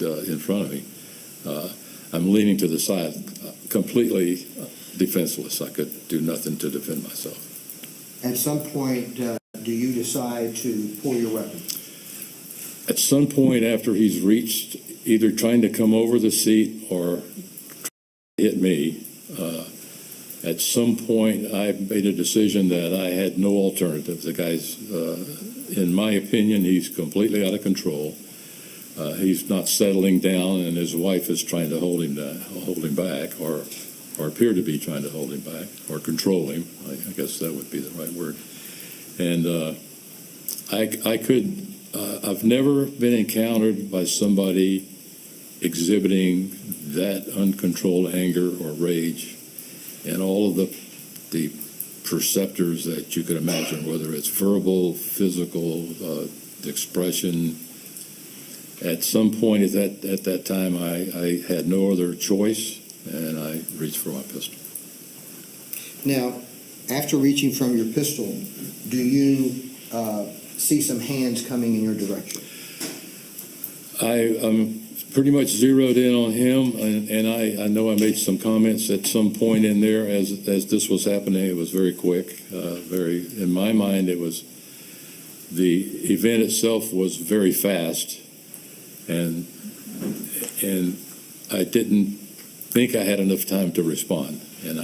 in front of me. I'm leaning to the side, completely defenseless. I could do nothing to defend myself. At some point, do you decide to pull your weapon? At some point after he's reached either trying to come over the seat or hit me, at some point I made a decision that I had no alternative. The guy's, in my opinion, he's completely out of control. He's not settling down, and his wife is trying to hold him back, or appear to be trying to hold him back, or control him. I guess that would be the right word. And I've never been encountered by somebody exhibiting that uncontrolled anger or rage, and all of the perceptors that you could imagine, whether it's verbal, physical, expression. At some point at that time, I had no other choice, and I reached for my pistol. Now, after reaching from your pistol, do you see some hands coming in your direction? I'm pretty much zeroed in on him, and I know I made some comments at some point in there as this was happening. It was very quick. In my mind, it was, the event itself was very fast, and I didn't think I had enough time to respond. And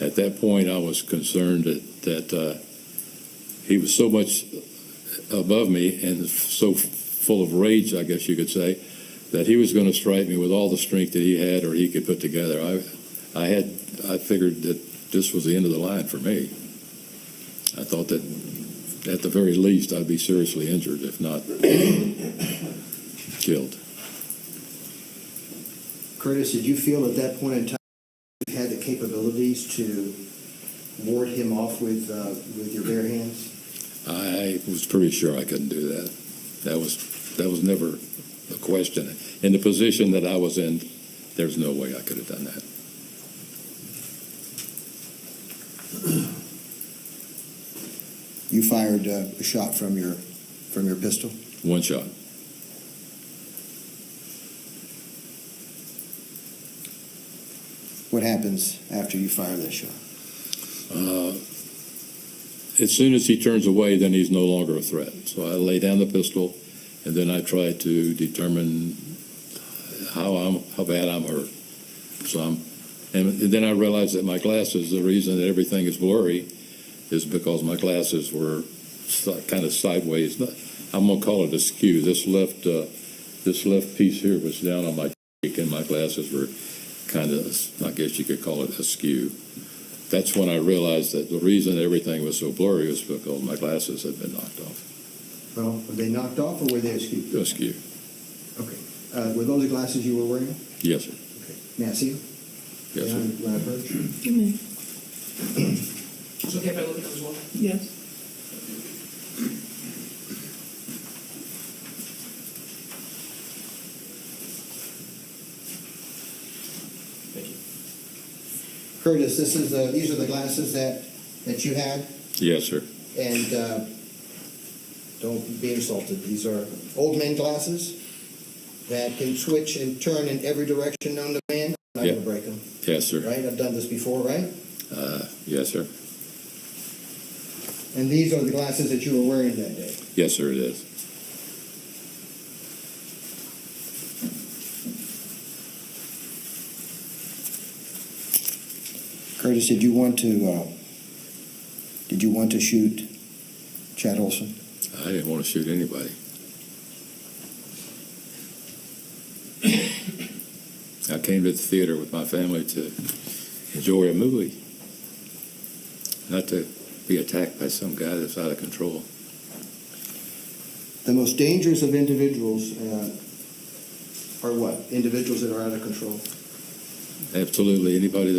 at that point, I was concerned that he was so much above me and so full of rage, I guess you could say, that he was going to strike me with all the strength that he had or he could put together. I figured that this was the end of the line for me. I thought that at the very least I'd be seriously injured, if not killed. Curtis, did you feel at that point in time you had the capabilities to ward him off with your bare hands? I was pretty sure I couldn't do that. That was never a question. In the position that I was in, there's no way I could have done that. You fired a shot from your pistol? One shot. What happens after you fire that shot? As soon as he turns away, then he's no longer a threat. So I lay down the pistol, and then I try to determine how bad I'm hurt. And then I realized that my glasses, the reason that everything is blurry is because my glasses were kind of sideways. I'm going to call it askew. This left piece here was down on my cheek, and my glasses were kind of, I guess you could call it askew. That's when I realized that the reason everything was so blurry was because my glasses had been knocked off. Well, were they knocked off or were they askew? Askew. Okay. Were those the glasses you were wearing? Yes, sir. Okay. May I see them? Yes, sir. When I approach? You may. It's okay if I look at them as well? Yes. Thank you. Curtis, these are the glasses that you had? Yes, sir. And don't be insulted. These are old men glasses that can switch and turn in every direction known to man. I'm not going to break them. Yes, sir. Right? I've done this before, right? Yes, sir. And these are the glasses that you were wearing that day? Yes, sir, it is. Curtis, did you want to shoot Chad Oulson? I didn't want to shoot anybody. I came to the theater with my family to enjoy a movie, not to be attacked by some guy that's out of control. The most dangerous of individuals are what? Individuals that are out of control? Absolutely. Anybody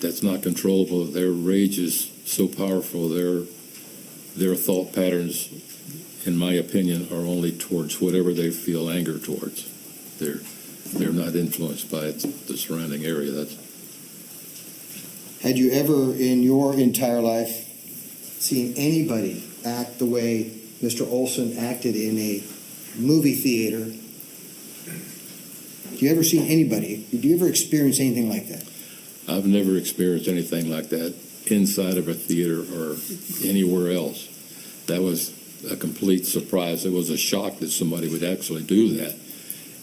that's not controllable, their rage is so powerful, their thought patterns, in my opinion, are only towards whatever they feel anger towards. They're not influenced by the surrounding area. Had you ever in your entire life seen anybody act the way Mr. Oulson acted in a movie theater Do you ever see anybody, do you ever experience anything like that? I've never experienced anything like that inside of a theater or anywhere else. That was a complete surprise. It was a shock that somebody would actually do that.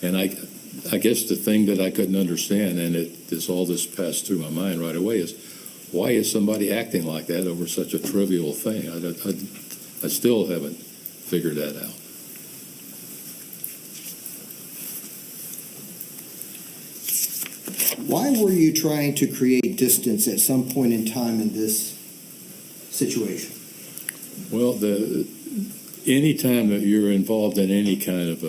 And I guess the thing that I couldn't understand, and all this passed through my mind right away, is why is somebody acting like that over such a trivial thing? I still haven't figured that out. Why were you trying to create distance at some point in time in this situation? Well, any time that you're involved in any kind of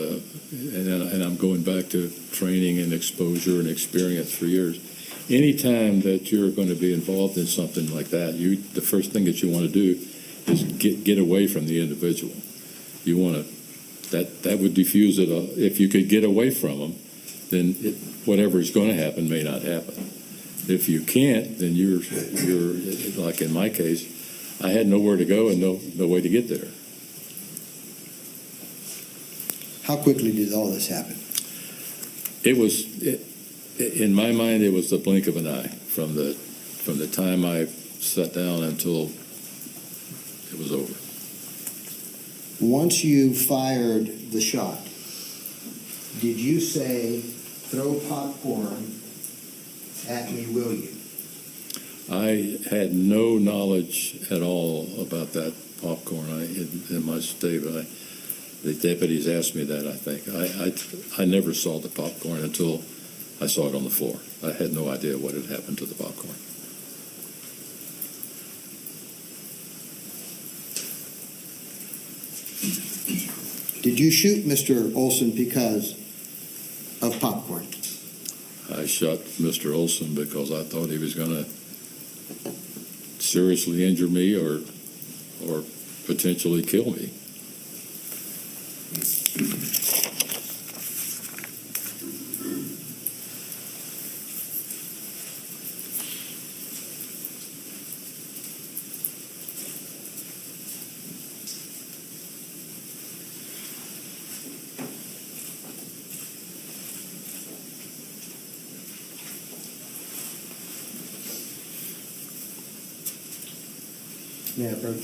and I'm going back to training and exposure and experience for years, any time that you're going to be involved in something like that, the first thing that you want to do is get away from the individual. You want to, that would diffuse it. If you could get away from them, then whatever is going to happen may not happen. If you can't, then you're like in my case, I had nowhere to go and no way to get there. How quickly did all this happen? In my mind, it was the blink of an eye from the time I sat down until it was over. Once you fired the shot, did you say, "Throw popcorn at me, will you"? I had no knowledge at all about that popcorn in my statement. The deputies asked me that, I think. I never saw the popcorn until I saw it on the floor. I had no idea what had happened to the popcorn. Did you shoot Mr. Oulson because of popcorn? I shot Mr. Oulson because I thought he was going to seriously injure me or potentially kill me. May I approach?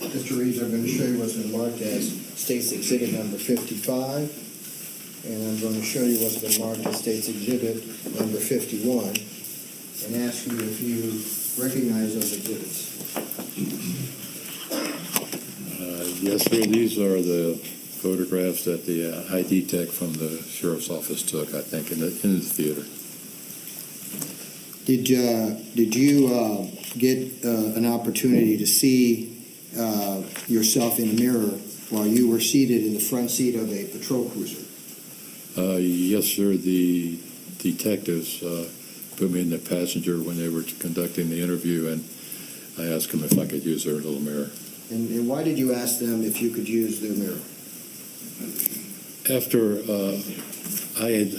Mr. Reeves, I'm going to show you what's been marked as State's Exhibit number 55, and I'm going to show you what's been marked as State's Exhibit number 51, and ask you if you recognize those exhibits. Yes, sir. These are the photographs that the ID tech from the sheriff's office took, I think, in the theater. Did you get an opportunity to see yourself in a mirror while you were seated in the front seat of a patrol cruiser? Yes, sir. The detectives put me in the passenger when they were conducting the interview, and I asked them if I could use their little mirror. And why did you ask them if you could use their mirror? After I had,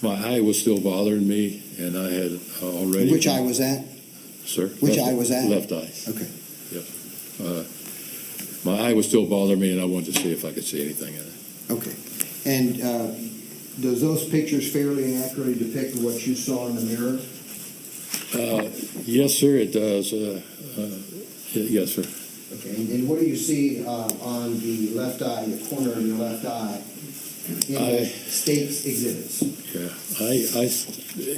my eye was still bothering me, and I had already... Which eye was that? Sir? Which eye was that? Left eye. Okay. Yep. My eye was still bothering me, and I wanted to see if I could see anything in it. Okay. And does those pictures fairly and accurately depict what you saw in the mirror? Yes, sir, it does. Yes, sir. Okay. And what do you see on the left eye, the corner of your left eye, in the State's exhibits? Yeah.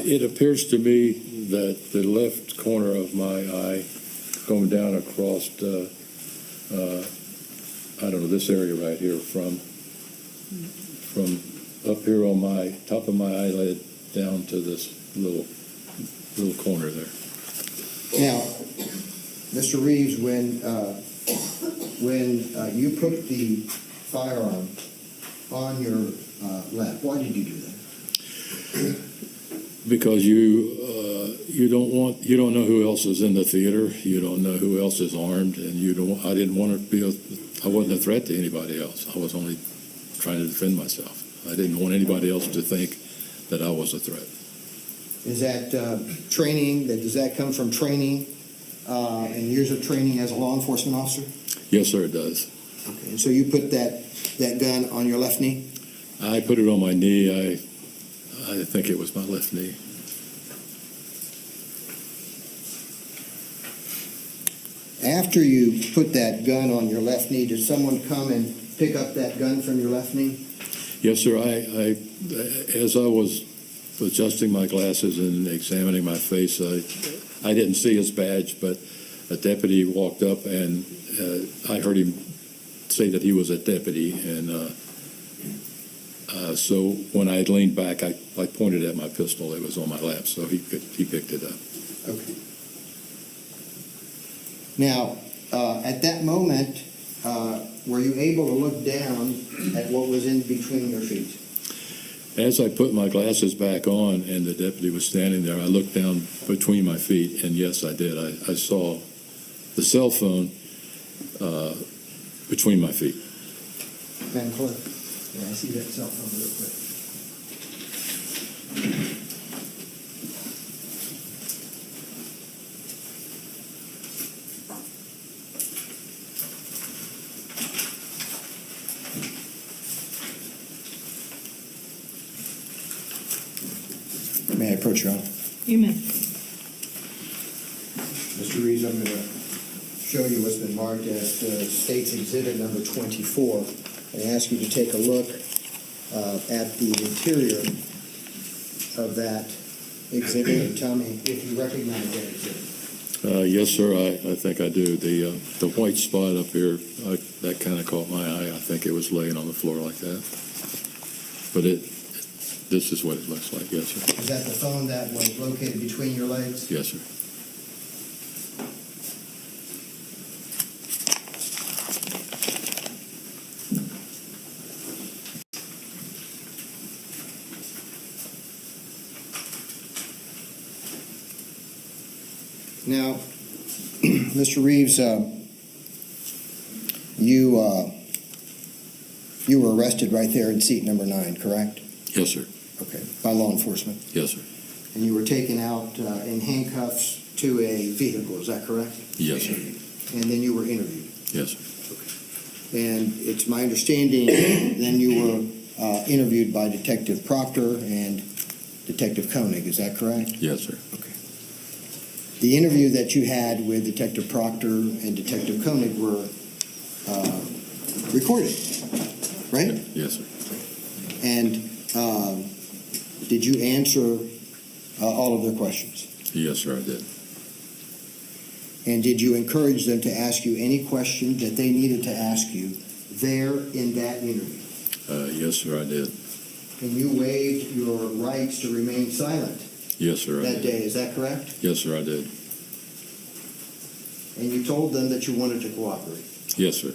It appears to me that the left corner of my eye going down across, I don't know, this area right here from up here on my top of my eyelid down to this little corner there. Now, Mr. Reeves, when you put the firearm on your lap, why did you do that? Because you don't know who else is in the theater, you don't know who else is armed, and I didn't want to be I wasn't a threat to anybody else. I was only trying to defend myself. I didn't want anybody else to think that I was a threat. Is that training? Does that come from training and years of training as a law enforcement officer? Yes, sir, it does. Okay, and so you put that gun on your left knee? I put it on my knee. I think it was my left knee. After you put that gun on your left knee, did someone come and pick up that gun from your left knee? Yes, sir. As I was adjusting my glasses and examining my face, I didn't see his badge, but a deputy walked up and I heard him say that he was a deputy. And so when I leaned back, I pointed at my pistol. It was on my lap, so he picked it up. Okay. Now, at that moment, were you able to look down at what was in between your feet? As I put my glasses back on and the deputy was standing there, I looked down between my feet, and yes, I did. I saw the cell phone between my feet. Van Clerk. Yeah, I see that cell phone real quick. May I approach, Your Honor? You may. Mr. Reeves, I'm going to show you what's been marked as State's Exhibit number 24 and ask you to take a look at the interior of that exhibit and tell me if you recognize that exhibit. Yes, sir, I think I do. The white spot up here, that kind of caught my eye. I think it was laying on the floor like that. But this is what it looks like, yes, sir. Is that the phone that was located between your legs? Yes, sir. Now, Mr. Reeves, you were arrested right there in seat number 9, correct? Yes, sir. Okay, by law enforcement. Yes, sir. And you were taken out in handcuffs to a vehicle, is that correct? Yes, sir. And then you were interviewed. Yes, sir. And it's my understanding then you were interviewed by Detective Proctor and Detective Koenig, is that correct? Yes, sir. Okay. The interview that you had with Detective Proctor and Detective Koenig were recorded, right? Yes, sir. And did you answer all of their questions? Yes, sir, I did. And did you encourage them to ask you any questions that they needed to ask you there in that interview? Yes, sir, I did. And you waived your rights to remain silent Yes, sir, I that did. day, is that correct? Yes, sir, I did. And you told them that you wanted to cooperate. Yes, sir.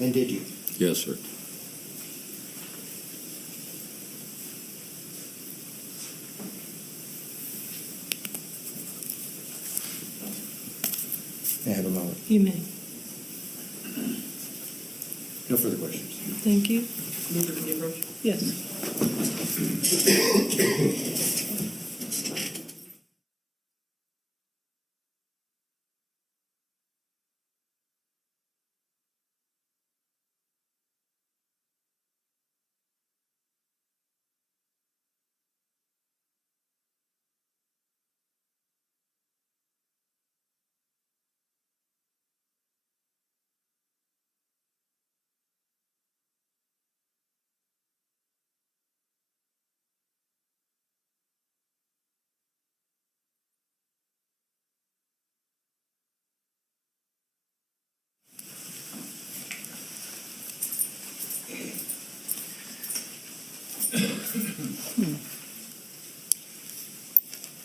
And did you? Yes, sir. May I have a moment? You may. No further questions. Thank you. Move to the approach. Yes.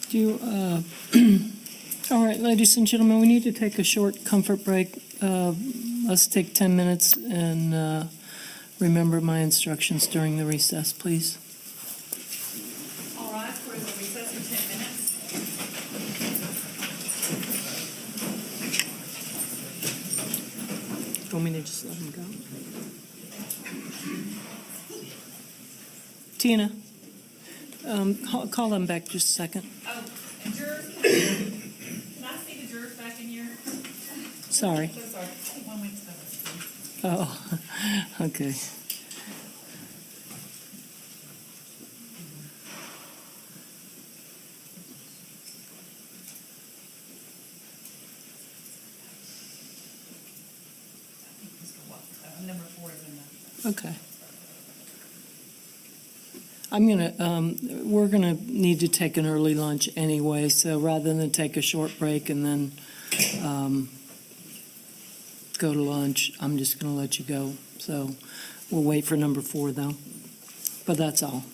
Do you, all right, ladies and gentlemen, we need to take a short comfort break. Let's take 10 minutes and remember my instructions during the recess, please. All right, we're in the recess for 10 minutes. Want me to just let him go? Tina, call them back just a second. Oh, and jurors, can I see the jurors back in Sorry. That's all right. One went to the restroom. Oh, okay. Number 4 is in the. Okay. We're gonna need to take an early lunch anyway, so rather than take a short break and then go to lunch, I'm just gonna let you go. So we'll wait for number 4 though. But that's all.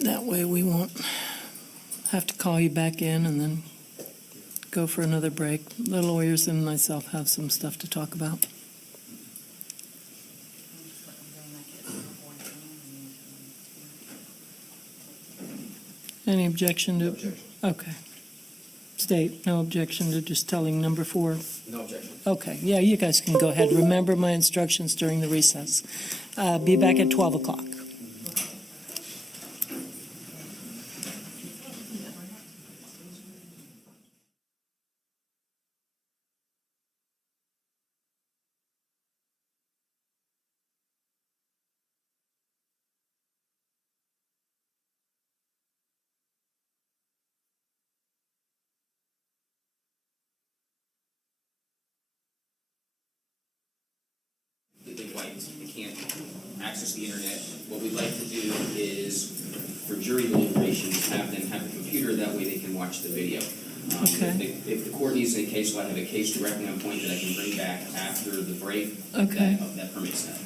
That way we won't have to call you back in and then go for another break. The lawyers and myself have some stuff to talk about. Any objection to? No objection. Okay. State, no objection to just telling number 4? No objection. Okay, yeah, you guys can go ahead. Remember my instructions during the recess. Be back at 12 o'clock. They white, they can't access the internet. What we'd like to do is, for jury deliberations, have them have a computer, that way they can watch the video. Okay. If the court needs a case, we'll have a case directly on point that I can bring back after the break. Okay. That permits that.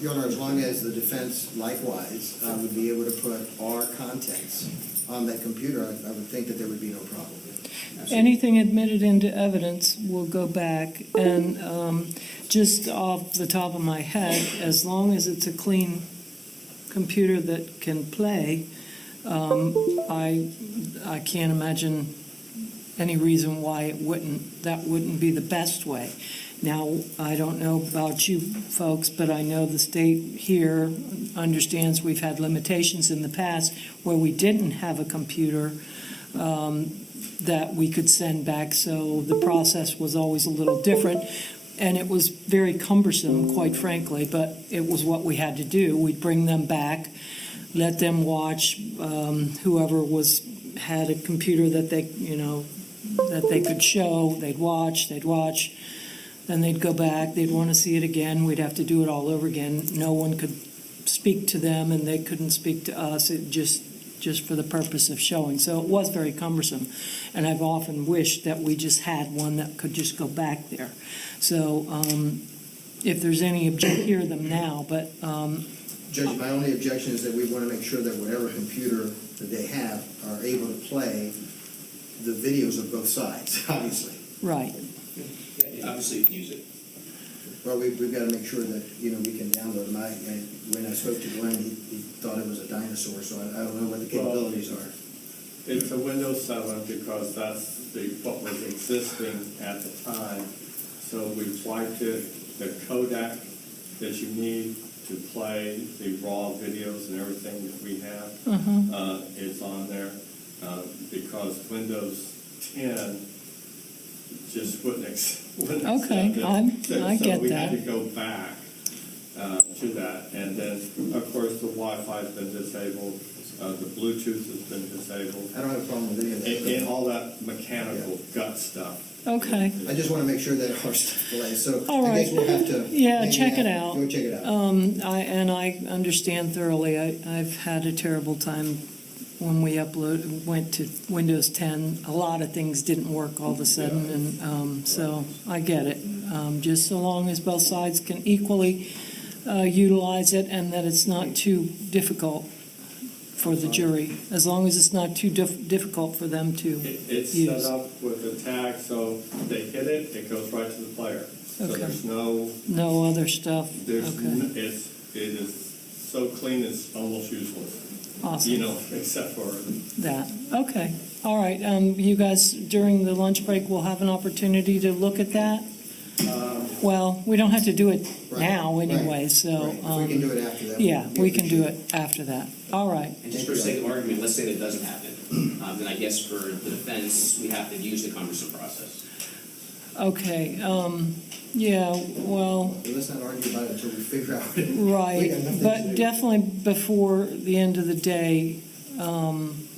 Your Honor, as long as the defense likewise would be able to put our contents on that computer, I would think that there would be no problem. Anything admitted into evidence will go back, and just off the top of my head, as long as it's a clean computer that can play, I can't imagine any reason why that wouldn't be the best way. Now, I don't know about you folks, but I know the state here understands we've had limitations in the past where we didn't have a computer that we could send back, so the process was always a little different, and it was very cumbersome, quite frankly, but it was what we had to do. We'd bring them back, let them watch, whoever had a computer that they could show, they'd watch, then they'd go back, they'd want to see it again, we'd have to do it all over again. No one could speak to them, and they couldn't speak to us, it just for the purpose of showing. So it was very cumbersome, and I've often wished that we just had one that could just go back there. So if there's any objection, hear them now, but Judge, my only objection is that we want to make sure that whatever computer that they have are able to play the videos of both sides, obviously. right. Yeah, obviously, you can use it. Well, we've got to make sure that, we can download them. And when I spoke to Glenn, he thought it was a dinosaur, so I don't know what the capabilities are. It's a Windows 7 because that's what was existing at the time. So we've wiped it. The codec that you need to play the raw videos and everything that we have is on there because Windows 10 just wouldn't Okay, accept it. I get So we that. had to go back to that. And then, of course, the Wi-Fi's been disabled. The Bluetooth has been disabled. I don't have a problem with any of that. And all that mechanical gut stuff. Okay. I just want to make sure that our stuff plays. So All I guess right. we'll have to. Yeah, maybe check it out. Go check it out. I understand thoroughly. I've had a terrible time when we went to Windows 10. A lot of things didn't work all of a sudden, and so I get it. Just so long as both sides can equally utilize it, and that it's not too difficult for the jury, as long as it's not too difficult for them to It's use. set up with a tag, so they hit it, it goes right to the player. So Okay. there's no, No other stuff? there's, Okay, it is so clean, it's almost useless. awesome. Except for That, okay. All right, you guys, during the lunch break, will have an opportunity to look at that? Well, we don't have to do it Right, now right, anyway, so. Right. If we can do it after that. Yeah, we can do appreciate it after that. All right. And just for sake of argument, let's say that doesn't happen. Then I guess for the defense, we have to use the cumbersome process. Okay, yeah, well, Let's not argue about it until we figure out. We right, got nothing to but do. definitely before the end of the day,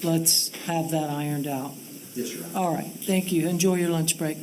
let's have that ironed out. Yes, Your Honor. All right, thank you. Enjoy your lunch break.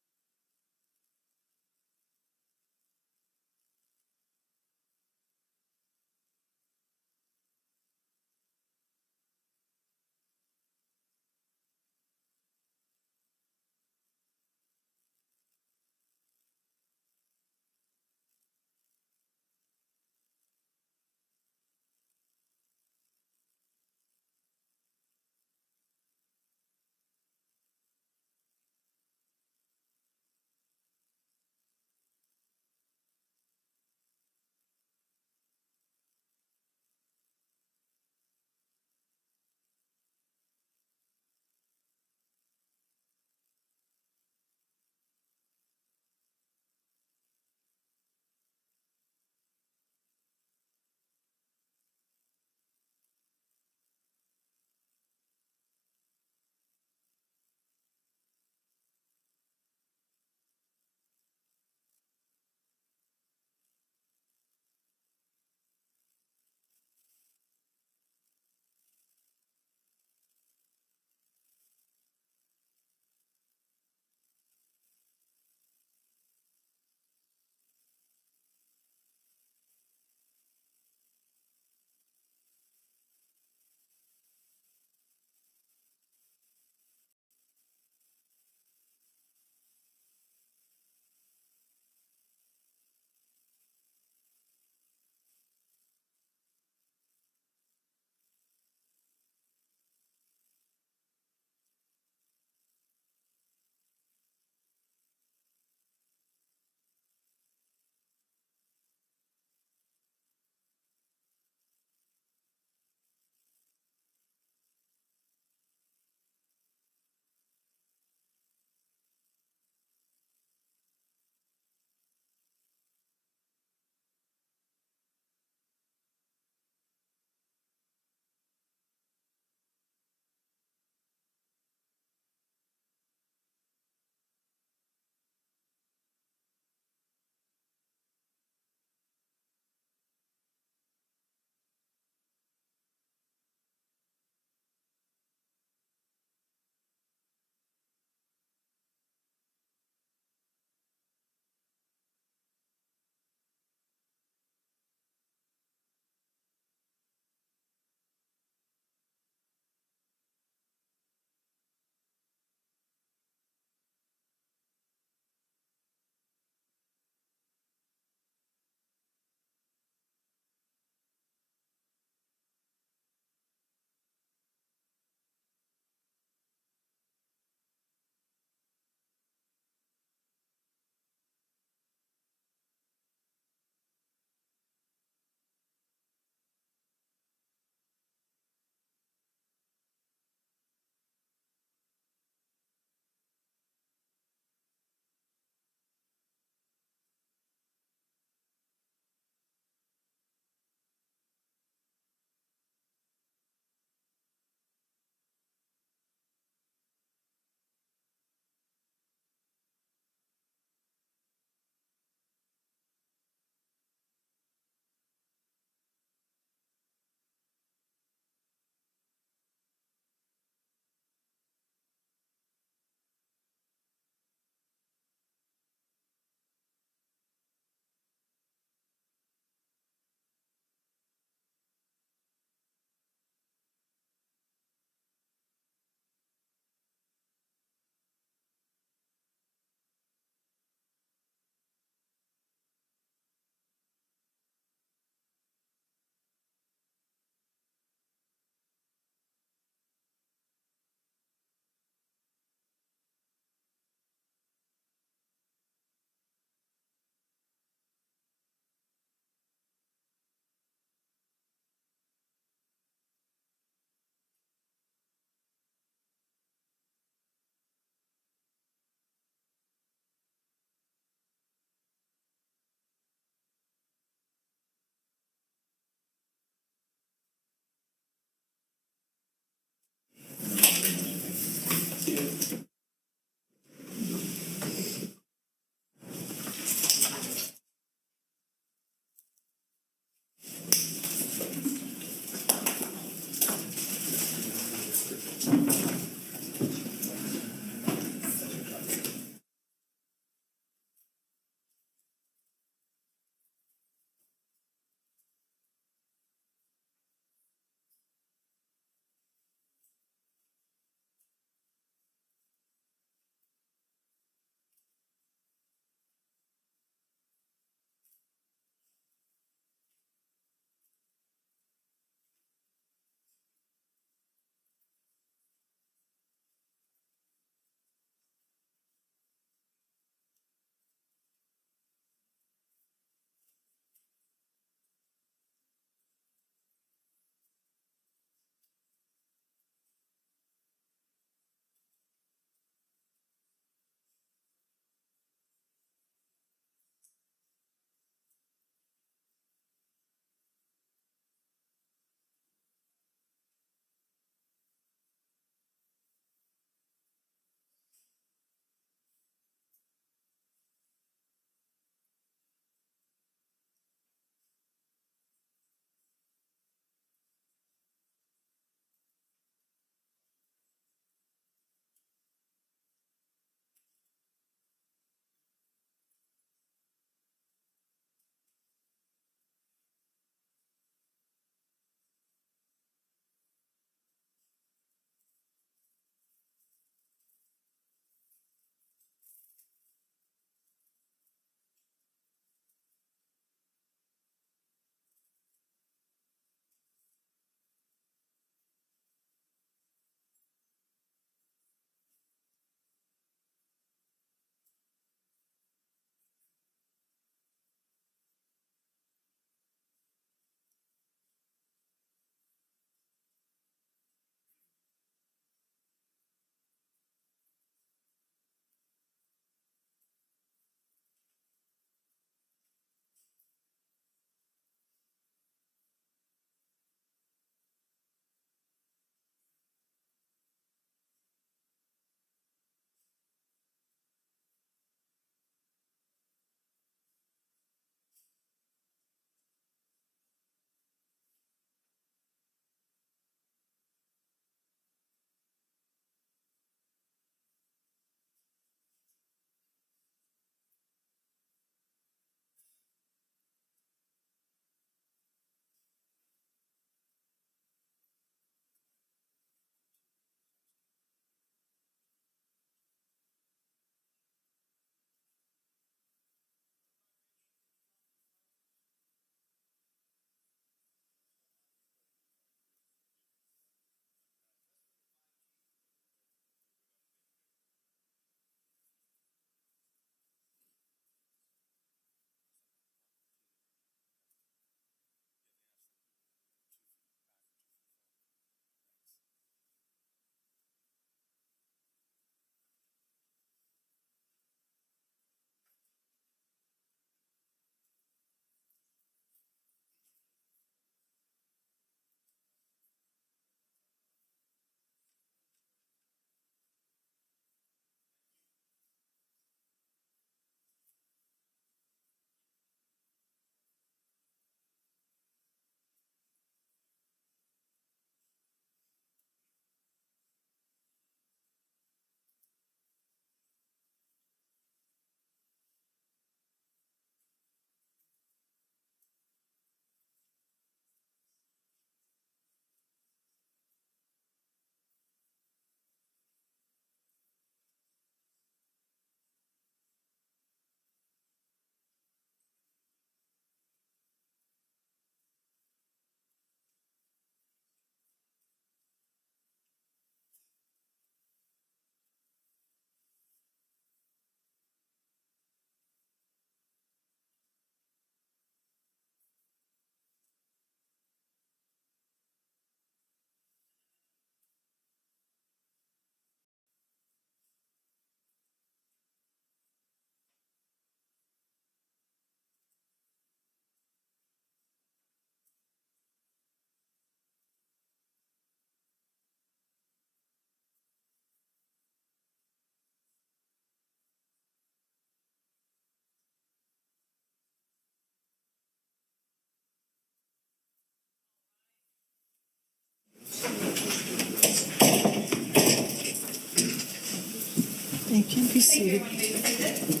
You can be Thank you, seated. everyone, you may be seated.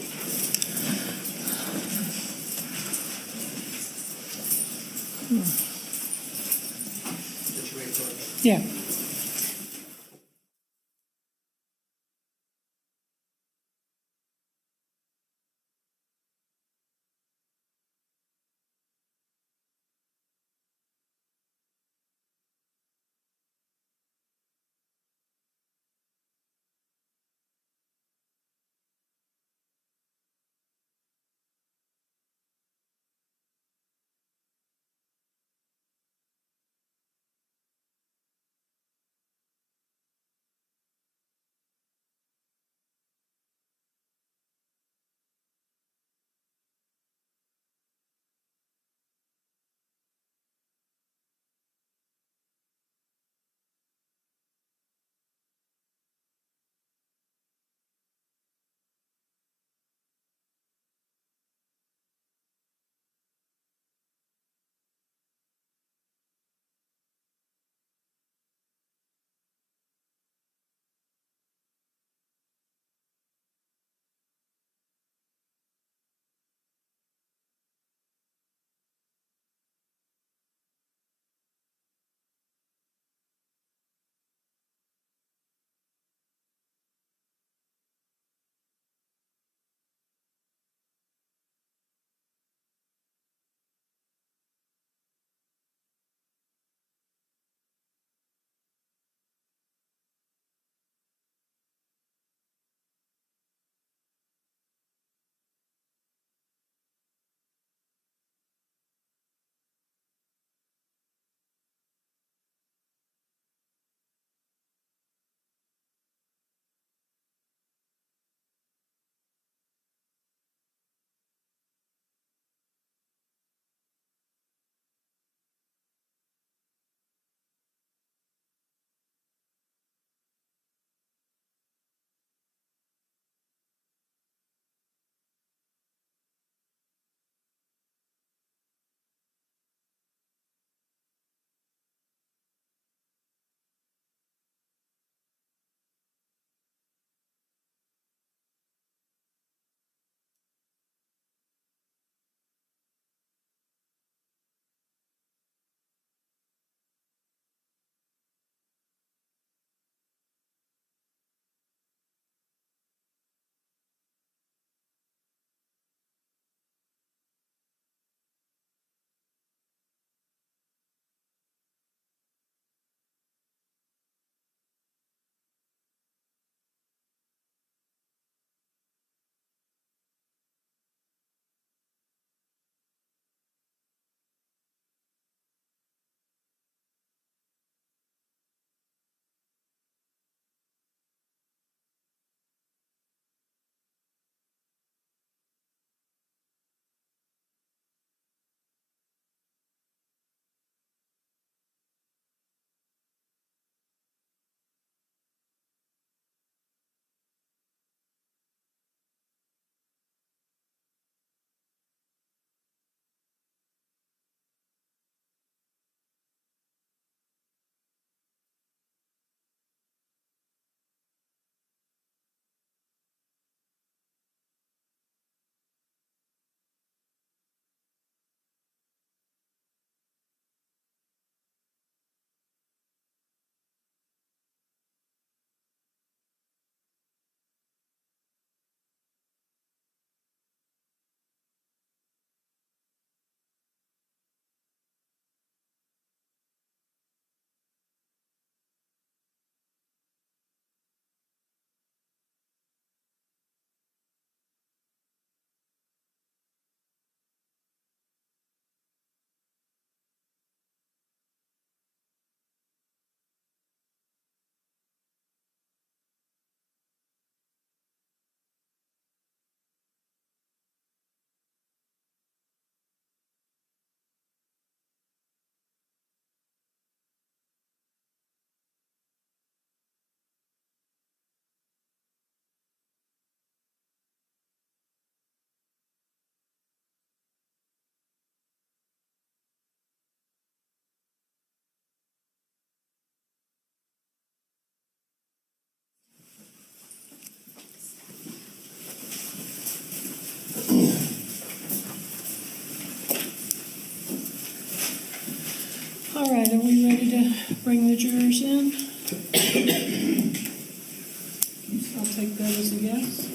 Yeah. All right, are we ready to bring the jurors in? I'll take that as a yes.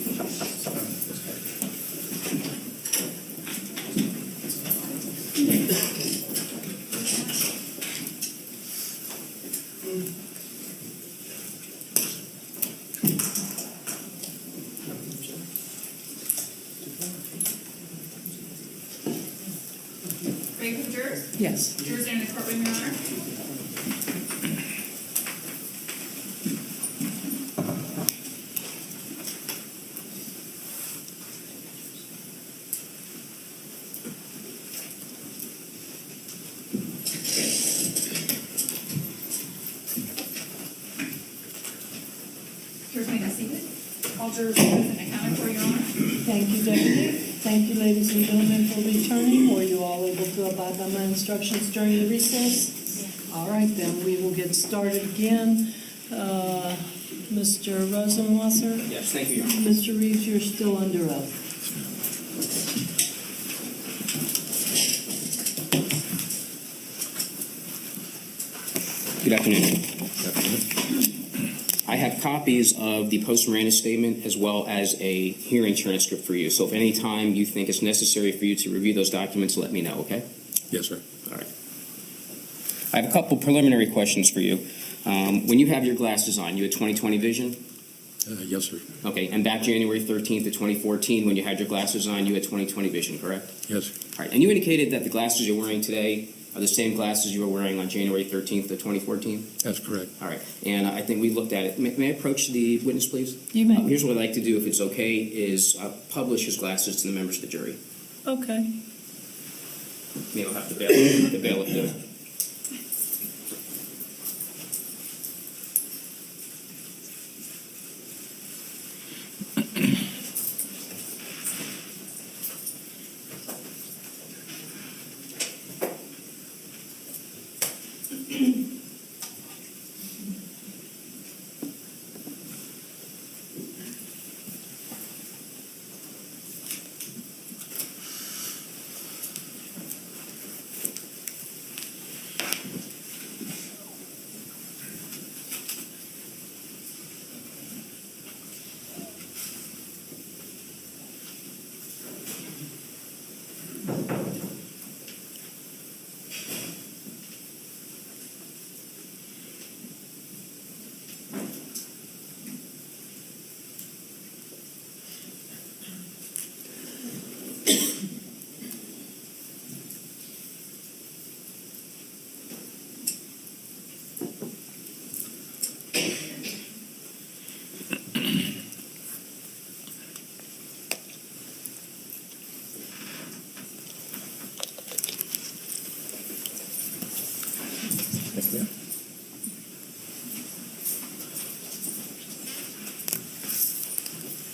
Ready for the jurors? Yes. Jurors are in the courtroom, Your Honor. Jurors may be seated. All jurors present and accounted for, Your Honor. Thank you, Deputy. Thank you, ladies and gentlemen, for returning. Were you all able to abide by my instructions during the recess? All right, then, we will get started again. Mr. Rosenwasser? Yes, thank you, Your Honor. Mr. Reeves, you're still under oath. Good afternoon. I have copies of the post-Miranda statement as well as a hearing transcript for you. So if any time you think it's necessary for you to review those documents, let me know, okay? Yes, sir. All right. I have a couple preliminary questions for you. When you have your glasses on, you had 20/20 vision? Yes, sir. Okay, and back January 13th of 2014, when you had your glasses on, you had 20/20 vision, correct? Yes. All right, and you indicated that the glasses you're wearing today are the same glasses you were wearing on January 13th of 2014? That's correct. All right, and I think we looked at it. May I approach the witness, please? You may. Here's what I'd like to do, if it's okay, is publish his glasses to the members of the jury. Okay. You'll have to bail it do. Yes, ma'am.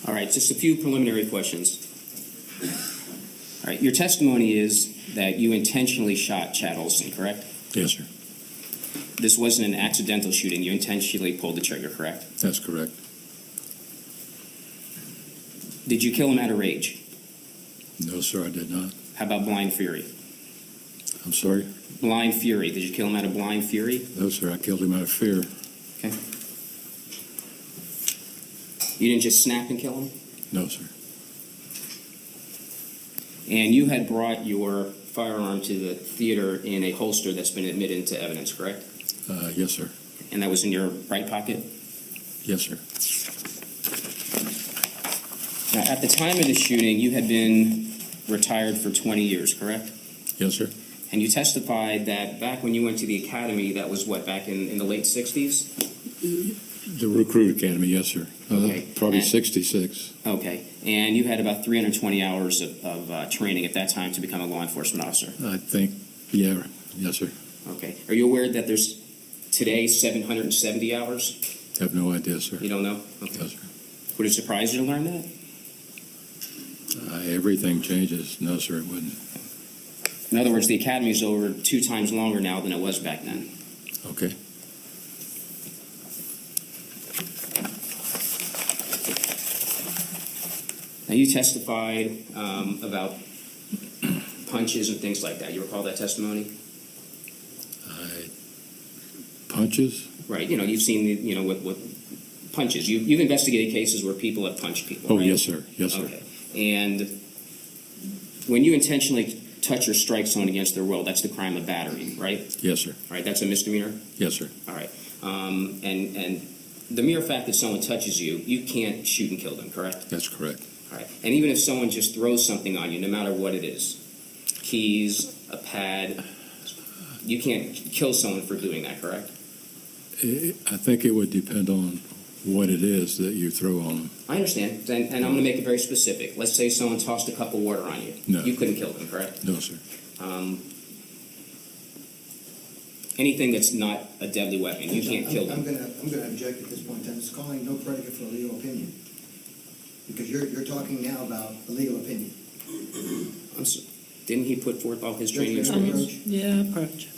All right, just a few preliminary questions. All right, your testimony is that you intentionally shot Chad Oulson, correct? Yes, sir. This wasn't an accidental shooting. You intentionally pulled the trigger, correct? That's correct. Did you kill him out of rage? No, sir, I did not. How about blind fury? I'm sorry? Blind fury. Did you kill him out of blind fury? No, sir, I killed him out of fear. Okay. You didn't just snap and kill him? No, sir. And you had brought your firearm to the theater in a holster that's been admitted into evidence, correct? Yes, sir. And that was in your right pocket? Yes, sir. Now, at the time of the shooting, you had been retired for 20 years, correct? Yes, sir. And you testified that back when you went to the academy, that was what, back in the late 60s? The Recruit Academy, yes, sir. Okay. Probably And- 66. Okay. And you had about 320 hours of training at that time to become a law enforcement officer? I think, yeah, yes, sir. Okay. Are you aware that there's today 770 hours? Have no idea, sir. You don't know? Okay. Yes, sir. Would it surprise you to learn that? Everything changes. No, sir, it wouldn't. In other words, the academy is over 2 times longer now than it was back then. Okay. Now, you testified about punches and things like that. You recall that testimony? I punches? Right, you've seen, with punches. You've investigated cases where people have punched people, Oh, right? yes, sir. Yes, sir. Okay. And when you intentionally touch or strike someone against their will, that's the crime of battery, right? Yes, sir. All right, that's a misdemeanor? Yes, sir. All right. And the mere fact that someone touches you, you can't shoot and kill them, correct? That's correct. All right. And even if someone just throws something on you, no matter what it is, keys, a pad, you can't kill someone for doing that, correct? I think it would depend on what it is that you throw on them. I understand, and I'm going to make it very specific. Let's say someone tossed a cup of water on you. No. You couldn't kill them, correct? No, sir. Anything that's not a deadly weapon, you can't kill I'm them. gonna object at this point, and it's calling no predicate for a legal opinion. Because you're talking now about a legal opinion. Didn't he put forth all his training Judge, experience? Yeah, approach.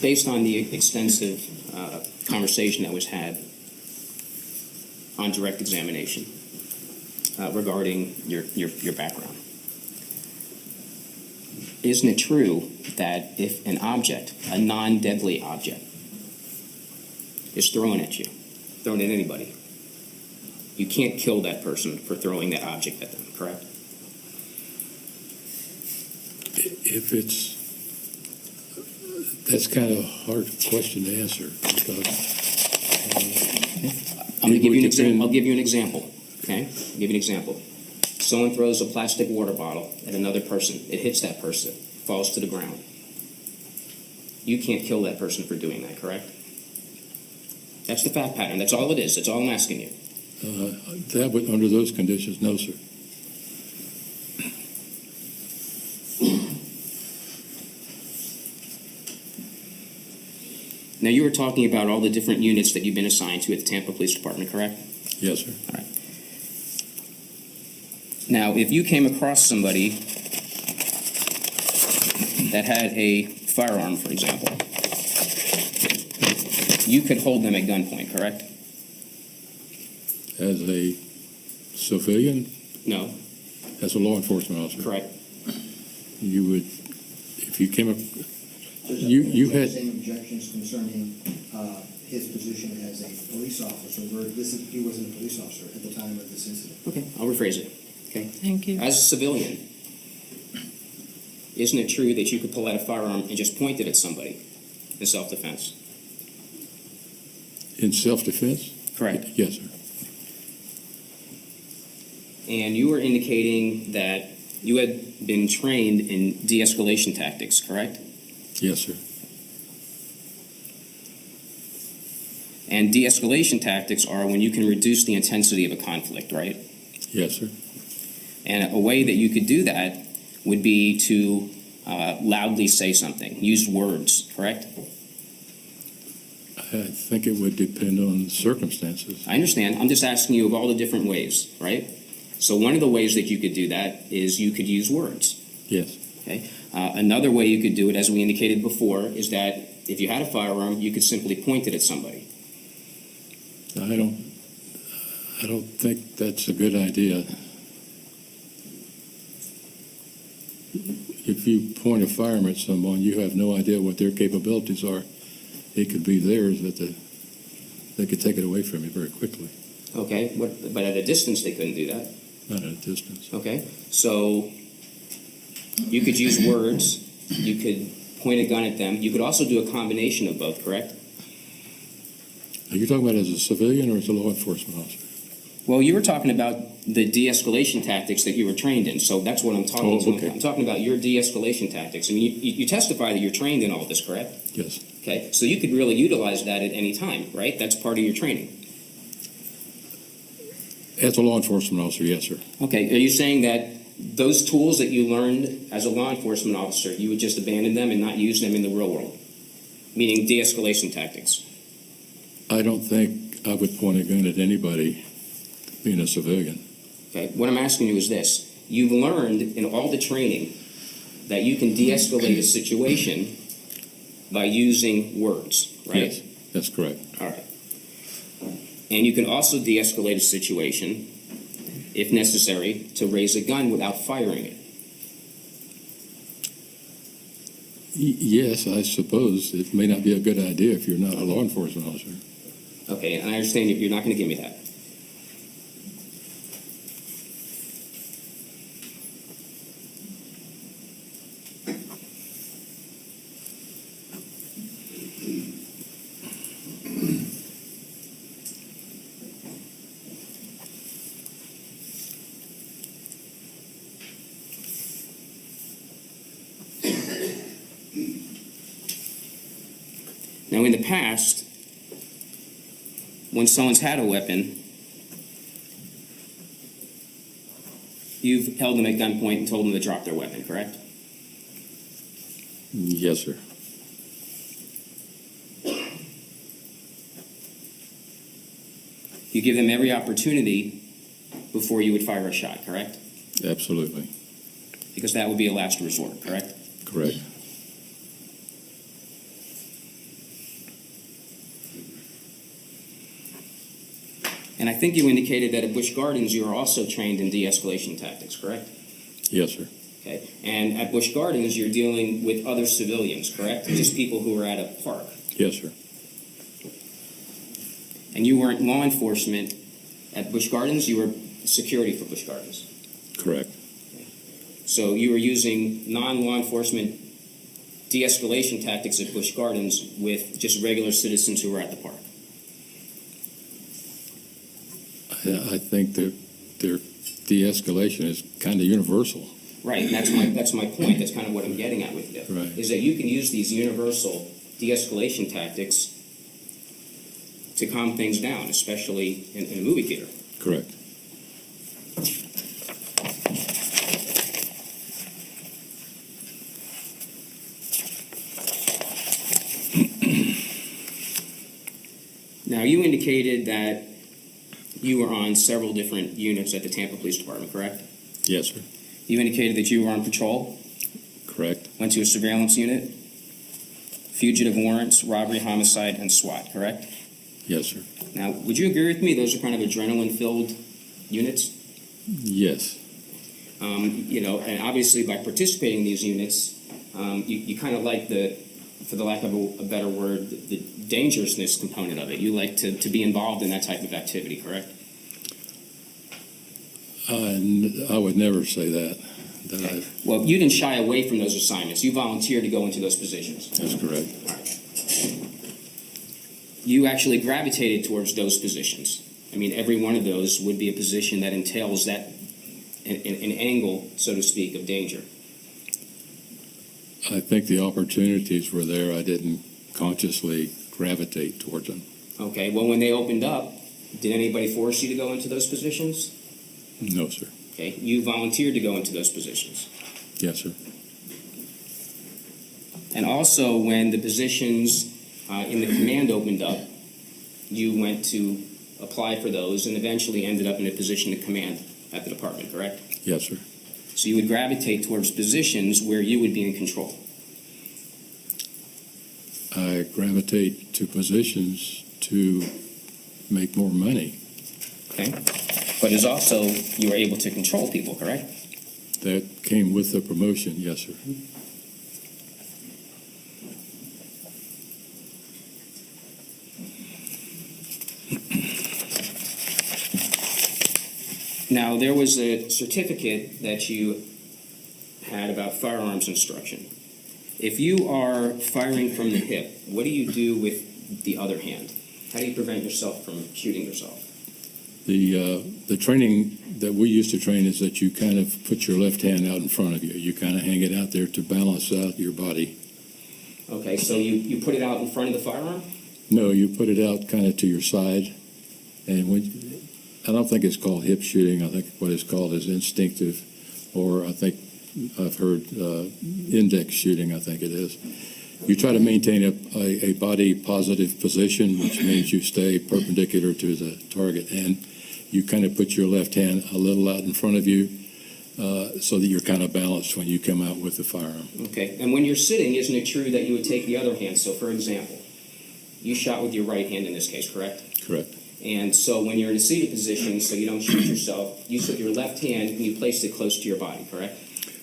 based on the extensive conversation that was had on direct examination regarding your background, isn't it true that if an object, a non-deadly object, is thrown at you, thrown at anybody, you can't kill that person for throwing that object at them, correct? If it's, that's kind of a hard question to answer because I'm going to give you an It would example. depend- I'll give you an example. Okay, I'll give you an example. Someone throws a plastic water bottle at another person. It hits that person, falls to the ground. You can't kill that person for doing that, correct? That's the fact pattern. That's all it is. That's all I'm asking you. that would, under those conditions, no, sir. Now, you were talking about all the different units that you've been assigned to at the Tampa Police Department, correct? Yes, sir. All right. Now, if you came across somebody that had a firearm, for example, you could hold them at gunpoint, correct? As a civilian, No, as a law enforcement officer, correct. you would, if you came up, There's You had- Same objections concerning his position as a police officer, where he wasn't a police officer at the time of this incident. Okay, I'll rephrase it. Thank you. As a civilian, isn't it true that you could pull out a firearm and just point it at somebody in self-defense? in self-defense? Correct. Yes, sir. And you were indicating that you had been trained in de-escalation tactics, correct? Yes, sir. And de-escalation tactics are when you can reduce the intensity of a conflict, right? Yes, sir. And a way that you could do that would be to loudly say something, use words, correct? I think it would depend on circumstances. I understand. I'm just asking you of all the different ways, right? So one of the ways that you could do that is you could use words. Yes. Okay. Another way you could do it, as we indicated before, is that if you had a firearm, you could simply point it at somebody. I don't think that's a good idea. If you point a firearm at someone, you have no idea what their capabilities are. It could be theirs that they could take it away from you very quickly, Okay. But at a distance, they couldn't do that. not at a distance. Okay. So you could use words. You could point a gun at them. You could also do a combination of both, correct? Are you talking about as a civilian or as a law enforcement officer? Well, you were talking about the de-escalation tactics that you were trained in, so that's what I'm talking Oh, to. okay. I'm talking about your de-escalation tactics. I mean, you testify that you're trained in all of this, correct? Yes. Okay, so you could really utilize that at any time, right? That's part of your training. As a law enforcement officer, yes, sir. Okay, are you saying that those tools that you learned as a law enforcement officer, you would just abandon them and not use them in the real world? Meaning de-escalation tactics? I don't think I would point a gun at anybody being a civilian. Okay, what I'm asking you is this. You've learned in all the training that you can de-escalate a situation by using words, right? Yes, that's correct. All right. And you can also de-escalate a situation, if necessary, to raise a gun without firing it. Yes, I suppose it may not be a good idea if you're not a law enforcement officer. Okay, and I understand you're not going to give me that. Now, in the past, when someone's had a weapon, you've held them at gunpoint and told them to drop their weapon, correct? Yes, sir. You give them every opportunity before you would fire a shot, correct? Absolutely. Because that would be a last resort, correct? Correct. And I think you indicated that at Busch Gardens, you are also trained in de-escalation tactics, correct? Yes, sir. Okay. And at Busch Gardens, you're dealing with other civilians, correct? Just people who are at a park. Yes, sir. And you weren't law enforcement at Busch Gardens, you were security for Busch Gardens. Correct. So you were using non-law enforcement de-escalation tactics at Busch Gardens with just regular citizens who were at the park. I think that their de-escalation is kind of universal. Right, and that's my point. That's kind of what I'm getting at with you. Right. Is that you can use these universal de-escalation tactics to calm things down, especially in a movie theater. Correct. Now, you indicated that you were on several different units at the Tampa Police Department, correct? Yes, sir. You indicated that you were on patrol, Correct. went to a surveillance unit, fugitive warrants, robbery, homicide, and SWAT, correct? Yes, sir. Now, would you agree with me those are kind of adrenaline-filled units? Yes. And obviously by participating in these units, you kind of like for the lack of a better word, the dangerousness component of it. You like to be involved in that type of activity, correct? I would never say that. Well, you didn't shy away from those assignments. You volunteered to go into those positions. That's correct. All right. You actually gravitated towards those positions. I mean, every one of those would be a position that entails that an angle, so to speak, of danger. I think the opportunities were there. I didn't consciously gravitate towards them. Okay, well, when they opened up, did anybody force you to go into those positions? No, sir. Okay, you volunteered to go into those positions. Yes, sir. And also, when the positions in the command opened up, you went to apply for those and eventually ended up in a position of command at the department, correct? Yes, sir. So you would gravitate towards positions where you would be in control. I gravitate to positions to make more money. Okay? But it's also, you were able to control people, correct? That came with the promotion, yes, sir. Now, there was a certificate that you had about firearms instruction. If you are firing from the hip, what do you do with the other hand? How do you prevent yourself from shooting yourself? The training that we used to train is that you kind of put your left hand out in front of you. You kind of hang it out there to balance out your body. Okay, so you put it out in front of the firearm? No, you put it out kind of to your side. And I don't think it's called hip shooting. I think what it's called is instinctive, or I think I've heard index shooting, I think it is. You try to maintain a body positive position, which means you stay perpendicular to the target, and you kind of put your left hand a little out in front of you so that you're kind of balanced when you come out with the firearm. Okay, and when you're sitting, isn't it true that you would take the other hand? So, for example, you shot with your right hand in this case, correct? Correct. And so when you're in a seated position, so you don't shoot yourself, you took your left hand and you placed it close to your body, correct?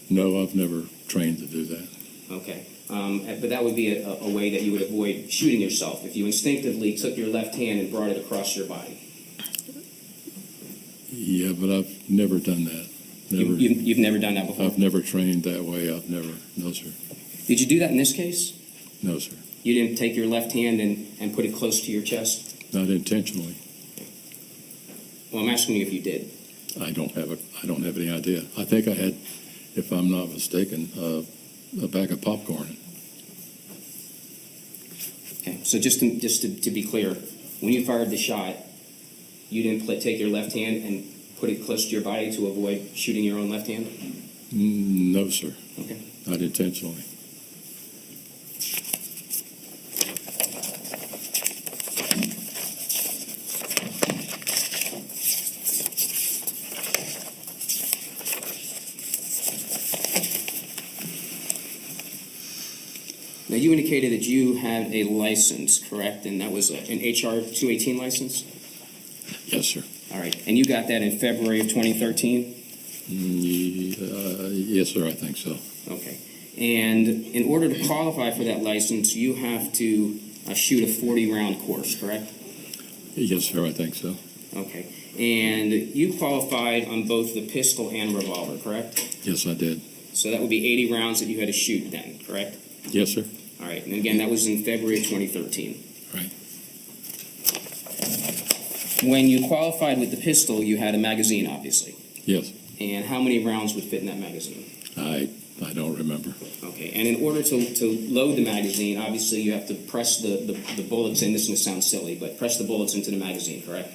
No, I've never trained to do that. Okay. But that would be a way that you would avoid shooting yourself if you instinctively took your left hand and brought it across your body. Yeah, but I've never done that. Never. You've never done that before? I've never trained that way. No, sir. Did you do that in this case? No, sir. You didn't take your left hand and put it close to your chest? Not intentionally. Well, I'm asking you if you did. I don't have any idea. I think I had, if I'm not mistaken, a bag of popcorn. Okay. So just to be clear, when you fired the shot, you didn't take your left hand and put it close to your body to avoid shooting your own left hand? No, sir. Okay. Not intentionally. Now, you indicated that you had a license, correct? And that was an HR 218 license? Yes, sir. All right, and you got that in February of 2013? Yes, sir, I think so. Okay. And in order to qualify for that license, you have to shoot a 40-round course, correct? Yes, sir, I think so. Okay. And you qualified on both the pistol and revolver, correct? Yes, I did. So that would be 80 rounds that you had to shoot then, correct? Yes, sir. All right. And again, that was in February of 2013. Right. When you qualified with the pistol, you had a magazine, obviously. Yes. And how many rounds would fit in that magazine? I don't remember. Okay. And in order to load the magazine, obviously you have to press the bullets in. This is going to sound silly, but press the bullets into the magazine, correct?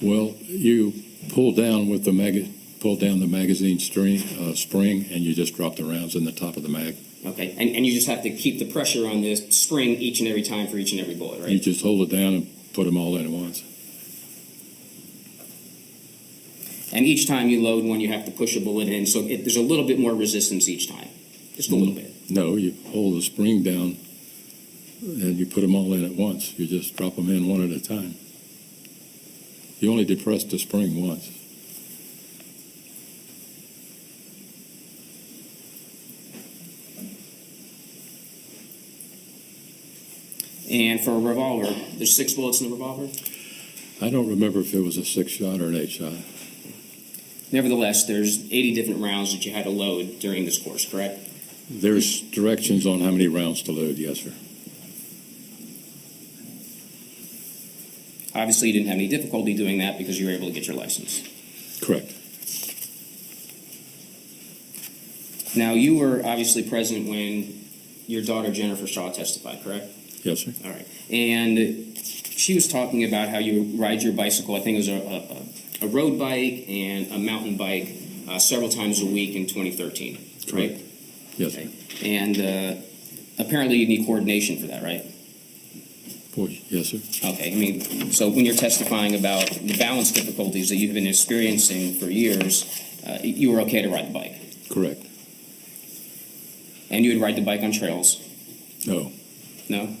Well, you pull down with the magazine spring, and you just drop the rounds in the top of the mag. Okay. And you just have to keep the pressure on the spring each and every time for each and every bullet, right? You just hold it down and put them all in at once. And each time you load one, you have to push a bullet in, so there's a little bit more resistance each time, just a little bit. No, you hold the spring down, and you put them all in at once. You just drop them in one at a time. You only depress the spring once. And for a revolver, there's 6 bullets in the revolver? I don't remember if it was a 6-shot or an 8-shot. Nevertheless, there's 80 different rounds that you had to load during this course, correct? There's directions on how many rounds to load, yes, sir. Obviously, you didn't have any difficulty doing that because you were able to get your license. Correct. Now, you were obviously present when your daughter Jennifer Shaw testified, correct? Yes, sir. All right. And she was talking about how you ride your bicycle, I think it was a road bike and a mountain bike several times a week in 2013, Correct. right? Yes, Okay. sir. And apparently you need coordination for that, right? Boy, yes, sir. Okay, I mean, so when you're testifying about the balance difficulties that you've been experiencing for years, you were okay to ride the bike? Correct. And you would ride the bike on trails? No. No?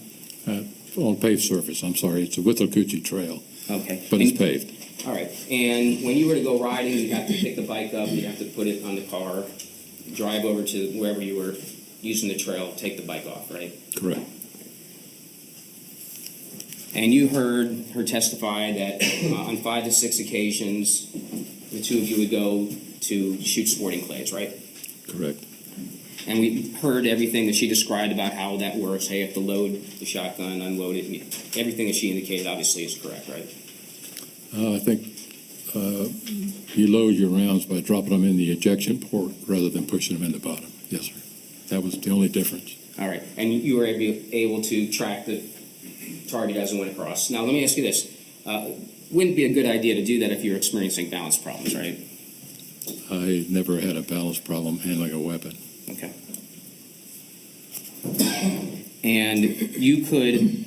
On paved surface, I'm sorry. It's a Withlacoochee Trail, Okay. but it's And- paved. All right, and when you were to go riding, you'd have to pick the bike up, you'd have to put it on the car, drive over to wherever you were using the trail, take the bike off, right? Correct. And you heard her testify that on 5 to 6 occasions, the two of you would go to shoot sporting clays, right? Correct. And we heard everything that she described about how that works, how you have to load the shotgun, unload it, everything that she indicated obviously is correct, right? I think you load your rounds by dropping them in the ejection port rather than pushing them in the bottom. Yes, sir. That was the only difference. All right, and you were able to track the target as it went across. Now, let me ask you this. Wouldn't be a good idea to do that if you're experiencing balance problems, right? I never had a balance problem handling a weapon. Okay. And you could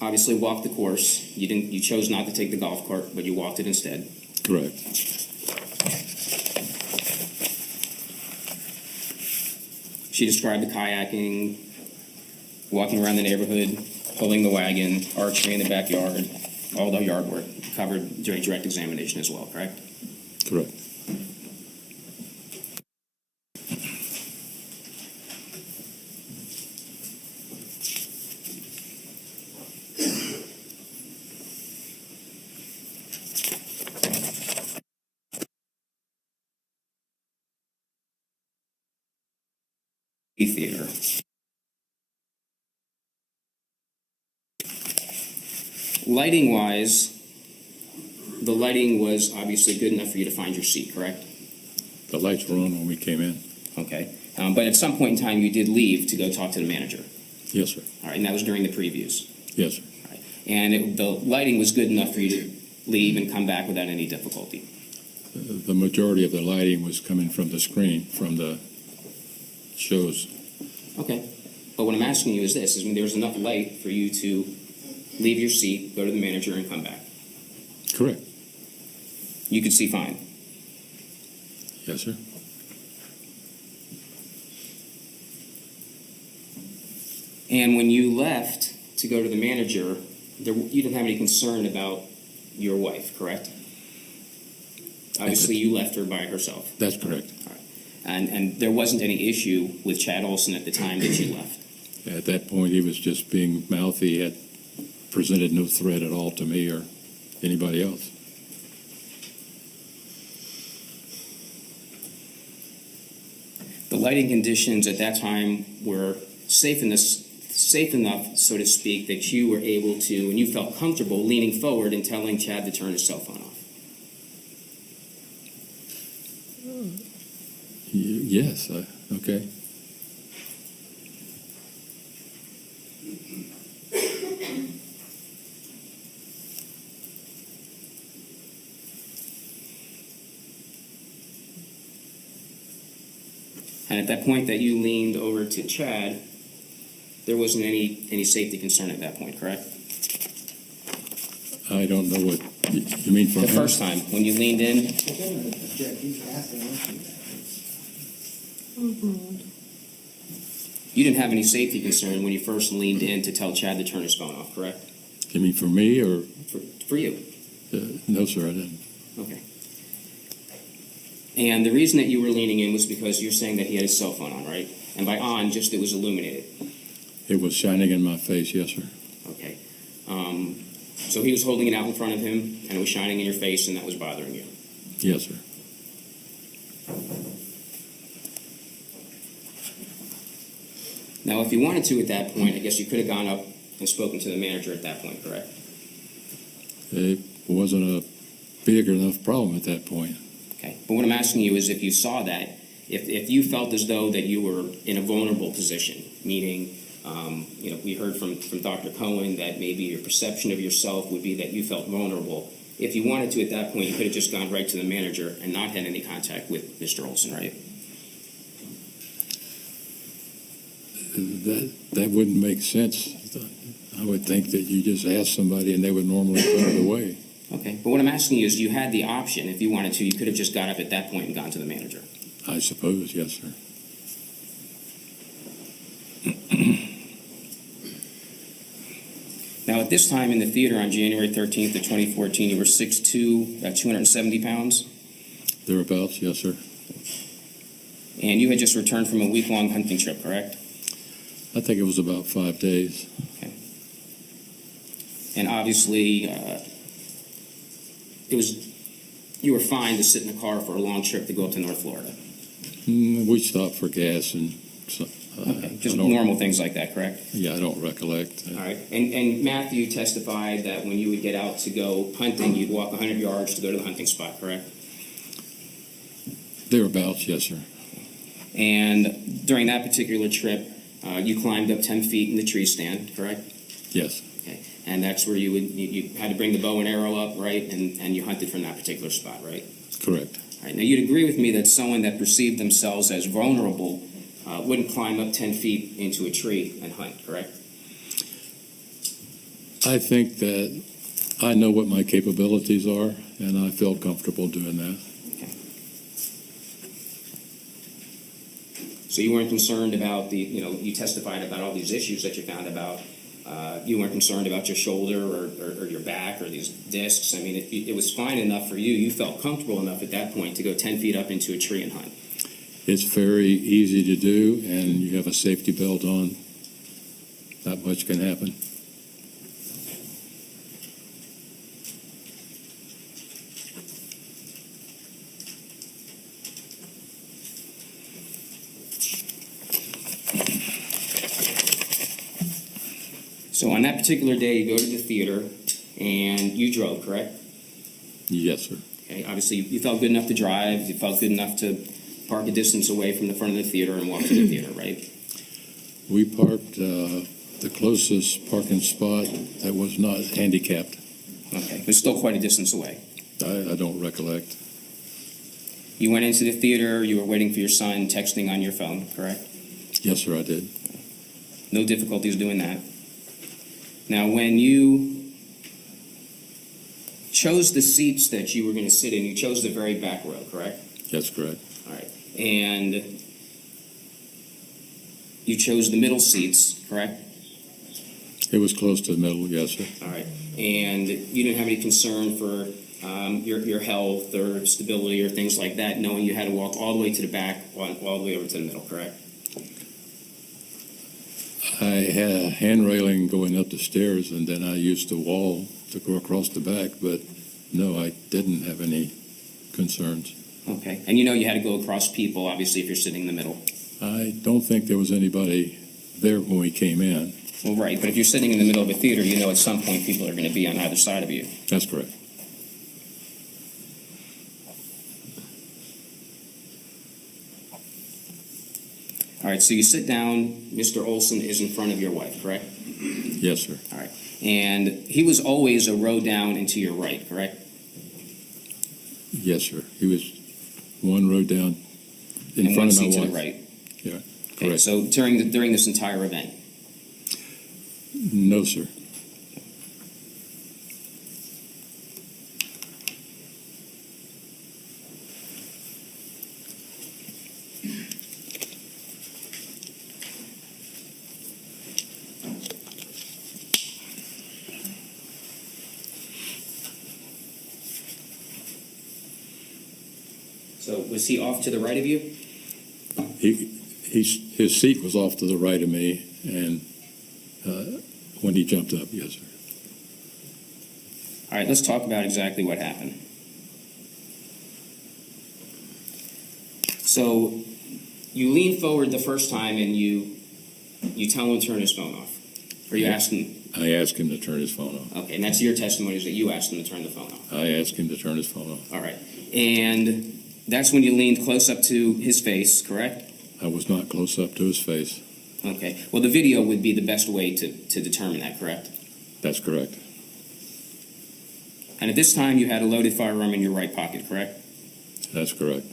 obviously walk the course. You chose not to take the golf cart, but you walked it instead. Correct. She described the kayaking, walking around the neighborhood, pulling the wagon, archery in the backyard, all the yard work covered during direct examination as well, correct? Correct. Theater. Lighting wise, the lighting was obviously good enough for you to find your seat, correct? The lights were on when we came in. Okay. But at some point in time, you did leave to go talk to the manager. Yes, sir. All right, and that was during the previews. Yes, sir. All right. And the lighting was good enough for you to leave and come back without any difficulty. The majority of the lighting was coming from the screen, from the shows. Okay. But what I'm asking you is this, I mean, there was enough light for you to leave your seat, go to the manager, and come back. Correct. You could see fine. Yes, sir. And when you left to go to the manager, you didn't have any concern about your wife, correct? Obviously, you left her by herself. That's correct. And there wasn't any issue with Chad Oulson at the time that you left. At that point, he was just being mouthy. He had presented no threat at all to me or anybody else. The lighting conditions at that time were safe enough, so to speak, that you were able to, and you felt comfortable leaning forward and telling Chad to turn his cell phone off. Yes, okay. And at that point that you leaned over to Chad, there wasn't any safety concern at that point, correct? I don't know what you mean from The him. first time, when you leaned in, Jack, he's asking us. you didn't have any safety concern when you first leaned in to tell Chad to turn his phone off, correct? You mean for me or? For you. No, sir, I didn't. Okay. And the reason that you were leaning in was because you're saying that he had his cell phone on, right? And by on, just it was illuminated. It was shining in my face, yes, sir. Okay. So he was holding it out in front of him, and it was shining in your face, and that was bothering you. Yes, sir. Now, if you wanted to at that point, I guess you could have gone up and spoken to the manager at that point, correct? It wasn't a big enough problem at that point. Okay. But what I'm asking you is if you saw that, if you felt as though that you were in a vulnerable position, meaning, we heard from Dr. Cohen that maybe your perception of yourself would be that you felt vulnerable. If you wanted to at that point, you could have just gone right to the manager and not had any contact with Mr. Oulson, right? That wouldn't make sense. I would think that you just ask somebody and they would normally put it away. Okay. But what I'm asking you is you had the option, if you wanted to, you could have just got up at that point and gone to the manager. I suppose, yes, sir. Now, at this time in the theater on January 13th of 2014, you were 6'2", 270 pounds, Thereabouts, yes, sir. and you had just returned from a week-long hunting trip, correct? I think it was about 5 days. Okay. And obviously, you were fine to sit in the car for a long trip to go up to North Florida. We stopped for gas and so, Okay, just I don't- normal things like that, correct? Yeah, I don't recollect. All right. And Matthew testified that when you would get out to go hunting, you'd walk 100 yards to go to the hunting spot, correct? Thereabouts, yes, sir. And during that particular trip, you climbed up 10 feet in the tree stand, correct? Yes, Okay. And that's where you had to bring the bow and arrow up, right? And you hunted from that particular spot, right? correct. All right. Now, you'd agree with me that someone that perceived themselves as vulnerable wouldn't climb up 10 feet into a tree and hunt, correct? I think that I know what my capabilities are, and I felt comfortable doing that. So you weren't concerned about you testified about all these issues that you found about. You weren't concerned about your shoulder or your back or these discs. I mean, it was fine enough for you. You felt comfortable enough at that point to go 10 feet up into a tree and hunt. It's very easy to do, and you have a safety belt on. Not much can happen. So on that particular day, you go to the theater and you drove, correct? Yes, sir. Okay. Obviously, you felt good enough to drive. You felt good enough to park a distance away from the front of the theater and walk to the theater, right? We parked the closest parking spot that was not handicapped. Okay. But still quite a distance away. I don't recollect. You went into the theater. You were waiting for your son, texting on your phone, correct? Yes, sir, I did. No difficulties doing that. Now, when you chose the seats that you were going to sit in, you chose the very back row, correct? That's correct. All right. And you chose the middle seats, correct? It was close to the middle, yes, sir. All right. And you didn't have any concern for your health or stability or things like that, knowing you had to walk all the way to the back, all the way over to the middle, correct? I had a hand railing going up the stairs, and then I used the wall to go across the back, but no, I didn't have any concerns. Okay. And you know you had to go across people, obviously, if you're sitting in the middle. I don't think there was anybody there when we came in. Well, right. But if you're sitting in the middle of a theater, you know at some point people are going to be on either side of you. That's correct. All right. So you sit down. Mr. Oulson is in front of your wife, correct? Yes, sir. All right. And he was always a row down and to your right, correct? Yes, sir. He was one row down in And one front of my seat wife. to the right. Yeah, Okay. correct. So during this entire event. No, sir. So was he off to the right of you? His seat was off to the right of me, and when he jumped up, yes, sir. All right, let's talk about exactly what happened. So you lean forward the first time and you tell him to turn his phone off. Or you ask him. I asked him to turn his phone off. Okay, and that's your testimony is that you asked him to turn the phone off. I asked him to turn his phone off. All right. And that's when you leaned close up to his face, correct? I was not close up to his face. Okay. Well, the video would be the best way to determine that, correct? That's correct. And at this time, you had a loaded firearm in your right pocket, correct? That's correct.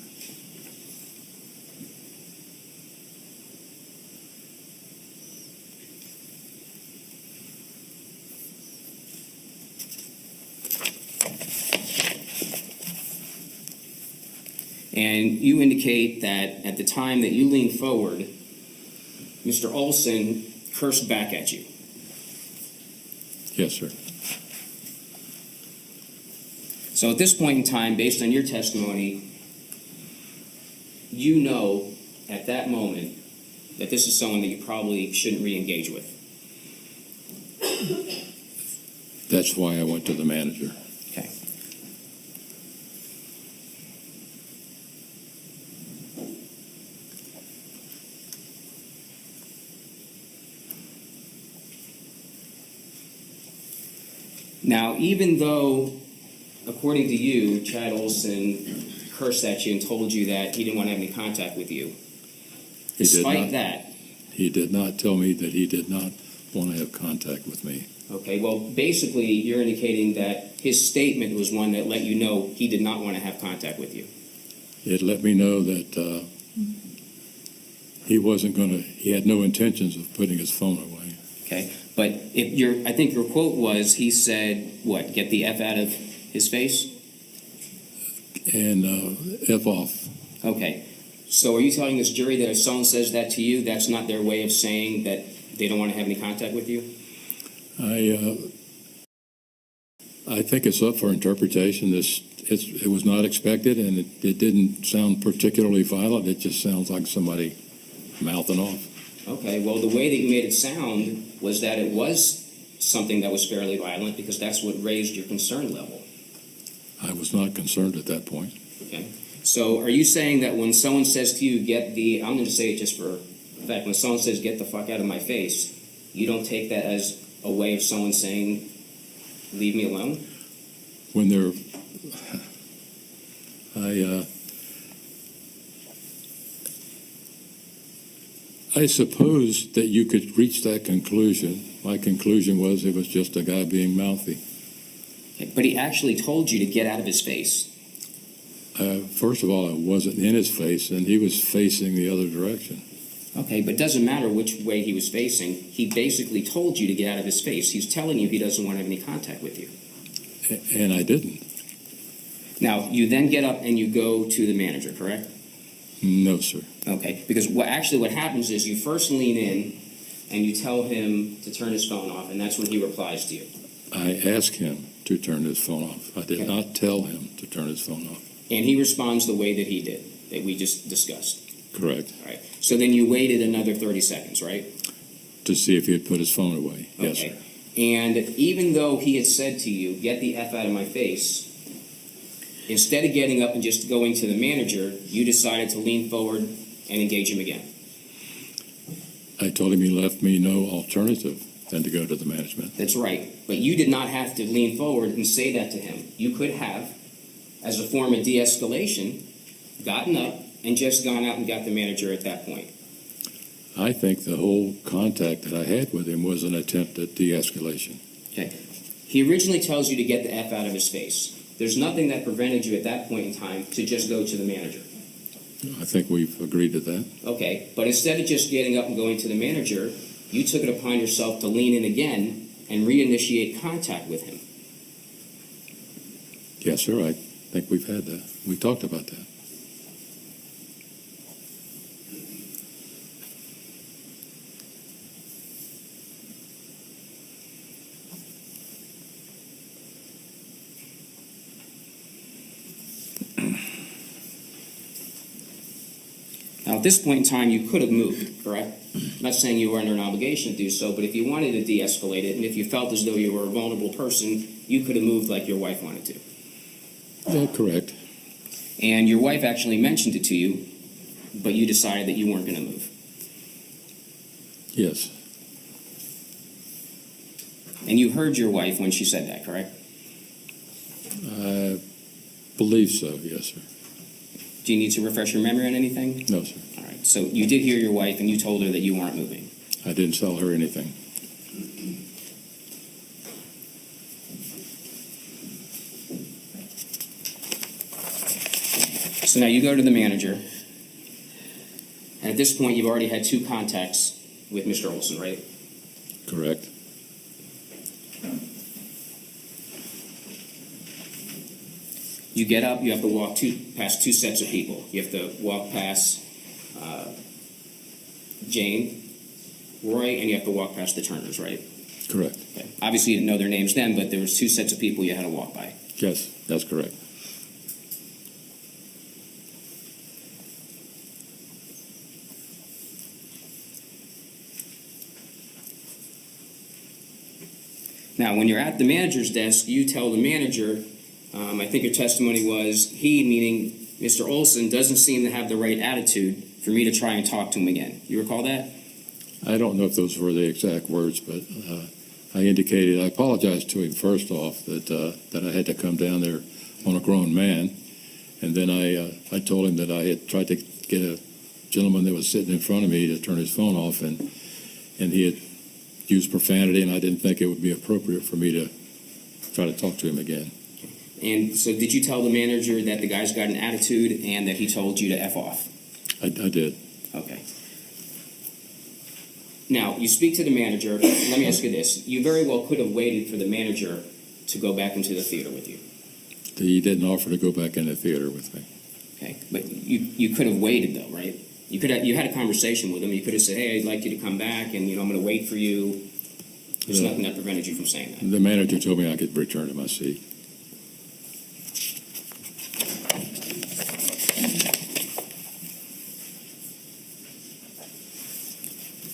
And you indicate that at the time that you leaned forward, Mr. Oulson cursed back at you. Yes, sir. So at this point in time, based on your testimony, you know at that moment that this is someone that you probably shouldn't re-engage with. That's why I went to the manager. Okay. Now, even though, according to you, Chad Oulson cursed at you and told you that he didn't want to have any contact with you, He did despite not. that, He did not tell me that he did not want to have contact with me. okay, well, basically, you're indicating that his statement was one that let you know he did not want to have contact with you. It let me know that he had no intentions of putting his phone away. Okay, but I think your quote was, he said, what, get the F out of his face? And F off. Okay, so are you telling this jury that if someone says that to you, that's not their way of saying that they don't want to have any contact with you? I think it's up for interpretation. It was not expected, and it didn't sound particularly violent. It just sounds like somebody mouthing off. Okay, well, the way that you made it sound was that it was something that was fairly violent because that's what raised your concern level. I was not concerned at that point. Okay, so are you saying that when someone says to you, I'm going to say it just for fact, when someone says, get the fuck out of my face, you don't take that as a way of someone saying, leave me alone? When they're, I suppose that you could reach that conclusion. My conclusion was it was just a guy being mouthy. Okay, but he actually told you to get out of his face. First of all, I wasn't in his face, and he was facing the other direction. Okay, but it doesn't matter which way he was facing. He basically told you to get out of his face. He's telling you he doesn't want to have any contact with you. And I didn't. Now, you then get up and you go to the manager, correct? No, sir. Okay, because what happens is you first lean in and you tell him to turn his phone off, and that's when he replies to you. I asked him to turn his phone off. I did Okay. not tell him to turn his phone off. And he responds the way that he did, that we just discussed. Correct. All right. So then you waited another 30 seconds, right? To see if he had put his phone away. Yes, Okay. sir. And even though he had said to you, get the F out of my face, instead of getting up and just going to the manager, you decided to lean forward and engage him again. I told him he left me no alternative than to go to the management. That's right. But you did not have to lean forward and say that to him. You could have, as a form of de-escalation, gotten up and just gone out and got the manager at that point. I think the whole contact that I had with him was an attempt at de-escalation. Okay. He originally tells you to get the F out of his face. There's nothing that prevented you at that point in time to just go to the manager. I think we've agreed to that. Okay, but instead of just getting up and going to the manager, you took it upon yourself to lean in again and reinitiate contact with him. Yes, sir, I think we've had that. We talked about that. Now, at this point in time, you could have moved, correct? I'm not saying you were under an obligation to do so, but if you wanted to de-escalate it, and if you felt as though you were a vulnerable person, you could have moved like your wife wanted to. Yeah, correct. And your wife actually mentioned it to you, but you decided that you weren't going to move. Yes, And you heard your wife when she said that, correct? I believe so, yes, sir. Do you need to refresh your memory on anything? No, sir. All right, so you did hear your wife, and you told her that you weren't moving. I didn't tell her anything. So now you go to the manager, and at this point, you've already had 2 contacts with Mr. Oulson, right? Correct. You get up, you have to walk past 2 sets of people. You have to walk past Jane, Roy, and you have to walk past the Turners, right? Correct. Okay. Obviously, you didn't know their names then, but there was 2 sets of people you had to walk by. Yes, that's correct. Now, when you're at the manager's desk, you tell the manager, I think your testimony was, he, meaning Mr. Oulson, doesn't seem to have the right attitude for me to try and talk to him again. You recall that? I don't know if those were the exact words, but I indicated, I apologized to him first off that I had to come down there on a grown man. And then I told him that I had tried to get a gentleman that was sitting in front of me to turn his phone off, and he had used profanity, and I didn't think it would be appropriate for me to try to talk to him again. And so did you tell the manager that the guy's got an attitude and that he told you to F off? I did. Okay. Now, you speak to the manager. Let me ask you this. You very well could have waited for the manager to go back into the theater with you. He didn't offer to go back in the theater with me. Okay. But you could have waited, though, right? You had a conversation with him. You could have said, hey, I'd like you to come back, and, I'm going to wait for you. There's Yeah. nothing that prevented you from saying that. The manager told me I could return to my seat.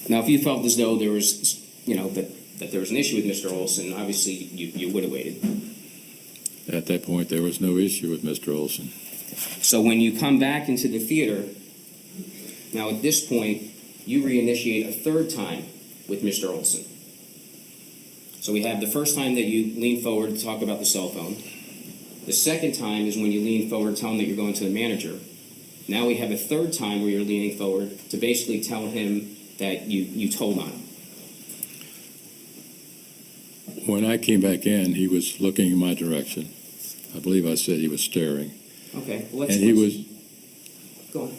Now, if you felt as though there was, that there was an issue with Mr. Oulson, obviously you would have waited. At that point, there was no issue with Mr. Oulson. So when you come back into the theater, now at this point, you reinitiate a 3rd time with Mr. Oulson. So we have the first time that you lean forward to talk about the cell phone. The second time is when you lean forward, tell him that you're going to the manager. Now we have a 3rd time where you're leaning forward to basically tell him that you told on him. When I came back in, he was looking in my direction. I believe I said he was staring. Okay, well, let's... And he was, Go on.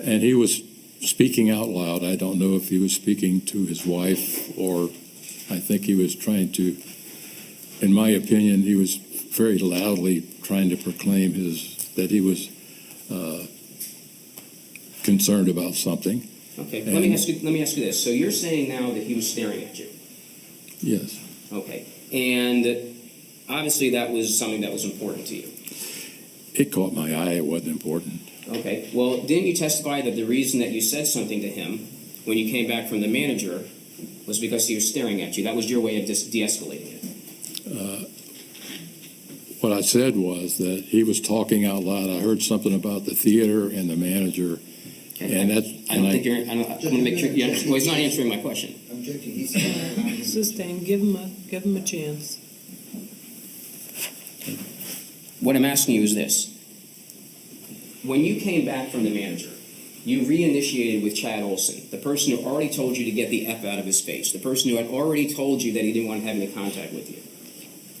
and he was speaking out loud. I don't know if he was speaking to his wife, or I think he was trying to, in my opinion, he was very loudly trying to proclaim that he was concerned about something. Okay, And- let me ask you this. So you're saying now that he was staring at you? Yes. Okay, and obviously that was something that was important to you. It caught my eye. It wasn't important. Okay, well, didn't you testify that the reason that you said something to him when you came back from the manager was because he was staring at you? That was your way of de-escalating it. What I said was that he was talking out loud. I heard something about the theater and the manager, Okay, and that's. I don't think you're. I want to make sure. Well, he's not answering my question. Objection, he's saying. Sustain, give him a chance. What I'm asking you is this. When you came back from the manager, you reinitiated with Chad Oulson, the person who already told you to get the F out of his face, the person who had already told you that he didn't want to have any contact with you.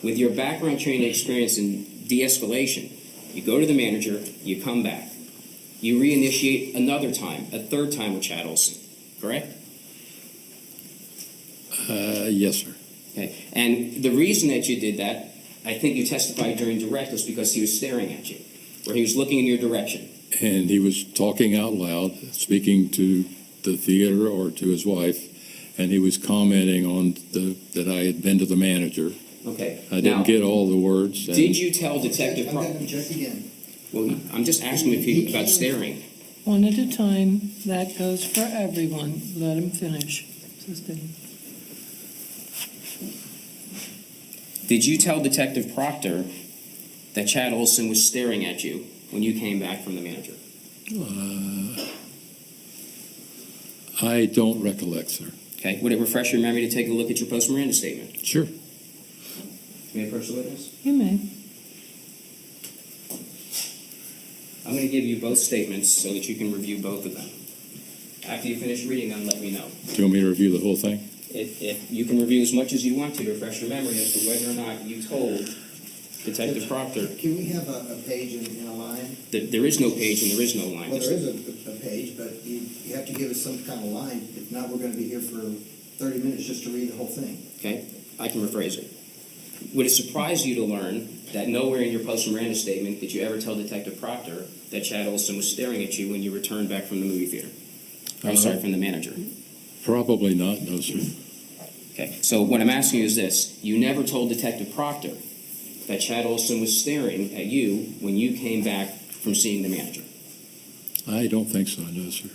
With your background training experience in de-escalation, you go to the manager, you come back. You reinitiate another time, a third time with Chad Oulson, correct? Yes, sir. Okay. And the reason that you did that, I think you testified during direct, was because he was staring at you, or he was looking in your direction. And he was talking out loud, speaking to the theater or to his wife, and he was commenting on that I had been to the manager. Okay. I didn't Now, get all the words. Did you tell Detective I'm going to Proctor? object again. Well, I'm just asking if you about staring. One at a time, that goes for everyone. Let him finish. Sustain. Did you tell Detective Proctor that Chad Oulson was staring at you when you came back from the manager? I don't recollect, sir. Okay. Would it refresh your memory to take a look at your post-Miranda statement? Sure. May I approach the witness? You may. I'm going to give you both statements so that you can review both of them. After you finish reading them, let me know. Do you want me to review the whole thing? If you can review as much as you want to refresh your memory as to whether or not you told Detective Proctor. Can we have a page in a line? that there is no page and there is no line. Well, there is a page, but you have to give us some kind of line. If not, we're going to be here for 30 minutes just to read the whole thing. Okay, I can rephrase it. Would it surprise you to learn that nowhere in your post-Miranda statement did you ever tell Detective Proctor that Chad Oulson was staring at you when you returned back from the movie theater? I'm sorry, from the manager. Probably not, no, sir. Okay, so what I'm asking you is this. You never told Detective Proctor that Chad Oulson was staring at you when you came back from seeing the manager. I don't think so, no, sir.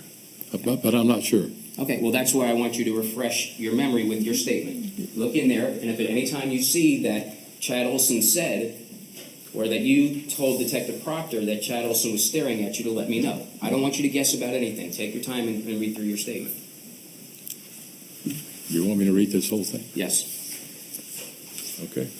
But I'm not sure. Okay, well, that's why I want you to refresh your memory with your statement. Look in there, and if at any time you see that Chad Oulson said, or that you told Detective Proctor that Chad Oulson was staring at you, to let me know. I don't want you to guess about anything. Take your time and read through your statement. You want me to read this whole thing? Yes. Okay.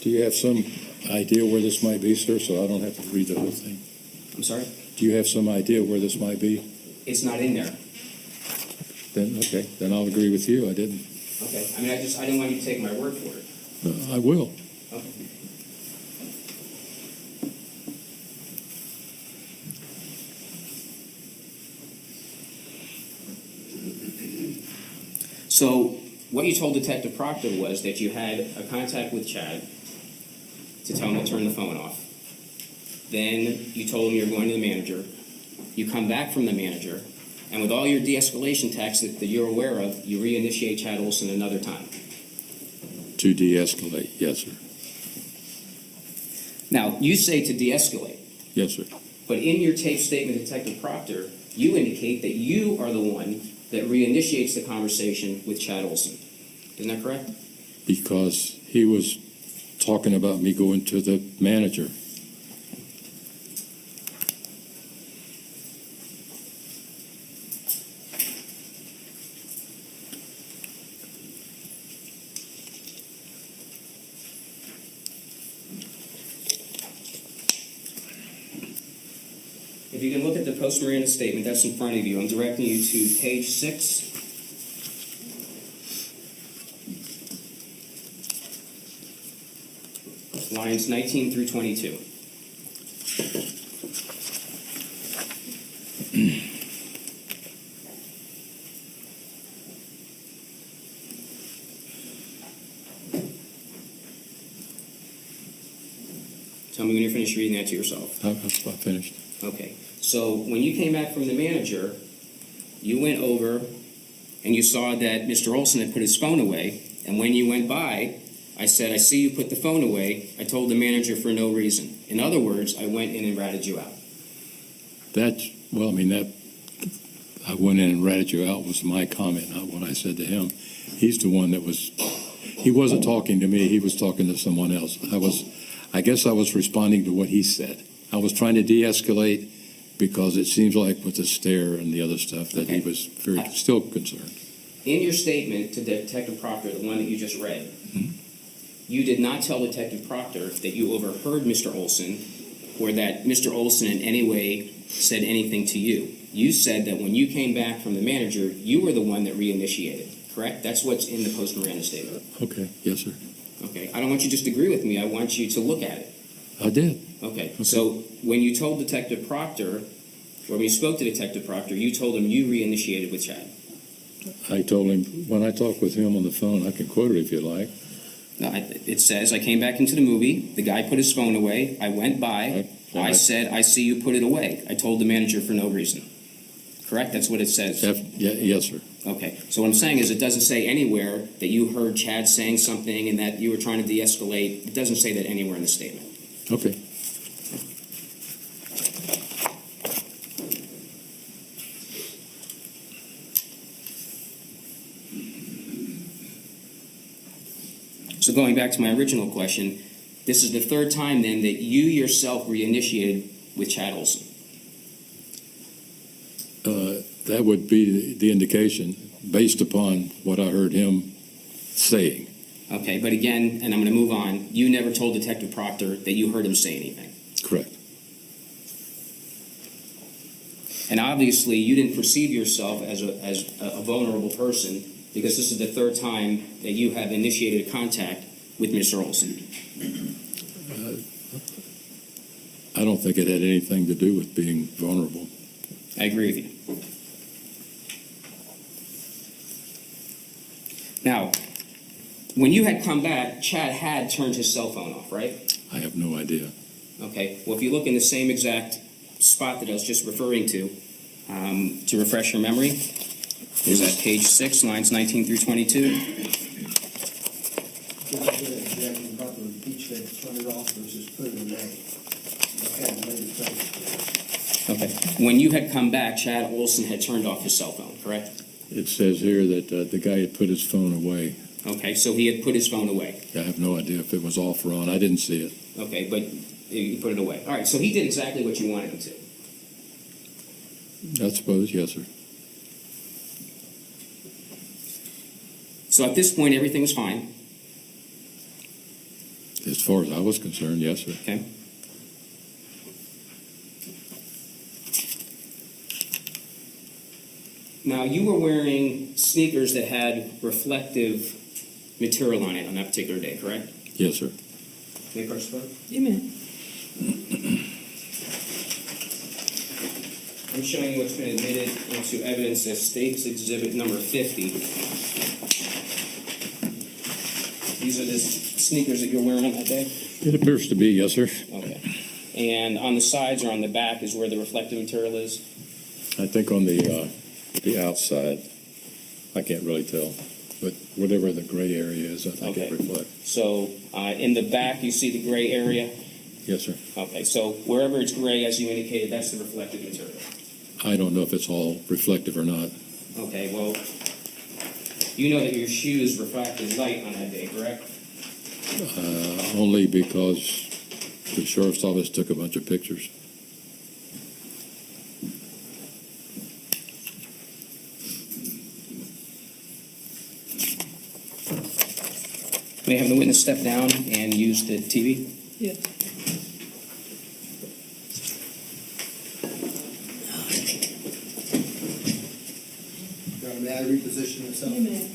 Do you have some idea where this might be, sir, so I don't have to read the whole thing? I'm sorry? Do you have some idea where this might be? It's not in there. Then, okay, then I'll agree with you. I didn't. Okay. I mean, I didn't want you to take my word for it. I will. Okay. So, what you told Detective Proctor was that you had a contact with Chad to tell him to turn the phone off. Then you told him you were going to the manager. You come back from the manager, and with all your de-escalation tactics that you're aware of, you reinitiate Chad Oulson another time. To de-escalate, yes, sir. Now, you say to de-escalate, Yes, sir. but in your tape statement, Detective Proctor, you indicate that you are the one that reinitiates the conversation with Chad Oulson. Isn't that correct? Because he was talking about me going to the manager. you can look at the post-Miranda statement that's in front of you, I'm directing you to page 6. Lines 19 through 22. Tell me when you're finished reading that to yourself. I finished. Okay, so when you came back from the manager, you went over and you saw that Mr. Oulson had put his phone away, and when you went by, I said, I see you put the phone away. I told the manager for no reason. In other words, I went in and ratted you out. I went in and ratted you out was my comment, not what I said to him. He's the one he wasn't talking to me, he was talking to someone else. I guess I was responding to what he said. I was trying to de-escalate because it seems like with the stare and the other stuff that he was still concerned. In your statement to Detective Proctor, the one that you just read, you did not tell Detective Proctor that you overheard Mr. Oulson or that Mr. Oulson in any way said anything to you. You said that when you came back from the manager, you were the one that reinitiated, correct? That's what's in the post-Miranda statement. Okay, yes, sir. Okay, I don't want you to just agree with me. I want you to look at it. I did. Okay, so when you told Detective Proctor, or when you spoke to Detective Proctor, you told him you reinitiated with Chad. I told him, when I talked with him on the phone, I can quote it if you like. No, it says, I came back into the movie, the guy put his phone away, I went by, I said, I see you put it away. I told the manager for no reason. Correct? That's what it says. Yes, sir. Okay, so what I'm saying is it doesn't say anywhere that you heard Chad saying something and that you were trying to de-escalate. It doesn't say that anywhere in the statement. Okay. So going back to my original question, this is the third time then that you yourself reinitiated with Chad Oulson. That would be the indication based upon what I heard him saying. Okay, but again, and I'm going to move on, you never told Detective Proctor that you heard him say anything. Correct. And obviously, you didn't perceive yourself as a vulnerable person because this is the third time that you have initiated contact with Mr. Oulson. I don't think it had anything to do with being vulnerable. I agree with you. Now, when you had come back, Chad had turned his cell phone off, right? I have no idea. Okay. Well, if you look in the same exact spot that I was just referring to refresh your memory, is at page 6, lines 19 through 22. Okay. When you had come back, Chad Oulson had turned off his cell phone, correct? It says here that the guy had put his phone away. Okay, so he had put his phone away. I have no idea if it was off or on. I didn't see it. Okay, but he put it away. All right, so he did exactly what you wanted him to. I suppose, yes, sir. So at this point, everything was fine. As far as I was concerned, yes, sir. Okay. Now, you were wearing sneakers that had reflective material on it on that particular day, correct? Yes, sir. May I press the button? You mean, I'm showing you what's been admitted into evidence as State's Exhibit number 50. These are the sneakers that you're wearing on that day? It appears to be, yes, sir. Okay. And on the sides or on the back is where the reflective material is? I think on the outside, I can't really tell, but whatever the gray area is, I think it reflects. So in the back, you see the gray area? Yes, sir. Okay, so wherever it's gray, as you indicated, that's the reflective material. I don't know if it's all reflective or not. Okay, well, you know that your shoes refracted light on that day, correct? Only because the sheriff's office took a bunch of pictures. May I have the witness step down and use the TV? yes. yourself. You may.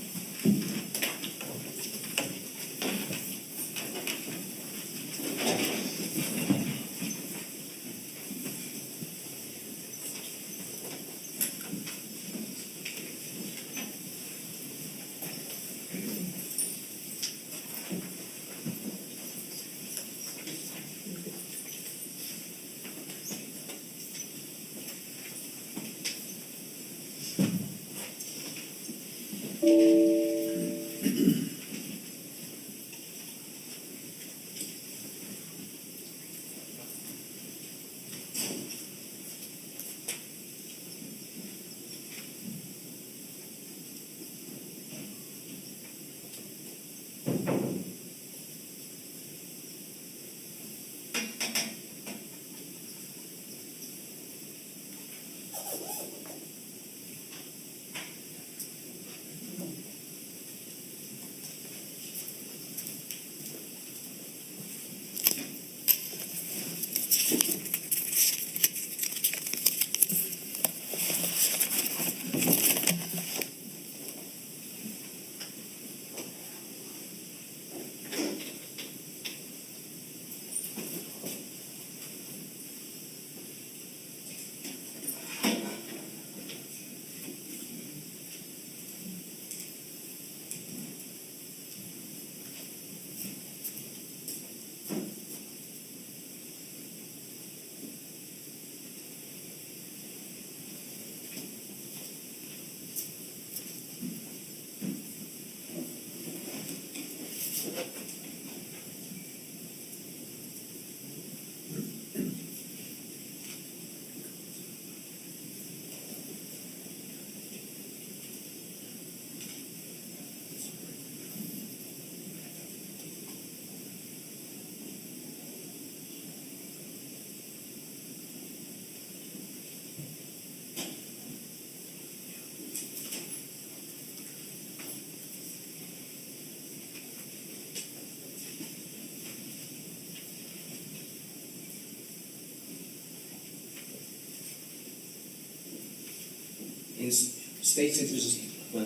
In states interest, well,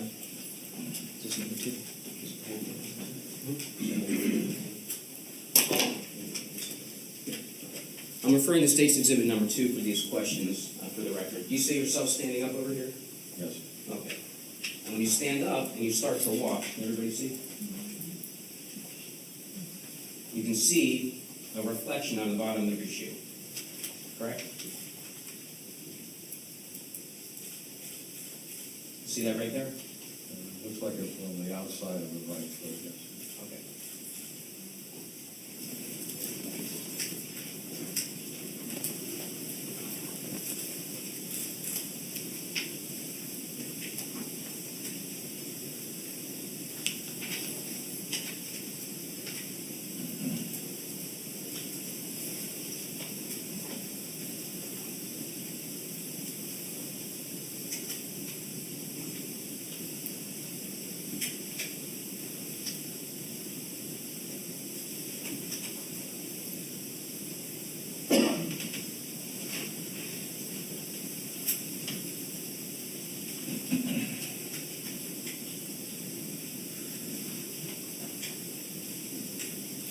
just number two. I'm referring to State's Exhibit number 2 for these questions, for the record. You see yourself standing up over here? Yes. Okay. And when you stand up and you start to walk, can everybody see? You can see a reflection on the bottom of your shoe. Correct? See that right there? Looks like it's on the outside of the right foot, yes. Okay.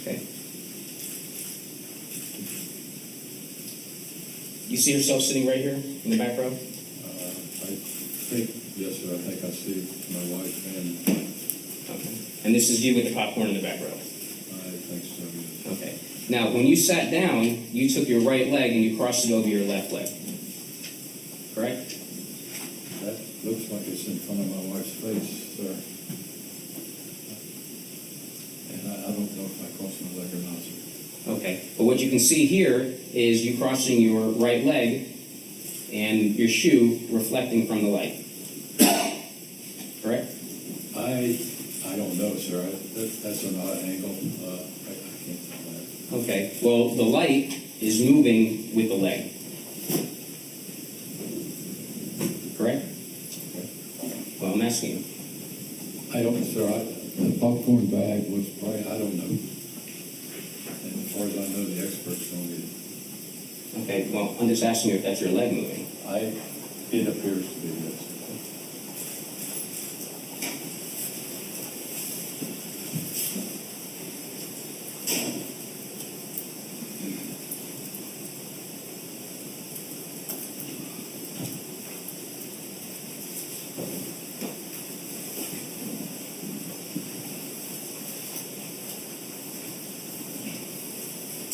Okay. You see yourself sitting right here in the back row? I think, yes, sir, I think I see my wife and Okay. And this is you with the popcorn in the back row? I think so, yes. Okay. Now, when you sat down, you took your right leg and you crossed it over your left leg. Correct? That looks like it's in front of my wife's face, sir. And I don't know if I crossed my leg or not, sir. Okay. But what you can see here is you crossing your right leg and your shoe reflecting from the light. Correct? I don't know, sir. That's an odd angle. I can't tell that. Okay. Well, the light is moving with the leg. Correct? Well, I'm asking you. I don't, sir. The popcorn bag was probably, I don't know. And as far as I know, the experts don't either. Okay. Well, I'm just asking you if that's your leg moving. It appears to be, yes.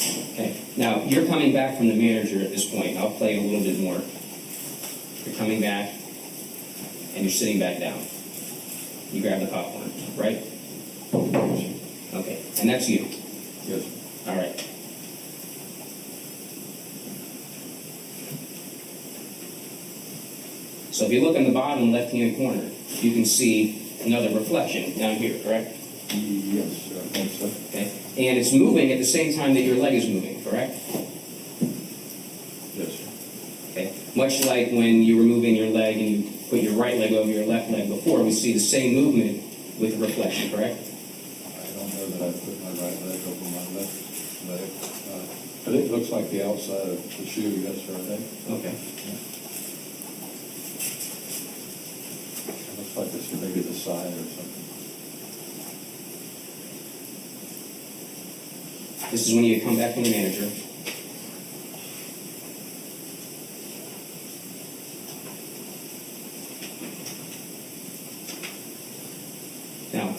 Okay, now, you're coming back from the manager at this point. I'll play a little bit more. You're coming back, and you're sitting back down. You grab the popcorn, right? Okay, and that's you. Yes. All right. So if you look in the bottom left-hand corner, you can see another reflection down here, correct? Yes, I think so. Okay, and it's moving at the same time that your leg is moving, correct? Yes, sir. Okay, much like when you were moving your leg and you put your right leg over your left leg before, we see the same movement with reflection, correct? I don't know that I put my right leg over my left leg, but it looks like the outside of the shoe, yes, sir, I think. Okay. It looks like it's maybe the side or something. This is when you come back from the manager. Now,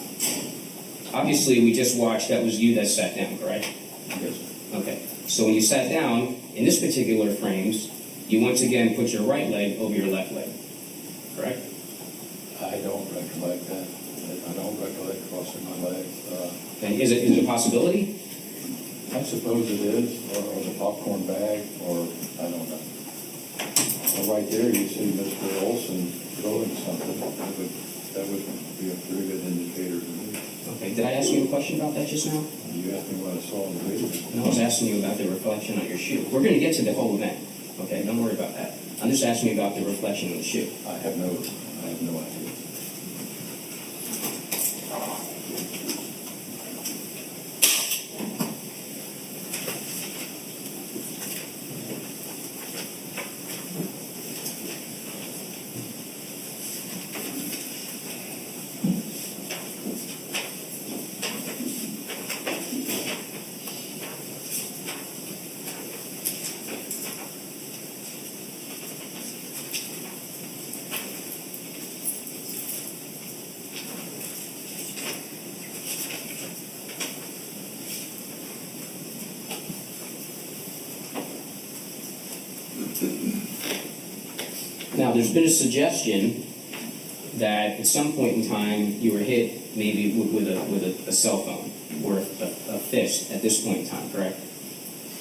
obviously, we just watched, that was you that sat down, correct? Yes, sir. Okay, so when you sat down, in this particular frames, you once again put your right leg over your left leg, correct? I don't recollect that. I don't recollect crossing my leg. And is it a possibility? I suppose it is, or the popcorn bag, or I don't know. Well, right there, you see Mr. Oulson throwing something. That would be a pretty good indicator to me. Okay, did I ask you a question about that just now? You asked me what I saw in the video. No, I was asking you about the reflection on your shoe. We're going to get to the whole event, okay? Don't worry about that. I'm just asking you about the reflection on the shoe. I have no idea. Now, there's been a suggestion that at some point in time you were hit maybe with a cell phone or a fist at this point in time, correct?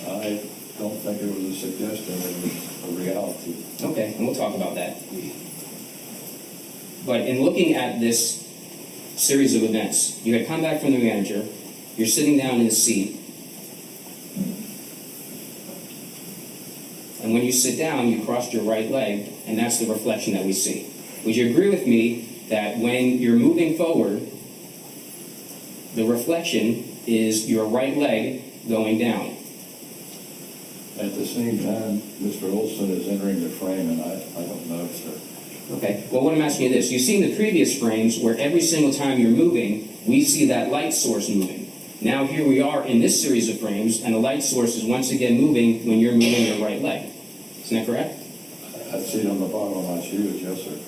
I don't think it was a suggestion, it was a reality. Okay, and we'll talk about that. But in looking at this series of events, you had come back from the manager, you're sitting down in a seat, and when you sit down, you crossed your right leg, and that's the reflection that we see. Would you agree with me that when you're moving forward, the reflection is your right leg going down? At the same time, Mr. Oulson is entering the frame, and I don't know, sir. Okay, well, what I'm asking you this. You've seen the previous frames where every single time you're moving, we see that light source moving. Now here we are in this series of frames, and the light source is once again moving when you're moving your right leg. Isn't that correct? I see it on the bottom of my shoes, yes, sir.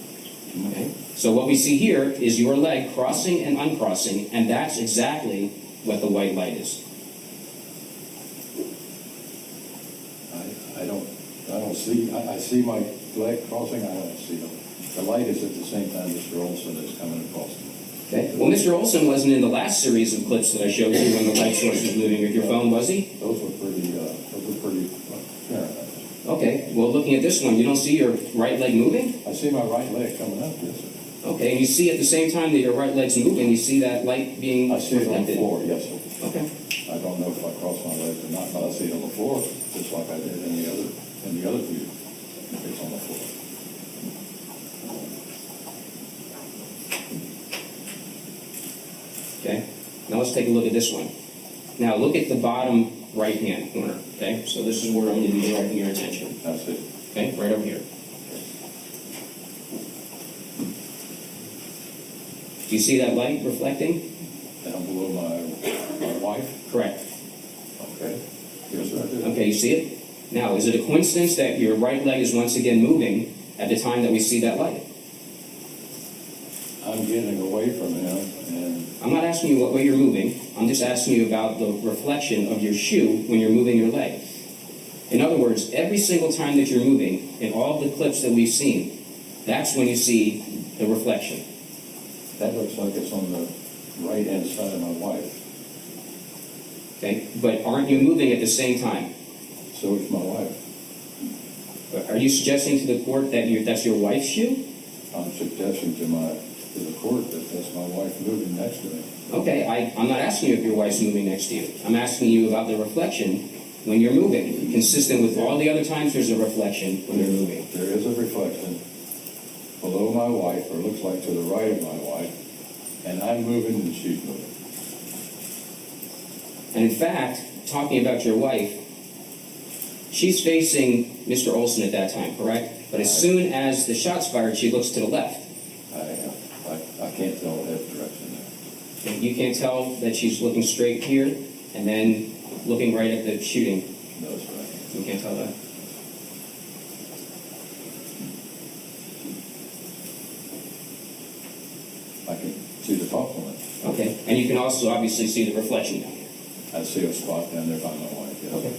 Okay. So what we see here is your leg crossing and uncrossing, and that's exactly what the white light is. I don't see, I see my leg crossing, I don't see them. The light is at the same time Mr. Oulson is coming across. Okay. Well, Mr. Oulson wasn't in the last series of clips that I showed you when the light source was moving with your phone, was he? Those were pretty apparent. Okay. Well, looking at this one, you don't see your right leg moving? I see my right leg coming up, yes, sir. Okay. And you see at the same time that your right leg's moving, you see that light being I see it on the reflected? floor, yes, sir. Okay. I don't know if I crossed my leg or not, but I see it on the floor, just like I did in the other view. It's on the floor. Okay. Now let's take a look at this one. Now look at the bottom right-hand corner. Okay. So this is where I'm going to be directing your attention. That's it. Okay. Right over here. Do you see that light reflecting? Down below my wife? Correct. Okay. Yes, sir, I do. Okay, you see it? Now, is it a coincidence that your right leg is once again moving at the time that we see that light? I'm getting away from him, and I'm not asking you what way you're moving. I'm just asking you about the reflection of your shoe when you're moving your leg. In other words, every single time that you're moving, in all the clips that we've seen, that's when you see the reflection. That looks like it's on the right-hand side of my wife. Okay? But aren't you moving at the same time? So is my wife. Are you suggesting to the court that that's your wife's shoe? I'm suggesting to the court that that's my wife moving next to me. Okay, I'm not asking you if your wife's moving next to you. I'm asking you about the reflection when you're moving, consistent with all the other times there's a reflection when you're moving. There is a reflection below my wife, or looks like to the right of my wife, and I'm moving and she's moving. And in fact, talking about your wife, she's facing Mr. Oulson at that time, correct? But as soon as the shot's fired, she looks to the left. I can't tell that direction there. And you can't tell that she's looking straight here and then looking right at the shooting. No, that's right. You can't tell that? I can see the top one. Okay. And you can also obviously see the reflection down here. I see a spot down there by my wife, yes. Okay.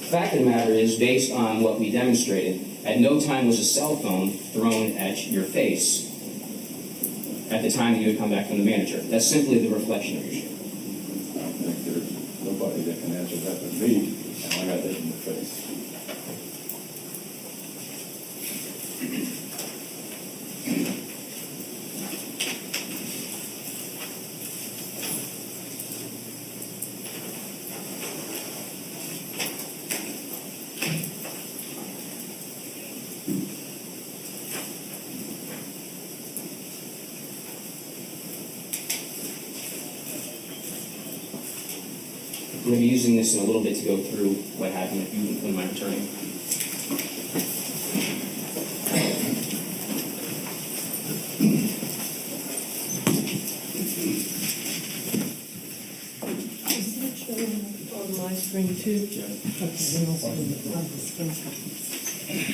The fact of the matter is, based on what we demonstrated, at no time was a cell phone thrown at your face at the time that you had come back from the manager. That's simply the reflection of your shoe. I think there's nobody that can answer that but me, and I got that in the face. I'm going to be using this in a little bit to go through what happened when my returning. Is that showing on my screen too? Okay, then I'll put it on the screen.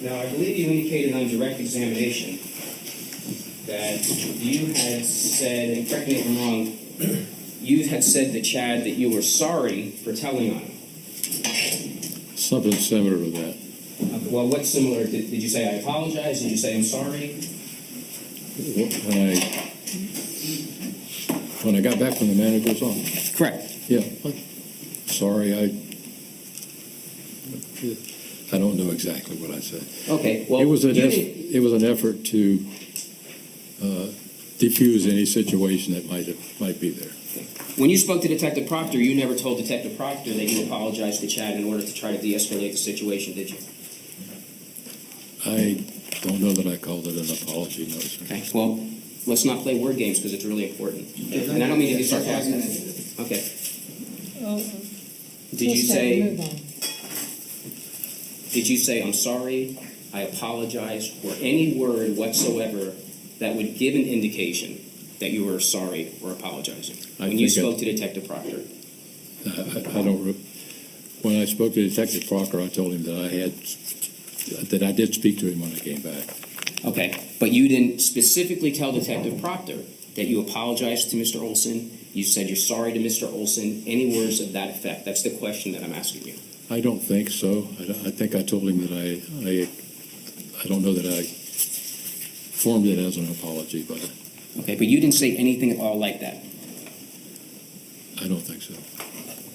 Now, I believe you indicated on direct examination that you had said, and correct me if I'm wrong, you had said to Chad that you were sorry for telling on him. Something similar to that. Well, what's similar? Did you say I apologize? Did you say I'm sorry? When I got back from the manager's office, Correct. yeah, sorry, I don't know exactly what I said. Okay, well, It was you an effort to diffuse any situation that might be there. when you spoke to Detective Proctor, you never told Detective Proctor that you apologized to Chad in order to try to de-escalate the situation, did you? I don't know that I called it an apology, no, sir. Okay, well, let's not play word games because it's really important. And I don't mean to be sarcastic. Okay. Oh, Did you just say, move on. did you say, I'm sorry, I apologize, or any word whatsoever that would give an indication that you were sorry or apologizing? When you spoke to Detective Proctor. I don't, when I spoke to Detective Proctor, I told him that I did speak to him when I came back. Okay, but you didn't specifically tell Detective Proctor that you apologized to Mr. Oulson, you said you're sorry to Mr. Oulson, any words of that effect? That's the question that I'm asking you. I don't think so. I think I told him that I don't know that I formed it as an apology, but Okay, but you didn't say anything at all like that. I don't think so.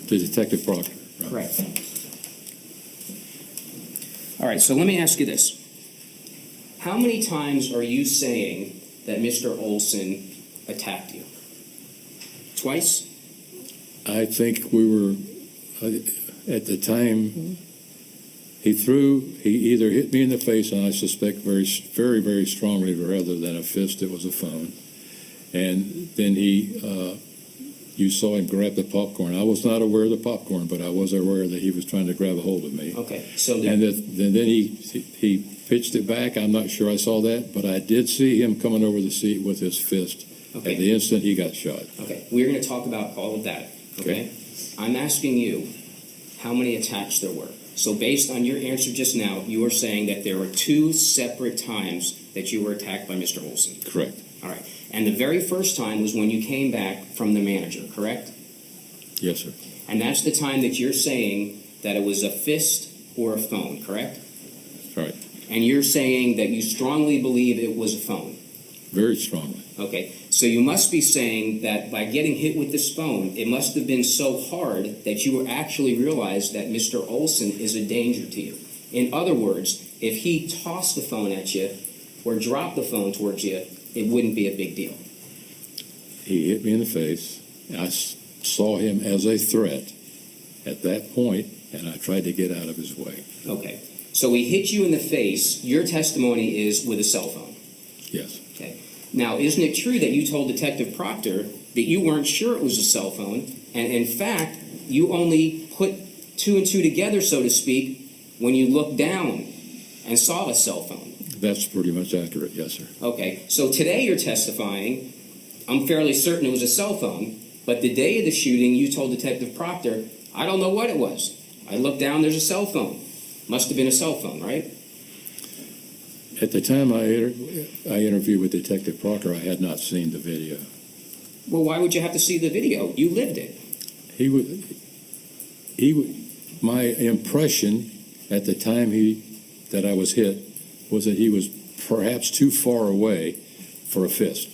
To Detective Proctor. Right. Correct. All right, so let me ask you this. How many times are you saying that Mr. Oulson attacked you? Twice? I think we were, at the time, He either hit me in the face, and I suspect very, very, very strongly, rather than a fist, it was a phone. And then you saw him grab the popcorn. I was not aware of the popcorn, but I was aware that he was trying to grab a hold of me. Okay, so And then he pitched it back. I'm not sure I saw that, but I did see him coming over the seat with his fist. okay. At the instant he got shot. Okay, we're going to talk about all of that, okay? I'm asking you how many attacks there were. So based on your answer just now, you are saying that there were 2 separate times that you were attacked by Mr. Oulson. Correct. All right. And the very first time was when you came back from the manager, correct? Yes, sir. And that's the time that you're saying that it was a fist or a phone, correct? Right. And you're saying that you strongly believe it was a phone. Very strongly. Okay, so you must be saying that by getting hit with this phone, it must have been so hard that you actually realized that Mr. Oulson is a danger to you. In other words, if he tossed the phone at you or dropped the phone towards you, it wouldn't be a big deal. He hit me in the face. I saw him as a threat at that point, and I tried to get out of his way. Okay, so he hit you in the face. Your testimony is with a cell phone. Yes. Okay. Now, isn't it true that you told Detective Proctor that you weren't sure it was a cell phone, and in fact, you only put 2 and 2 together, so to speak, when you looked down and saw a cell phone? That's pretty much accurate, yes, sir. Okay, so today you're testifying, I'm fairly certain it was a cell phone, but the day of the shooting, you told Detective Proctor, I don't know what it was. I looked down, there's a cell phone. Must have been a cell phone, right? At the time I interviewed with Detective Proctor, I had not seen the video. Well, why would you have to see the video? You lived it. My impression at the time that I was hit was that he was perhaps too far away for a fist.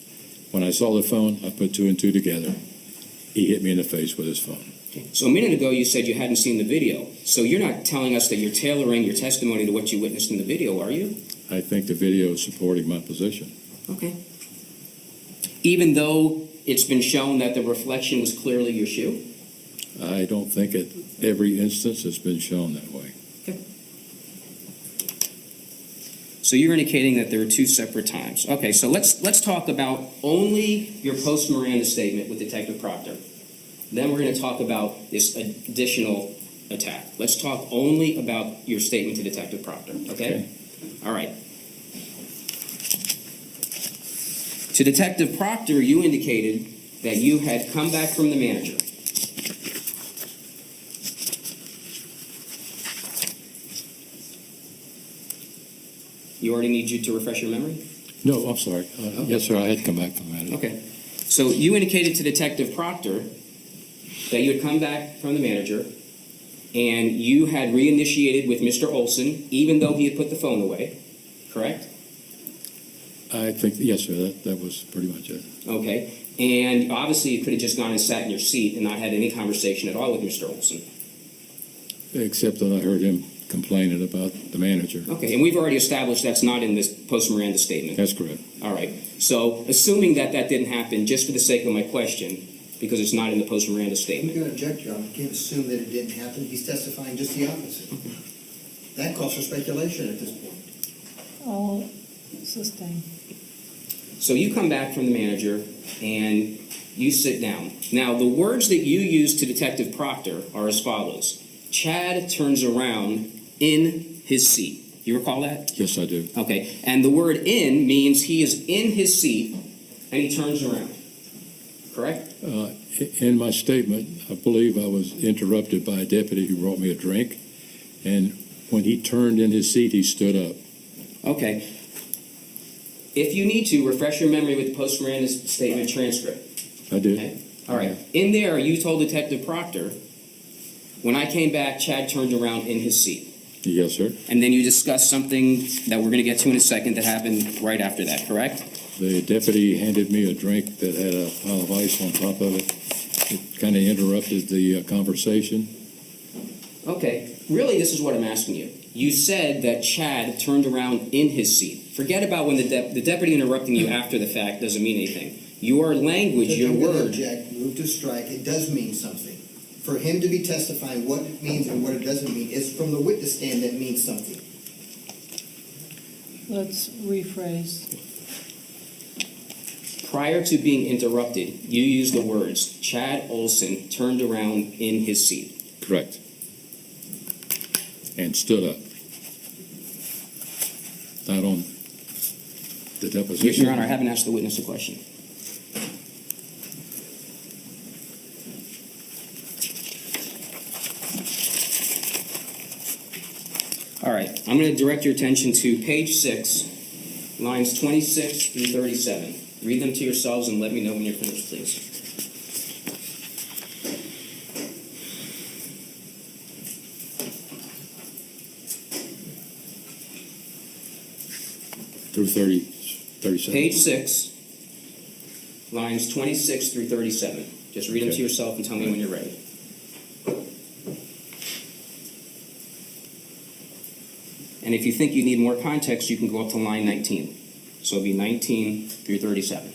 When I saw the phone, I put 2 and 2 together. He hit me in the face with his phone. So a minute ago you said you hadn't seen the video. So you're not telling us that you're tailoring your testimony to what you witnessed in the video, are you? I think the video is supporting my position. Okay. Even though it's been shown that the reflection was clearly your shoe? I don't think at every instance it's been shown that way. So you're indicating that there are 2 separate times. Okay, so let's talk about only your post-Miranda statement with Detective Proctor. Then we're going to talk about this additional attack. Let's talk only about your statement to Detective Proctor, okay? All right. To Detective Proctor, you indicated that you had come back from the manager. You already need you to refresh your memory? No, I'm sorry. Yes, sir, I had come back from that. Okay. So you indicated to Detective Proctor that you had come back from the manager and you had reinitiated with Mr. Oulson, even though he had put the phone away, correct? I think, yes, sir, that was pretty much it. Okay. And obviously you could have just gone and sat in your seat and not had any conversation at all with Mr. Oulson. Except that I heard him complaining about the manager. Okay. And we've already established that's not in this post-Miranda statement. That's correct. All right. So assuming that that didn't happen, just for the sake of my question, because it's not in the post-Miranda I'm statement. going to object, Your Honor. You can't assume that it didn't happen. He's testifying just the opposite. That calls for speculation at this point. All sustained. So you come back from the manager and you sit down. Now, the words that you use to Detective Proctor are as follows. Chad turns around in his seat. You recall that? Yes, I do. Okay. And the word in means he is in his seat and he turns around. Correct? In my statement, I believe I was interrupted by a deputy who brought me a drink, and when he turned in his seat, he stood up. Okay. If you need to, refresh your memory with the post-Miranda statement transcript. I did. Okay? All right. In there, you told Detective Proctor, when I came back, Chad turned around in his seat. Yes, sir. And then you discussed something that we're going to get to in a second that happened right after that, correct? The deputy handed me a drink that had a pile of ice on top of it. It kind of interrupted the conversation. Okay. Really, this is what I'm asking you. You said that Chad turned around in his seat. Forget about when the deputy interrupting you after the fact doesn't mean anything. Your language, your I'm going to word. object, move to strike. It does mean something. for him to be testifying what it means and what it doesn't mean, it's from the witness stand that means something. Let's rephrase. Prior to being interrupted, you used the words, Chad Oulson turned around in his seat. Correct. And stood up. Not on the deposition. Your Honor, I haven't asked the witness a question. All right, I'm going to direct your attention to page 6, lines 26 through 37. Read them to yourselves and let me know when you're finished, please. Through 37. Page 6, lines 26 through 37. Just read them to Okay. yourself and tell me when you're ready. And if you think you need more context, you can go up to line 19. So it'll be 19 through 37.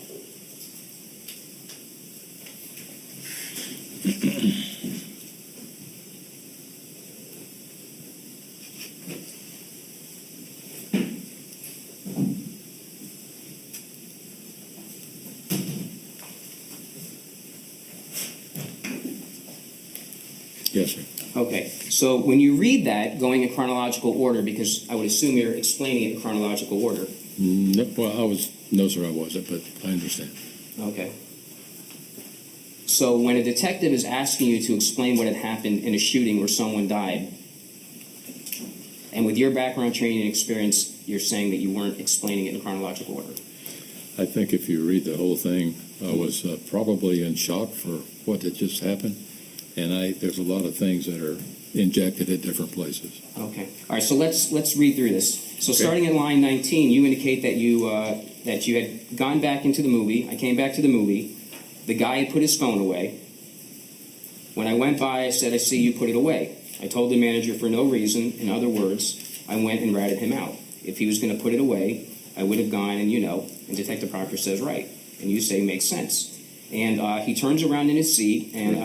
Yes, sir. Okay, so when you read that, going in chronological order, because I would assume you're explaining it in chronological order. No, well, no, sir, I wasn't, but I understand. Okay. So when a detective is asking you to explain what had happened in a shooting where someone died, and with your background training and experience, you're saying that you weren't explaining it in chronological order. I think if you read the whole thing, I was probably in shock for what had just happened. And there's a lot of things that are injected at different places. Okay. All right. So let's read through this. So Okay. starting at line 19, you indicate that you had gone back into the movie. I came back to the movie. The guy had put his phone away. When I went by, I said, "I see you put it away." I told the manager for no reason. In other words, I went and ratted him out. If he was going to put it away, I would have gone and And Detective Proctor says, "Right," and you say, "Makes sense." And he turns around in his seat and.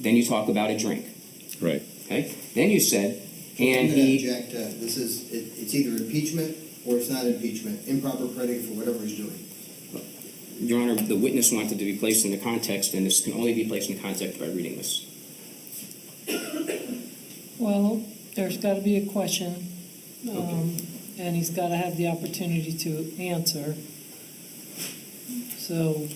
Then you talk about a drink. Right. Okay? Then you said, and I'm gonna he... object, it's either impeachment or it's not impeachment, improper predicate for whatever he's doing. Your Honor, the witness wanted to be placed in the context, and this can only be placed in context by reading this. Well, there's got to be a question, and he's got to have the opportunity to answer. So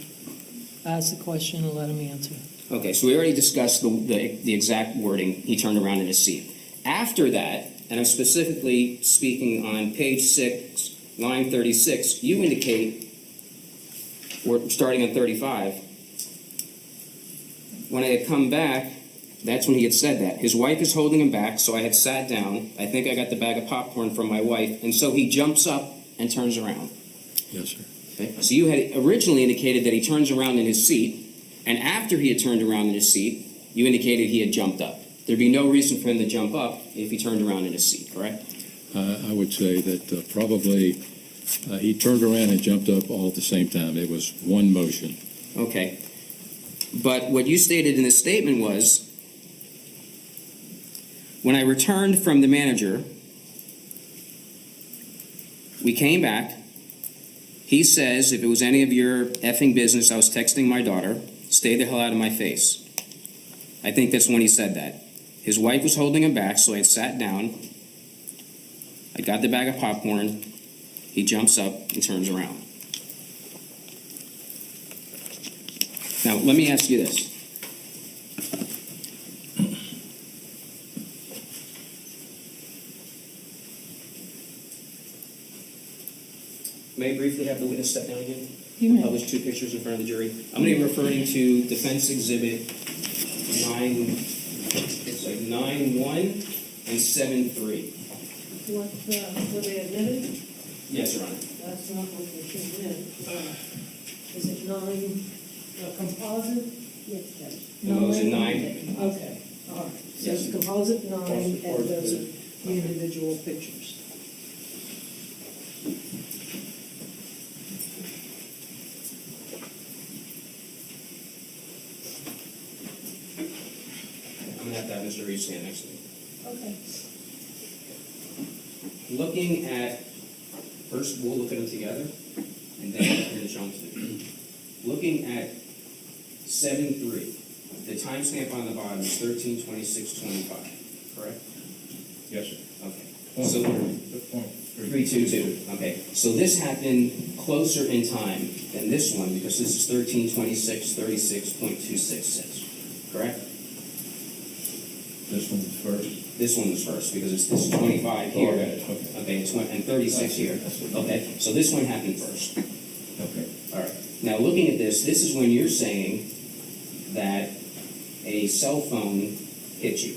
ask the question and let him answer. Okay, so we already discussed the exact wording. He turned around in his seat. After that, and I'm specifically speaking on page 6, line 36, you indicate, we're starting on 35, when I had come back, that's when he had said that. His wife is holding him back, so I had sat down. I think I got the bag of popcorn from my wife, and so he jumps up and turns around. Yes, sir. Okay? So you had originally indicated that he turns around in his seat, and after he had turned around in his seat, you indicated he had jumped up. There'd be no reason for him to jump up if he turned around in his seat, correct? I would say that probably he turned around and jumped up all at the same time. It was one motion. Okay. But what you stated in this statement was, when I returned from the manager, we came back. He says, if it was any of your effing business, I was texting my daughter. Stay the hell out of my face. I think that's when he said that. His wife was holding him back, so I had sat down. I got the bag of popcorn. He jumps up and turns around. Now, let me ask you this. May I briefly have the witness step down again? You may. Publish 2 pictures in front of the jury. I'm going to be referring to Defense Exhibit 9-1 and 7-3. What, were they admitted? Yes, Your Honor. That's not what they should have been. Is it 9, composite? Yes, Judge. No, it's a 9. Okay, all right. So it's composite 9, and those are the individual pictures. gonna have to have Mr. Reeves stand next to me. Okay. Looking at, first we'll look at them together, and then we're gonna show them to you. Looking at 7-3, the timestamp on the bottom is 13/26/25, correct? Yes, sir. Okay. Point So, three, the point three. 322, okay. So this happened closer in time than this one, because this is 13/26/36.266, correct? This one's first. This one was first, because this is 25 here. Oh, I got it, okay. Okay, and 36 here. Okay, so this one happened first. Okay. All right. Now, looking at this is when you're saying that a cell phone hit you.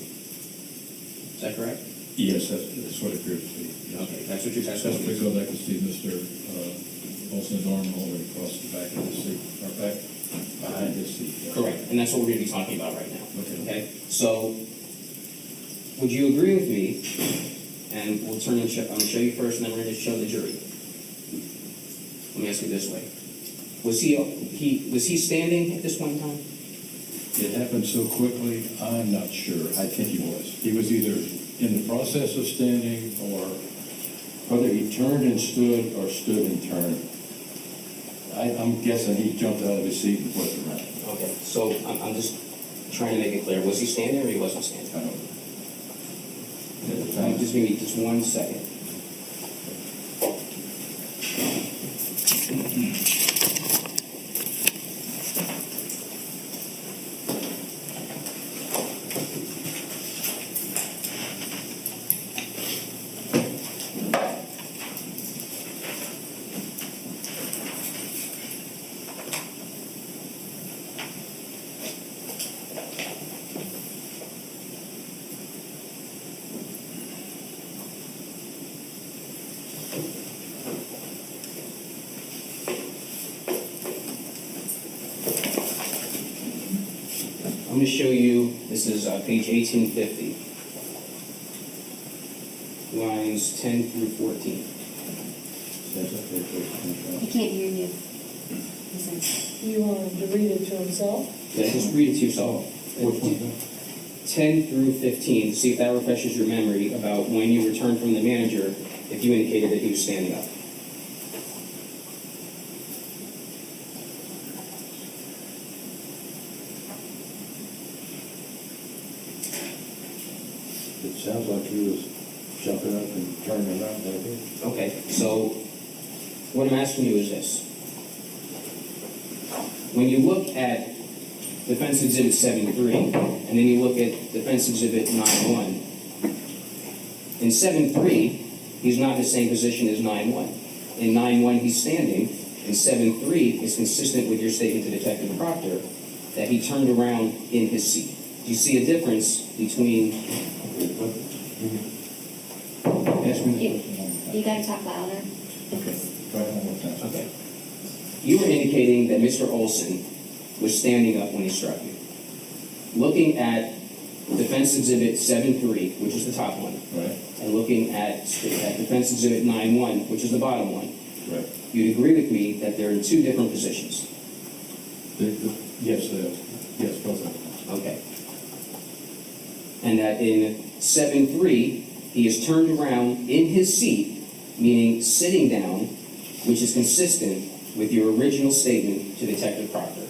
Is that correct? Yes, that's what it appears to be. Yes. Okay, that's what your That's testimony is. because I could see Mr. Oulson's arm all the way across the back of his seat, or back behind his seat. Yes. Correct, and that's what we're going to be talking about right now. Okay. So, would you agree with me? And we'll turn and I'm going to show you first, and then we're going to show the jury. Let me ask you this way: was he standing at this point in time? It happened so quickly, I'm not sure. I think he was. He was either in the process of standing, or whether he turned and stood, or stood and turned. I'm guessing he jumped out of his seat and flipped around. Okay, so I'm just trying to make it clear. Was he standing or he wasn't standing? I don't know. At the time, Just give me just 1 second. I'm going to show you, this is page 1850, lines 10 through 14. He can't hear you. You want him to read it to himself? Yeah, just read it to yourself. 10 through 15, see if that refreshes your memory about when you returned from the manager, if you indicated that he was standing up. it sounds like he was jumping up and turning around like this. Okay, so what I'm asking you is this. When you look at Defense Exhibit 7-3, and then you look at Defense Exhibit 9-1, in 7-3, he's not in the same position as 9-1. In 9-1, he's standing. In 7-3, it's consistent with your statement to Detective Proctor that he turned around in his seat. Do you see a difference between... Ask me the question one more time. You gotta talk louder. Okay, try it one more time. Okay. You were indicating that Mr. Oulson was standing up when he struck you. Looking at Defense Exhibit 7-3, which is the top one, Right, and looking at Defense Exhibit 9-1, which is the bottom one, right. you'd agree with me that they're in two different positions. Yes, both of them. Okay. And that in 7-3, he is turned around in his seat, meaning sitting down, which is consistent with your original statement to Detective Proctor.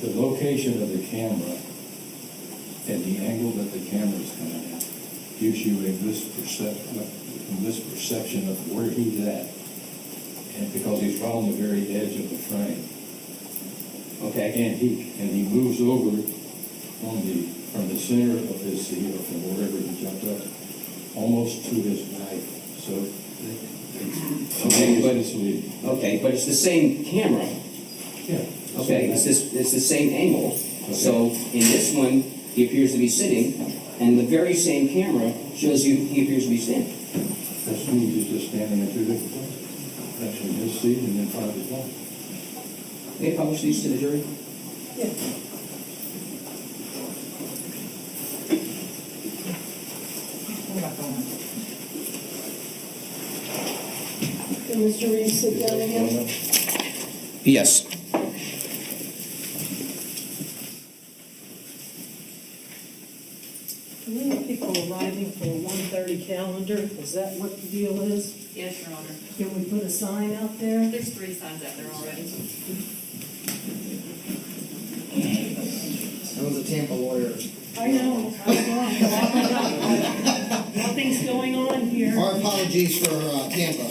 The location of the camera and the angle that the camera is coming at gives you a misperception of where he's at, and because he's right on the very edge of the frame. Okay? And he moves over from the center of his seat, or from wherever he jumped up, almost to his right. So Okay, but it's the same camera. Yeah. Okay, it's the same angle. So in this one, he appears to be sitting, and the very same camera shows you he appears to be standing. That means he's just standing in two different places. Actually, in his seat and in front of his wife. They publish these to the jury? Yeah. Can Mr. Reeves sit down again? Yes. arriving for a 1:30 calendar. Is that what the deal is? Yes, Your Honor. Can we put a sign out there? There's 3 signs out there already. I was a Tampa lawyer. I know, nothing's going on here. Our apologies for Tampa.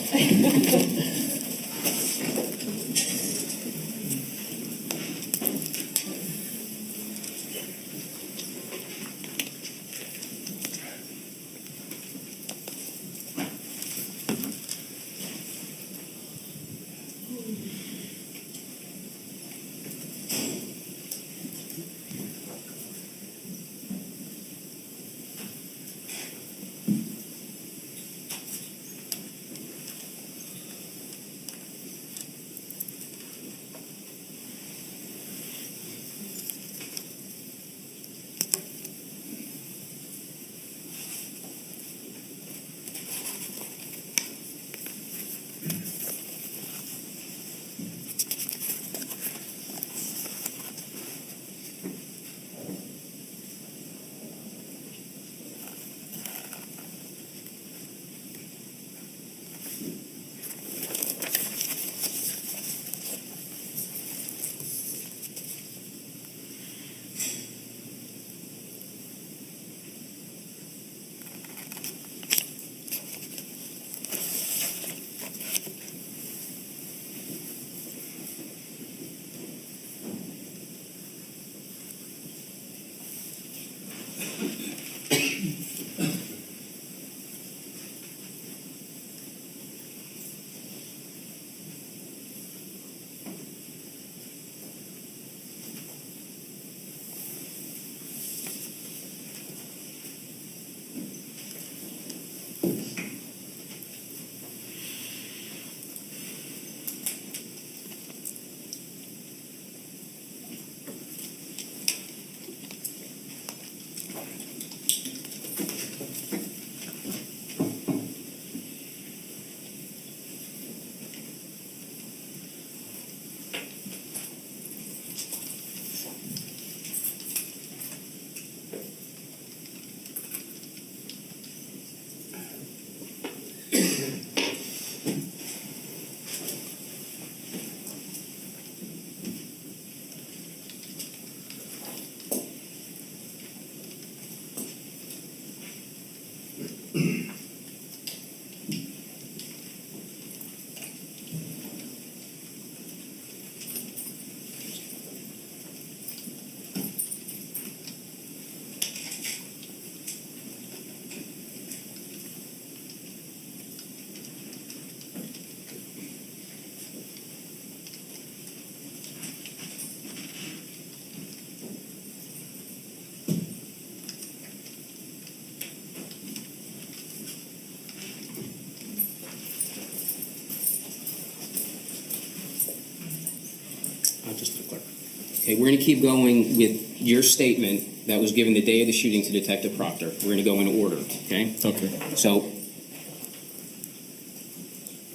Okay, we're going to keep going with your statement that was given the day of the shooting to Detective Proctor. We're going to go in order, okay? Okay. So,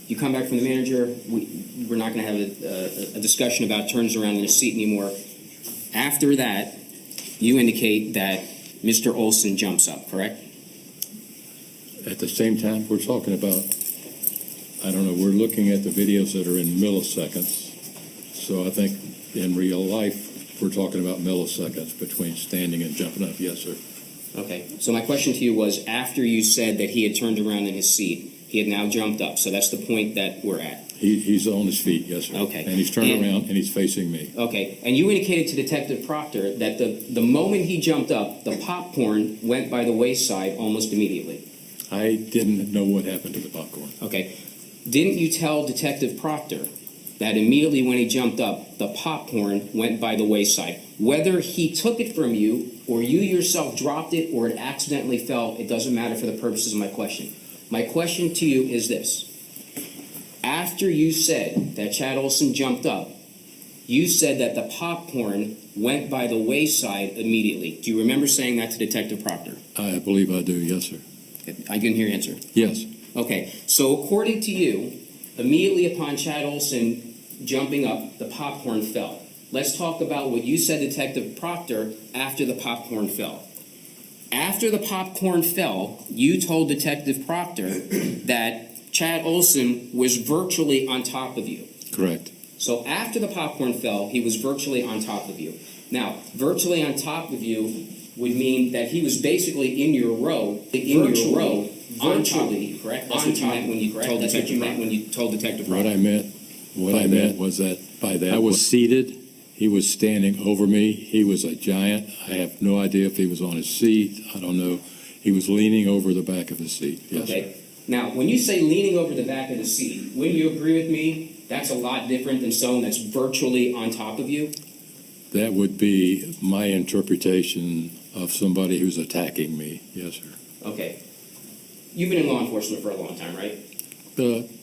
you come back from the manager, we're not going to have a discussion about turns around in the seat anymore. After that, you indicate that Mr. Oulson jumps up, correct? At the same time, we're talking about, I don't know, we're looking at the videos that are in milliseconds. So I think in real life, we're talking about milliseconds between standing and jumping up. Yes, sir. Okay, so my question to you was, after you said that he had turned around in his seat, he had now jumped up, so that's the point that we're at. He's on his feet, yes, sir. Okay. And he's turned around and he's facing me. Okay, and you indicated to Detective Proctor that the moment he jumped up, the popcorn went by the wayside almost immediately. I didn't know what happened to the popcorn. Okay, didn't you tell Detective Proctor that immediately when he jumped up, the popcorn went by the wayside? Whether he took it from you, or you yourself dropped it, or it accidentally fell, it doesn't matter for the purposes of my question. My question to you is this. After you said that Chad Oulson jumped up, you said that the popcorn went by the wayside immediately. Do you remember saying that to Detective Proctor? I believe I do, yes, sir. I didn't hear your answer. Yes. Okay, so according to you, immediately upon Chad Oulson jumping up, the popcorn fell. Let's talk about what you said, Detective Proctor, after the popcorn fell. After the popcorn fell, you told Detective Proctor that Chad Oulson was virtually on top of you. Correct. So after the popcorn fell, he was virtually on top of you. Now, virtually on top of you would mean that he was basically in your row, on top of you, correct? That's what you meant when you told Detective Proctor. What I meant was that I was seated, he was standing over me, he was a giant. I have no idea if he was on his seat, I don't know. He was leaning over the back of his seat, yes, sir. Okay. Now, when you say leaning over the back of the seat, wouldn't you agree with me? That's a lot different than someone that's virtually on top of you. That would be my interpretation of somebody who's attacking me, yes, sir. Okay. You've been in law enforcement for a long time, right?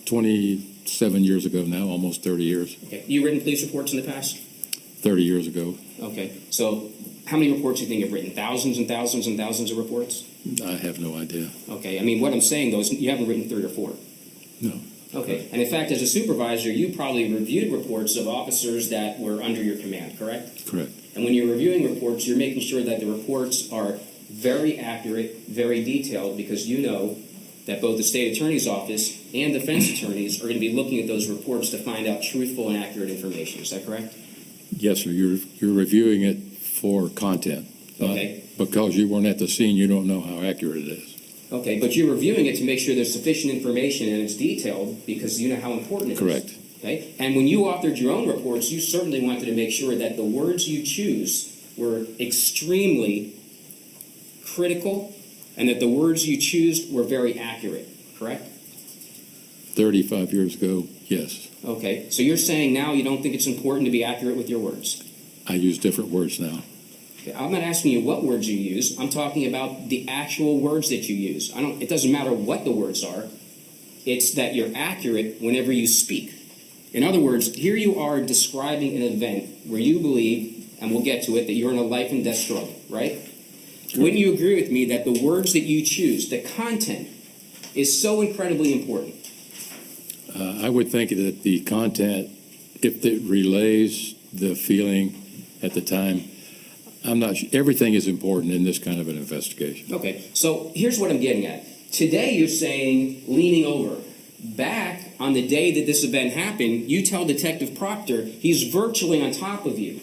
27 years ago now, almost 30 years. Okay. You written police reports in the past? 30 years ago. Okay. So how many reports do you think you've written? Thousands and thousands and thousands of reports? I have no idea. Okay. I mean, what I'm saying, though, is you haven't written 3 or 4. No. Okay. And in fact, as a supervisor, you probably reviewed reports of officers that were under your command, correct? Correct. And when you're reviewing reports, you're making sure that the reports are very accurate, very detailed, because you know that both the state attorney's office and defense attorneys are going to be looking at those reports to find out truthful and accurate information. Is that correct? Yes, sir. You're reviewing it for content. Okay. Because you weren't at the scene, you don't know how accurate it is. Okay, but you're reviewing it to make sure there's sufficient information and it's detailed because you know how important it is. Correct. Okay? And when you authored your own reports, you certainly wanted to make sure that the words you choose were extremely critical and that the words you choose were very accurate, correct? 35 years ago, yes. Okay, so you're saying now you don't think it's important to be accurate with your words? I use different words now. Okay, I'm not asking you what words you use. I'm talking about the actual words that you use. It doesn't matter what the words are. It's that you're accurate whenever you speak. In other words, here you are describing an event where you believe, and we'll get to it, that you're in a life and death struggle, right? Wouldn't you agree with me that the words that you choose, the content, is so incredibly important? I would think that the content, if it relays the feeling at the time, I'm not sure. Everything is important in this kind of an investigation. Okay, so here's what I'm getting at. Today you're saying leaning over. Back on the day that this event happened, you tell Detective Proctor he's virtually on top of you.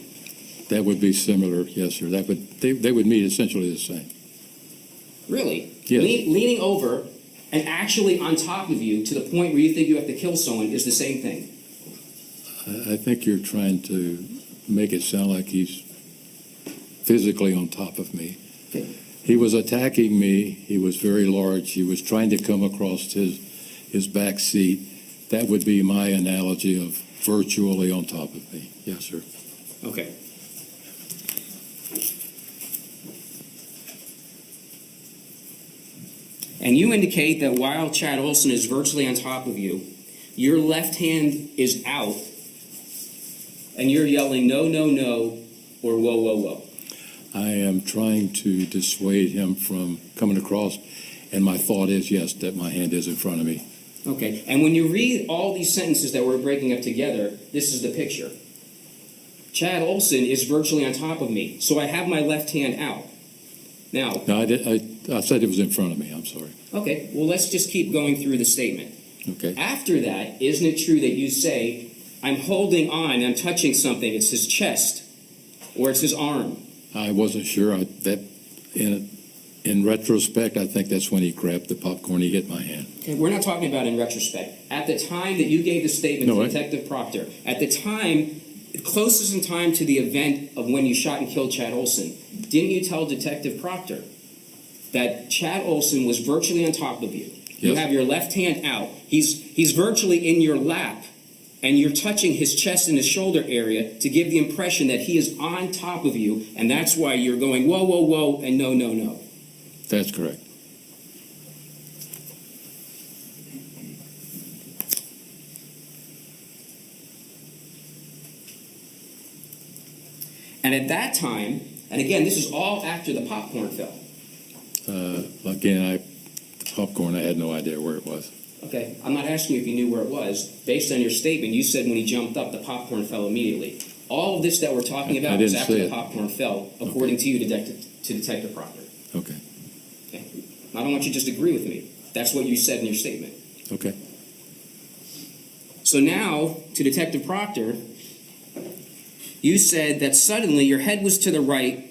That would be similar, yes, sir. They would mean essentially the same. Really? Yes. Leaning over and actually on top of you to the point where you think you have to kill someone is the same thing. I think you're trying to make it sound like he's physically on top of me. Okay. He was attacking me. He was very large. He was trying to come across his back seat. That would be my analogy of virtually on top of me. Yes, sir. Okay. And you indicate that while Chad Oulson is virtually on top of you, your left hand is out, and you're yelling, no, no, no, or whoa, whoa, whoa. I am trying to dissuade him from coming across, and my thought is, yes, that my hand is in front of me. Okay, and when you read all these sentences that we're breaking up together, this is the picture. Chad Oulson is virtually on top of me, so I have my left hand out. Now, No, I said it was in front of me. I'm sorry. okay, well, let's just keep going through the statement. Okay. After that, isn't it true that you say, I'm holding on, I'm touching something, it's his chest, or it's his arm? I wasn't sure. In retrospect, I think that's when he grabbed the popcorn. He hit my hand. Okay, we're not talking about in retrospect. At the time that you gave the statement to Detective Proctor, at the time, closest in time to the event of when you shot and killed Chad Oulson, didn't you tell Detective Proctor that Chad Oulson was virtually on top of you? Yes. You have your left hand out. He's virtually in your lap, and you're touching his chest and his shoulder area to give the impression that he is on top of you, and that's why you're going, whoa, whoa, whoa, and no, no, no. That's correct. And at that time, and again, this is all after the popcorn fell. Again, the popcorn, I had no idea where it was. Okay, I'm not asking you if you knew where it was. Based on your statement, you said when he jumped up, the popcorn fell immediately. All of this that we're talking about was after the popcorn fell, according to you, Detective Proctor. Okay. Okay? I don't want you to just agree with me. That's what you said in your statement. Okay. So now, to Detective Proctor, you said that suddenly your head was to the right,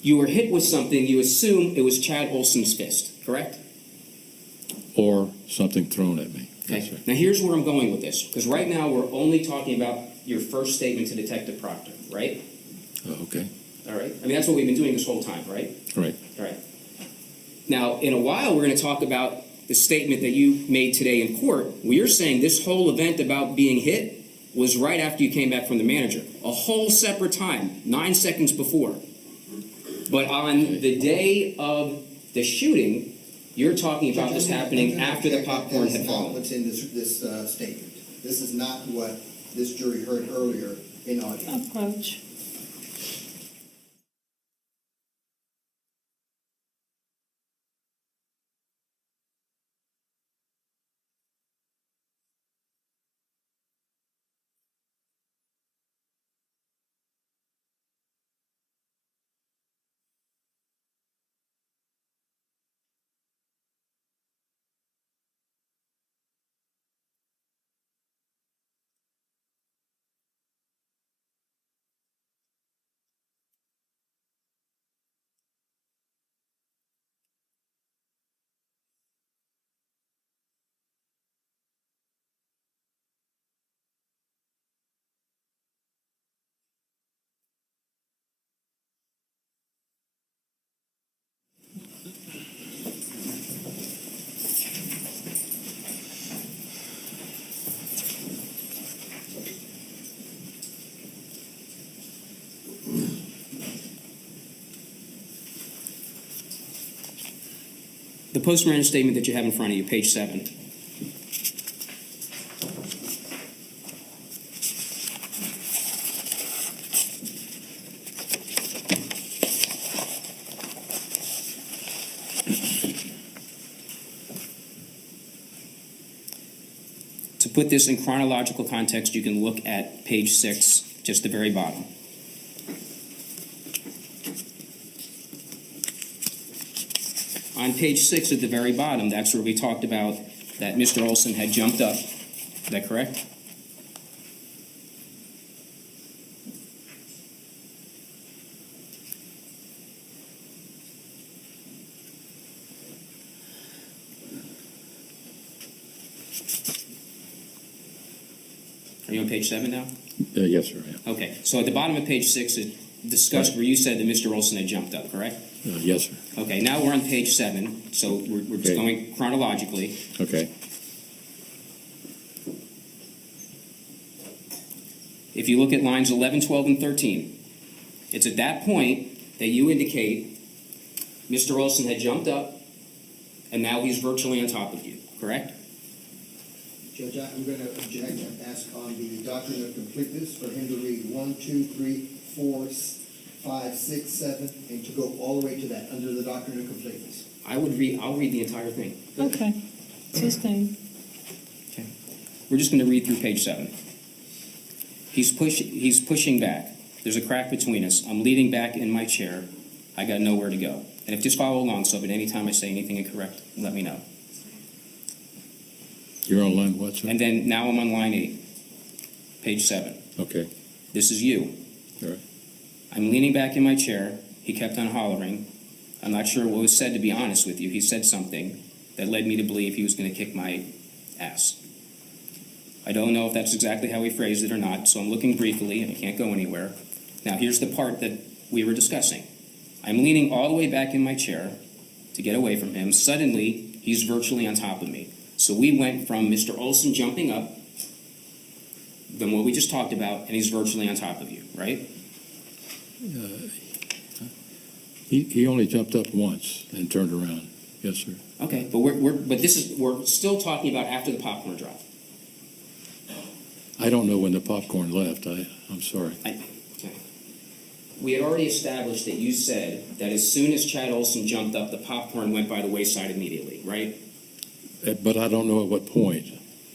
you were hit with something, you assume it was Chad Oulson's fist, correct? Or something thrown at me. Yes, Okay. sir. Now here's where I'm going with this, because right now we're only talking about your first statement to Detective Proctor, right? Okay. All right? I mean, that's what we've been doing this whole time, right? Right. All right. Now, in a while, we're going to talk about the statement that you made today in court, where you're saying this whole event about being hit was right after you came back from the manager. A whole separate time, 9 seconds before. But on the day of the shooting, you're talking about this happening after the popcorn had That is not fallen. what's in this statement. This is not what this jury heard earlier in audience. Approach. The post-mortem statement that you have in front of you, page 7. To put this in chronological context, you can look at page 6, just the very bottom. On page 6 at the very bottom, that's where we talked about that Mr. Oulson had jumped up. Is that correct? Are you on page 7 now? Yes, sir. Yeah. Okay, so at the bottom of page 6, it discussed where you said that Mr. Oulson had jumped up, correct? Yes, sir. Okay, now we're on page 7, so we're just Okay. going chronologically. Okay. If you look at lines 11, 12, and 13, it's at that point that you indicate Mr. Oulson had jumped up, and now he's virtually on top of you, correct? Judge, I'm going to object and ask on the doctrine of completeness for him to read 1, 2, 3, 4, 5, 6, 7, and to go all the way to that, under the doctrine of completeness. I'll read the entire thing. Okay. Sustained. Okay. We're just going to read through page 7. He's pushing back. There's a crack between us. I'm leaning back in my chair. I got nowhere to go. And if just follow along, so if at any time I say anything incorrect, let me know. You're on line what, sir? And then now I'm on line 8, page 7. Okay. This is you. All right. I'm leaning back in my chair. He kept on hollering. I'm not sure what was said, to be honest with you. He said something that led me to believe he was going to kick my ass. I don't know if that's exactly how he phrased it or not, so I'm looking briefly, and I can't go anywhere. Now, here's the part that we were discussing. I'm leaning all the way back in my chair to get away from him. Suddenly, he's virtually on top of me. So we went from Mr. Oulson jumping up, then what we just talked about, and he's virtually on top of you, right? He only jumped up once and turned around. Yes, sir. Okay, but we're still talking about after the popcorn drop. I don't know when the popcorn left. I'm sorry. Okay. We had already established that you said that as soon as Chad Oulson jumped up, the popcorn went by the wayside immediately, right? But I don't know at what point.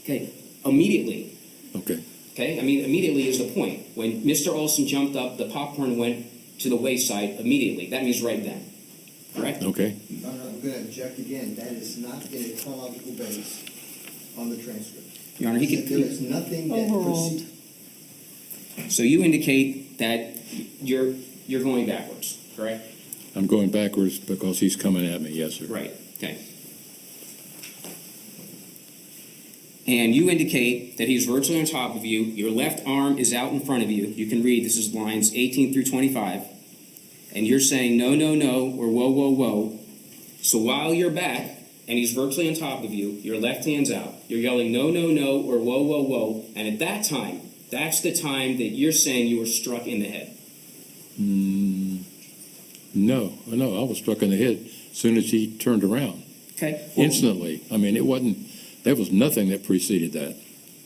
Okay, immediately. Okay. Okay, I mean, immediately is the point. When Mr. Oulson jumped up, the popcorn went to the wayside immediately. That means right then. correct? Okay, No, I'm going to object again. That is not in a chronological base on the transcript. Your Honor, he There is could, nothing that Overruled. so you indicate that you're going backwards, correct? I'm going backwards because he's coming at me, yes, sir. Right, okay. And you indicate that he's virtually on top of you, your left arm is out in front of you. You can read, this is lines 18 through 25. And you're saying no, no, no, or whoa, whoa, whoa. So while you're back and he's virtually on top of you, your left hand's out, you're yelling no, no, no, or whoa, whoa, whoa. And at that time, that's the time that you're saying you were struck in the head. No, I was struck in the head as soon as he turned around, Okay? Well, instantly. I mean, there was nothing that preceded that.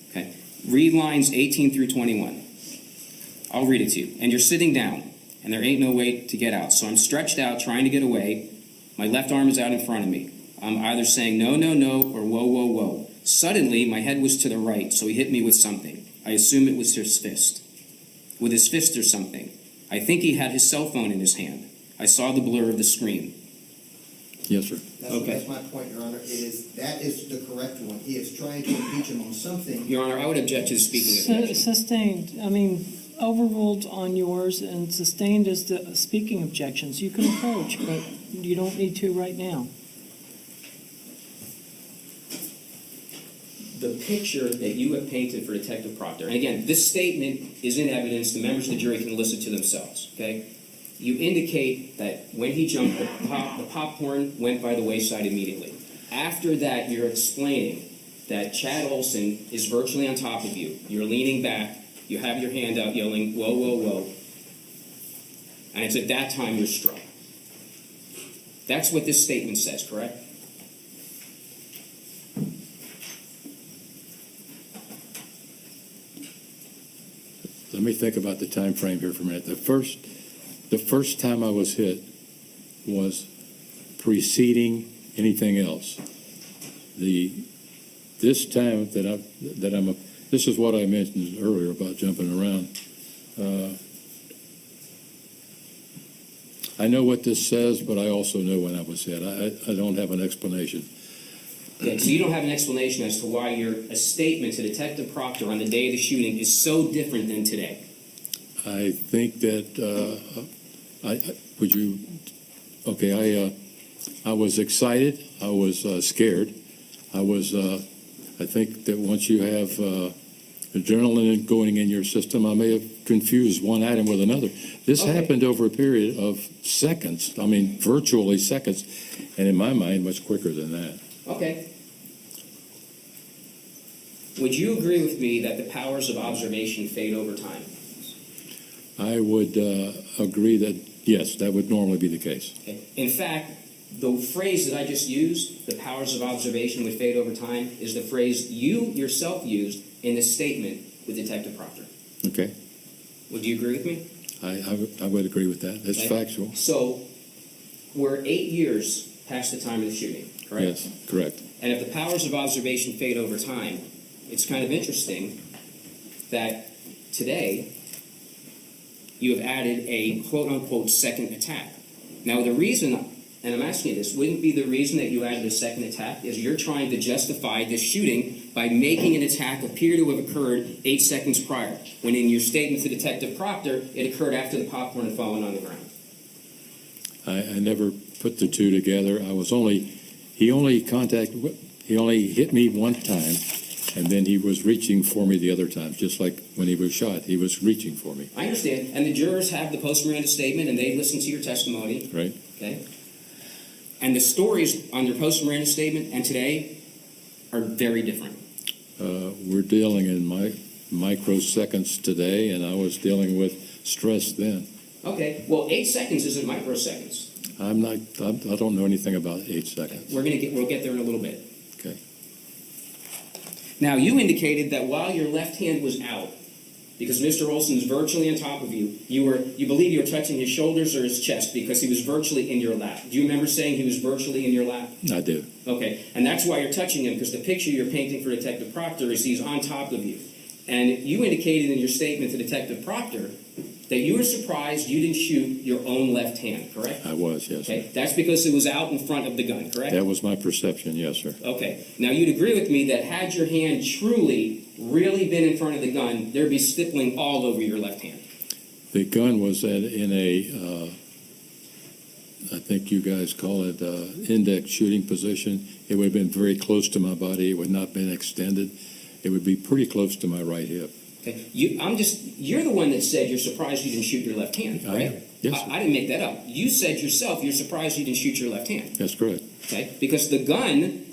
okay. Read lines 18 through 21. I'll read it to you. And you're sitting down, and there ain't no way to get out. So I'm stretched out trying to get away. My left arm is out in front of me. I'm either saying no, no, no, or whoa, whoa, whoa. Suddenly, my head was to the right, so he hit me with something. I assume it was his fist. With his fist or something. I think he had his cell phone in his hand. I saw the blur of the screen. Yes, sir. Okay. That's my point, Your Honor. That is the correct one. He is trying to impeach him on something. Your Honor, I would object to the speaking objection. Sustained, I mean, overruled on yours and sustained as the speaking objections. You can approach, but you don't need to right now. The picture that you have painted for Detective Proctor, and again, this statement is in evidence, the members of the jury can listen to themselves, okay? You indicate that when he jumped, the popcorn went by the wayside immediately. After that, you're explaining that Chad Oulson is virtually on top of you. You're leaning back, you have your hand out yelling, whoa, whoa, whoa. And it's at that time you're struck. That's what this statement says, correct? Let me think about the time frame here for a minute. The first time I was hit was preceding anything else. This time this is what I mentioned earlier about jumping around. I know what this says, but I also know when I was hit. I don't have an explanation. Okay, so you don't have an explanation as to why a statement to Detective Proctor on the day of the shooting is so different than today. I think that I was excited. I was scared. I think that once you have adrenaline going in your system, I may have confused one item with another. This Okay. happened over a period of seconds. I mean, virtually seconds, and in my mind, much quicker than that. Okay. Would you agree with me that the powers of observation fade over time? I would agree that, yes, that would normally be the case. Okay. In fact, the phrase that I just used, the powers of observation would fade over time, is the phrase you yourself used in the statement with Detective Proctor. Okay? Would you agree with me? I would agree with that. It's Okay. factual. So, we're 8 years past the time of the shooting, correct? Yes, correct. And if the powers of observation fade over time, it's kind of interesting that today you have added a quote-unquote second attack. Now, the reason, and I'm asking you this, wouldn't be the reason that you added a second attack is you're trying to justify this shooting by making an attack appear to have occurred 8 seconds prior, when in your statement to Detective Proctor, it occurred after the popcorn had fallen on the ground. I never put the two together. He only hit me one time, and then he was reaching for me the other time, just like when he was shot. He was reaching for me, I understand, and the jurors have the post-Miranda statement, and they listen to your testimony, right? okay? And the stories on your post-Miranda statement and today are very different. We're dealing in microseconds today, and I was dealing with stress then. Okay, well, 8 seconds isn't microseconds. I don't know anything about 8 seconds. We'll get there in a little bit. Okay. Now, you indicated that while your left hand was out, because Mr. Oulson is virtually on top of you, you believe you were touching his shoulders or his chest because he was virtually in your lap. Do you remember saying he was virtually in your lap? I do. Okay, and that's why you're touching him, because the picture you're painting for Detective Proctor is he's on top of you. And you indicated in your statement to Detective Proctor that you were surprised you didn't shoot your own left hand, correct? I was, yes, sir. Okay, that's because it was out in front of the gun, correct? That was my perception, yes, sir. Okay, now you'd agree with me that had your hand truly, really been in front of the gun, there'd be stippling all over your left hand. The gun was in a, I think you guys call it index shooting position. It would have been very close to my body. It would not have been extended. It would be pretty close to my right hip. Okay, you're the one that said you're surprised you didn't shoot your left hand, I right? am. Yes, sir. I didn't make that up. You said yourself you're surprised you didn't shoot your left hand, That's correct. okay? Because the gun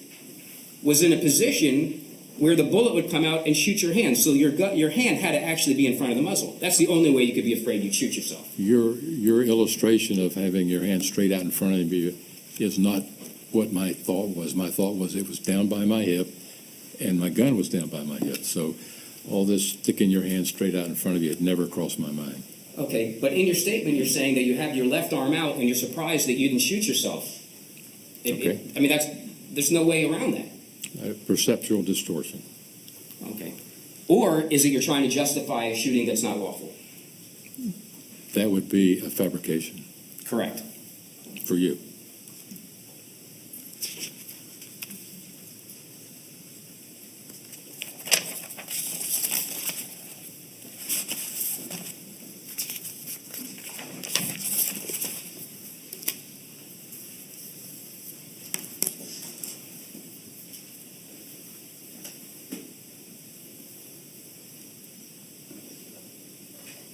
was in a position where the bullet would come out and shoot your hand. So your hand had to actually be in front of the muzzle. That's the only way you could be afraid you'd shoot yourself. Your illustration of having your hand straight out in front of you is not what my thought was. My thought was it was down by my hip, and my gun was down by my hip. So all this sticking your hand straight out in front of you, it never crossed my mind. Okay, but in your statement you're saying that you have your left arm out and you're surprised that you didn't shoot yourself. Okay. I mean, there's no way around that. Perceptual distortion. Okay. Or is it you're trying to justify a shooting that's not lawful? That would be a fabrication Correct. for you.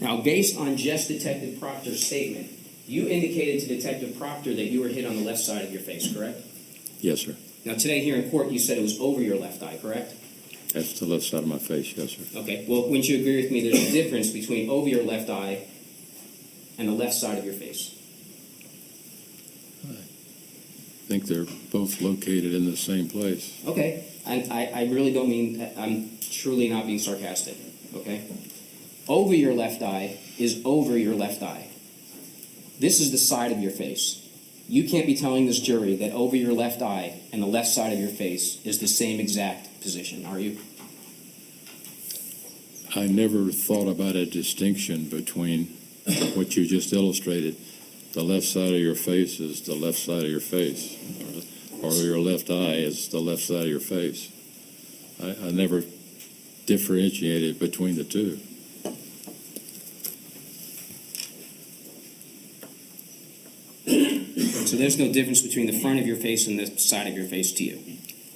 Now, based on just Detective Proctor's statement, you indicated to Detective Proctor that you were hit on the left side of your face, correct? Yes, sir. Now, today here in court, you said it was over your left eye, correct? That's the left side of my face, yes, sir. Okay, well, wouldn't you agree with me there's a difference between over your left eye and the left side of your face? I think they're both located in the same place. Okay, and I really don't mean, I'm truly not being sarcastic, okay? Over your left eye is over your left eye. This is the side of your face. You can't be telling this jury that over your left eye and the left side of your face is the same exact position, are you? I never thought about a distinction between what you just illustrated. The left side of your face is the left side of your face, or your left eye is the left side of your face. I never differentiated between the two. So there's no difference between the front of your face and the side of your face to you?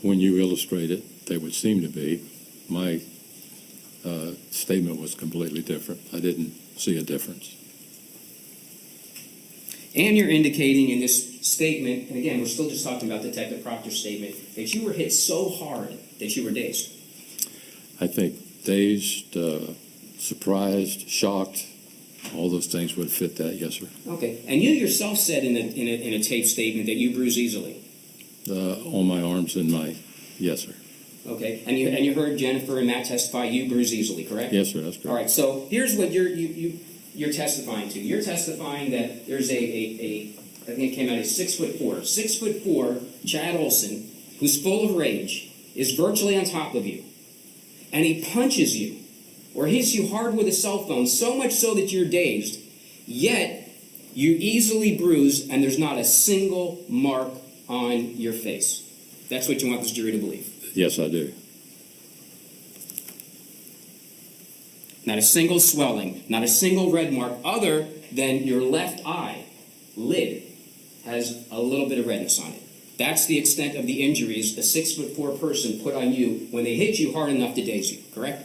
When you illustrate it, they would seem to be. My statement was completely different. I didn't see a difference. And you're indicating in this statement, and again, we're still just talking about Detective Proctor's statement, that you were hit so hard that you were dazed. I think dazed, surprised, shocked, all those things would fit that, yes, sir. Okay, and you yourself said in a tape statement that you bruise easily. On my arms and my, yes, sir. Okay, and you heard Jennifer and Matt testify you bruise easily, correct? Yes, sir, that's correct. All right, so here's what you're testifying to. You're testifying that there's I think it came out as 6'4", Chad Oulson, who's full of rage, is virtually on top of you, and he punches you or hits you hard with a cell phone, so much so that you're dazed, yet you easily bruise and there's not a single mark on your face. That's what you want this jury to believe. Yes, I do. Not a single swelling, not a single red mark, other than your left eye lid has a little bit of redness on it. That's the extent of the injuries a 6'4" person put on you when they hit you hard enough to daze you, correct?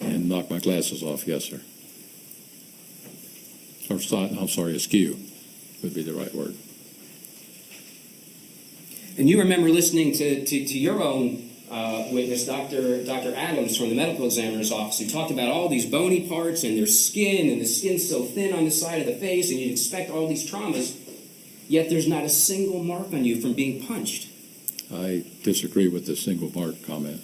And knock my glasses off, yes, sir. Or, I'm sorry, askew would be the right word. And you remember listening to your own witness, Dr. Adams from the medical examiner's office, who talked about all these bony parts and their skin, and the skin's so thin on the side of the face, and you'd expect all these traumas, yet there's not a single mark on you from being punched. I disagree with the single mark comment.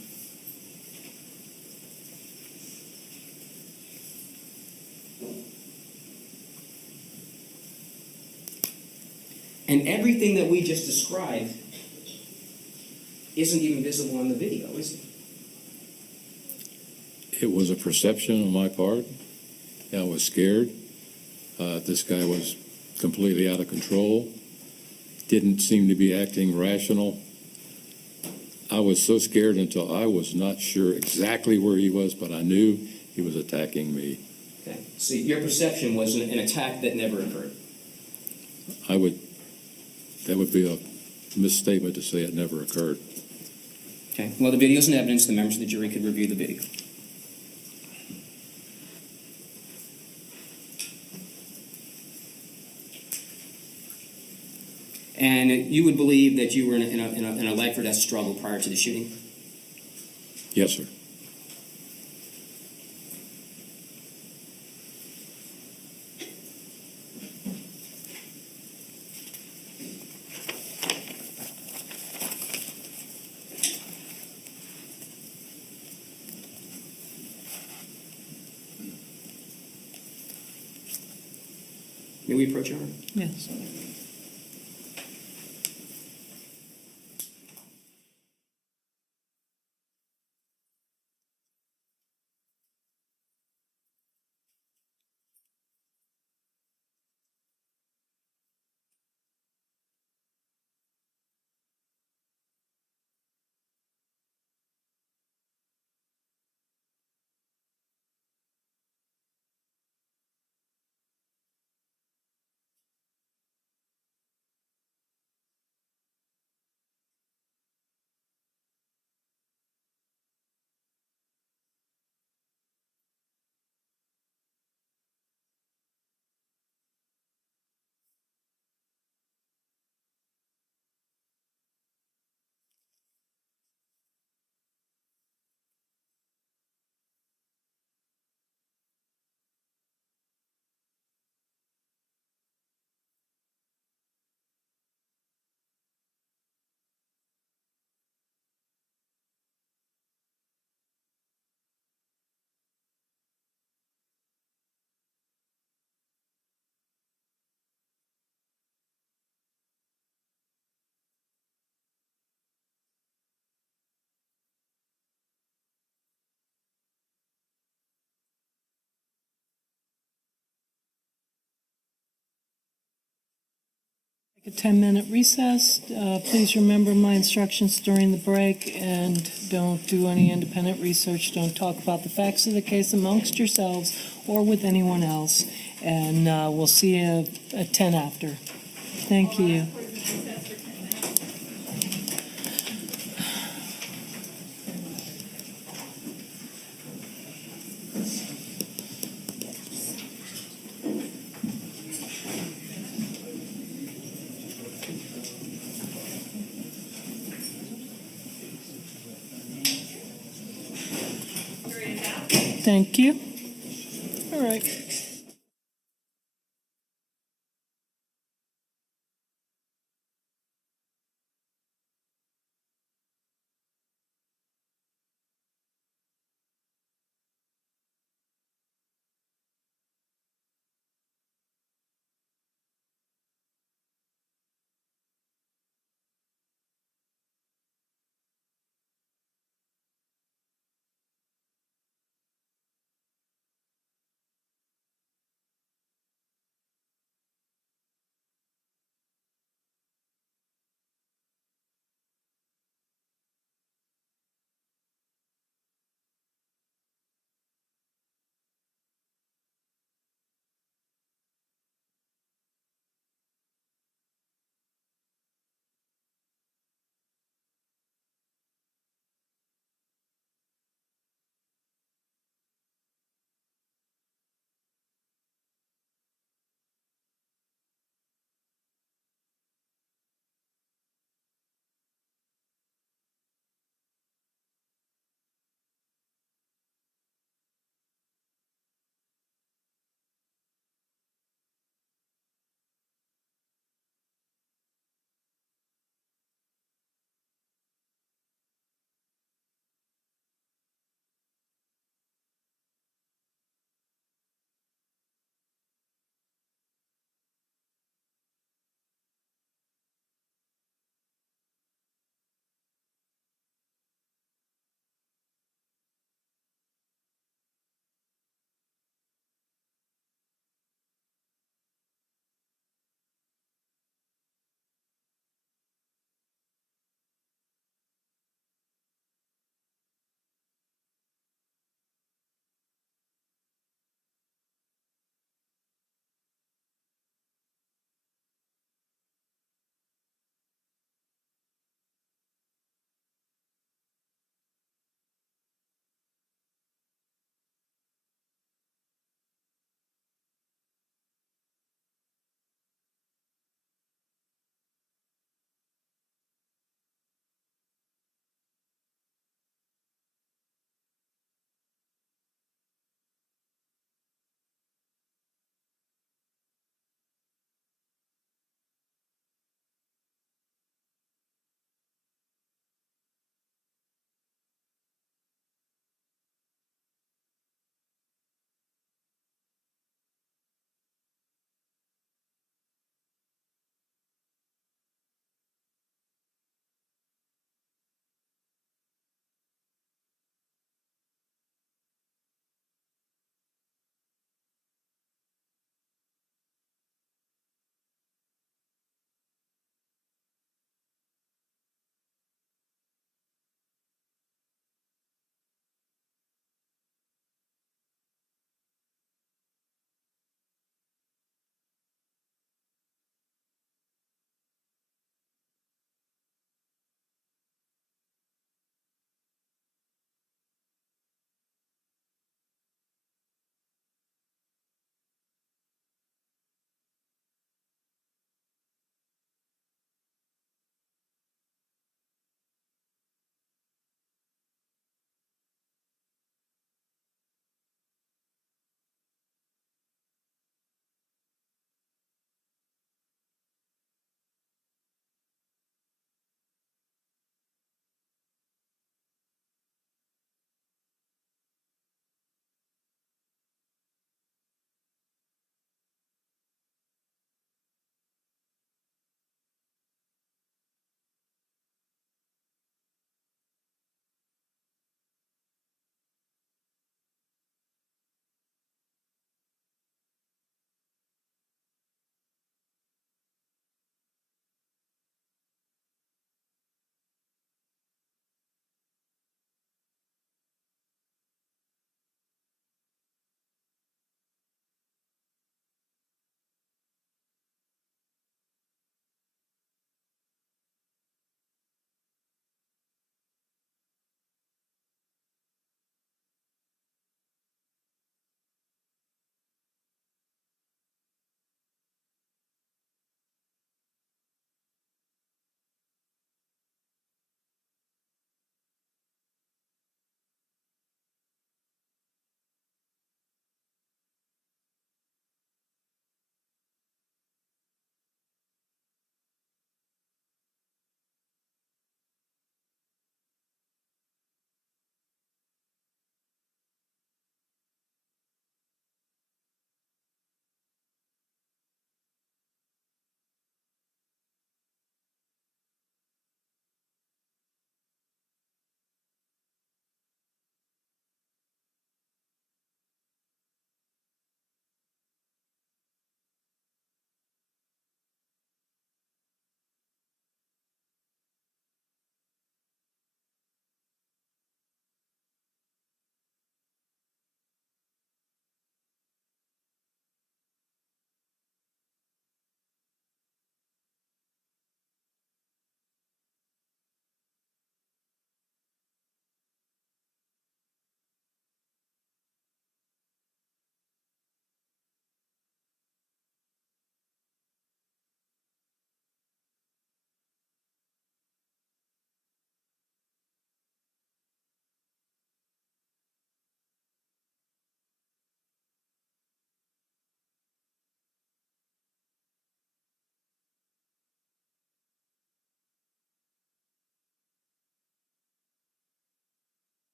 And everything that we just described isn't even visible on the video, is it? It was a perception on my part. I was scared. This guy was completely out of control, didn't seem to be acting rational. I was so scared until I was not sure exactly where he was, but I knew he was attacking me. Okay. So your perception was an attack that never occurred. That would be a misstatement to say it never occurred. Okay. Well, the video's in evidence. The members of the jury could review the video. And you would believe that you were in a life or death struggle prior to the shooting? Yes, sir. May we approach, Your Honor? Yes. Take a 10-minute recess. Please remember my instructions during the break and don't do any independent research. Don't talk about the facts of the case amongst yourselves or with anyone else. And we'll see you at 10 after. Thank you. Thank you. All right.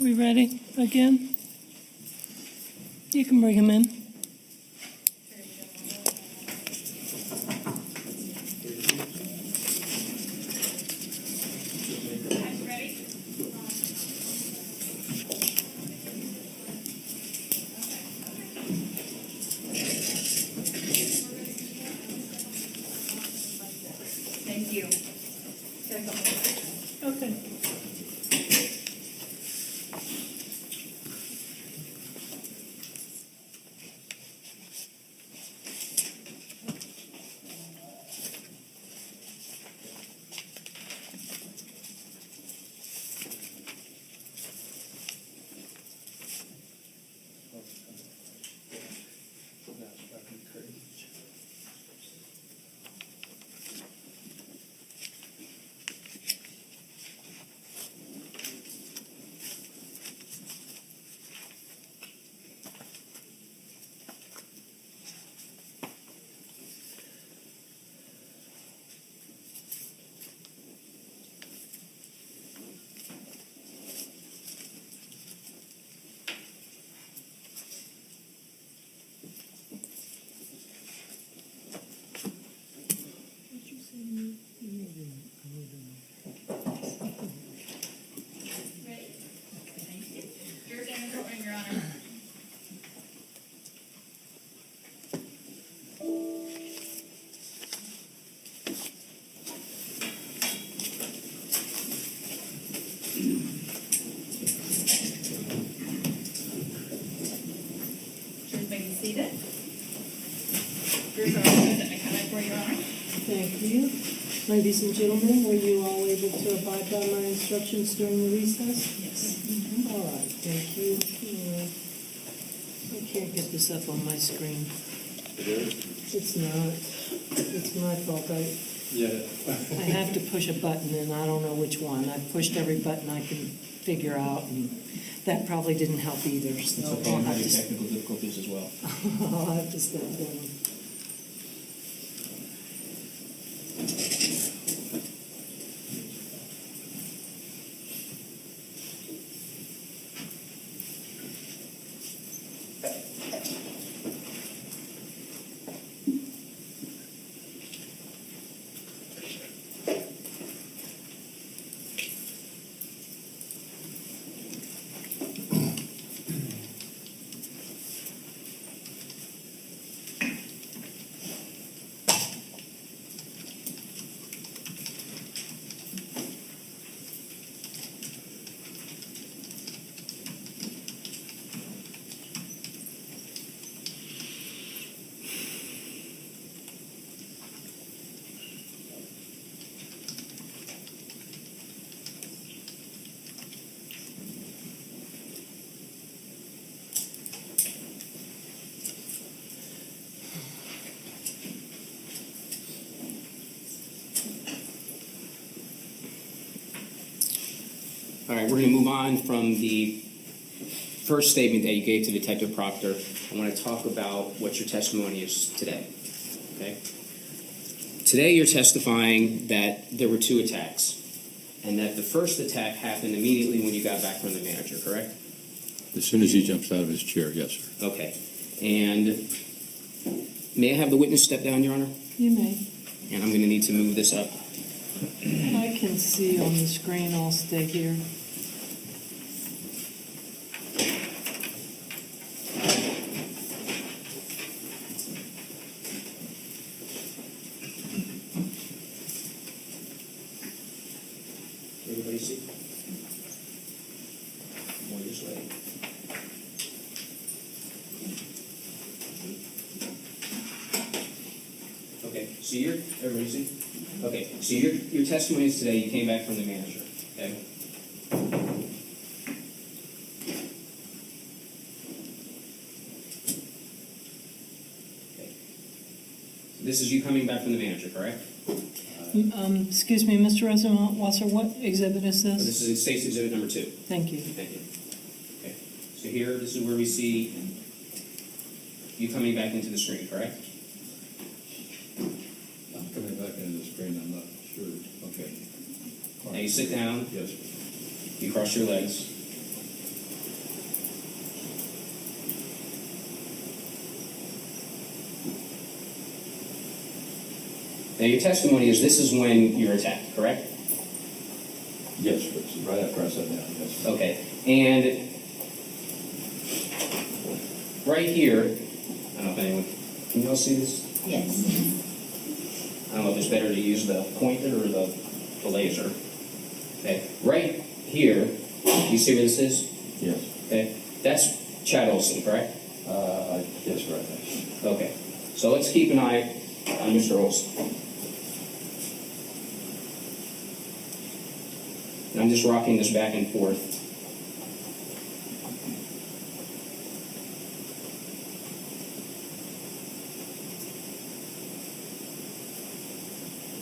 We ready again? You can bring him in. Thank you. Okay. Ready? Thank you. Your turn, Your Honor. Please make me seated. Here's our agenda. I come for Your Honor. Thank you. Ladies and gentlemen, were you all able to abide by my instructions during the recess? Yes. All right, thank you. I can't get this up on my screen. It's not. It's my fault. I have to push a button and I don't know which one. I've pushed every button I can figure out and that probably didn't help either. So I'll have to, Technical difficulties as well. I'll have to step down. All right, we're going to move on from the first statement that you gave to Detective Proctor. I want to talk about what your testimony is today. Okay? Today you're testifying that there were 2 attacks, and that the first attack happened immediately when you got back from the manager, correct? As soon as he jumps out of his chair, yes, sir. Okay. And may I have the witness step down, Your Honor? You may. And I'm going to need to move this up. I can see on the screen. I'll stay here. Everybody see? More this way. Okay, so everybody see? Okay, so your testimony is today, you came back from the manager, okay? Okay. This is you coming back from the manager, correct? Excuse me, Mr. Wasser, what exhibit is this? This is State's Exhibit number 2. Thank you. Thank you. Okay, so here, this is where we see you coming back into the screen, correct? I'm coming back into the screen, I'm not sure. Okay. Now you sit down, Yes. you cross your legs, Now, your testimony is this is when you're attacked, correct? Yes, it's right after I sat down, yes. Okay, and right here, I don't know if anyone, can you all see this? Yes. I don't know if it's better to use the pointer or the laser. Okay, right here, you see where this is? Yes. Okay, that's Chad Oulson, correct? Yes, right. Okay, so let's keep an eye on Mr. Oulson. And I'm just rocking this back and forth.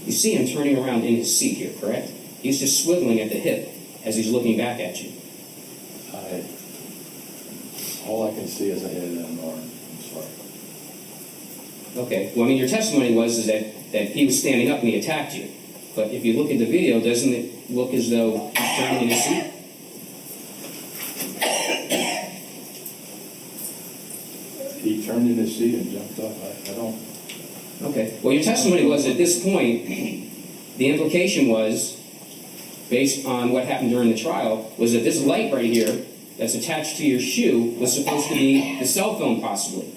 You see him turning around in his seat here, correct? He's just swiveling at the hip as he's looking back at you. All I can see is a head and an arm. I'm sorry. Okay, well, I mean, your testimony was that he was standing up and he attacked you. But if you look at the video, doesn't it look as though he's turning in his seat? He turned in his seat and jumped up. I don't. Okay, well, your testimony was at this point, the implication was, based on what happened during the trial, was that this light right here that's attached to your shoe was supposed to be the cell phone possibly.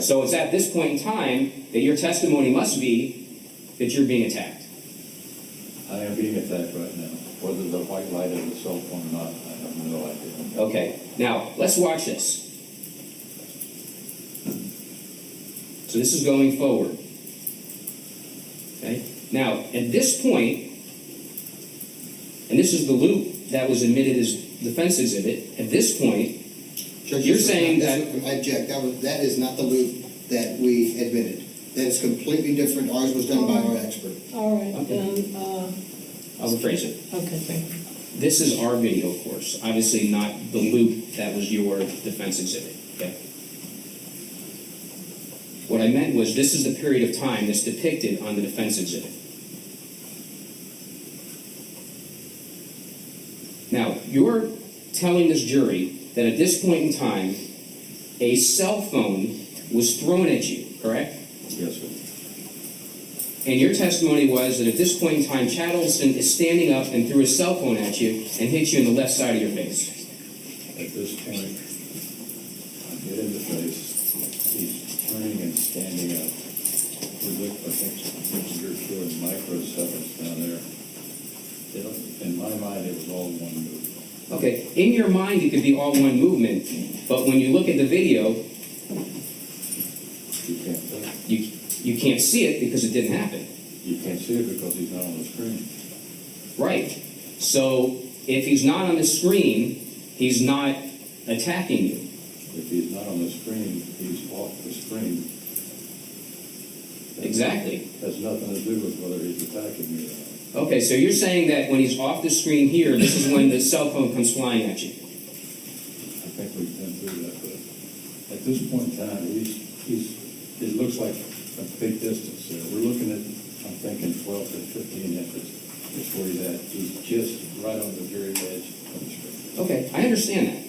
So it's at this point in time that your testimony must be that you're being attacked. I am being attacked right now. Whether the white light is a cell phone or not, I have no idea. Okay, now let's watch this. So this is going forward. Okay, now at this point, and this is the loop that was admitted as defense exhibit, at this point, Judge, you're saying I that... object, that is not the loop that we admitted. That is completely different. Ours was done by our expert. All right, Okay. then, I'll rephrase it. okay, thank you. This is our video, of course. Obviously not the loop that was your defense exhibit, okay? What I meant was this is the period of time that's depicted on the defense exhibit. Now, you're telling this jury that at this point in time, a cell phone was thrown at you, correct? Yes, sir. And your testimony was that at this point in time, Chad Oulson is standing up and threw his cell phone at you and hit you in the left side of your face. At this point, I get in the face. He's turning and standing up. We look, I think you're showing microseconds down there. In my mind, it was all one move. Okay, in your mind, it could be all one movement, but when you look at the video, You can't tell. you can't see it because it didn't happen. You can't see it because he's not on the screen. Right. So if he's not on the screen, he's not attacking you. If he's not on the screen, he's off the screen. Exactly. Has nothing to do with whether he's attacking me or not. Okay, so you're saying that when he's off the screen here, this is when the cell phone comes flying at you. I think we've been through that, but at this point in time, it looks like a big distance there. We're looking at, I'm thinking 12 to 15 inches is where he's at. He's just right on the very edge of the screen. Okay, I understand that.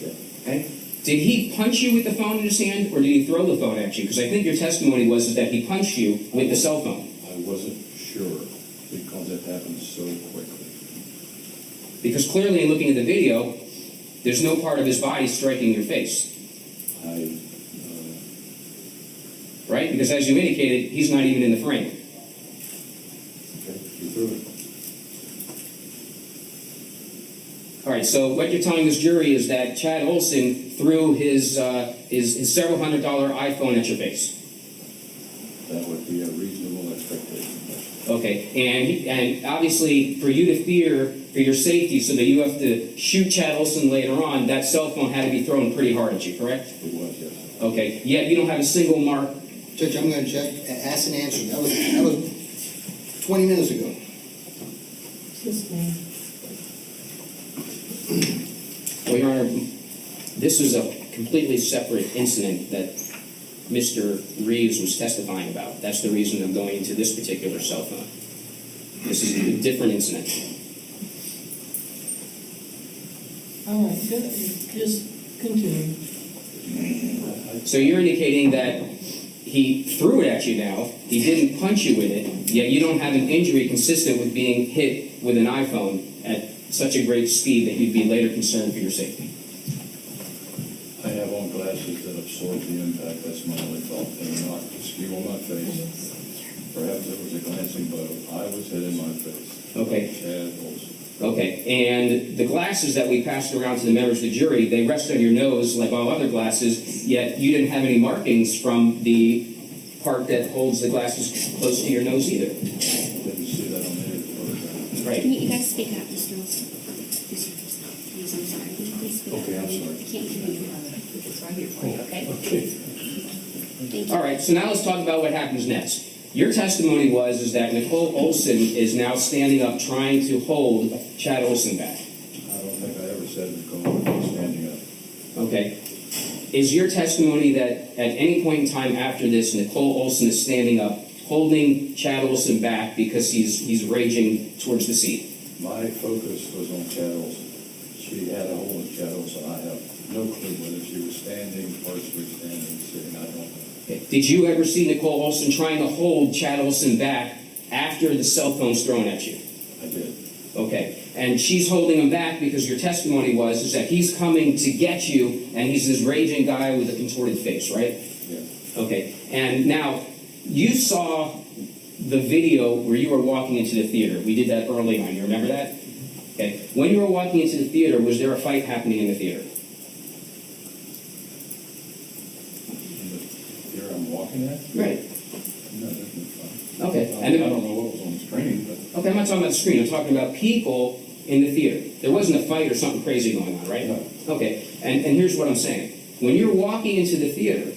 Yeah. Okay? Did he punch you with the phone in his hand, or did he throw the phone at you? Because I think your testimony was that he punched you with the cell phone. I wasn't sure because it happened so quickly. Because clearly, in looking at the video, there's no part of his body striking your face. Right? Because as you indicated, he's not even in the frame. Okay, you threw it. All right, so what you're telling this jury is that Chad Oulson threw his several $100 iPhone at your face. That would be a reasonable expectation. Okay, and obviously for you to fear for your safety so that you have to shoot Chad Oulson later on, that cell phone had to be thrown pretty hard at you, correct? It was, yes. Okay, yet you don't have a single mark. Judge, I'm going to check, ask and answer. That was 20 minutes ago. Yes, ma'am. Well, Your Honor, this is a completely separate incident that Mr. Reeves was testifying about. That's the reason I'm going into this particular cell phone. This is a different incident. All right, just continue. So you're indicating that he threw it at you now, he didn't punch you with it, yet you don't have an injury consistent with being hit with an iPhone at such a great speed that you'd be later concerned for your safety. I have on glasses that absorb the impact, that's my only fault, and not skew on my face. Perhaps it was a glancing blow. I was hit in my face. Okay. Chad Oulson. Okay, and the glasses that we passed around to the members of the jury, they rest on your nose like all other glasses, yet you didn't have any markings from the part that holds the glasses close to your nose either. Didn't see that on any of the photographs. Right. Can you guys speak up, Mr. Wilson? Please, I'm sorry. Can you please speak up? Okay, I'm sorry. I can't hear you. It's right here for you, okay? Okay. Thank you. All right, so now let's talk about what happens next. Your testimony was that Nicole Oulson is now standing up trying to hold Chad Oulson back. I don't think I ever said Nicole was standing up. Okay. Is your testimony that at any point in time after this, Nicole Oulson is standing up, holding Chad Oulson back because he's raging towards the seat? My focus was on Chad Oulson. She had a hold of Chad Oulson. I have no clue whether she was standing, partially standing, sitting, I don't know. Okay. Did you ever see Nicole Oulson trying to hold Chad Oulson back after the cell phone's thrown at you? I did. Okay. And she's holding him back because your testimony was that he's coming to get you, and he's this raging guy with a contorted face, right? Yes. Okay. And now, you saw the video where you were walking into the theater. We did that early on. You remember that? Okay. When you were walking into the theater, was there a fight happening in the theater? Here I'm walking at? Right. No, there's no fun. Okay. I don't know what was on the screen, but Okay, I'm not talking about the screen. I'm talking about people in the theater. There wasn't a fight or something crazy going on, right? No. Okay. And here's what I'm saying. When you're walking into the theater,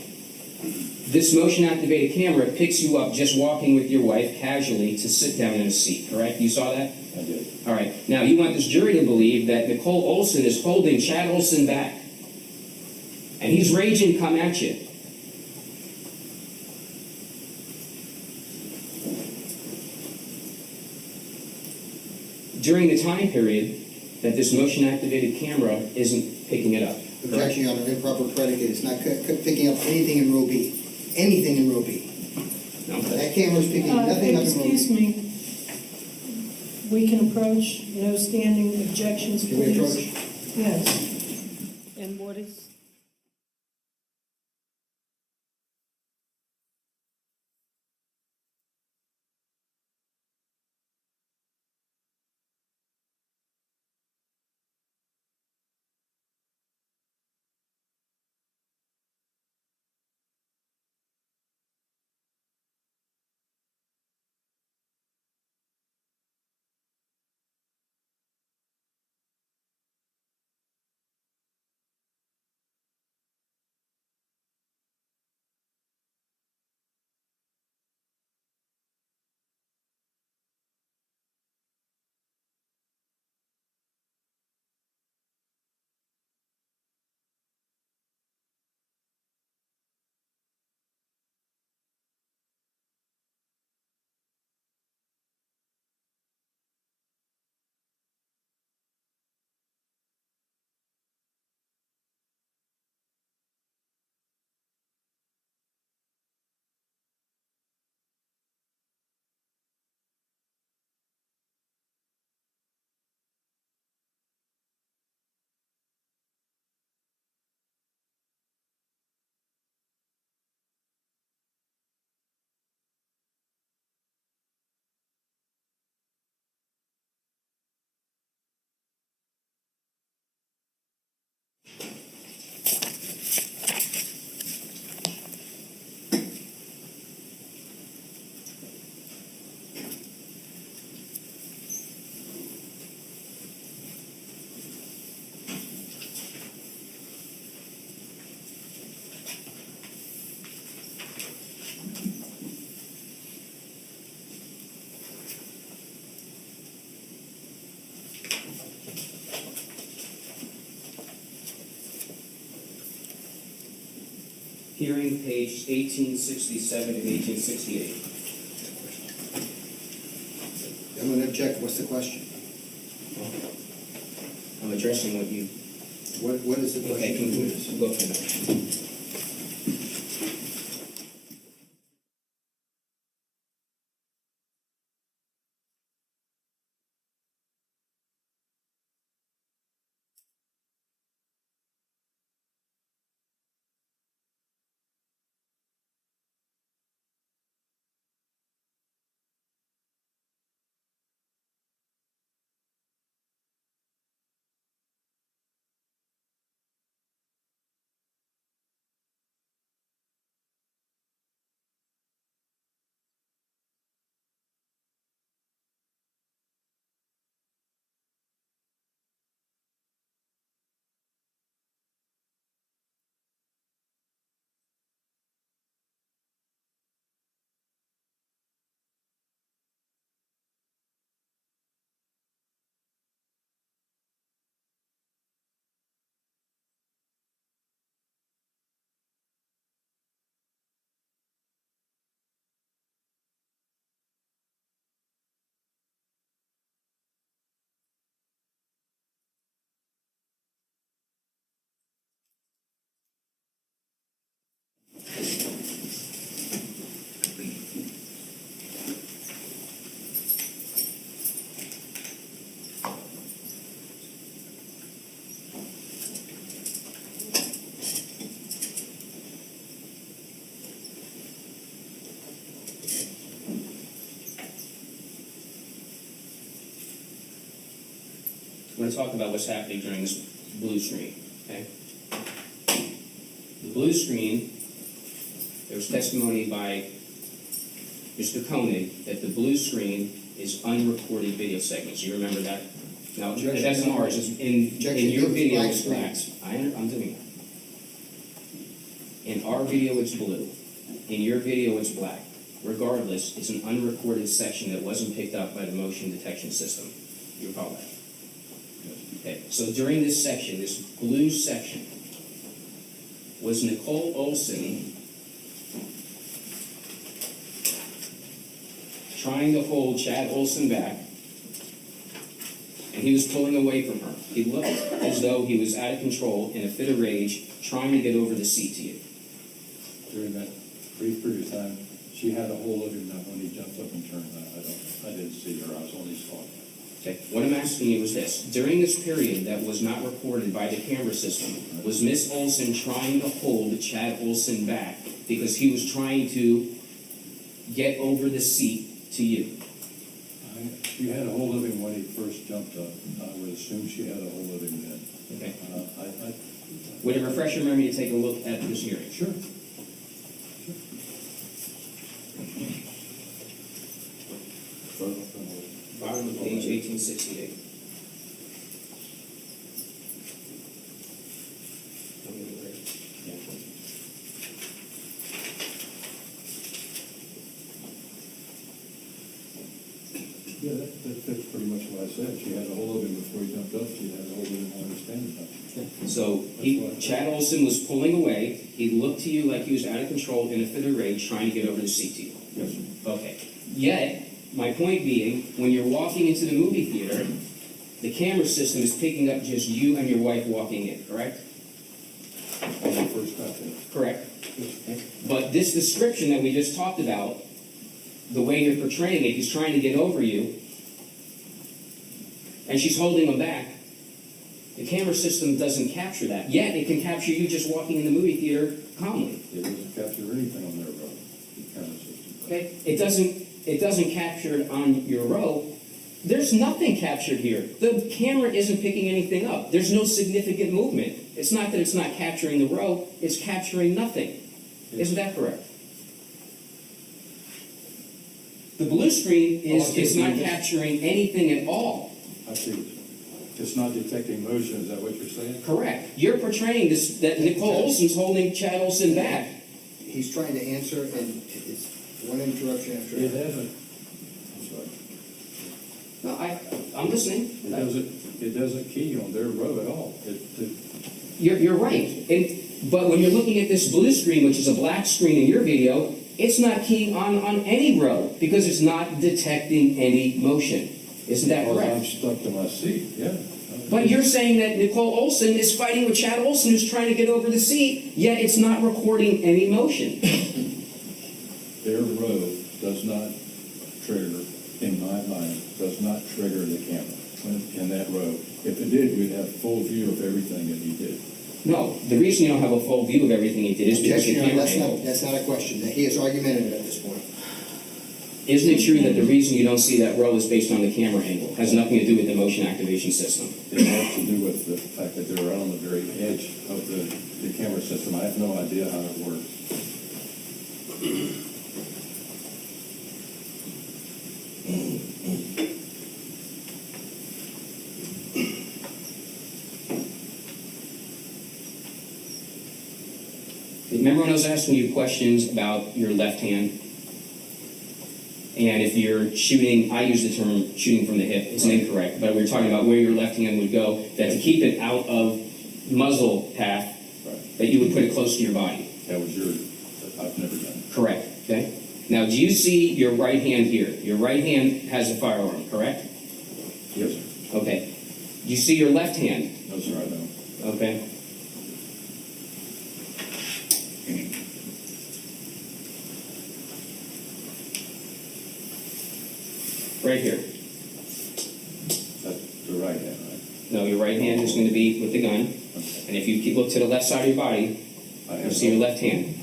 this motion-activated camera picks you up just walking with your wife casually to sit down in a seat, correct? You saw that? I did. All right. Now, you want this jury to believe that Nicole Oulson is holding Chad Oulson back. And he's raging to come at you. During the time period that this motion-activated camera isn't picking it up. Objection on an improper predicate. It's not picking up anything in row B. Anything in row B. No? That camera's picking nothing up in row B. Excuse me. We can approach, no standing objections, Can we please. approach? Yes. And what is? Hearing page 1867 and 1868. I'm going to object. What's the question? I'm addressing what you... What is the Okay, question? we'll go from there. going to talk about what's happening during this blue screen, okay? The blue screen, there was testimony by Mr. Koenig that the blue screen is unrecorded video segments. You remember that? Now, that's in ours. In your video, it's black. I'm doing that. In our video, it's blue. In your video, it's black. Regardless, it's an unrecorded section that wasn't picked up by the motion detection system. You recall that? Okay, so during this section, this blue section, was Nicole Oulson trying to hold Chad Oulson back, and he was pulling away from her. He looked as though he was out of control in a fit of rage, trying to get over the seat to you. During that brief period of time, she had a hold of him now when he jumped up and turned. I didn't see her. I was only saw. Okay, what I'm asking you is this. During this period that was not recorded by the camera system, was Miss Oulson trying to hold Chad Oulson back because he was trying to get over the seat to you? She had a hold of him when he first jumped up. I would assume she had a hold of him then. Okay. Would Would it refresh your memory to take a look at this hearing? Sure. Bottom of page 1868. Yeah, that fits pretty much what I said. She had a hold of him before he jumped up. She had a hold of him while he was standing up. So Chad Oulson was pulling away. He looked to you like he was out of control in a fit of rage, trying to get over the seat to you. Yes, sir. Okay. Yet, my point being, when you're walking into the movie theater, the camera system is picking up just you and your wife walking in, correct? When I first got there. Correct. But this description that we just talked about, the way you're portraying it, he's trying to get over you, and she's holding him back. The camera system doesn't capture that. Yet it can capture you just walking in the movie theater calmly. It doesn't capture anything on their road, the camera system. Okay? It doesn't capture it on your row. There's nothing captured here. The camera isn't picking anything up. There's no significant movement. It's not that it's not capturing the row, it's capturing nothing. Isn't that correct? The blue screen is not capturing anything at all. I see. It's not detecting motion, is that what you're saying? Correct. You're portraying this, that Nicole Oulson's holding Chad Oulson back. He's trying to answer, and it's one interruption after It another. hasn't. I'm sorry. No, I'm listening. It doesn't key on their row at all. You're right. But when you're looking at this blue screen, which is a black screen in your video, it's not keying on any row because it's not detecting any motion. Isn't that Well, I'm correct? stuck to my seat, yeah. But you're saying that Nicole Oulson is fighting with Chad Oulson, who's trying to get over the seat, yet it's not recording any motion. Their row does not trigger, in my mind, does not trigger the camera in that row. If it did, we'd have full view of everything that he did. No, the reason you don't have a full view of everything he did is because you Objection, can't. that's not a question. He is argumentative at this point. Isn't it true that the reason you don't see that row is based on the camera angle? It has nothing to do with the motion activation system. It has to do with the fact that they're on the very edge of the camera system. I have no idea how it works. Remember when I was asking you questions about your left hand? And if you're shooting, I use the term shooting from the hip, it's incorrect, but we were talking about where your left hand would go, that to keep it out of muzzle path, that you would put it close to your body. That was I've never done it. Correct, okay? Now, do you see your right hand here? Your right hand has a firearm, correct? Yes, sir. Okay. Do you see your left hand? No, sir, I don't. Okay. Right here. That's the right hand, right? No, your right hand is going to be with the gun. Okay. And if you look to the left side of your body, I you'll have see your left hand.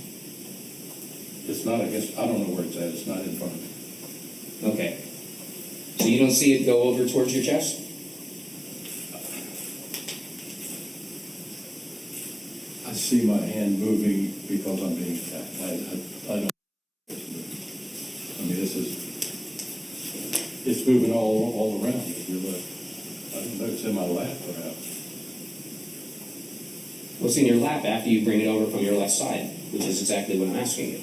It's not against, I don't know where it's at. It's not in front of me. Okay. So you don't see it go over towards your chest? I see my hand moving because I'm being attacked. I don't. I mean, it's moving all around. If you look, I don't know, it's in my lap perhaps. What's in your lap after you bring it over from your left side, which is exactly what I'm asking you.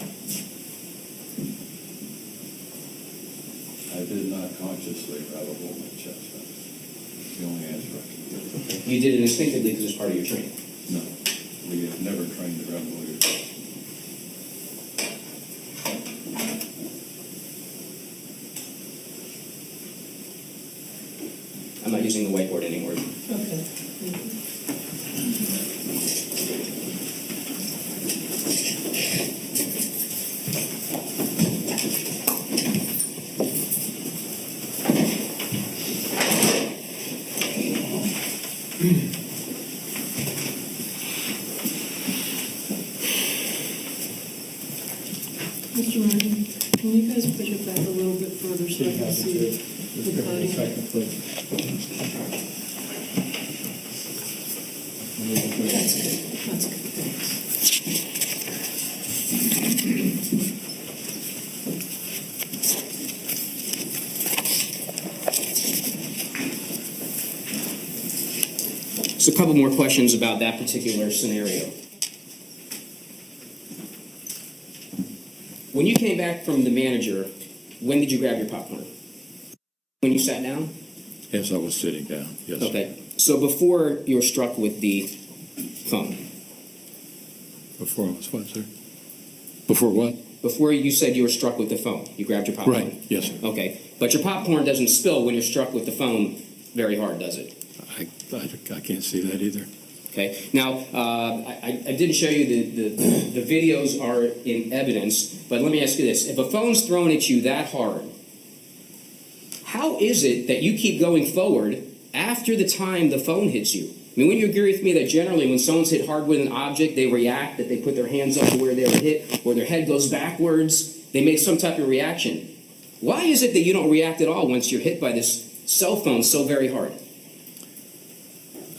I did not consciously grab a hold of my chest. That's the only answer I can give. You did it instinctively because it's part of your training. No, we have never trained to grab a hold of your chest. I'm not using the whiteboard anymore. Okay. Mr. Martin, can you guys push it back a little bit further so I can see the podium? That's good, that's good, thanks. So a couple more questions about that particular scenario. When you came back from the manager, when did you grab your popcorn? When you sat down? Yes, I was sitting down, yes. Okay. So before you were struck with the phone? Before I was what, sir? Before what? Before you said you were struck with the phone, you grabbed your popcorn? Right, yes, sir. Okay. But your popcorn doesn't spill when you're struck with the phone very hard, does it? I can't see that either. Okay. Now, I didn't show you the videos are in evidence, but let me ask you this. If a phone's thrown at you that hard, how is it that you keep going forward after the time the phone hits you? I mean, wouldn't you agree with me that generally when someone's hit hard with an object, they react, that they put their hands up to where they were hit, or their head goes backwards, they make some type of reaction. Why is it that you don't react at all once you're hit by this cell phone so very hard?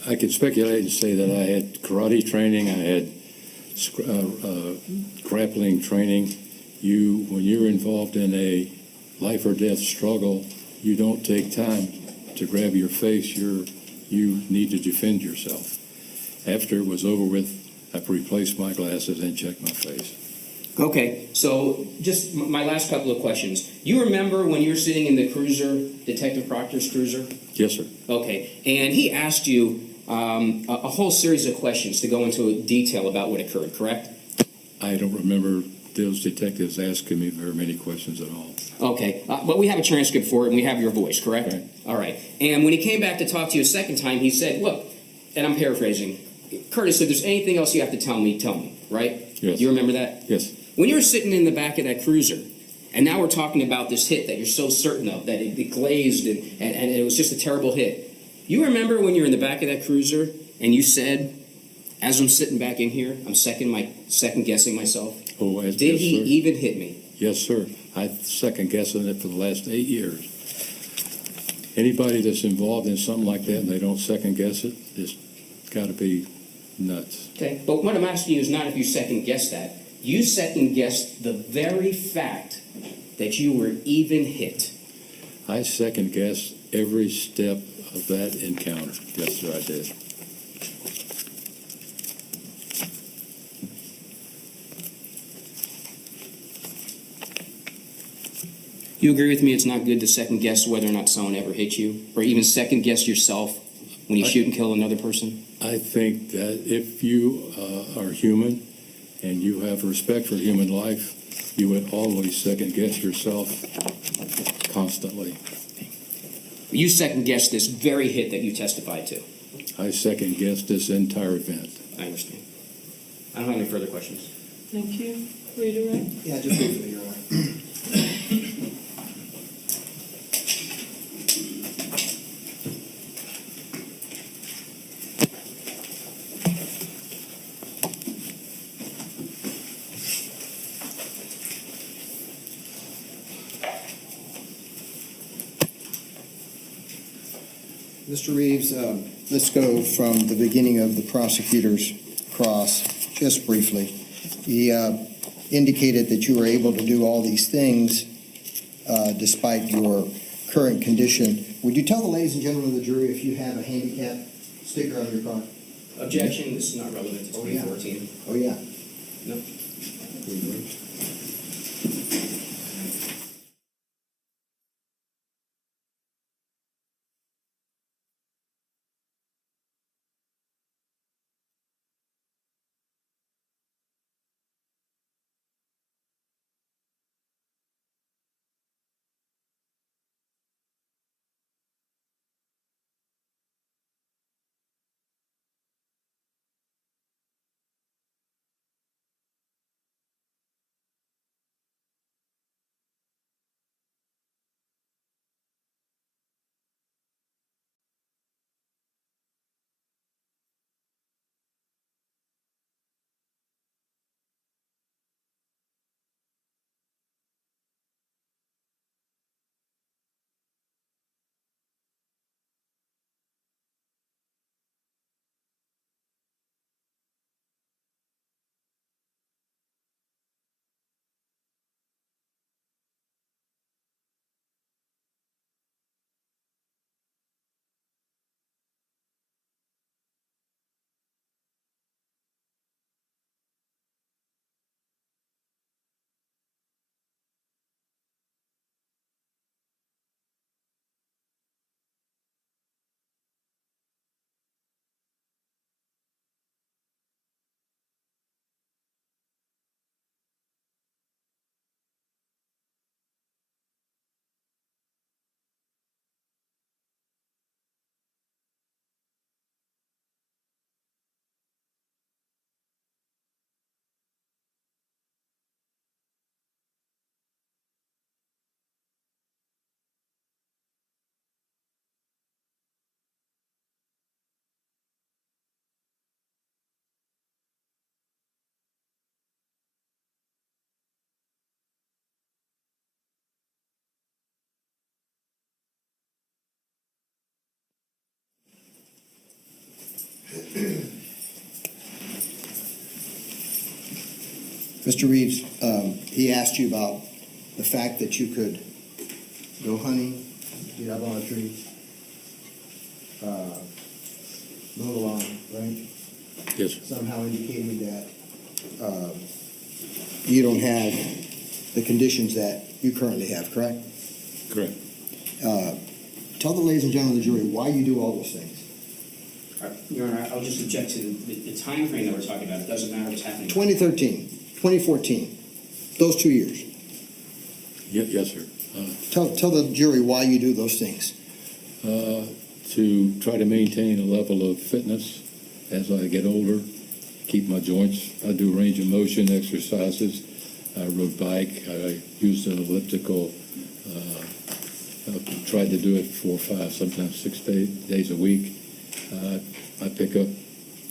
I could speculate and say that I had karate training, I had grappling training. When you're involved in a life or death struggle, you don't take time to grab your face. You need to defend yourself. After it was over with, I replaced my glasses and checked my face. Okay, so just my last couple of questions. You remember when you were sitting in the cruiser, Detective Proctor's cruiser? Yes, sir. Okay, and he asked you a whole series of questions to go into detail about what occurred, correct? I don't remember those detectives asking me very many questions at all. Okay, but we have a transcript for it, and we have your voice, correct? Right. All right. And when he came back to talk to you a second time, he said, look, and I'm paraphrasing, Curtis, if there's anything else you have to tell me, right? Yes. You remember that? Yes. When you were sitting in the back of that cruiser, and now we're talking about this hit that you're so certain of, that it glazed and it was just a terrible hit. You remember when you were in the back of that cruiser and you said, as I'm sitting back in here, I'm second guessing myself? Oh, yes, Did he sir. even hit me? Yes, sir. I've second guessing it for the last 8 years. Anybody that's involved in something like that and they don't second guess it, it's got to be nuts. Okay, but what I'm asking you is not if you second guessed that. You second guessed the very fact that you were even hit. I second guessed every step of that encounter. Yes, sir, I did. You agree with me it's not good to second guess whether or not someone ever hit you? Or even second guess yourself when you shoot and kill another person? I think that if you are human and you have respect for human life, you would always second guess yourself constantly. You second guessed this very hit that you testified to. I second guessed this entire event. I understand. I don't have any further questions. Thank you. Redirect? Yeah, just briefly, Your Honor. Mr. Reeves, let's go from the beginning of the prosecutor's cross. just briefly. He indicated that you were able to do all these things despite your current condition. Would you tell the ladies and gentlemen of the jury if you have a handicap sticker on your car? Objection, this is not relevant to Oh, yeah. 2014. Oh, yeah. No. Mr. Reeves, he asked you about the fact that you could go hunting, get up on a tree, move along, right? Yes, Somehow indicating that you don't have the conditions that you currently have, correct? correct. Tell the ladies and gentlemen of the jury why you do all those things. Your Honor, I'll just object to the time frame that we're talking about. It doesn't matter what's happening. 2013, 2014, those 2 years. Yes, sir. Tell the jury why you do those things. To try to maintain a level of fitness as I get older, keep my joints. I do range of motion exercises. I rode bike. I used an elliptical. I've tried to do it 4, 5, sometimes 6 days a week. I pick up,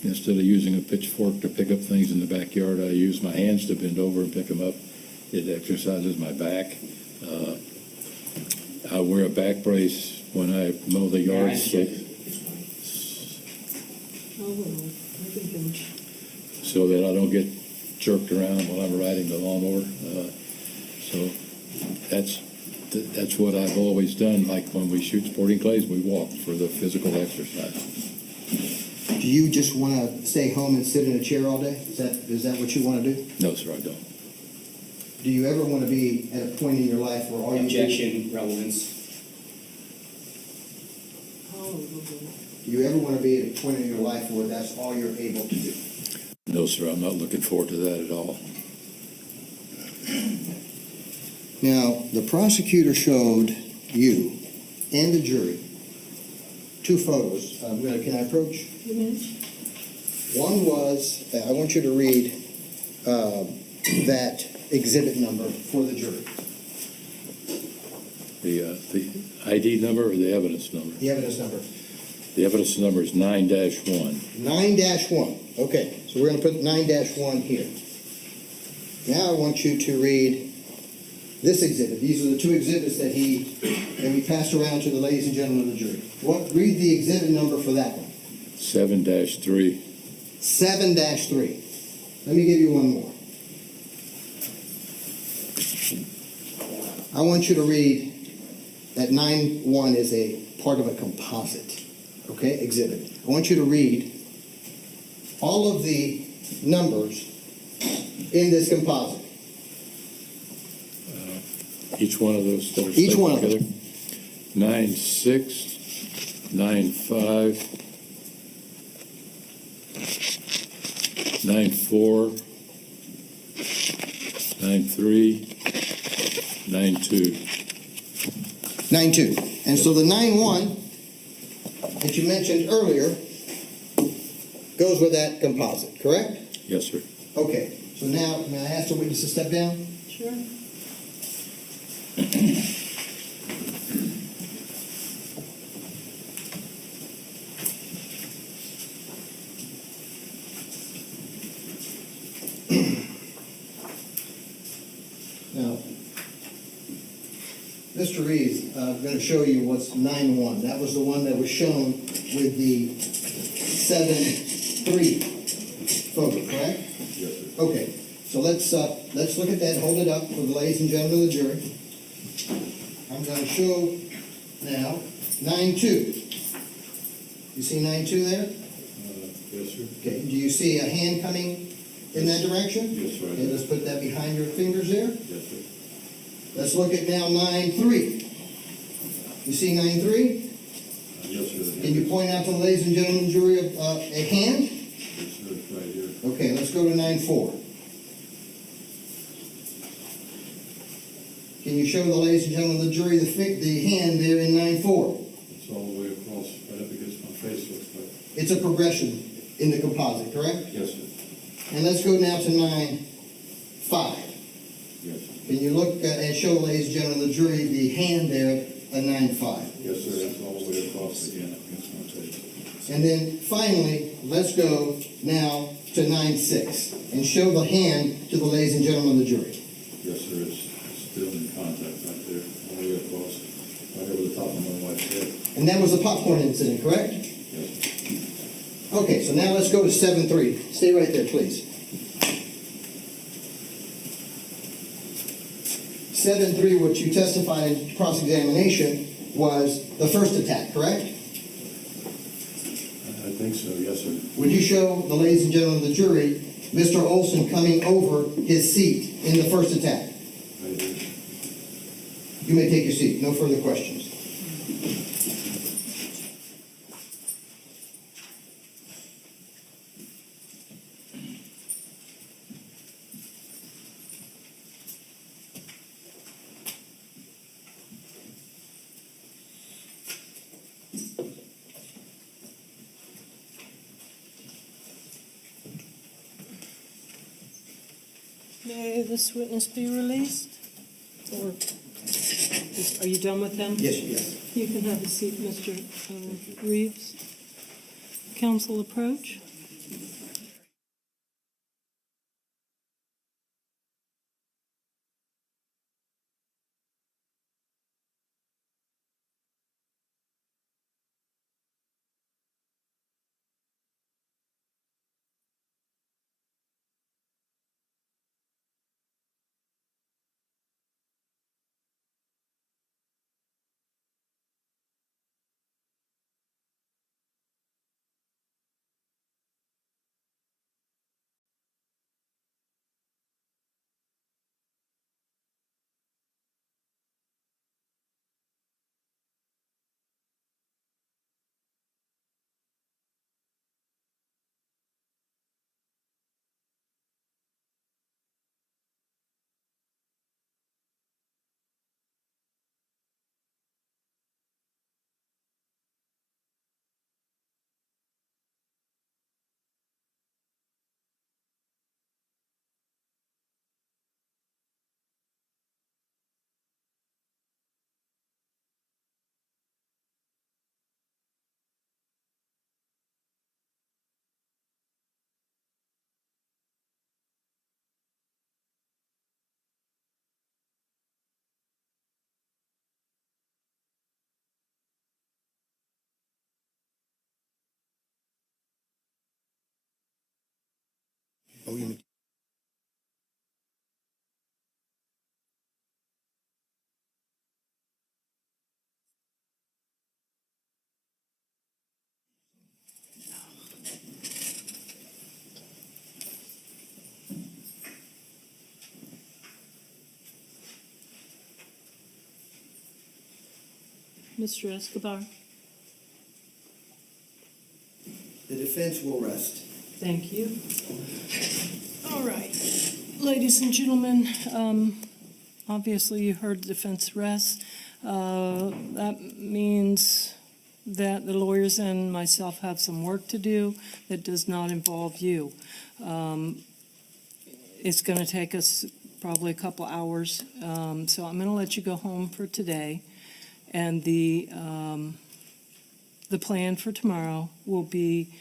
instead of using a pitchfork to pick up things in the backyard, I use my hands to bend over and pick them up. It exercises my back. I wear a back brace when I mow the yard. So that I don't get jerked around while I'm riding the lawnmower. So that's what I've always done. Like when we shoot sporting clays, we walk for the physical exercise. Do you just want to stay home and sit in a chair all day? Is that what you want to do? No, sir, I don't. Do you ever want to be at a point in your life where all you do? Objection, relevance. Do you ever want to be at a point in your life where that's all you're able to do? No, sir, I'm not looking forward to that at all. Now, the prosecutor showed you and the jury 2 photos. Can I approach? One was, I want you to read that exhibit number for the jury. The ID number or the evidence number? The evidence number. The evidence number is 9-1. 9-1. Okay, so we're going to put 9-1 here. Now I want you to read this exhibit. These are the 2 exhibits that we passed around to the ladies and gentlemen of the jury. Read the exhibit number for that one. 7-3. 7-3. Let me give you one more. I want you to read that 9-1 is a part of a composite, okay, exhibit. I want you to read all of the numbers in this composite. Each one of those that are Each stapled one of them. together. 9-6, 9-5, 9-4, 9-3, 9-2. 9-2. And so the 9-1 that you mentioned earlier goes with that composite, correct? Yes, sir. Okay, so now, may I ask the witness to step down? Sure. Now, Mr. Reeves, I'm going to show you what's 9-1. That was the one that was shown with the 7-3 photo, correct? Yes, sir. Okay, so let's look at that. Hold it up for the ladies and gentlemen of the jury. I'm going to show now 9-2. You see 9-2 there? Yes, sir. Okay, do you see a hand coming in that direction? Yes, sir. Okay, let's put that behind your fingers there. Yes, sir. Let's look at now 9-3. You see 9-3? Yes, sir. Can you point out to the ladies and gentlemen of the jury a hand? Yes, sir, it's right here. Okay, let's go to 9-4. Can you show the ladies and gentlemen of the jury the hand there in 9-4? It's all the way across, right up against my face, looks like. It's a progression in the composite, correct? Yes, sir. And let's go now to 9-5. Yes, sir. Can you look and show, ladies and gentlemen of the jury, the hand there at 9-5? Yes, sir, that's all the way across again up against my face. And then finally, let's go now to 9-6 and show the hand to the ladies and gentlemen of the jury. Yes, sir, it's still in contact right there, all the way across, right over the top of my wife's head. And that was the popcorn incident, correct? Yes, sir. Okay, so now let's go to 7-3. Stay right there, please. 7-3, what you testified in cross-examination, was the first attack, correct? I think so, yes, sir. Would you show the ladies and gentlemen of the jury Mr. Oulson coming over his seat in the first attack? I do. You may take your seat. No further questions. May this witness be released? Or are you done with them? Yes, yes. You can have a seat, Mr. Reeves. Counsel approach. Oh, you Mr. Escobar? The defense will rest. Thank you. All right. Ladies and gentlemen, obviously you heard the defense rest. That means that the lawyers and myself have some work to do that does not involve you. It's going to take us probably a couple hours, so I'm going to let you go home for today. And the plan for tomorrow will be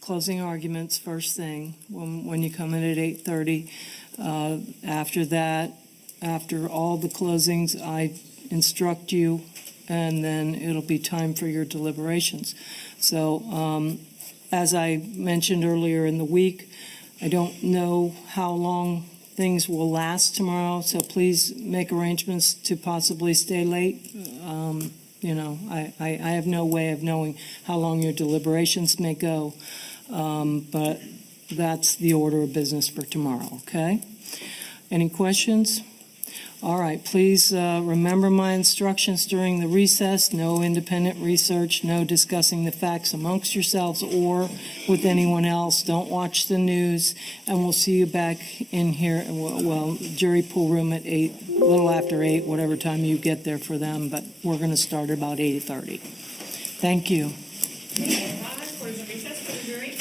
closing arguments first thing when you come in at 8:30. After that, after all the closings, I instruct you, and then it'll be time for your deliberations. So as I mentioned earlier in the week, I don't know how long things will last tomorrow, so please make arrangements to possibly stay late. I have no way of knowing how long your deliberations may go, but that's the order of business for tomorrow, okay? Any questions? All right, please remember my instructions during the recess. No independent research, no discussing the facts amongst yourselves or with anyone else. Don't watch the news, and we'll see you back in here, jury pool room at 8, a little after 8, whatever time you get there for them, but we're going to start at about 8:30. Thank you. Court is in recess for the jury.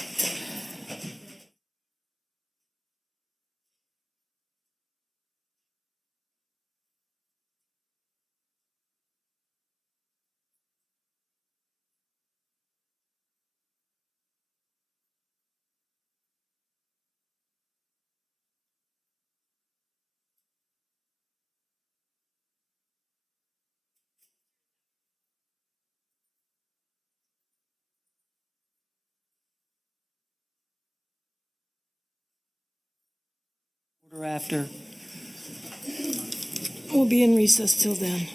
Order after. We'll be in recess till then.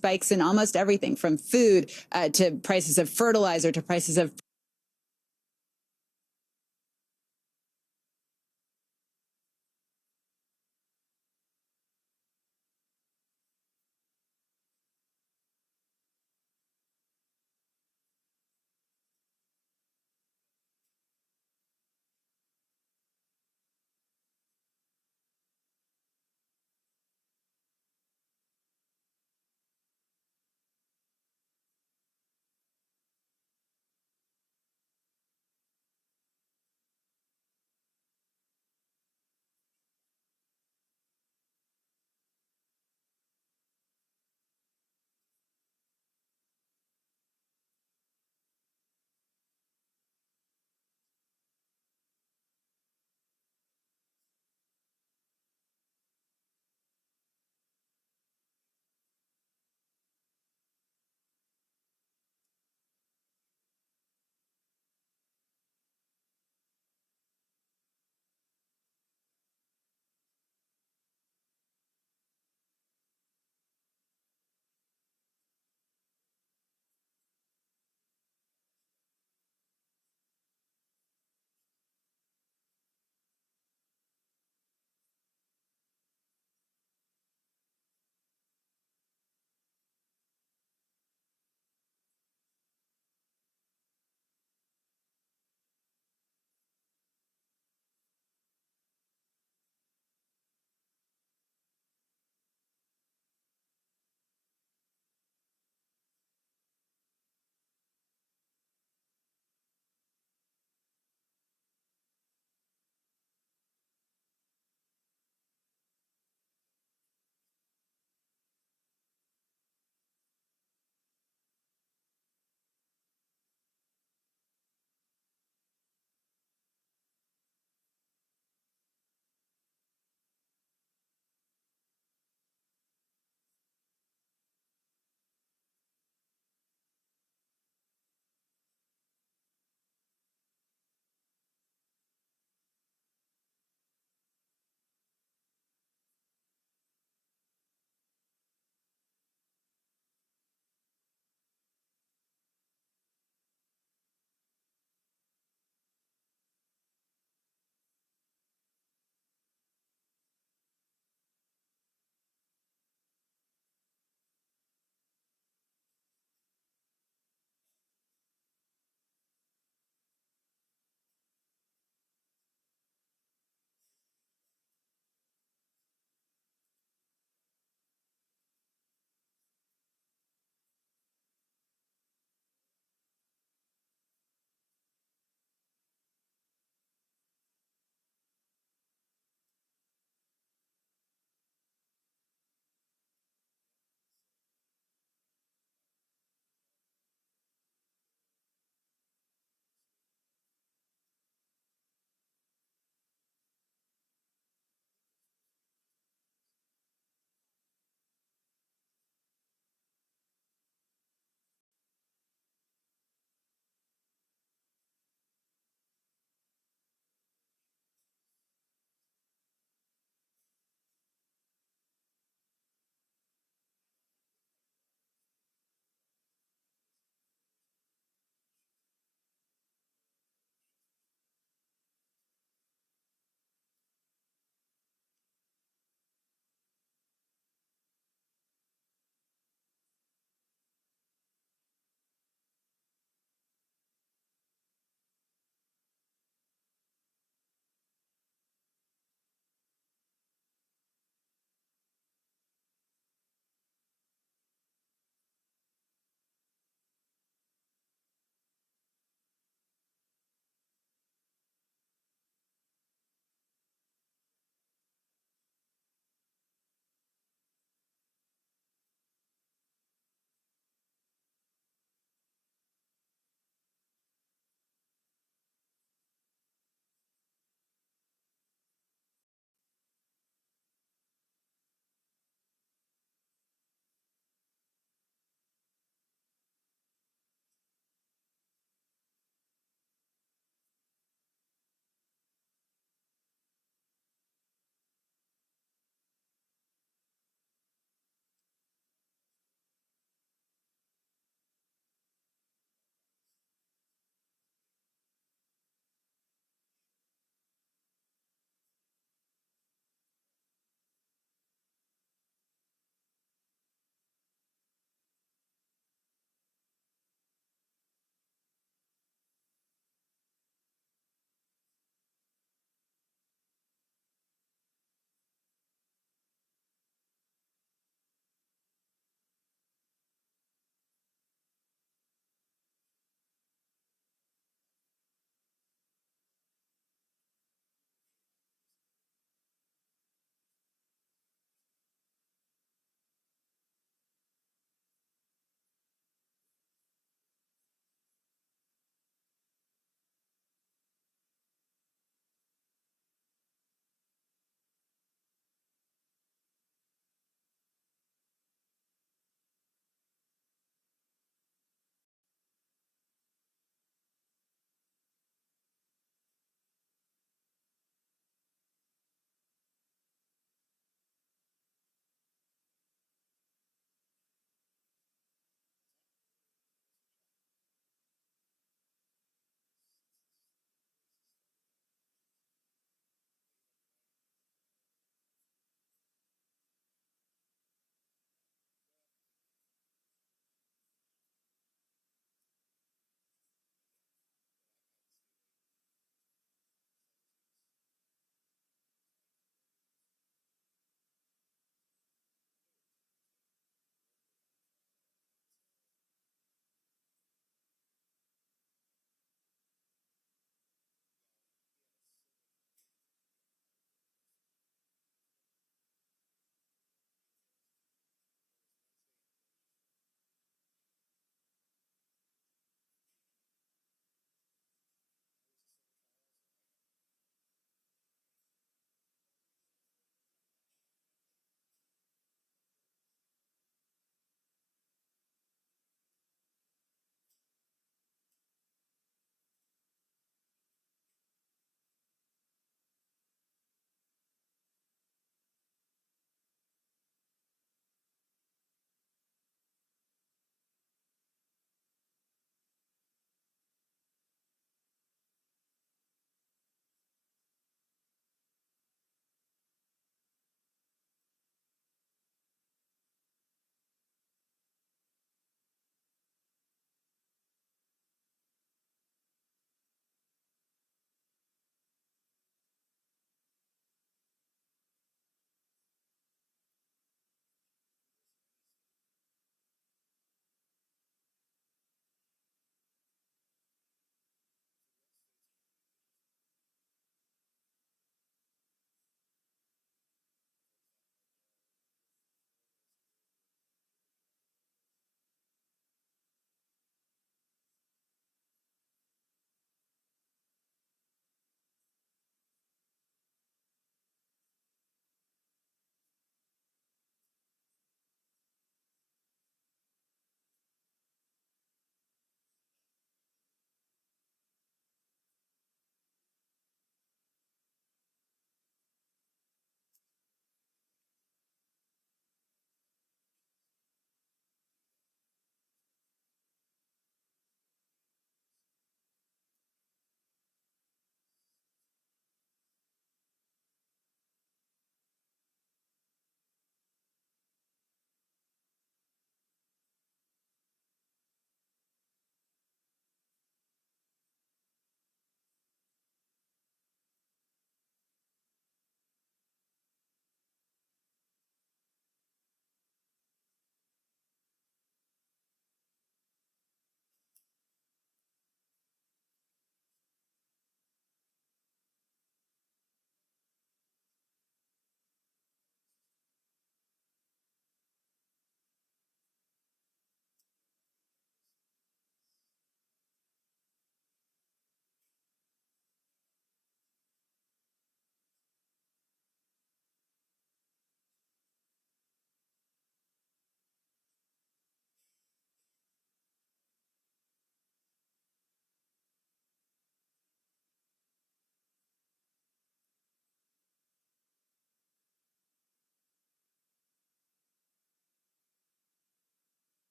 spikes in almost everything from food to prices of fertilizer to prices of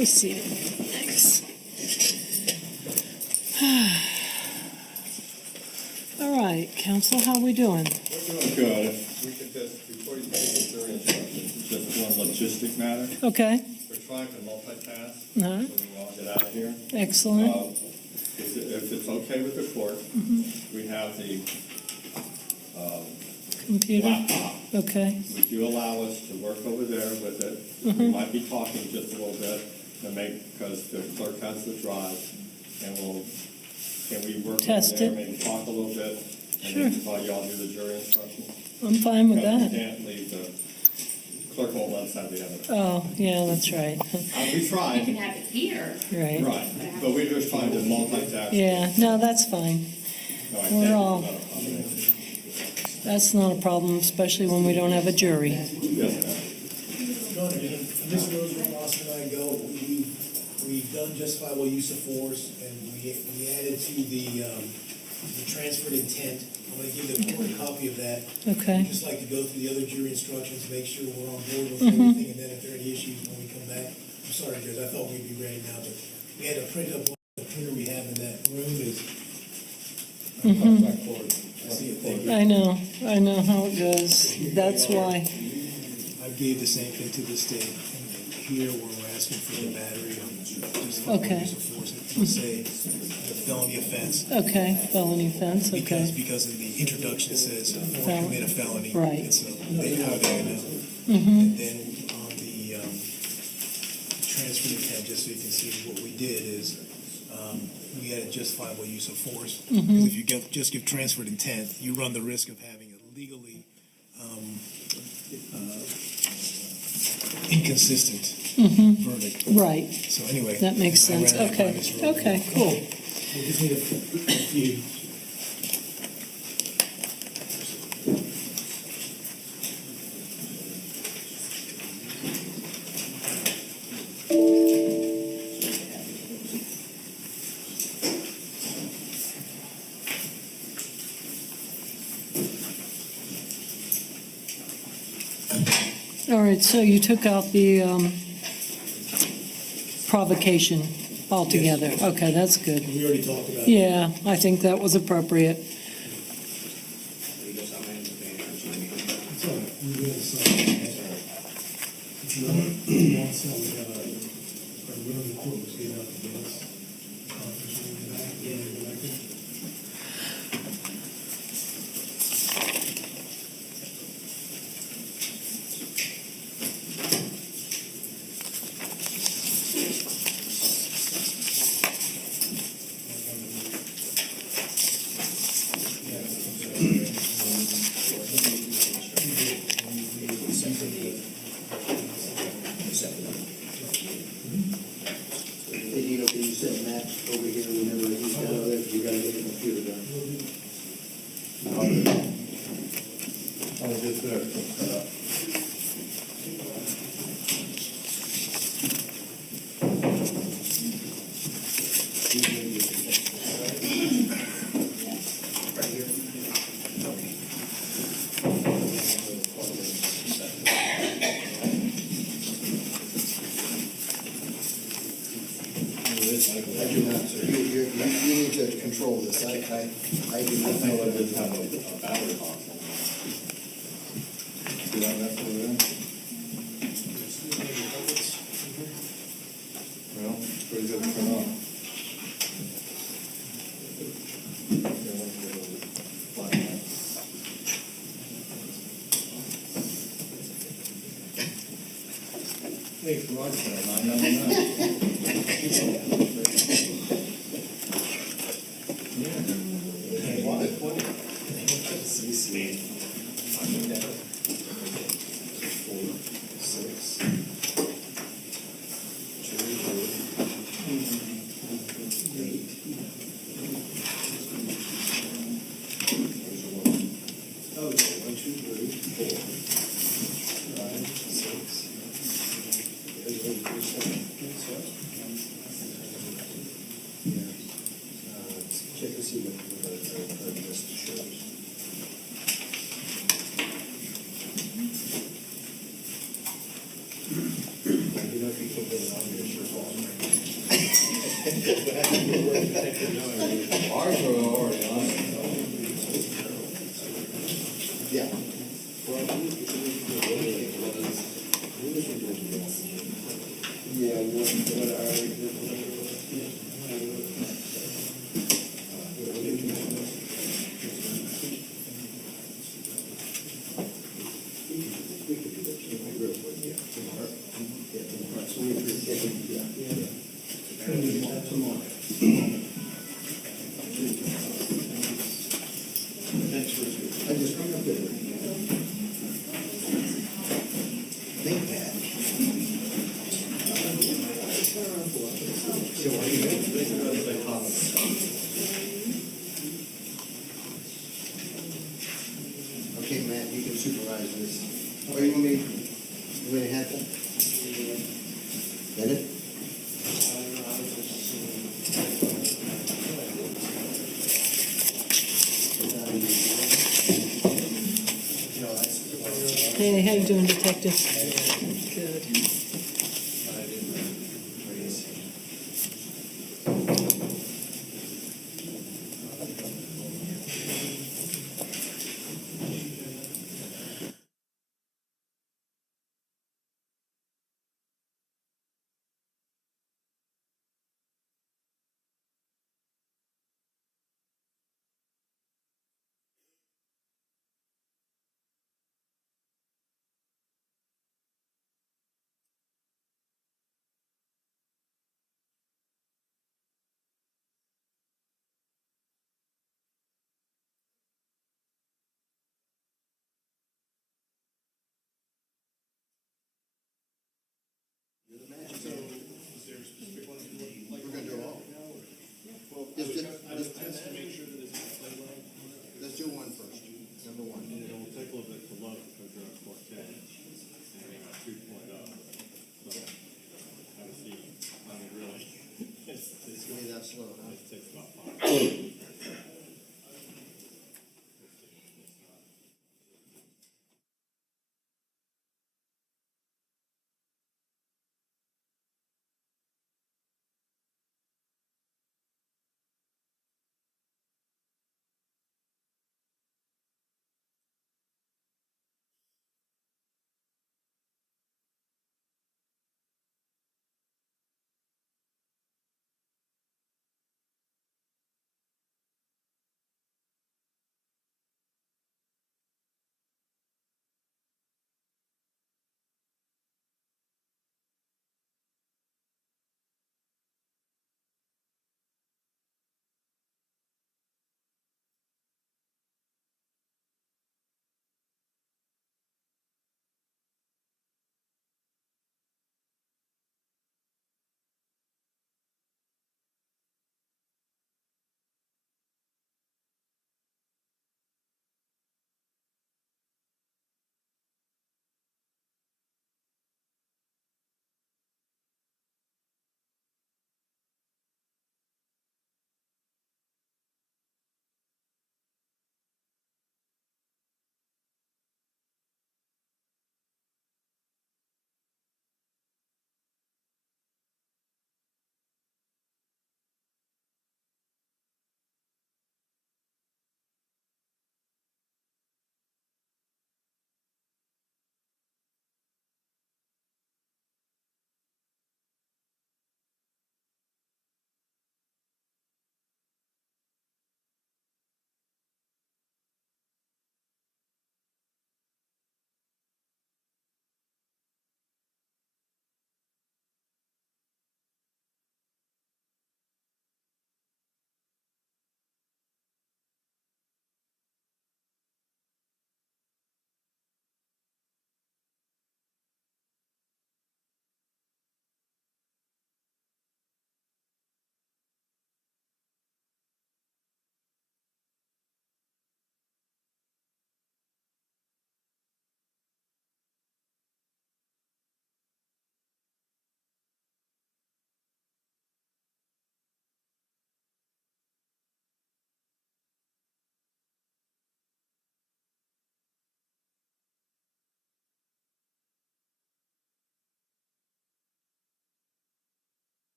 Be seated. Thanks. All right, council, how we doing? We're doing good. If we could just, before you take the jury instructions, just one logistic matter. Okay. We're trying to multitask, All so right. we can all get out of here. Excellent. If it's okay with the court, we have the Computer. laptop. Okay. Would you allow us to work over there with it? We might be talking just a little bit to make, because the clerk has the drive, and can we work over Test there, it. maybe talk a little bit? Sure. And then while y'all do the jury instructions? I'm fine with Because we that. can't leave, the clerk won't let us have the evidence. Oh, yeah, that's right. We You can tried, have it here. Right. right, but we're just trying to multitask. Yeah, no, that's fine. No, I We're think all- it's not a problem. That's not a problem, especially when we don't have a jury. Yes, ma'am. Mr. Roosevelt, Austin and I go, we've done justifiable use of force, and we added to the transferred intent. I'm gonna give the court a copy of that. Okay. We'd just like to go through the other jury instructions, make sure we're on board with everything, and then if there are any issues when we come back, I'm sorry, Judge, I thought we'd be ready now, but we had to print up one. The printer we have in that room is. Back forward. I see it, thank you. I know how it goes. That's why. I gave the same thing to the state. And here, where we're asking for the battery on just Okay. use of force, it will say the felony offense. Okay, felony offense, okay. Because in the introduction it says, or Fel- commit a felony. Right. And so they how they're gonna. Mm-hmm. And then on the transfer intent, just so you can see what we did is, we added justifiable use of force. Because if you just give transferred intent, you run the risk of having a legally inconsistent verdict. Right, So anyway. that makes I ran sense. that by Okay, Mr. Roosevelt. okay, cool. We just need a few. All right, so you took out the provocation altogether. Okay, that's good. We already talked about it. Yeah, I think that was appropriate. It's all right. We will decide. It's not, also, we have whatever the court was getting out of this. Conference room back, yeah, elected. Hey, Dino, can you set maps over here whenever he's done over there? You gotta get the computer done. I'll get there. I do not, sir. You need to control this. I do not know what it is. Have a battery box on it. See that mess over there? Well, pretty good to turn on. Hey, come on, sir, 999. Check to see what the list shows. You know, if you put this on your shirt, Ours are already on. Yeah. Yeah, I just hung up there. Think that. So what do you Okay, Matt, you can supervise this. Or you want me, you want to have that? Get it? Hey, how you doing, Detective? Good.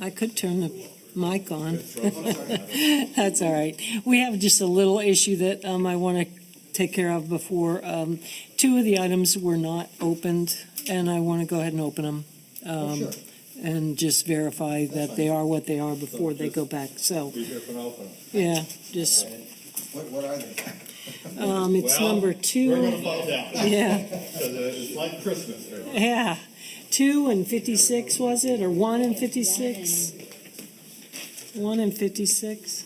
I could turn the mic on. That's all right. We have just a little issue that I want to take care of before. Two of the items were not opened, and I want to go ahead and open them. Sure. And just verify that they are what they are before they go back. So, Be here for an open. yeah, just, What are they? it's Well, number 2. We're gonna find out. Yeah, Because it's like Christmas here. yeah. 2 and 56, was it? Or 1 and 56? 1 and 56?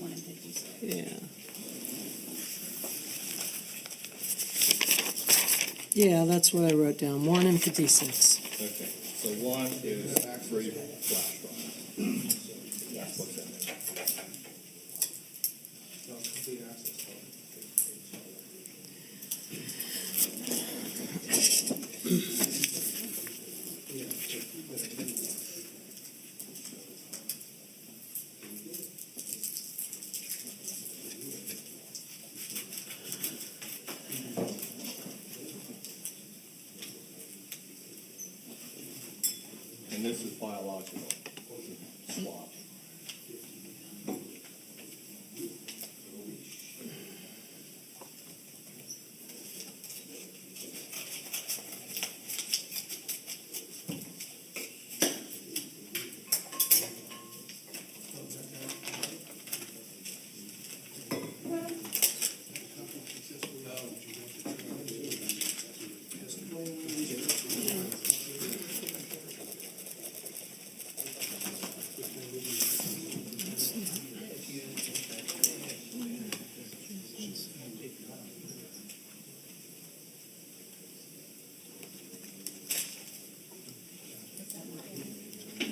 One and 56. Yeah. Yeah, that's what I wrote down, 1 and 56. Okay, so one is free flash drive. That's what's in there. And this is biological. Swab.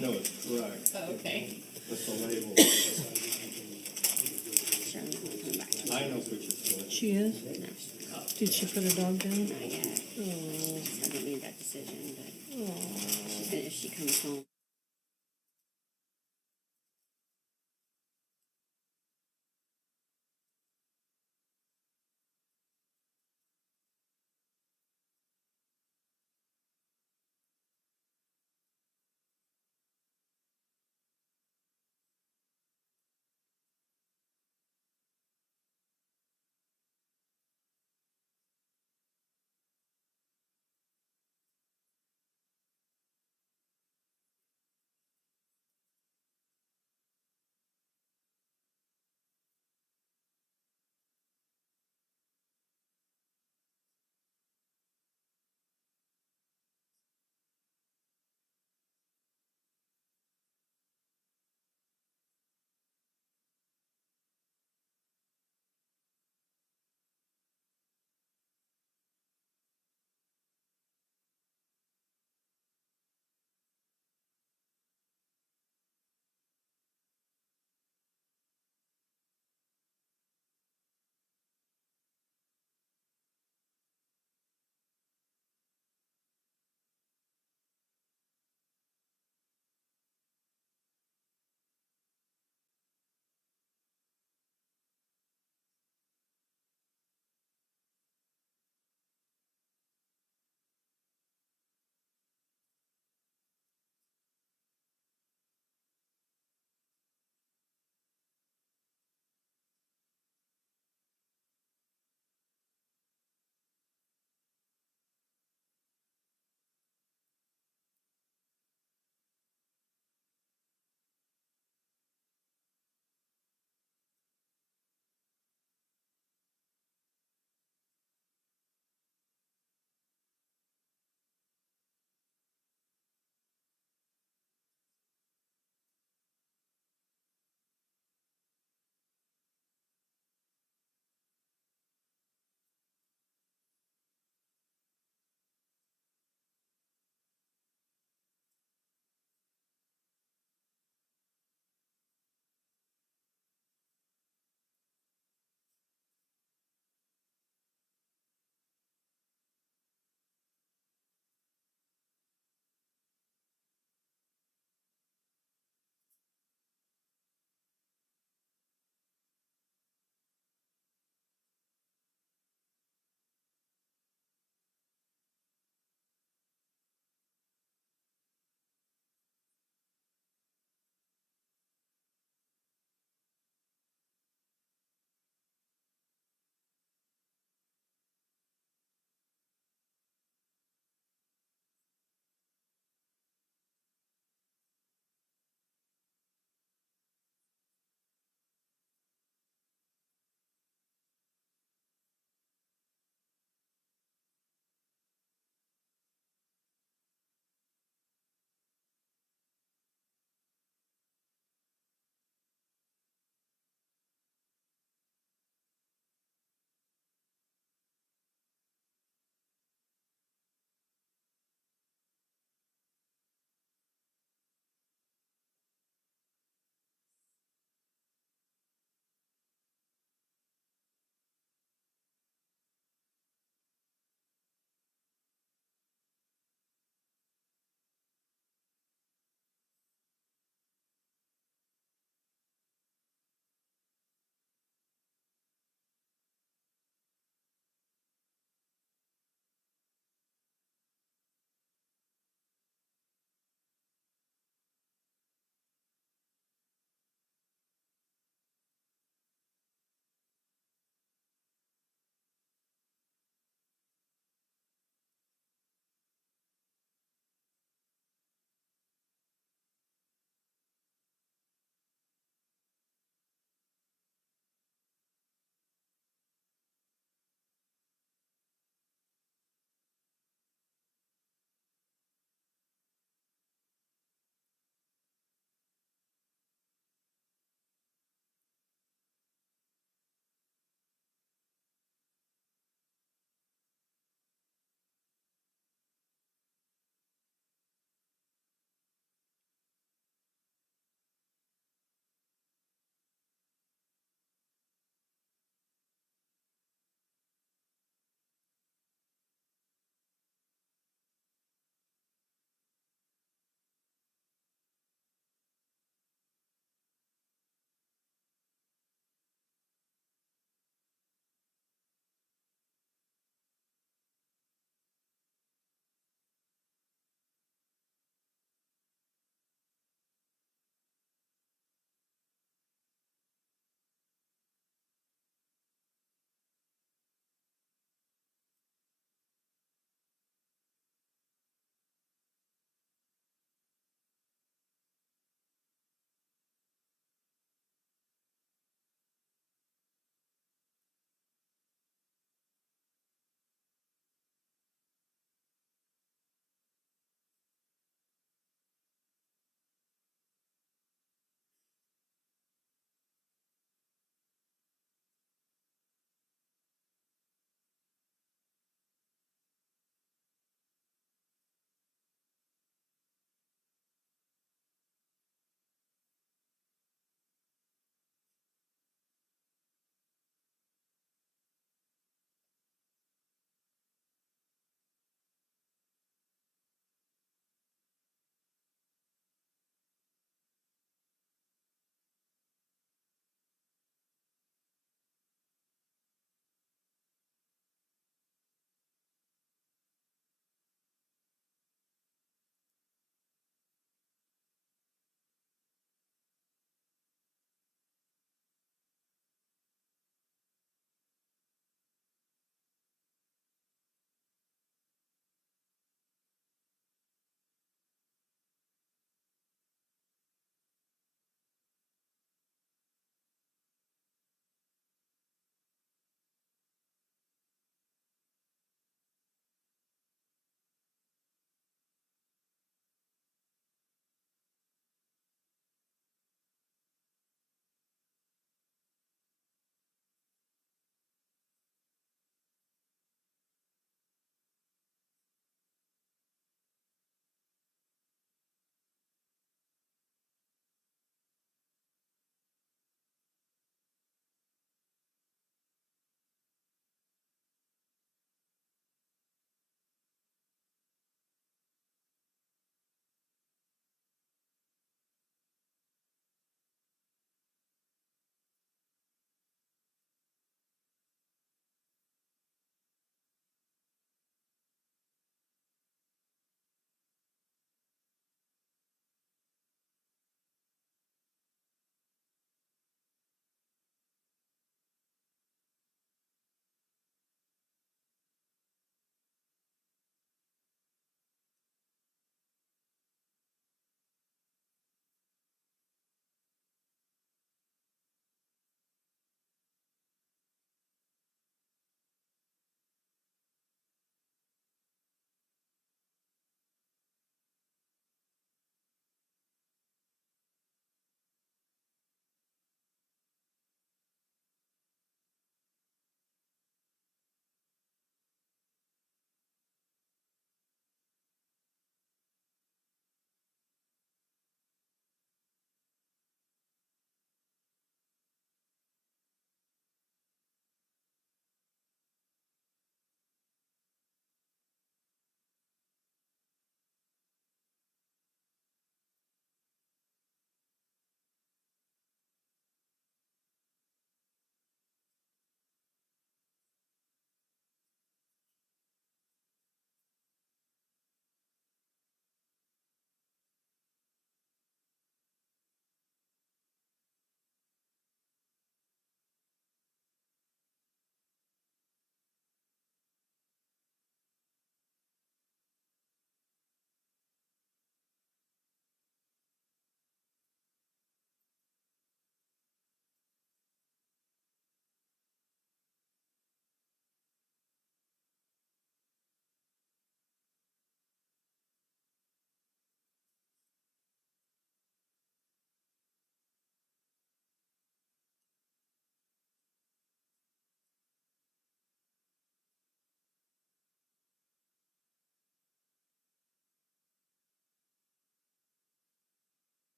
No, it's correct. Okay. That's the label. Shirley's not coming back. I know which is good. She is? Did she put her dog down? Not yet. Oh, She hasn't made that decision, but oh. she said if she comes home.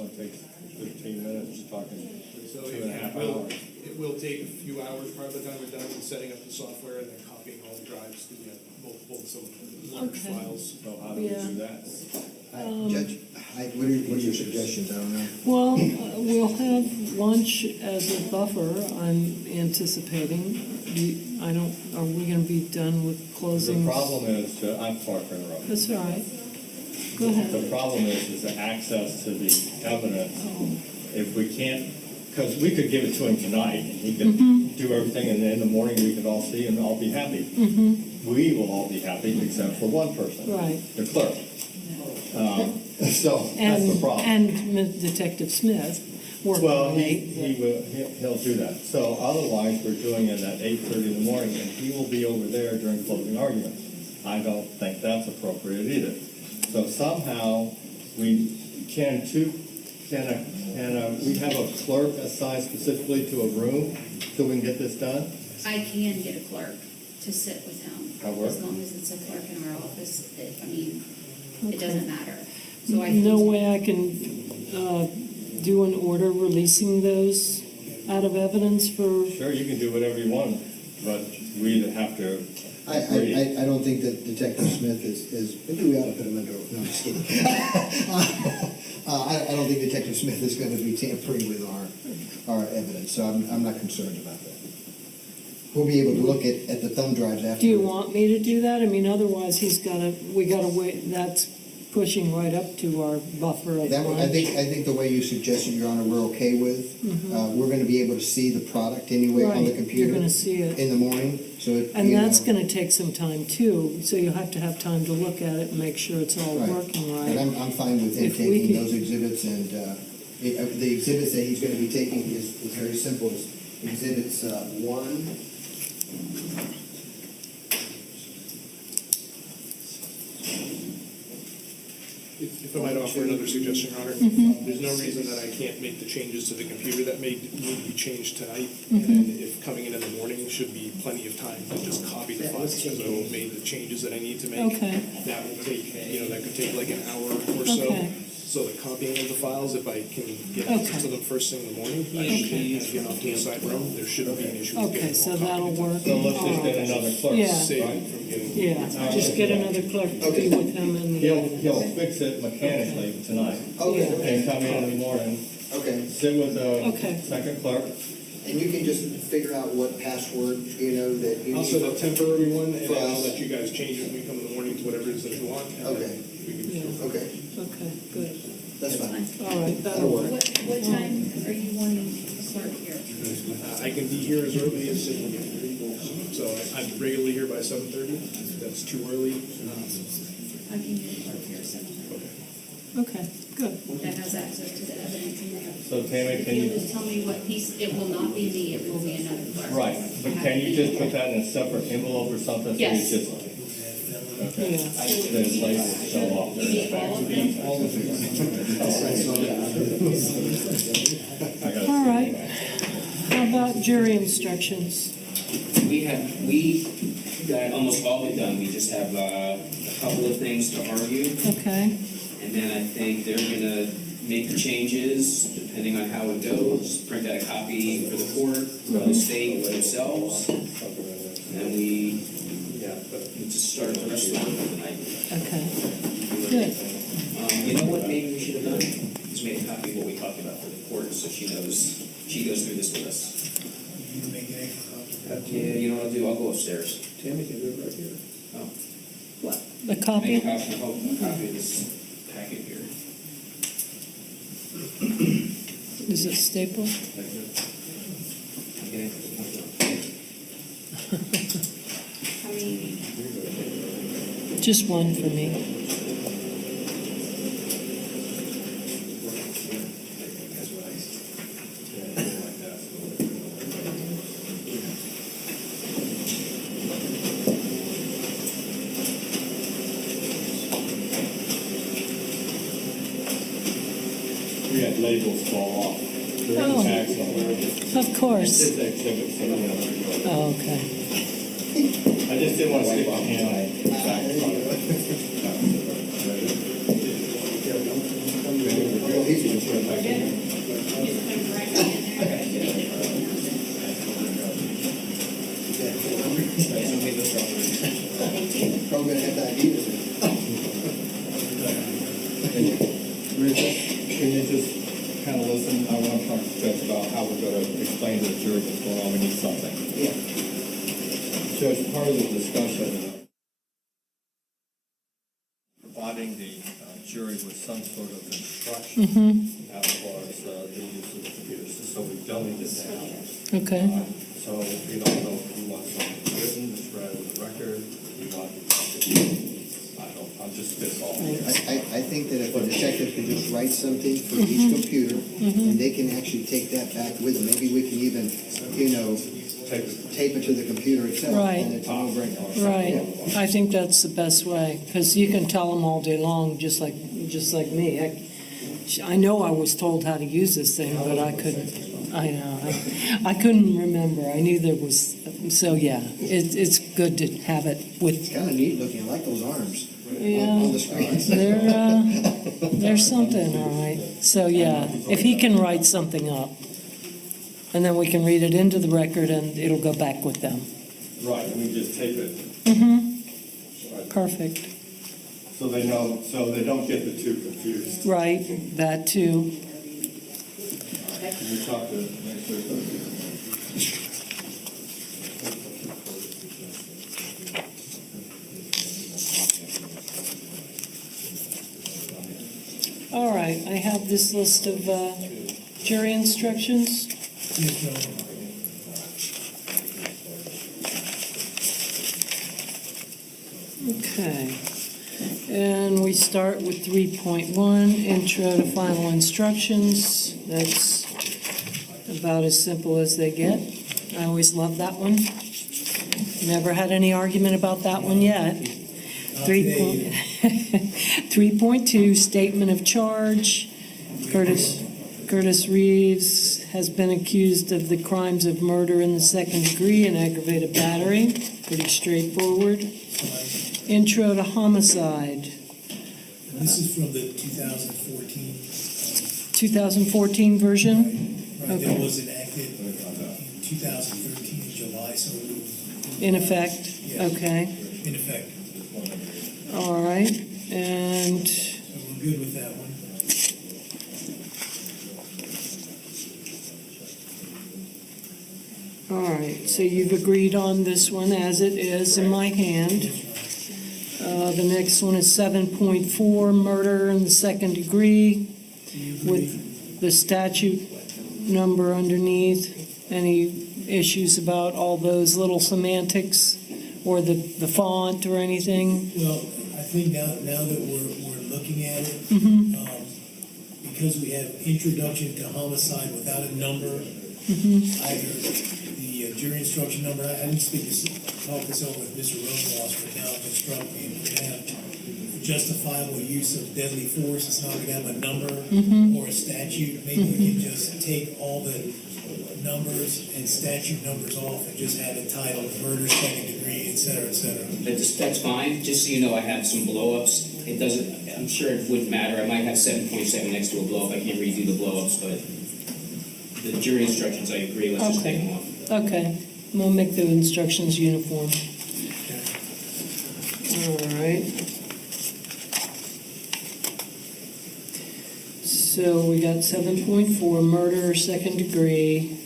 one takes 15 minutes, talking So 2.5 will- hours. It will take a few hours probably by the time we're done with setting up the software and then copying all the drives, because we have multiple, some large Okay. files. So how do we Yeah. do that? Judge, what are your suggestions? I don't know. Well, we'll have lunch as a buffer, I'm anticipating. Are we gonna be done with The closing? problem is, I'm sorry for interrupting. That's all right. Go ahead. The problem is the access to the evidence. Oh, If we can't, because we could give it to him tonight, and he could do everything, and then in the morning we could all see and all be happy. We will all be happy except for one person. Right. The clerk. So that's the problem. And Detective Smith working Well, late. he'll do that. So otherwise, we're doing it at 8:30 in the morning, and he will be over there during closing arguments. I don't think that's appropriate either. So somehow, we we have a clerk assigned specifically to a room so we can get this done? I can get a clerk to sit with him. That work? As long as it's a clerk in our office, it Okay. doesn't matter. So No way I can do an order releasing those out of evidence for, Sure, you can do whatever you want, but we have to agree. I don't think that Detective Smith is, maybe we ought to put him under, no, I'm just kidding. I don't think Detective Smith is going to be tampering with our evidence, so I'm not concerned about that. We'll be able to look at the thumb drives after. do you want me to do that? I mean, otherwise we gotta wait, that's pushing right up to our buffer of That one, I lunch. think the way you suggested, Your Honor, we're okay with. We're going to be able to see the product anyway on the Right, computer. you're gonna see it. In the morning, so. And that's gonna take some time too, so you'll have to have time to look at it and make sure it's all Right. working And right. I'm fine with him If we taking could- those exhibits, and the exhibits that he's going to be taking is very simple. It's exhibits 1. If I might offer another suggestion, Your Honor, there's no reason that I can't make the changes to the computer that may need to be changed tonight. And if coming in the morning, should be plenty of time to just copy the files. So I made the changes that I need to make. Okay. That will take, that could take like an hour or so. Okay. So the copying of the files, if I can get Okay. to them first thing in the morning, I should be get off to the side room. There shouldn't be an issue with Okay, getting so all that'll copied. work. So let's just get another clerk. Yeah. Save right? it from getting. Yeah, just get another clerk to be with him in He'll the, fix it mechanically tonight. Okay. And come in the morning, Okay. sit with the Okay. second clerk. And you can just figure out what password, that you I'll need. set a temporary one, and For then I'll us. let you guys change it when we come in the morning to whatever it is that you want. and then Okay. we can- yeah, Okay, okay, good. that's fine. All right, That'll that'll work. work. What time are you wanting to start here? I can be here as early as 7:30. So I'm regularly here by 7:30. That's too early. I can get a clerk here at 7:30. Okay, good. That has access to the evidence and that. So Tammy, can You'll you, just tell me what piece, it will not be me, it will be another clerk. right, but can you just put that in a separate envelope or something? So Yes. you just, okay. Yeah. Then it's like, show off. You need all of them? I got it. All right. How about jury instructions? We got almost all of it done. We just have a couple of things to argue. Okay, And then I think they're gonna make the changes depending on how it goes, print out a copy for the court, for the state, for themselves. And we just start the rest of the work tonight. okay, good. You know what maybe we should have done? Is made a copy of what we talked about for the court, so she knows, she goes through this with us. You make an extra copy. Yeah, you know what I'll do? I'll go upstairs. Tammy can do it right here. Oh, What, the make a copy? copy of this packet here. Is it stapled? Okay. How many? Just one for me. We had labels fall off. They're in Oh. the back somewhere. Of course. It's exhibit, so, Oh, okay. I just didn't want to stick my hand on the back of it. Well, he's Probably gonna have to ID this. Can you just kind of listen? I want to talk to Judge about how we're going to explain to the jury what's going on. We need something. Yeah. Judge, part of the discussion, providing the jury with some sort of instruction as far as the use of the computers, so we don't need this down. Okay. So we don't know if you want something written, that's read in the record, you want, I'm just spitballing. I think that if a detective could just write something for each computer, and they can actually take that back with them, maybe we can even, tape it to the computer itself, Right. and it's a no-brainer. Right. I think that's the best way, because you can tell them all day long, just like me. I know I was told how to use this thing, but I couldn't. I couldn't remember. I knew there was. So yeah, it's good to have it with. It's kind of neat looking, I like those arms Yeah, on the screen. there's something, all right. So yeah, if he can write something up, and then we can read it into the record, and it'll go back with them. Right, and we just tape it. Mm-hmm. Perfect. So they know, so they don't get the two confused. Right. That too. Can you talk to Mr. All right. I have this list of jury instructions. Yes, Your Honor. Okay. And we start with 3.1, Intro to Final Instructions. That's about as simple as they get. I always love that one. Never had any argument about that one yet. 3.2, Statement of Charge. Curtis Reeves has been accused of the crimes of murder in the second degree and aggravated battery. Pretty straightforward. Intro to Homicide. This is from the 2014. 2014 version? Right, Okay. that was enacted in 2013 in July, so it was. In effect? Yes. Okay. In effect. All right. And So we're good with that one. all right. So you've agreed on this one as it is in my hand. The next one is 7.4, murder in the second degree, with the statute number underneath. Any issues about all those little semantics or the font or anything? Well, I think now that we're looking at it, because we have introduction to homicide without a number, either the jury instruction number, I didn't talk this over with Mr. Rosenwasser, but now it just struck me, we have justifiable use of deadly force, it's not going to have a number or a statute, maybe we can just take all the numbers and statute numbers off and just have it titled murder second degree, et cetera, et cetera. That's fine. Just so you know, I have some blow-ups. It doesn't, I'm sure it wouldn't matter. I might have 7.7 next to a blow-up. I can't redo the blow-ups, but the jury instructions, I agree. Let's just take them off. Okay. We'll make the instructions uniform. All right. So we got 7.4, murder second degree.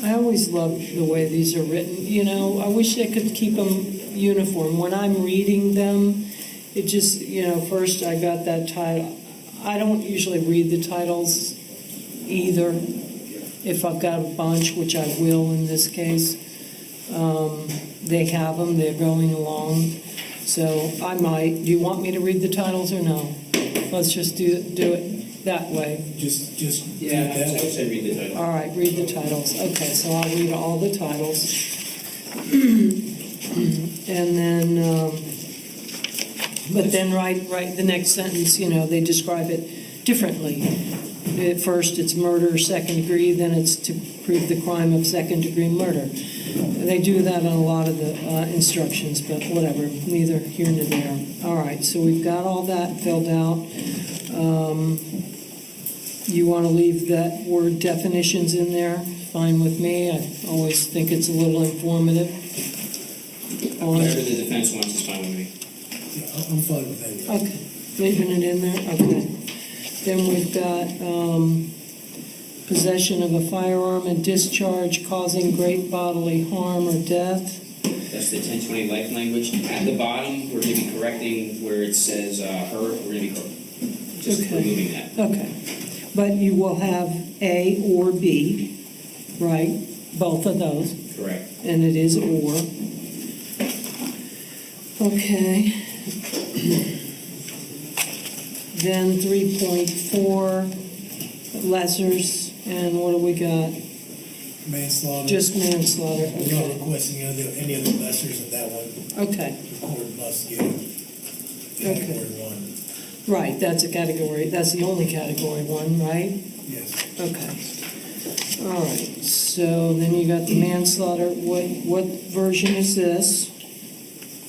I always love the way these are written. You know, I wish they could keep them uniform. When I'm reading them, it just, first I got that title. I don't usually read the titles either. If I've got a bunch, which I will in this case, they have them, they're going along. So I might. Do you want me to read the titles or no? Let's just do it that way. Just Yeah, do I that. would say read the title. All right, read the titles. Okay, so I'll read all the titles. And then, but then write the next sentence, they describe it differently. At first, it's murder second degree, then it's to prove the crime of second degree murder. They do that on a lot of the instructions, but whatever, neither here nor there. All right, so we've got all that filled out. You want to leave that word definitions in there? Fine with me. I always think it's a little informative. Whatever the defense wants is fine with me. Yeah, I'm fine with that. Okay, leaving it in there, okay. Then we've got possession of a firearm and discharge causing great bodily harm or death. That's the 1020 life language. At the bottom, we're going to be correcting where it says her, we're going to be just Okay. removing that. Okay, but you will have A or B, right? Both of those, Correct. and it is or. Okay. Then 3.4, lessers, and what do we got? Manslaughter. Just manslaughter, We're not okay. requesting any other lessers of that one. Okay, The court must give category one. right, that's a category, that's the only category one, right? Yes. Okay. All right, so then you got the manslaughter, what version is this?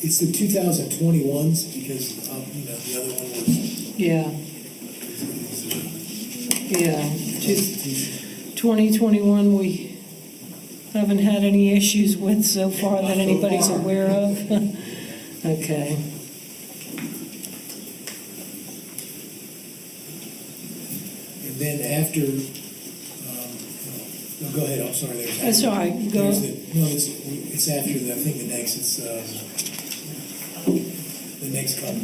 It's the 2021s because, the other one was. Yeah, yeah. 2021, we haven't had any issues with so far that anybody's aware of. Okay. And then after, no, go ahead, I'm sorry. That's all right, go. It's after, I think the next, it's the next couple.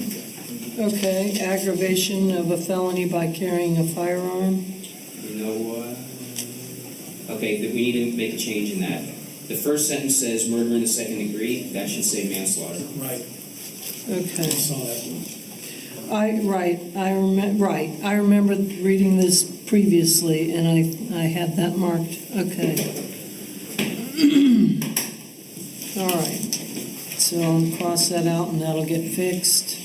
Okay, aggravation of a felony by carrying a firearm. You know what? Okay, but we need to make a change in that. The first sentence says murder in the second degree. That should say manslaughter. Right, I Okay. saw that one. I remember reading this previously, and I had that marked. Okay. All right. So I'll cross that out, and that'll get fixed.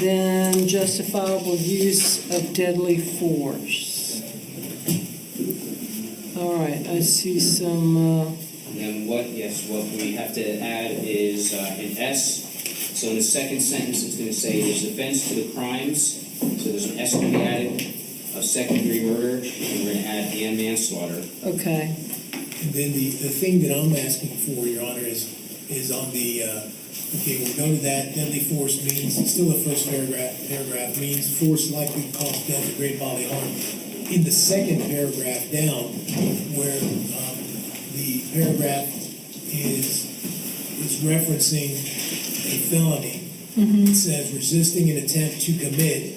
Then justifiable use of deadly force. All right, I see some, And then what we have to add is an S. So in the second sentence, it's going to say there's offense to the crimes. So there's an S to be added of second-degree murder, and we're going to add and manslaughter. okay, And then the thing that I'm asking for, Your Honor, is on the, okay, we'll go to that, deadly force means, it's still the first paragraph means force likely to cause death or great bodily harm. In the second paragraph down, where the paragraph is referencing a felony, it says resisting an attempt to commit,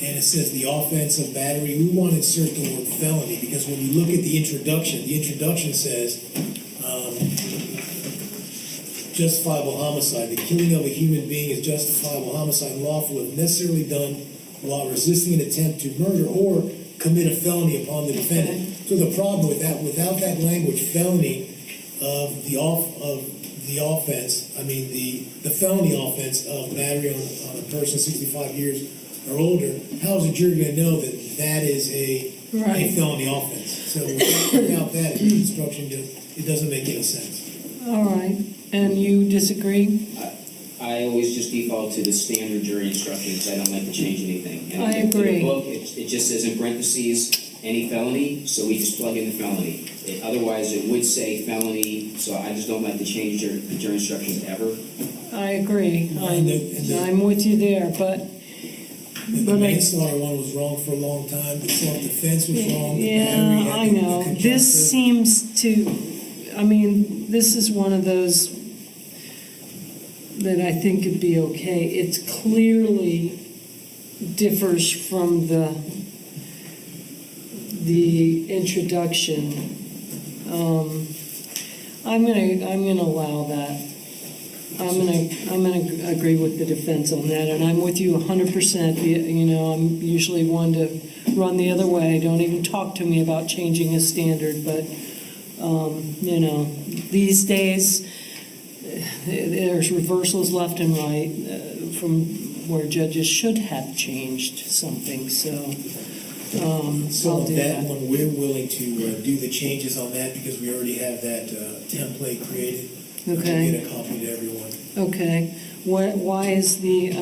and it says the offense of battery. We want to insert the word felony because when you look at the introduction says justifiable homicide. The killing of a human being is justifiable homicide, lawful if necessarily done while resisting an attempt to murder or commit a felony upon the defendant. So the problem with that, without that language, felony of the offense, I mean the felony offense of battery on a person 65 years or older, how is a jury going to know that that is a felony offense? So without that, the instruction it doesn't make any sense. all right. And you disagree? I always just default to the standard jury instructions. I don't like to change anything. And I agree. In the book, it just says in parentheses, any felony, so we just plug in the felony. Otherwise, it would say felony, so I just don't like to change the jury instructions ever. I agree. I'm with you there, but The manslaughter one was wrong for a long time. The self-defense was wrong. yeah, I know. This seems to, I mean, this is one of those that I think could be okay. It clearly differs from the introduction. I'm gonna allow that. I'm gonna agree with the defense on that, and I'm with you 100%. You know, I'm usually one to run the other way. Don't even talk to me about changing a standard, but you know, these days there's reversals left and right from where judges should have changed something. So So I'll on do that that. one, we're willing to do the changes on that because we already have that template created. Okay. Get a copy to everyone. Okay. Why is the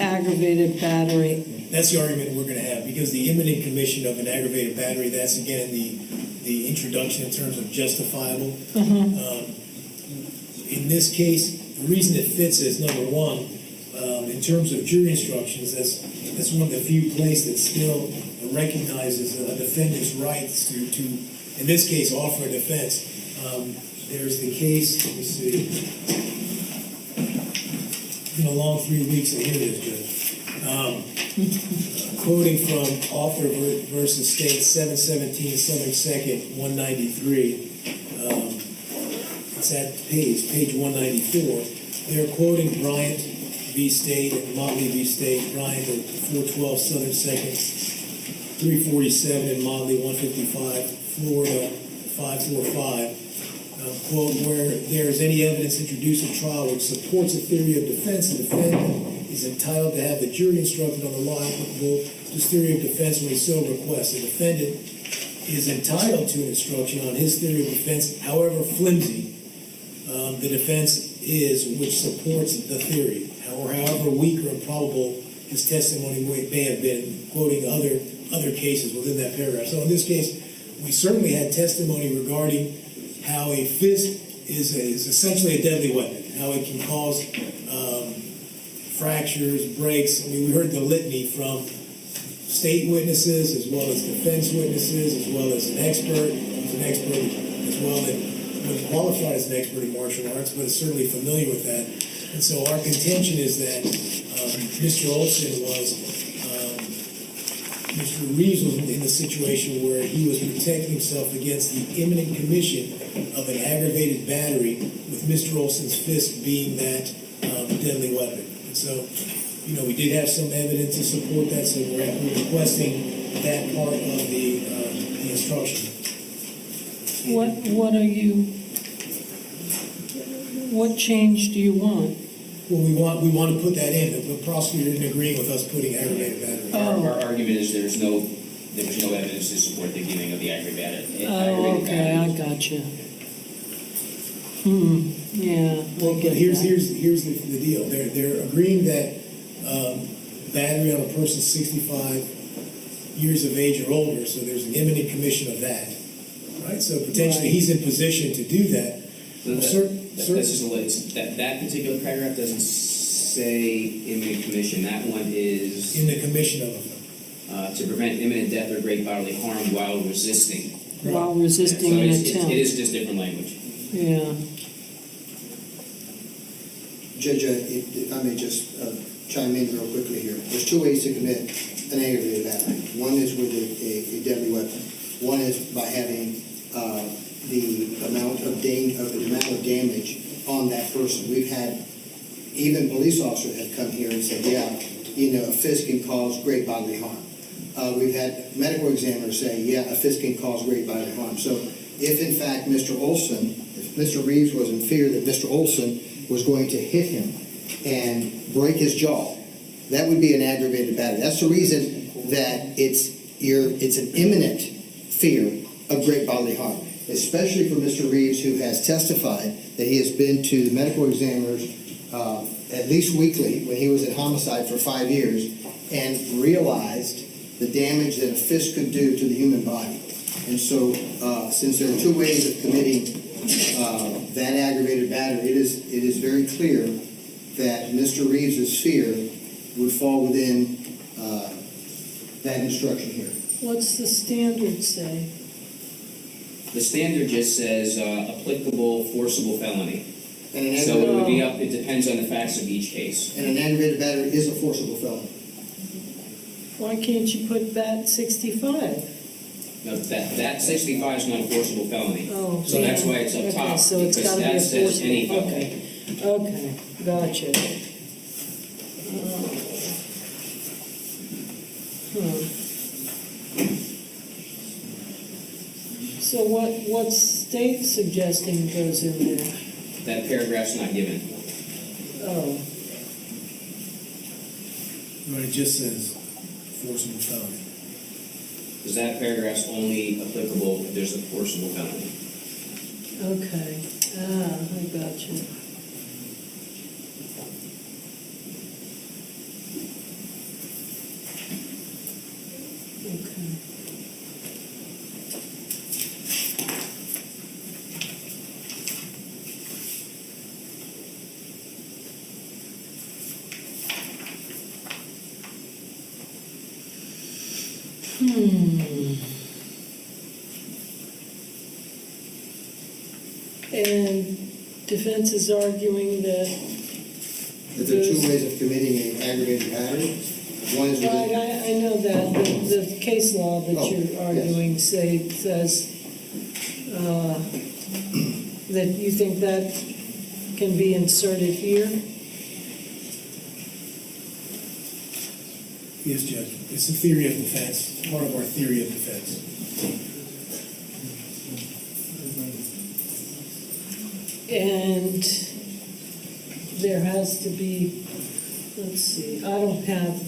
aggravated battery. That's the argument we're gonna have, because the imminent commission of an aggravated battery, that's again the introduction in terms of justifiable. In this case, the reason it fits is, number one, in terms of jury instructions, that's one of the few places that still recognizes a defendant's rights to, in this case, offer a defense. There's the case, let me see. It's been a long 3 weeks to hear this, Judge. Quoting from Author versus State, 717 Southern 2nd, 193. It's at page 194. They're quoting Bryant v. State and Motley v. State. Bryant at 412 Southern 2nd, 347 and Motley 155, Florida 545. Quote, where there is any evidence introduced at trial which supports a theory of defense, the defendant is entitled to have the jury instructed on the law applicable to this theory of defense when he so requests. The defendant is entitled to an instruction on his theory of defense, however flimsy the defense is which supports the theory, or however weak or improbable his testimony may have been, quoting other cases within that paragraph. So in this case, we certainly had testimony regarding how a fist is essentially a deadly weapon, how it can cause fractures, breaks. I mean, we heard the litany from state witnesses as well as defense witnesses, as well as an expert. He's an expert as well that wasn't qualified as an expert in martial arts, but is certainly familiar with that. And so our contention is that Mr. Oulson was, Mr. Reeves was in the situation where he was protecting himself against the imminent commission of an aggravated battery, with Mr. Oulson's fist being that deadly weapon. And so, you know, we did have some evidence to support that, so we're requesting that part of the instruction. What change do you want? Well, we want to put that in. The prosecutor didn't agree with us putting aggravated battery. Our argument is there was no evidence to support the giving of the aggravated Oh, okay, battery. I gotcha. Yeah, Well, I get here's that. the deal. They're agreeing that battery on a person 65 years of age or older, so there's an imminent commission of that, right? So potentially he's in position to do that. That particular paragraph doesn't say imminent commission. That one is In the commission of to prevent imminent death or great bodily harm while resisting. While resisting So an it attempt. is just different language. Yeah. Judge, if I may just chime in real quickly here. There's two ways to commit an aggravated battery. One is with a deadly weapon. One is by having the amount of damage on that person. We've had even police officers have come here and said, yeah, you know, a fist can cause great bodily harm. We've had medical examiners say, yeah, a fist can cause great bodily harm. So if in fact Mr. Oulson, if Mr. Reeves was in fear that Mr. Oulson was going to hit him and break his jaw, that would be an aggravated battery. That's the reason that it's an imminent fear of great bodily harm, especially for Mr. Reeves, who has testified that he has been to the medical examiners at least weekly when he was at homicide for 5 years and realized the damage that a fist could do to the human body. And so since there are two ways of committing that aggravated battery, it is very clear that Mr. Reeves' fear would fall within that instruction here. What's the standard say? The standard just says applicable forcible felony. And an So it would be up, it depends on the facts of each case. And an aggravated battery is a forcible felony. Why can't you put that 65? No, that 65 is not a forcible felony. Oh, So that's why it's up okay, top, so it's because gotta be that a says any forcible. felony. Okay, gotcha. So what's state suggesting goes in there? That paragraph's not given. Oh, But it just says forcible felony. Because that paragraph's only applicable if there's a forcible felony. okay. I got you. And defense is arguing that, That there are two ways of committing an aggravated battery. One is with right, I know that, the case law that Oh, you're yes. arguing says that you think that can be inserted here? Yes, Judge. It's a theory of defense, part of our theory of defense. And there has to be, let's see, I don't have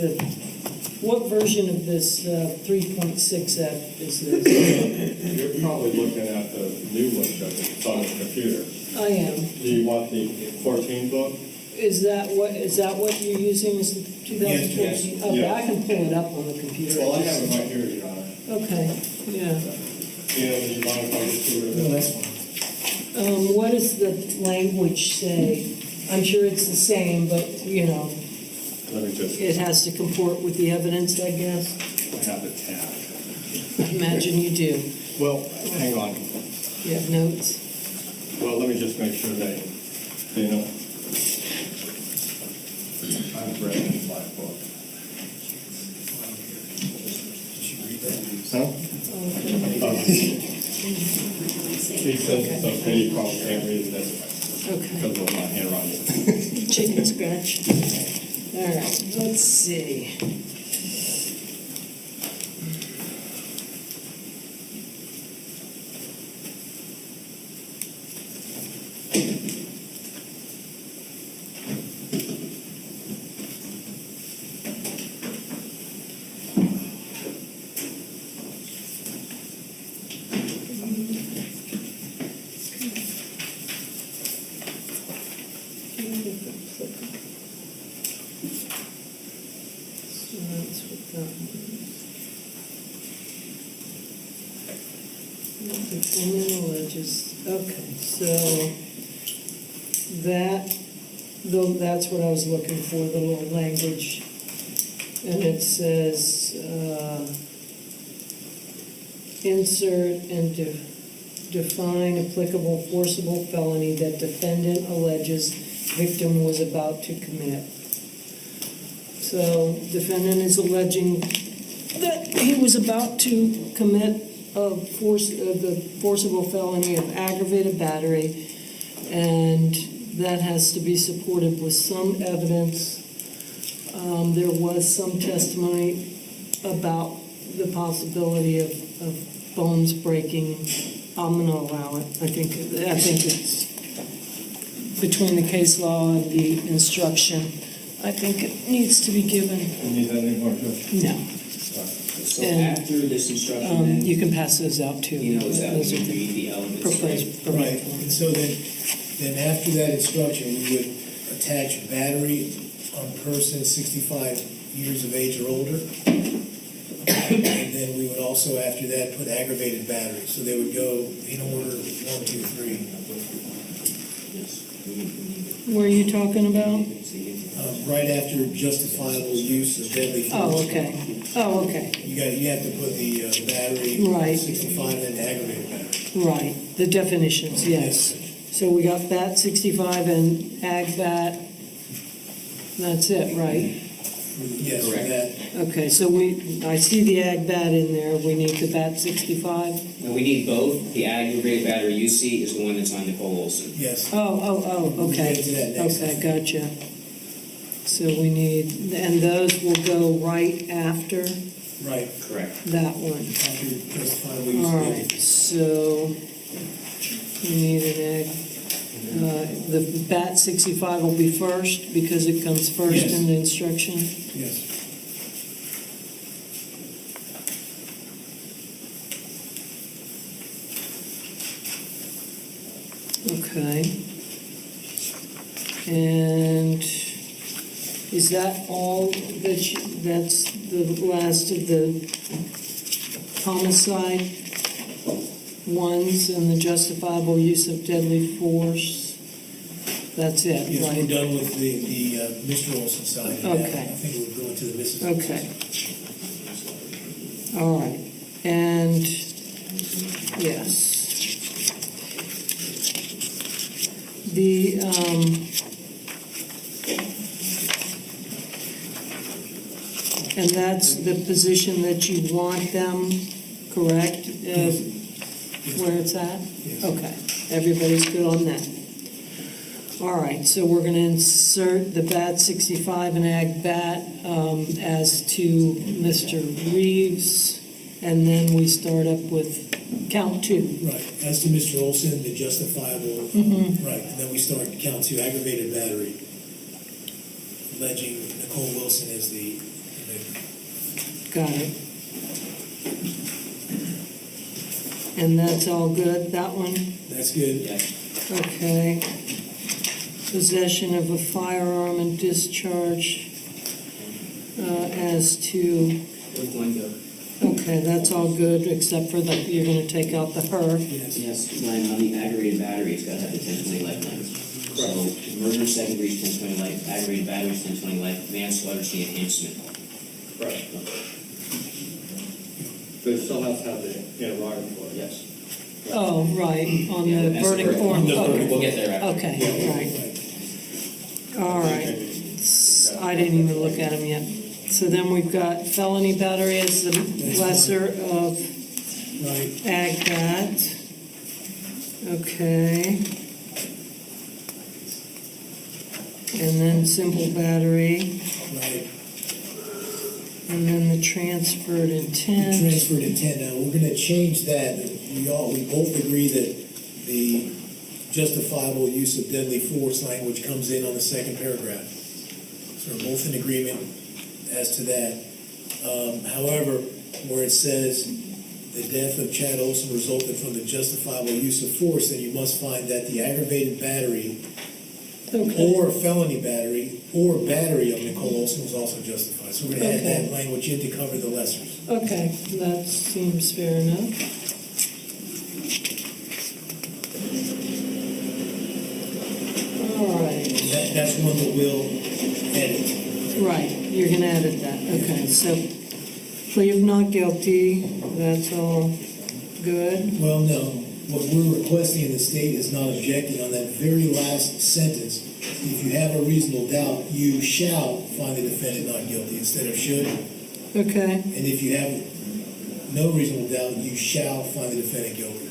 what version of this 3.6F is this? You're probably looking at the new one, because it's on the computer. I am. Do you want the 14 book? Is that what you're using, is the 2014? Yes, Okay, yes. I can pull it up on the computer. Well, I have it right here, Your Honor. Okay, yeah. Yeah, do you mind if I just do it? No, that's fine. What does the language say? I'm sure it's the same, but, Let me just, it has to comport with the evidence, I guess. I have the tab. I imagine you do. Well, hang on. You have notes? Well, let me just make sure they know. I've read the black book. Did you read that? Huh? Okay. He says it's okay, you probably can't read it this way, Okay. because of my handwriting. Chicken scratch. All right, let's see. So that's what that one is. Defendant alleges, okay, so that's what I was looking for, the little language. And it says, insert and define applicable forcible felony that defendant alleges victim was about to commit. So defendant is alleging that he was about to commit the forcible felony of aggravated battery, and that has to be supported with some evidence. There was some testimony about the possibility of bones breaking. I'm going to allow it. I think it's between the case law and the instruction. I think it needs to be given. You need that anymore, Judge? No. So And, after this instruction, then, You can pass those out too. he knows that Those we are the read the elements, right? proposed. Right, and so then after that instruction, we would attach battery on person 65 years of age or older. And then we would also, after that, put aggravated battery. So they would go in order, 1, 2, 3. Where are you talking about? Right after justifiable use of deadly force. Oh, okay. Oh, okay. You have to put the battery, Right. 65, and then aggravated battery. Right, the definitions, yes. So we got bat 65 and ag bat. That's it, right? Yes, for Correct. that. Okay, so I see the ag bat in there. We need the bat 65. No, we need both. The aggravated battery you see is the one that's on Nicole Oulson. Yes. Oh, We'll okay. get to that next Okay, time. gotcha. So we need, and those will go right after Right. Correct. that one. After justifiable use All of right, deadly. so we need an egg. The bat 65 will be first because it comes first Yes. in the instruction. Yes. Okay. And is that all that's the last of the homicide ones and the justifiable use of deadly force? That's it, Yes, we're right? done with the Mr. Olson side. Okay. I think we're going to the Mrs. Olson. Okay. All right, and, yes. The, and that's the position that you want them, correct? Where it's at? Yes. Okay, everybody's good on that. All right, so we're gonna insert the BAT 65 and Ag BAT as to Mr. Reeves, and then we start up with count 2. Right, as to Mr. Oulson, the justifiable, right, and then we start count 2, aggravated battery, alleging Nicole Wilson is the victim. Got it. And that's all good, that one? That's good. Okay. Possession of a firearm and discharge as to, With one go. okay, that's all good, except for that you're gonna take out the her. Yes. Yes, Glenn, on the aggravated battery, it's gotta have the 10/20 life limit. So murder, second degree is 10/20 life, aggravated battery is 10/20 life, manslaughter is the enhancement. Right. They still have to have the interrogatory. Yes. Oh, right, on Yeah, the that's verdict correct. form. We'll get there after. Okay, right. All right. I didn't even look at them yet. So then we've got felony battery as the lesser of Right, ag bat. Okay. And then simple battery, right. and then the transferred intent. Transferred intent, now, we're gonna change that. We both agree that the justifiable use of deadly force language comes in on the second paragraph. So we're both in agreement as to that. However, where it says the death of Chad Oulson resulted from the justifiable use of force, then you must find that the aggravated battery Okay. or felony battery or battery of Nicole Oulson was also justified. So we're gonna add Okay. that language in to cover the lessers. Okay, that seems fair enough. All right. That's one that we'll edit. Right, you're gonna edit that, okay, so plea of not guilty, that's all good? Well, no, what we're requesting in the state is not objecting on that very last sentence. If you have a reasonable doubt, you shall find the defendant not guilty instead of should. Okay, And if you have no reasonable doubt, you shall find the defendant guilty.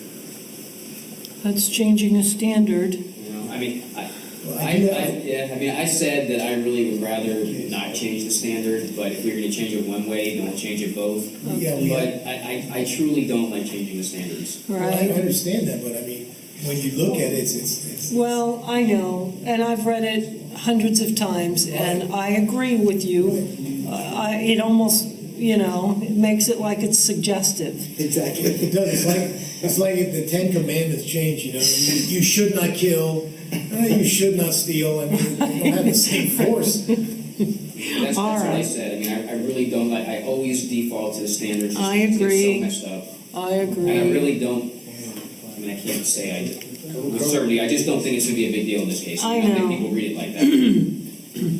that's changing a standard. You know, I mean, Well, I said that I really would rather not change the standard, but if we were gonna change it one way, don't change it both. Yeah, But I truly don't like changing the standards. I Right. understand that, but I mean, when you look at it, it's. Well, I know, and I've read it hundreds of times, and I agree with you. It almost, it makes it like it's suggestive. Exactly. It does. It's like if the Ten Commandments change, you should not kill, you should not steal. I mean, they don't have the same force. That's All what I right. said. I mean, I really don't like, I always default to the standards. just I because agree. It's so messed up. I And I agree. really don't, I mean, I can't say with certainty, I just don't think it's gonna be a big deal in this case. I don't know. think people read it like that.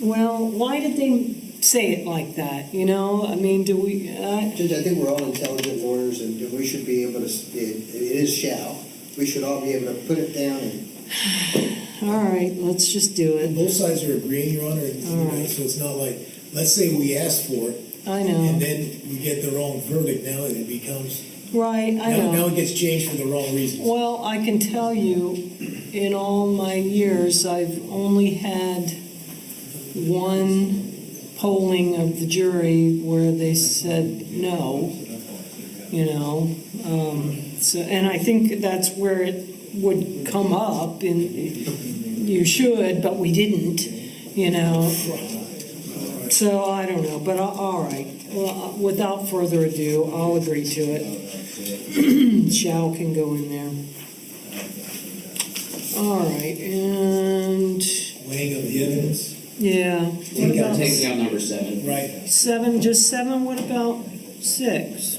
Well, why did they say it like that, I mean, do we, Judge, I think we're all intelligent lawyers, and we should be able to, it is shall. We should all be able to put it down and all right, let's just do it. Both sides are agreeing, Your Honor, All right. so it's not like, let's say we ask for it, I and know, then we get the wrong verdict, now it becomes, right, I now know. it gets changed for the wrong reasons. Well, I can tell you, in all my years, I've only had one polling of the jury where they said no, so, and I think that's where it would come up, and you should, but we didn't, so I don't know, but all right, well, without further ado, I'll agree to it. Shall can go in there. All right, and, Weighing of the evidence, yeah, what about Taking out number 7. right, 7, just 7, what about 6?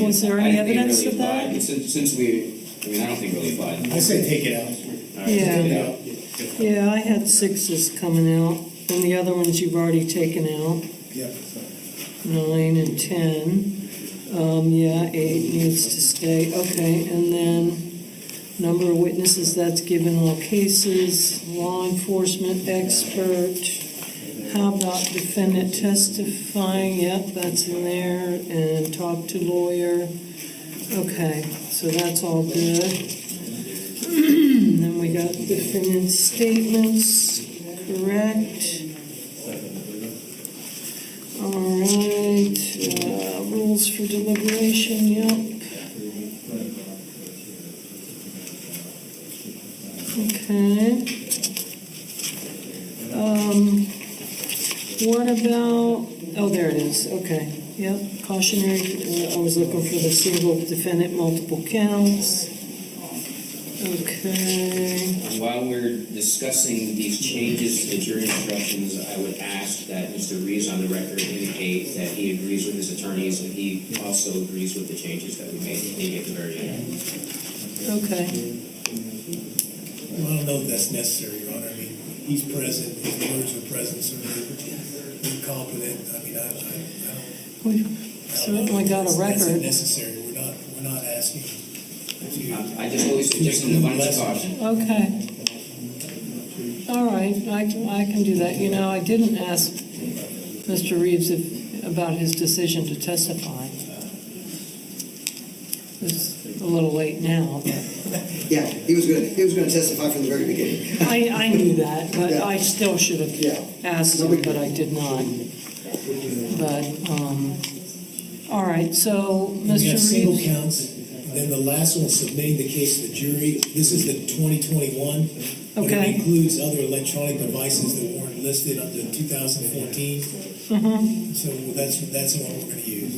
Was there I any didn't think it evidence really of applied. that? Since I don't think it really applied. I say take it out. All right, Yeah. take it out. Yeah, I had 6s coming out. And the other ones you've already taken out, Yeah. 9 and 10. Yeah, 8 needs to stay, okay, and then number of witnesses, that's given all cases, law enforcement expert. How about defendant testifying? Yep, that's in there, and talk to lawyer. Okay, so that's all good. Then we got defendant's statements, correct. All right, rules for deliberation, yep. Okay. What about, oh, there it is, okay, yep, cautionary, I was looking for the single defendant, multiple counts. Okay, While we're discussing these changes to the jury instructions, I would ask that Mr. Reeves on the record indicate that he agrees with his attorneys and he also agrees with the changes that we made maybe at the very end. okay, Well, I don't know if that's necessary, Your Honor. I mean, he's present, his words are present, so we're competent. I mean, I we've certainly got a That's record. necessary. We're not asking to. I just always suggest an abundance of caution. Okay. All right, I can do that. You know, I didn't ask Mr. Reeves about his decision to testify. It's a little late now, but Yeah, he was gonna testify from the very beginning. I knew that, but Yeah. I still should have Yeah. asked him, but I did not. But, all right, so, We have Mr. single Reeves? counts, then the last one, submitting the case to the jury. This is the 2021. But Okay. it includes other electronic devices that weren't listed under 2014. Mhm. So that's the one we're going to use.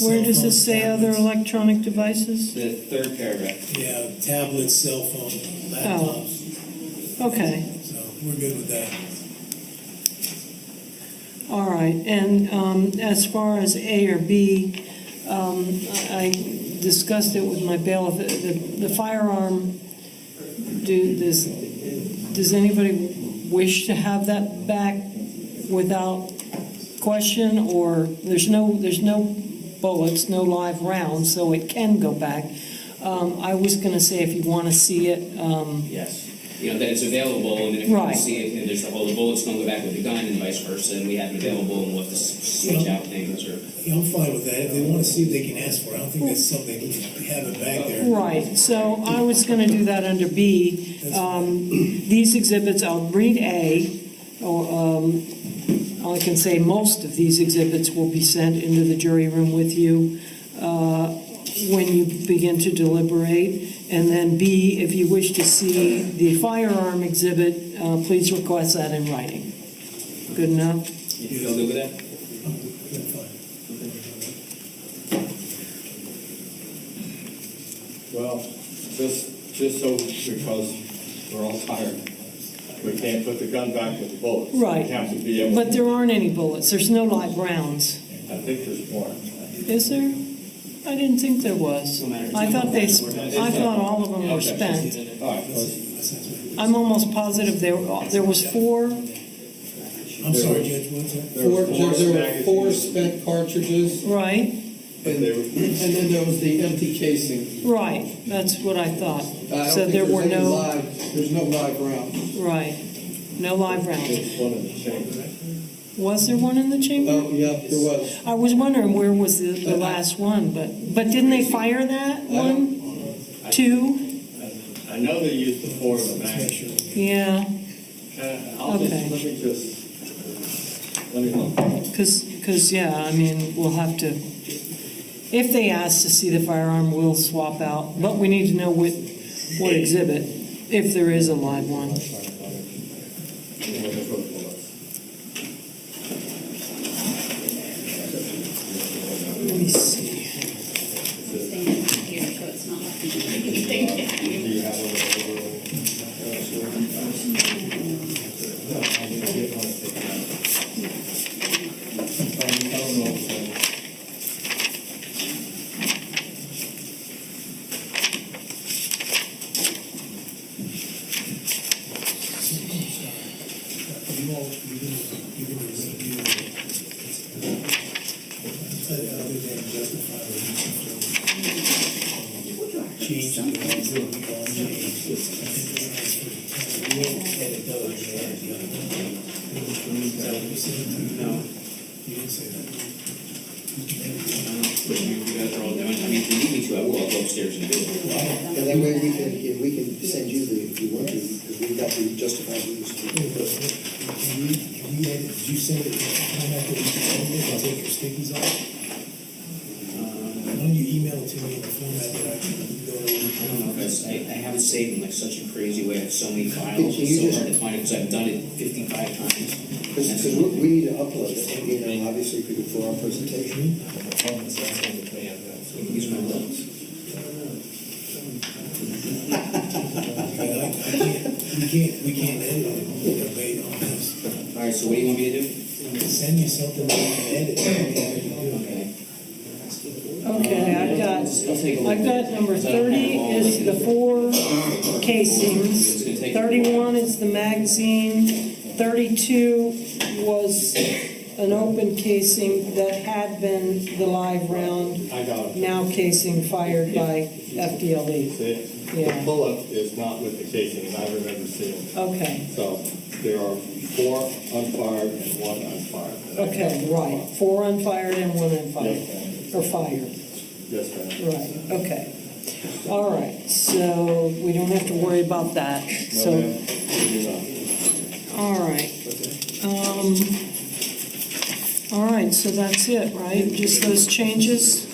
Where does Cell it say phones, other tablets. electronic devices? The third paragraph. Yeah, tablets, cell phone, laptops. Okay, So we're good with that. all right, and as far as A or B, I discussed it with my bailiff, the firearm, does anybody wish to have that back without question, or there's no bullets, no live rounds, so it can go back. I was gonna say if you wanna see it, Yes. You know, that it's available, and then if you Right. want to see it, and there's the bullets don't go back with the gun, and vice versa, and we have it available, and we'll have to switch out things, or... Yeah, I'm fine with that. If they want to see it, they can ask for it. I don't think that's something, have it back there. right, so I was gonna do that under B. These exhibits, I'll read A, or, I can say most of these exhibits will be sent into the jury room with you when you begin to deliberate. And then B, if you wish to see the firearm exhibit, please request that in writing. Good enough? You feel good with that? I'm fine. Well, just so, because we're all tired, we can't put the gun back with the bullets. Right. We have to be able. But there aren't any bullets, there's no live rounds. I think there's more. Is there? I didn't think there was. I thought all of them were spent. All right, I'm almost positive there was 4. I'm sorry, Judge, what's that? There were 4 spent cartridges, Right, and then there was the empty casing. right, that's what I thought. I don't So think there there's were any no, there's no live rounds. right, no live rounds. there's one in the chamber. Was there one in the chamber? Oh, yeah, there was. I was wondering where was the last one, but didn't they fire that one? 2? I know they used the 4 in the mag. Yeah, Let me look. because, yeah, I mean, we'll have to, if they ask to see the firearm, we'll swap out, but we need to know what exhibit, if there is a live one. Let me see. Here, so it's not like. call, you can redo other than justify the change the we'll edit those, No. You didn't say that. You guys are all doing, I mean, if you need me to, I will, I'll go upstairs and do it. And that way we can send you the, if you want to, because we've got the justified use. Did you send it, format that you send it, and take your stickies off? Why don't you email it to me in the format that I can go over? I don't know, guys, I have it saved in like such a crazy way, I have so many files, Can you it's so just- hard to find it, because I've done it 55 times. Because we need to upload it, you know, obviously for our presentation. Use my notes. We can't edit it, debate on this. All right, so what do you want me to do? Send me something that you can edit. Okay. Okay, I've got number 30 is the 4 casings, 31 is the magazine, 32 was an open casing that had been the live round, I got it. now casing fired by FDLE. See, Yeah. the bullet is not with the casing, and I remember seeing it. Okay, So there are 4 unfired and 1 unfired. okay, right, 4 unfired and 1 unfired, or fired, Yes, ma'am. right, okay. All right, so we don't have to worry about that, No, so, ma'am, you do not. all right. All right, so that's it, right? Just those changes?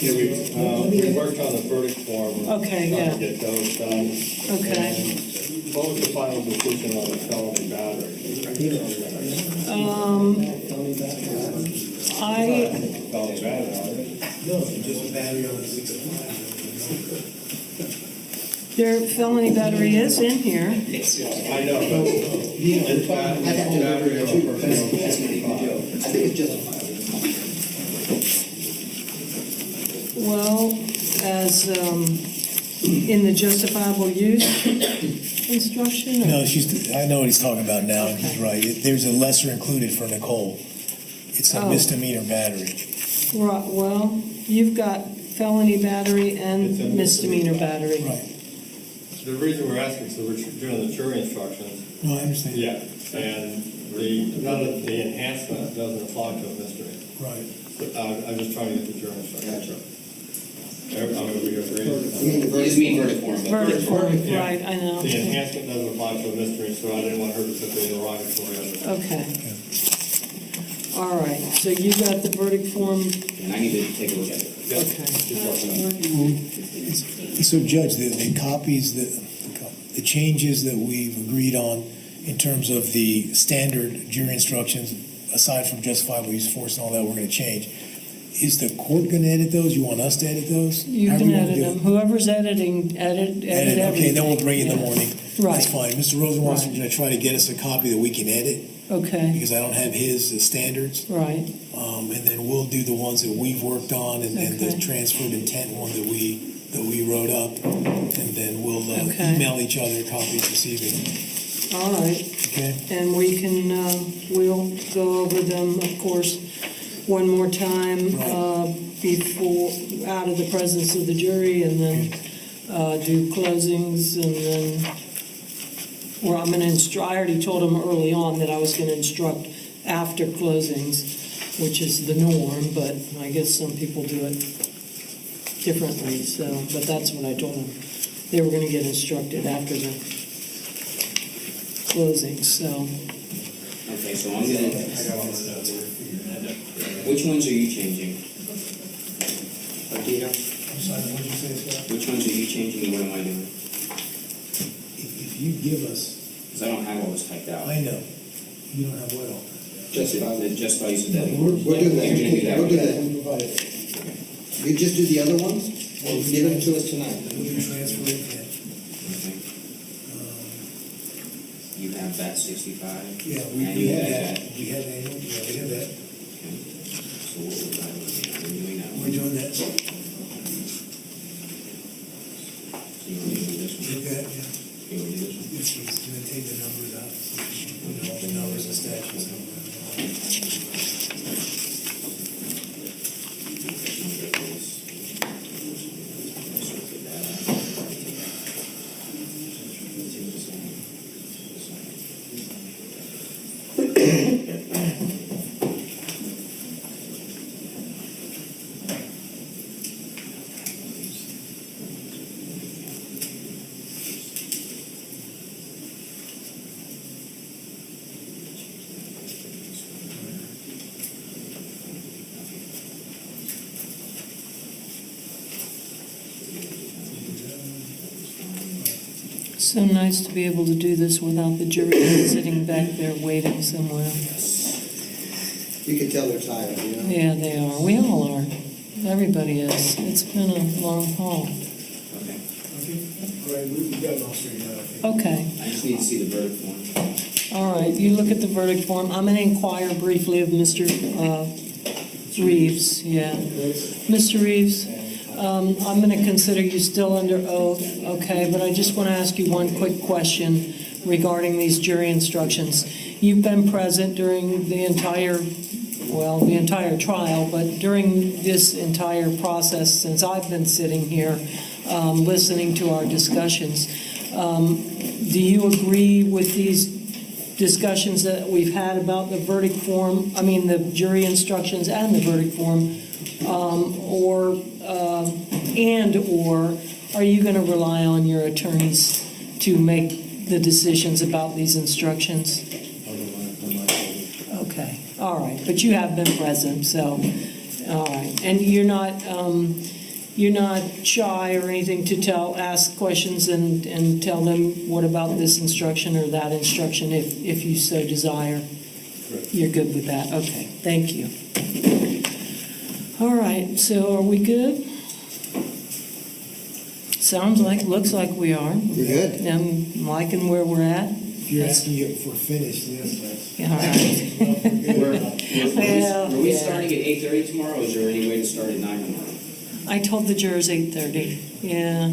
Yeah, we worked on the verdict form. Okay, Trying yeah. to get those done. Okay. And what was the final decision on the felony battery? Felony battery, No, just a battery on the 65. Their felony battery is in here. I know, but I have to battery too. I think it's justified. Well, as in the justifiable use instruction? or- No, I know what he's talking about now, and he's right. There's a lesser included for Nicole. It's a Oh. misdemeanor battery. Right, well, you've got felony battery It's a and misdemeanor battery. Right. the reason we're asking, so we're doing the jury instructions. No, I understand. Yeah, and the enhancement doesn't apply to a misdemeanor. Right. I'm just trying to get the jury instructions. I mean, we agree. You just mean verdict form, but Verdict form, Yeah. right, I know. The enhancement doesn't apply to a misdemeanor, so I didn't want her to put the interrogatory on it. Okay. All right, so you got the verdict form? and I need to take a look at it. Okay. So, Judge, the copies, the changes that we've agreed on in terms of the standard jury instructions, aside from justifiable use of force and all that, we're going to change. Is the court going to edit those? You want us to edit those? You However can wanna edit do them. it. Whoever's editing, edit Edit, okay, then we'll bring it in the Yeah. morning. Right. That's fine. Mr. Rosen wants Right. to try to get us a copy that we can edit, Okay, because I don't have his standards. right, And then we'll do the ones that we've worked on, and the Okay. transferred intent one that we wrote up, and then we'll Okay. email each other copies this evening. all right. Okay? And we can, we'll go over them, of course, one more time before, out of the presence of the jury, and then do closings, and then, well, I'm going to instruct, I already told them early on that I was going to instruct after closings, which is the norm, but I guess some people do it differently, so, but that's what I told them. They were going to get instructed after the closings, so. Okay, so I'm gonna, which ones are you changing? I'm sorry, what did you say, Scott? Which ones are you changing and what am I doing? If you give us, Because I don't have all this typed out. I know, you don't have what all? Just by use of that. We'll do that. You're gonna do that. We'll do that. We provided. You just do the other ones? Give them to us tonight. We can transfer it, You have that 65? yeah, And we you have have that, we have that, yeah, we have that. Okay. So what was I looking at? We're doing that We're one. doing that. So you want me to do this one? Look at, yeah. You want me to do this one? Yes, please. Can I take the numbers out? So you know, the numbers instead So nice to be able to do this without the jury sitting back there waiting somewhere. You can tell they're tired, you know? Yeah, they are. We all are. Everybody is. It's been a long haul. Okay. All right, we've got it all straightened out, I think. Okay. I just need to see the verdict form. All right. You look at the verdict form. I'm going to inquire briefly of Mr. Reeves. Yeah. Mr. Reeves, I'm going to consider you still under oath, okay? But I just want to ask you one quick question regarding these jury instructions. You've been present during the entire trial, but during this entire process since I've been sitting here listening to our discussions. Do you agree with these discussions that we've had about the verdict form, the jury instructions and the verdict form, or are you going to rely on your attorneys to make the decisions about these instructions? Okay, all right, but you have been present, so, all right. And you're not shy or anything to ask questions and tell them what about this instruction or that instruction if you so desire? Correct. You're good with that? Okay, thank you. All right, so are we good? Looks like we are. You're good. I'm liking where we're at. If you're asking if we're finished, yes, that's. Yeah, all right. Well, Are we yeah. starting at 8:30 tomorrow, or is there any way to start at 9 tomorrow? I told the jurors 8:30, yeah.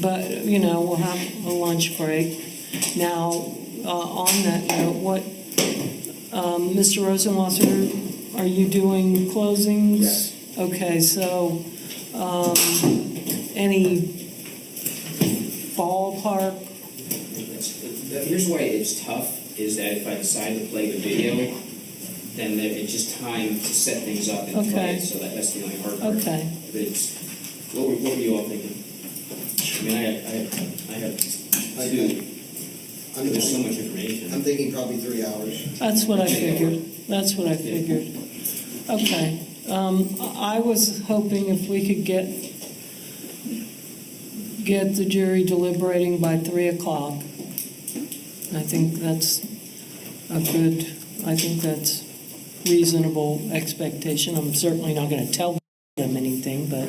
But, we'll have a lunch break. Now, on that note, Mr. Rosenwasser, are you doing closings? Yes. Okay, so, any ballpark? Here's why it's tough, is that if I decide to play the video, then it's just time to set things up and play Okay. it, so that's the only hard part. Okay. But what were you all thinking? I have two. There's so much information. I'm thinking probably 3 hours. That's what I figured. Okay. I was hoping if we could get the jury deliberating by 3 o'clock. I think that's reasonable expectation. I'm certainly not going to tell them anything, but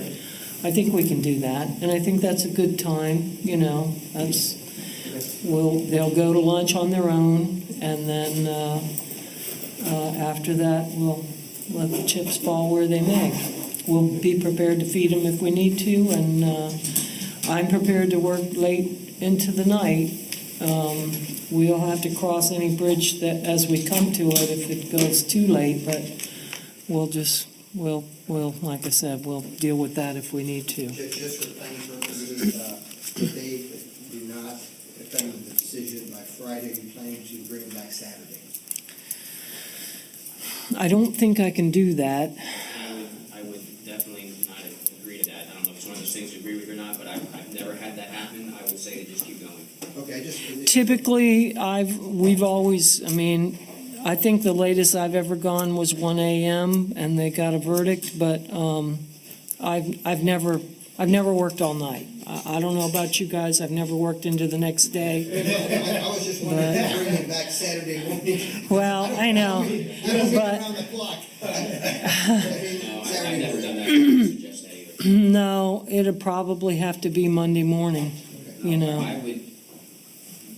I think we can do that. And I think that's a good time, they'll go to lunch on their own, and then after that, we'll let the chips fall where they may. We'll be prepared to feed them if we need to, and I'm prepared to work late into the night. We'll have to cross any bridge that as we come to it if it goes too late, but we'll like I said, we'll deal with that if we need to. Just for planning purposes, if they do not affect the decision by Friday, are you planning to bring it back Saturday? I don't think I can do that. I would definitely not agree to that. I don't know if it's one of those things you agree with or not, but I've never had that happen. I would say to just keep going. Okay, Typically, we've always, I think the latest I've ever gone was 1 a.m. and they got a verdict, but I've never worked all night. I don't know about you guys. I've never worked into the next day. I was just wondering if you bring it back Saturday morning. Well, I know, but around the clock. No, I've never done that. I would suggest that either. no, it'd probably have to be Monday morning.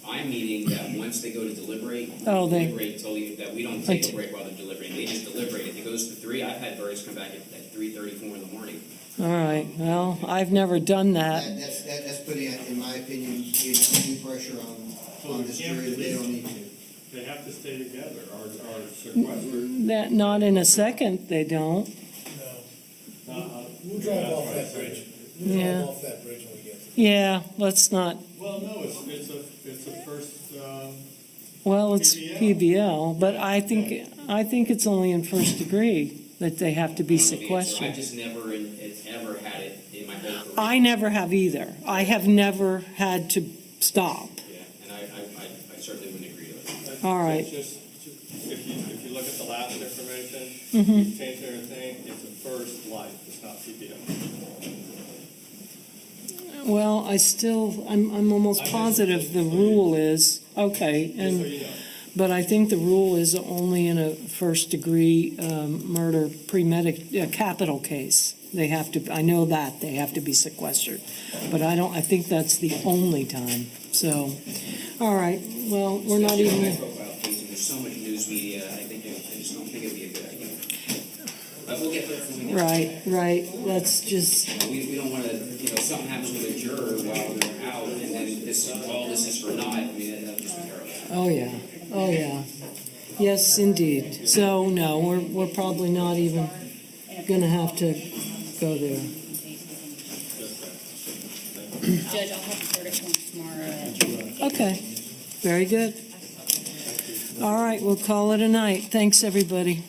I'm meeting that once they go to deliberate, deliberate totally, that we don't take a break while they're deliberating. They just deliberate. If it goes to 3, I've had verdicts come back at 3:30, 4 in the morning. All right. Well, I've never done that. That's putting, in my opinion, undue pressure on this jury that they don't need to. They have to stay together, or sequestered. That not in a second. They don't. No. We'll drive off that bridge. We'll Yeah. drive off that bridge when we get there. Yeah. Let's not. Well, no, it's a first. Well, it's PBL, but I think it's only in first degree that they have to be sequestered. I've just never ever had it in my whole career. I never have either. I have never had to stop. Yeah, and I certainly wouldn't agree to it. All right. Just if you look at the last information, Mm-hmm. you change everything. It's a first life. It's not PPM. Well, I'm almost positive the rule is, okay, but I think the rule is only in a first-degree murder capital case. They have to, I know that, they have to be sequestered. But I think that's the only time. So, all right, well, we're not Especially on even, high profile cases, there's so much news media, I just don't think it'd be a good idea. But we'll get there when we get there. right, let's just, We don't want to, something happens with a juror while they're out, and then all this is for naught. I mean, that would just be terrible. oh yeah. Yes, indeed. So, no, we're probably not even gonna have to go there. Judge, I'll have the verdict form tomorrow. Okay, very good. All right, we'll call it a night. Thanks, everybody.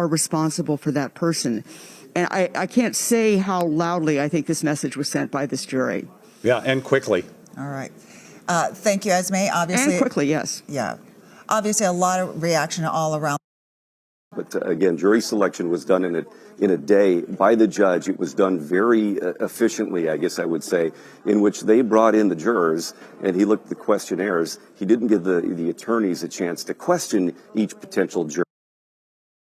are responsible for that person. And I can't say how loudly I think this message was sent by this jury. Yeah, and quickly. All right. Thank you, Esme. Obviously, And quickly, yes. Yeah. Obviously, a lot of reaction all around. But again, jury selection was done in a day by the judge. It was done very efficiently, I guess I would say, in which they brought in the jurors and he looked at the questionnaires. He didn't give the attorneys a chance to question each potential juror.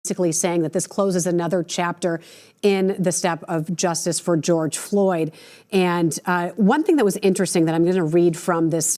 Basically saying that this closes another chapter in the step of justice for George Floyd. And one thing that was interesting that I'm going to read from this.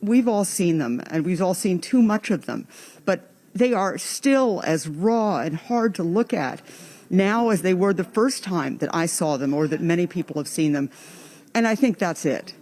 We've all seen them, and we've all seen too much of them, but they are still as raw and hard to look at now as they were the first time that I saw them or that many people have seen them. And I think that's it.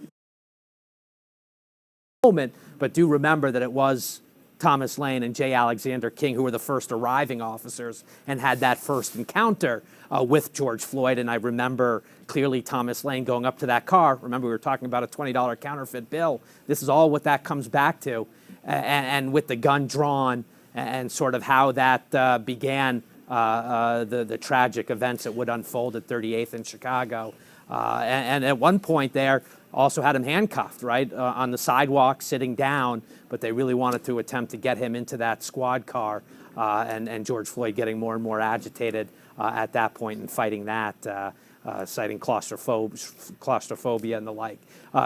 Moment, but do remember that it was Thomas Lane and J. Alexander King who were the first arriving officers and had that first encounter with George Floyd. And I remember clearly Thomas Lane going up to that car. Remember, we were talking about a $20 counterfeit bill. This is all what that comes back to. And with the gun drawn and sort of how that began the tragic events that would unfold at 38th in Chicago. And at one point there, also had him handcuffed, right, on the sidewalk, sitting down, but they really wanted to attempt to get him into that squad car, and George Floyd getting more and more agitated at that point and fighting that, citing claustrophobia and the like.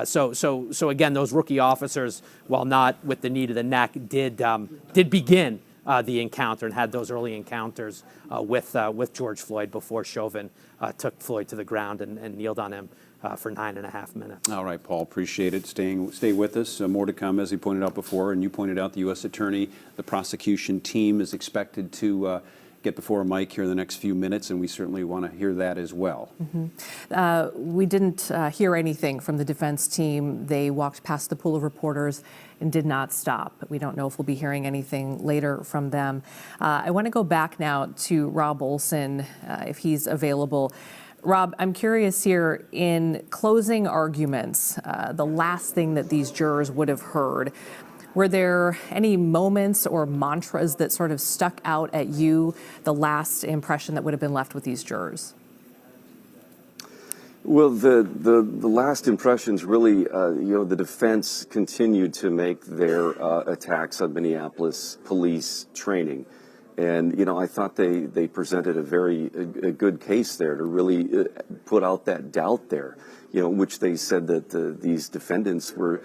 So again, those rookie officers, while not with the knee to the neck, did begin the encounter and had those early encounters with George Floyd before Chauvin took Floyd to the ground and kneeled on him for 9.5 minutes. All right, Paul, appreciate it. Stay with us. More to come, as he pointed out before, and you pointed out the U.S. Attorney, the prosecution team is expected to get before a mic here in the next few minutes, and we certainly want to hear that as well. We didn't hear anything from the defense team. They walked past the pool of reporters and did not stop. We don't know if we'll be hearing anything later from them. I want to go back now to Rob Oulson, if he's available. Rob, I'm curious here, in closing arguments, the last thing that these jurors would have heard, were there any moments or mantras that sort of stuck out at you, the last impression that would have been left with these jurors? Well, the last impressions really, the defense continued to make their attacks on Minneapolis police training. And, I thought they presented a good case there to really put out that doubt there, which they said that these defendants were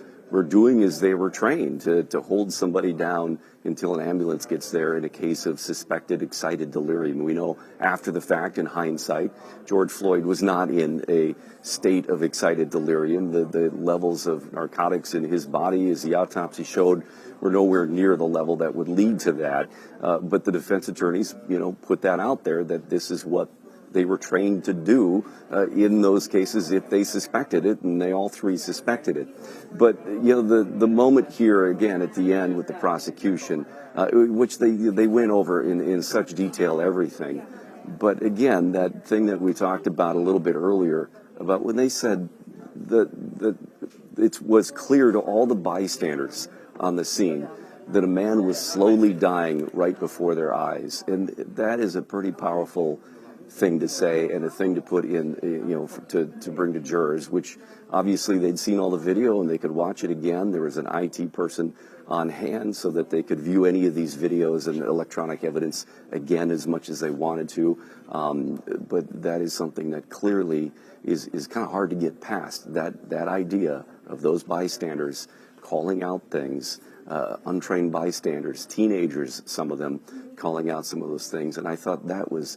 doing as they were trained to hold somebody down until an ambulance gets there in a case of suspected excited delirium. We know after the fact, in hindsight, George Floyd was not in a state of excited delirium. The levels of narcotics in his body, as the autopsy showed, were nowhere near the level that would lead to that. But the defense attorneys, put that out there, that this is what they were trained to do in those cases if they suspected it, and they all three suspected it. But, the moment here, again, at the end with the prosecution, which they went over in such detail everything. But again, that thing that we talked about a little bit earlier, about when they said that it was clear to all the bystanders on the scene that a man was slowly dying right before their eyes. And that is a pretty powerful thing to say, and a thing to put in, to bring to jurors, which obviously they'd seen all the video and they could watch it again. There was an IT person on hand so that they could view any of these videos and electronic evidence again as much as they wanted to. But that is something that clearly is kind of hard to get past, that idea of those bystanders calling out things, untrained bystanders, teenagers, some of them calling out some of those things. And I thought that was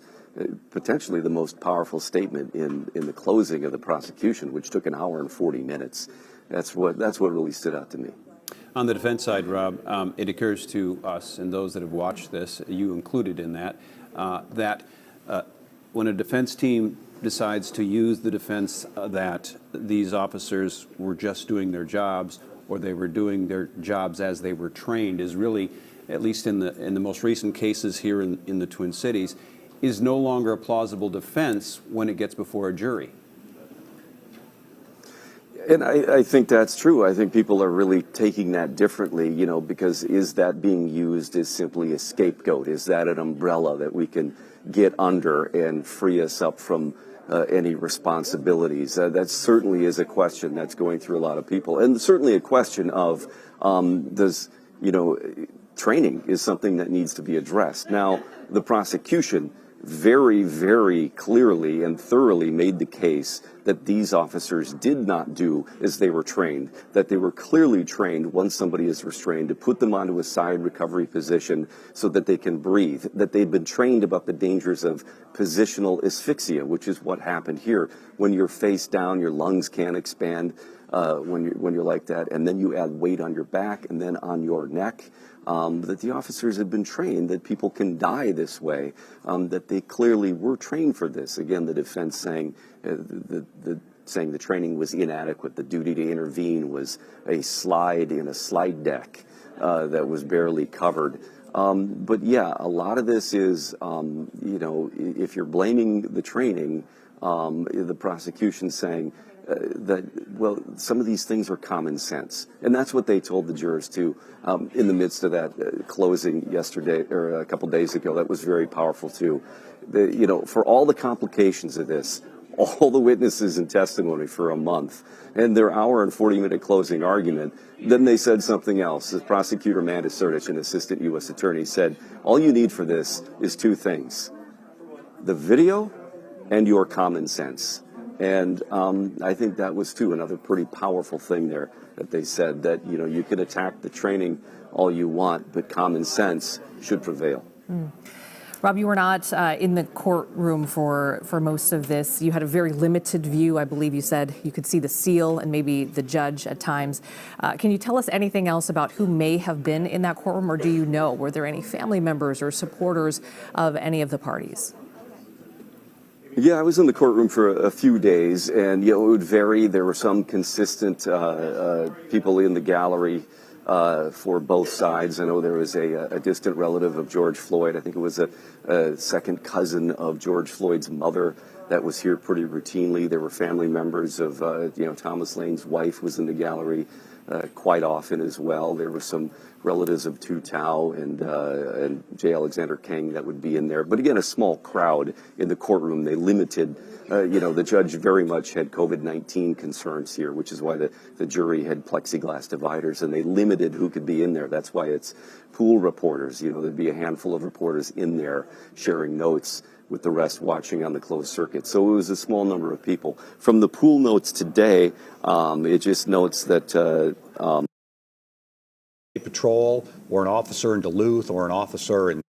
potentially the most powerful statement in the closing of the prosecution, which took an hour and 40 minutes. That's what really stood out to me. On the defense side, Rob, it occurs to us and those that have watched this, you included in that, that when a defense team decides to use the defense that these officers were just doing their jobs, or they were doing their jobs as they were trained, is really, at least in the most recent cases here in the Twin Cities, is no longer a plausible defense when it gets before a jury. And I think that's true. I think people are really taking that differently, because is that being used as simply a scapegoat? Is that an umbrella that we can get under and free us up from any responsibilities? That certainly is a question that's going through a lot of people. And certainly a question of, training is something that needs to be addressed. Now, the prosecution very, very clearly and thoroughly made the case that these officers did not do as they were trained, that they were clearly trained once somebody is restrained to put them onto a side recovery position so that they can breathe, that they've been trained about the dangers of positional asphyxia, which is what happened here. When you're face down, your lungs can't expand when you're like that, and then you add weight on your back and then on your neck. That the officers have been trained that people can die this way, that they clearly were trained for this. Again, the defense saying saying the training was inadequate. The duty to intervene was a slide in a slide deck that was barely covered. But yeah, a lot of this is, if you're blaming the training, the prosecution saying, some of these things are common sense. And that's what they told the jurors, too, in the midst of that closing yesterday, or a couple days ago. That was very powerful, too. For all the complications of this, all the witnesses and testimony for a month, and their hour and 40-minute closing argument, then they said something else. The prosecutor, Amanda Surdich, an assistant U.S. attorney, said, all you need for this is two things: the video and your common sense. And I think that was, too, another pretty powerful thing there, that they said that, you can attack the training all you want, but common sense should prevail. Rob, you were not in the courtroom for most of this. You had a very limited view. I believe you said you could see the seal and maybe the judge at times. Can you tell us anything else about who may have been in that courtroom, or do you know? Were there any family members or supporters of any of the parties? Yeah, I was in the courtroom for a few days, and it would vary. There were some consistent people in the gallery for both sides. I know there was a distant relative of George Floyd. I think it was a second cousin of George Floyd's mother that was here pretty routinely. There were family members of, Thomas Lane's wife was in the gallery. quite often as well. There were some relatives of Tu Tao and J. Alexander King that would be in there. But again, a small crowd in the courtroom. They limited, the judge very much had COVID-19 concerns here, which is why the jury had plexiglass dividers, and they limited who could be in there. That's why it's pool reporters. There'd be a handful of reporters in there sharing notes with the rest watching on the closed circuit. So it was a small number of people. From the pool notes today, it just notes that patrol or an officer in Duluth or an officer in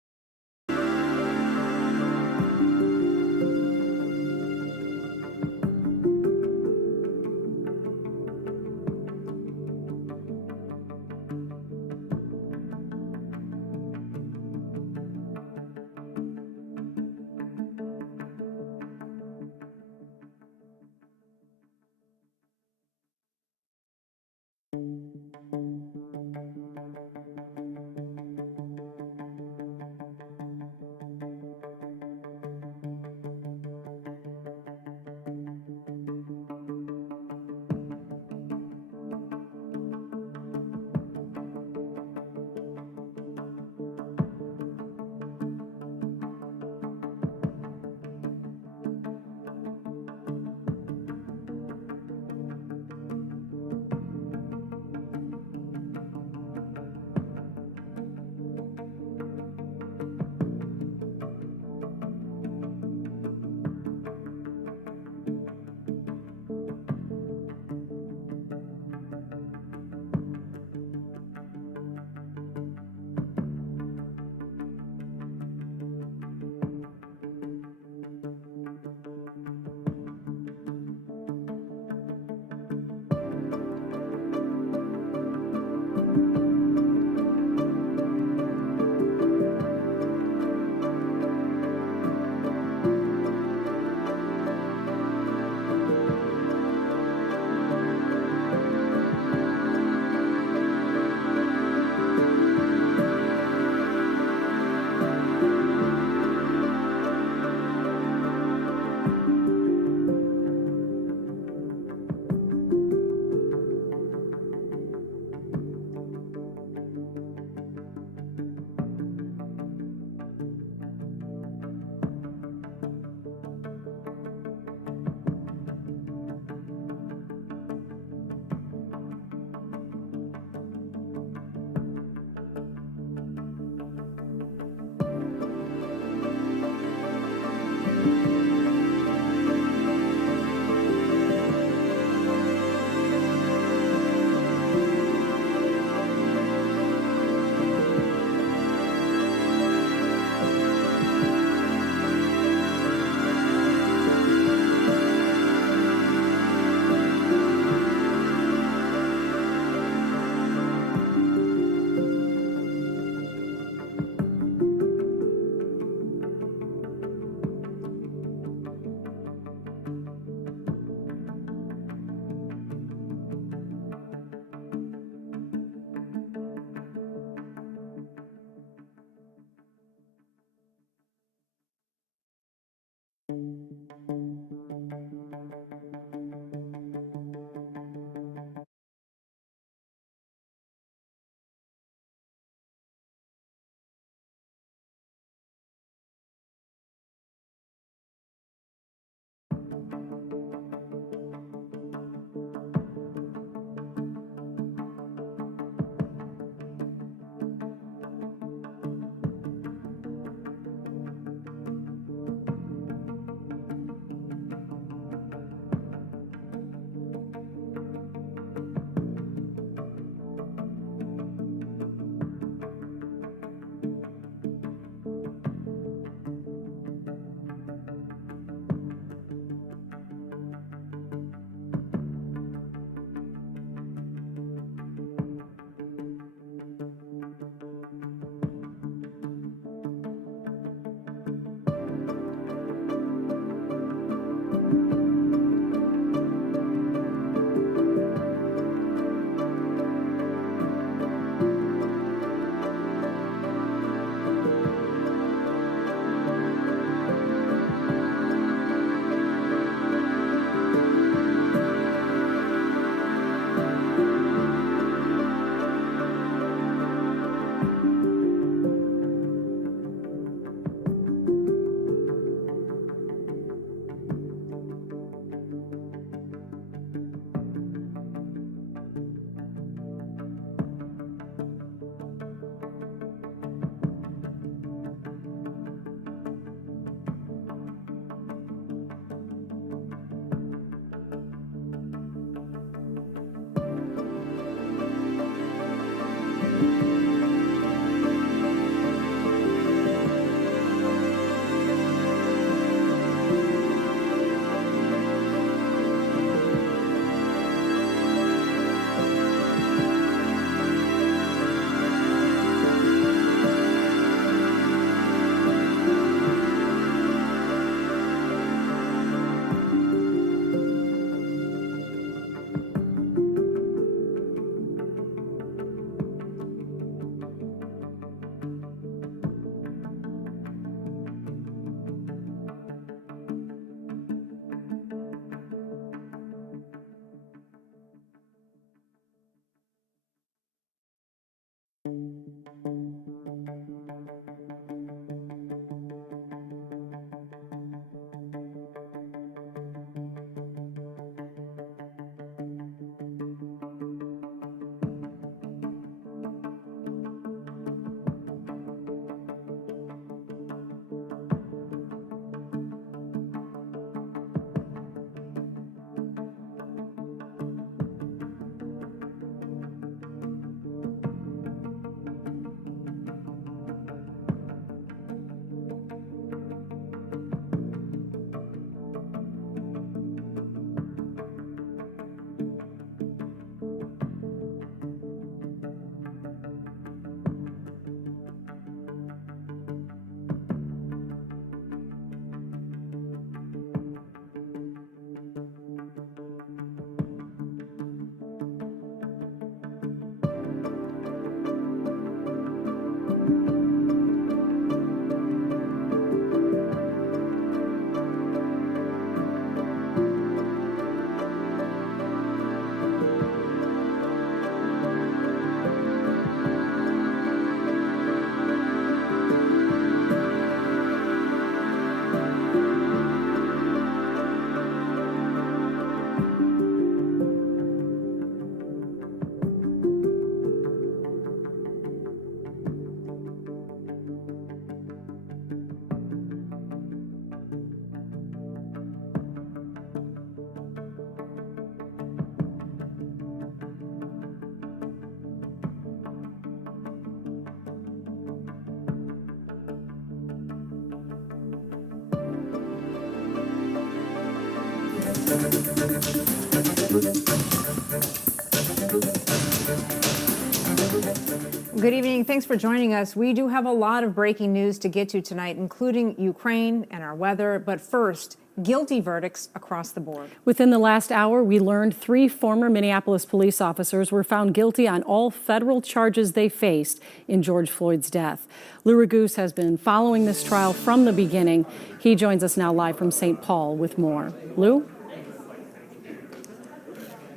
Good evening. Thanks for joining us. We do have a lot of breaking news to get to tonight, including Ukraine and our weather. But first, guilty verdicts across the board. Within the last hour, we learned 3 former Minneapolis police officers were found guilty on all federal charges they faced in George Floyd's death. Lou Raguse has been following this trial from the beginning. He joins us now live from St. Paul with more. Lou?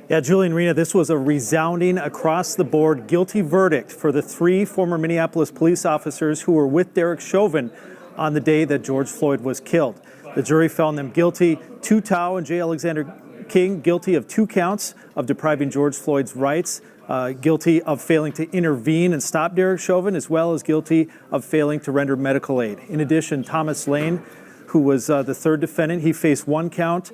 Yeah, Julie and Rena, this was a resounding across-the-board guilty verdict for the 3 former Minneapolis police officers who were with Derek Chauvin on the day that George Floyd was killed. The jury found them guilty. Tu Tao and J. Alexander King guilty of 2 counts of depriving George Floyd's rights, guilty of failing to intervene and stop Derek Chauvin, as well as guilty of failing to render medical aid. In addition, Thomas Lane, who was the 3rd defendant, he faced 1 count,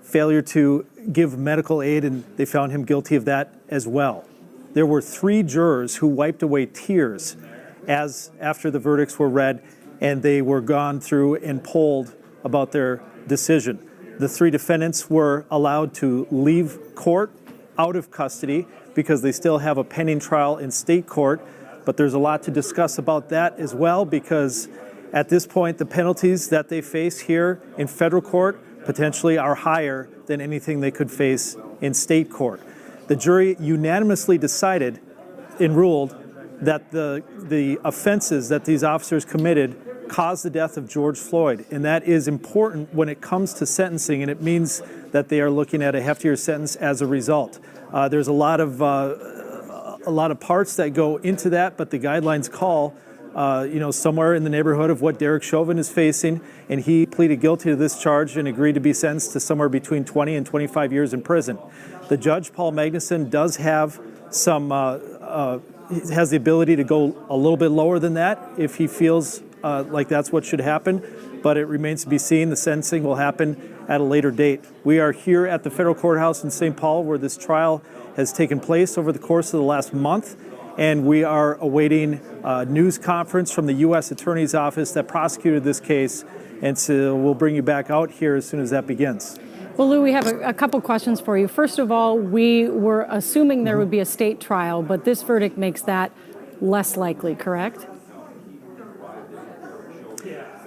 failure to give medical aid, and they found him guilty of that as well. There were 3 jurors who wiped away tears after the verdicts were read, and they were gone through and polled about their decision. The 3 defendants were allowed to leave court out of custody because they still have a pending trial in state court, but there's a lot to discuss about that as well, because at this point the penalties that they face here in federal court potentially are higher than anything they could face in state court. The jury unanimously decided and ruled that the offenses that these officers committed caused the death of George Floyd, and that is important when it comes to sentencing, and it means that they are looking at a heftier sentence as a result. There's a lot of parts that go into that, but the guidelines call somewhere in the neighborhood of what Derek Chauvin is facing, and he pleaded guilty to this charge and agreed to be sentenced to somewhere between 20 and 25 years in prison. The judge, Paul Magnuson, does have has the ability to go a little bit lower than that if he feels like that's what should happen, but it remains to be seen. The sentencing will happen at a later date. We are here at the federal courthouse in St. Paul, where this trial has taken place over the course of the last month, and we are awaiting a news conference from the U.S. Attorney's Office that prosecuted this case, and so we'll bring you back out here as soon as that begins. Well, Lou, we have a couple questions for you. First of all, we were assuming there would be a state trial, but this verdict makes that less likely, correct?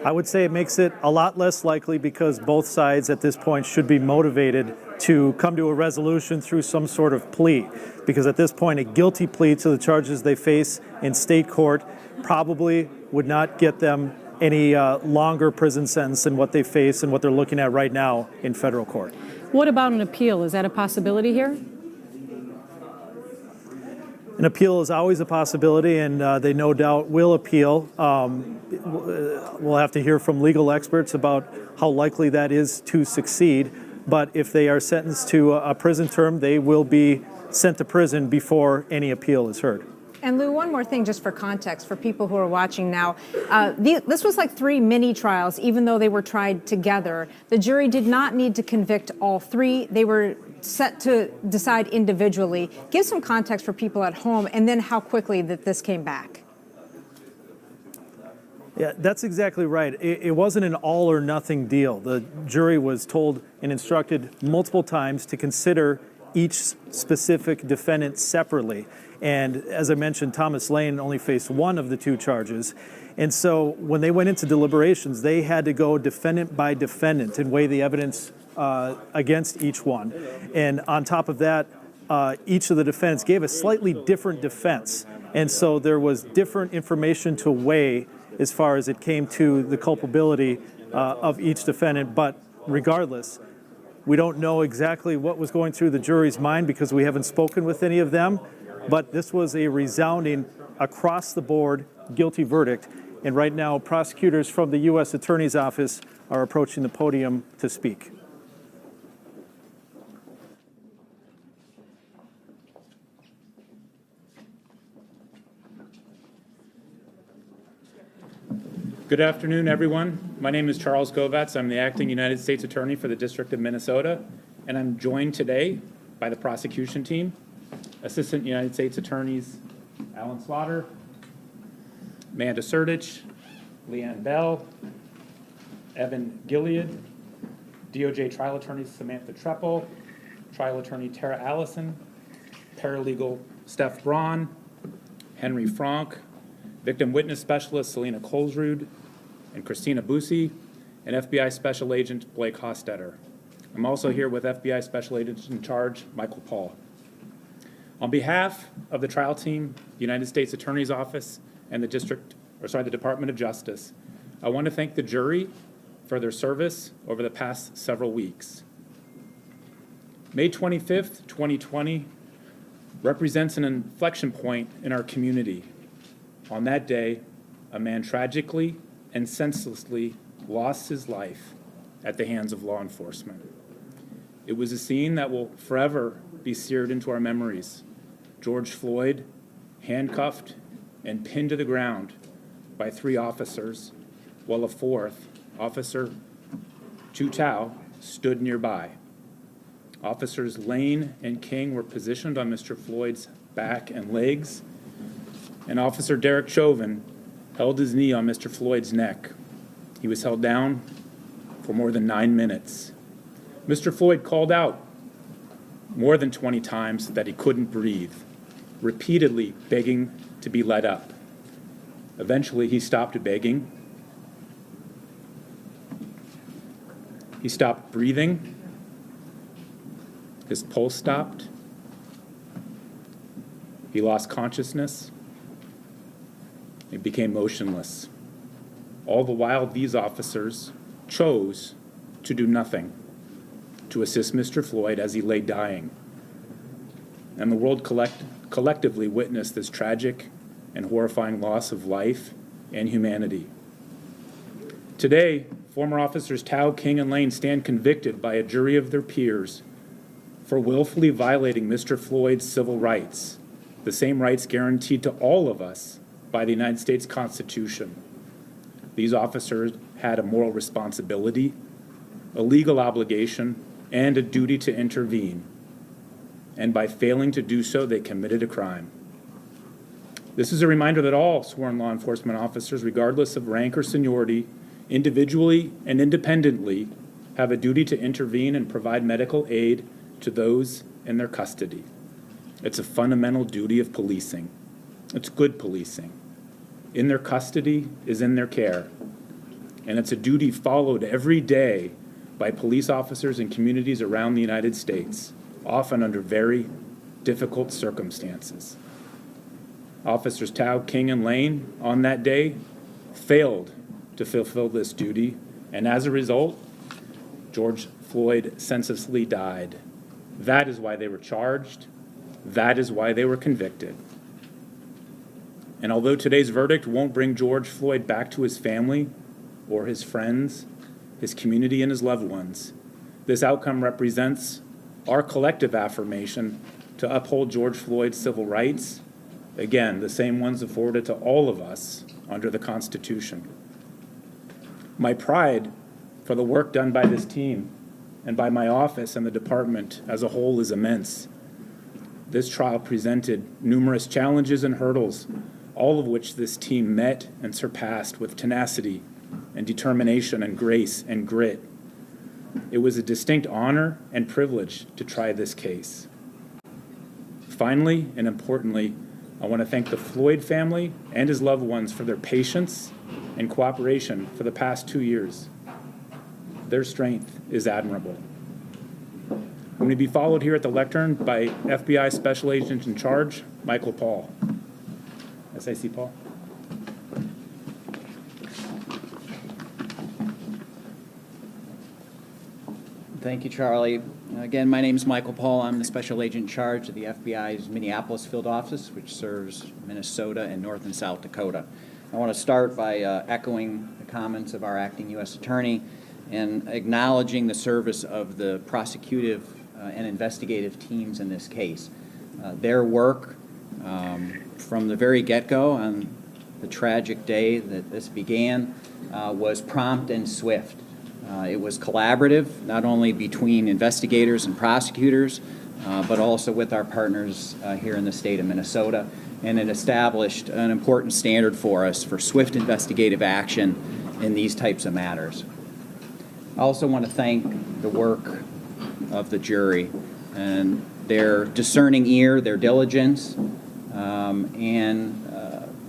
I would say it makes it a lot less likely because both sides at this point should be motivated to come to a resolution through some sort of plea. Because at this point, a guilty plea to the charges they face in state court probably would not get them any longer prison sentence than what they face and what they're looking at right now in federal court. What about an appeal? Is that a possibility here? An appeal is always a possibility, and they no doubt will appeal. We'll have to hear from legal experts about how likely that is to succeed. But if they are sentenced to a prison term, they will be sent to prison before any appeal is heard. And Lou, one more thing just for context for people who are watching now. This was like 3 mini trials, even though they were tried together. The jury did not need to convict all 3. They were set to decide individually. Give some context for people at home, and then how quickly that this came back. Yeah, that's exactly right. It wasn't an all or nothing deal. The jury was told and instructed multiple times to consider each specific defendant separately. And as I mentioned, Thomas Lane only faced 1 of the 2 charges. And so when they went into deliberations, they had to go defendant by defendant and weigh the evidence against each one. And on top of that, each of the defendants gave a slightly different defense. And so there was different information to weigh as far as it came to the culpability of each defendant. But regardless, we don't know exactly what was going through the jury's mind because we haven't spoken with any of them. But this was a resounding, across-the-board guilty verdict. And right now, prosecutors from the U.S. Attorney's Office are approaching the podium to speak. Good afternoon, everyone. My name is Charles Govats. I'm the acting United States Attorney for the District of Minnesota, and I'm joined today by the prosecution team, Assistant United States Attorneys Alan Slaughter, Amanda Surdich, Leanne Bell, Evan Gilead, DOJ Trial Attorney Samantha Treppel, Trial Attorney Tara Allison, Paralegal Steph Braun, Henry Frank, Victim Witness Specialist Selena Colesrud, and Christina Bussi, and FBI Special Agent Blake Hostetter. I'm also here with FBI Special Agent in Charge Michael Paul. On behalf of the trial team, the United States Attorney's Office, and the Department of Justice, I want to thank the jury for their service over the past several weeks. May 25th, 2020 represents an inflection point in our community. On that day, a man tragically and senselessly lost his life at the hands of law enforcement. It was a scene that will forever be seared into our memories. George Floyd, handcuffed and pinned to the ground by 3 officers, while a 4th, Officer Chu Tao, stood nearby. Officers Lane and King were positioned on Mr. Floyd's back and legs, and Officer Derek Chauvin held his knee on Mr. Floyd's neck. He was held down for more than 9 minutes. Mr. Floyd called out more than 20 times that he couldn't breathe, repeatedly begging to be let up. Eventually, he stopped begging. He stopped breathing. His pulse stopped. He lost consciousness. He became motionless. All the while, these officers chose to do nothing to assist Mr. Floyd as he lay dying. And the world collectively witnessed this tragic and horrifying loss of life and humanity. Today, former officers Tao, King, and Lane stand convicted by a jury of their peers for willfully violating Mr. Floyd's civil rights, the same rights guaranteed to all of us by the United States Constitution. These officers had a moral responsibility, a legal obligation, and a duty to intervene. And by failing to do so, they committed a crime. This is a reminder that all sworn law enforcement officers, regardless of rank or seniority, individually and independently, have a duty to intervene and provide medical aid to those in their custody. It's a fundamental duty of policing. It's good policing. In their custody is in their care. And it's a duty followed every day by police officers in communities around the United States, often under very difficult circumstances. Officers Tao, King, and Lane on that day failed to fulfill this duty, and as a result, George Floyd senselessly died. That is why they were charged. That is why they were convicted. And although today's verdict won't bring George Floyd back to his family or his friends, his community, and his loved ones, this outcome represents our collective affirmation to uphold George Floyd's civil rights, again, the same ones afforded to all of us under the Constitution. My pride for the work done by this team and by my office and the department as a whole is immense. This trial presented numerous challenges and hurdles, all of which this team met and surpassed with tenacity and determination and grace and grit. It was a distinct honor and privilege to try this case. Finally, and importantly, I want to thank the Floyd family and his loved ones for their patience and cooperation for the past 2 years. Their strength is admirable. I'm going to be followed here at the lectern by FBI Special Agent in Charge, Michael Paul. SAC Paul. Thank you, Charlie. Again, my name is Michael Paul. I'm the Special Agent in Charge of the FBI's Minneapolis Field Office, which serves Minnesota and North and South Dakota. I want to start by echoing the comments of our acting U.S. Attorney and acknowledging the service of the prosecutive and investigative teams in this case. Their work from the very get-go on the tragic day that this began was prompt and swift. It was collaborative, not only between investigators and prosecutors, but also with our partners here in the state of Minnesota, and it established an important standard for us for swift investigative action in these types of matters. I also want to thank the work of the jury and their discerning ear, their diligence, and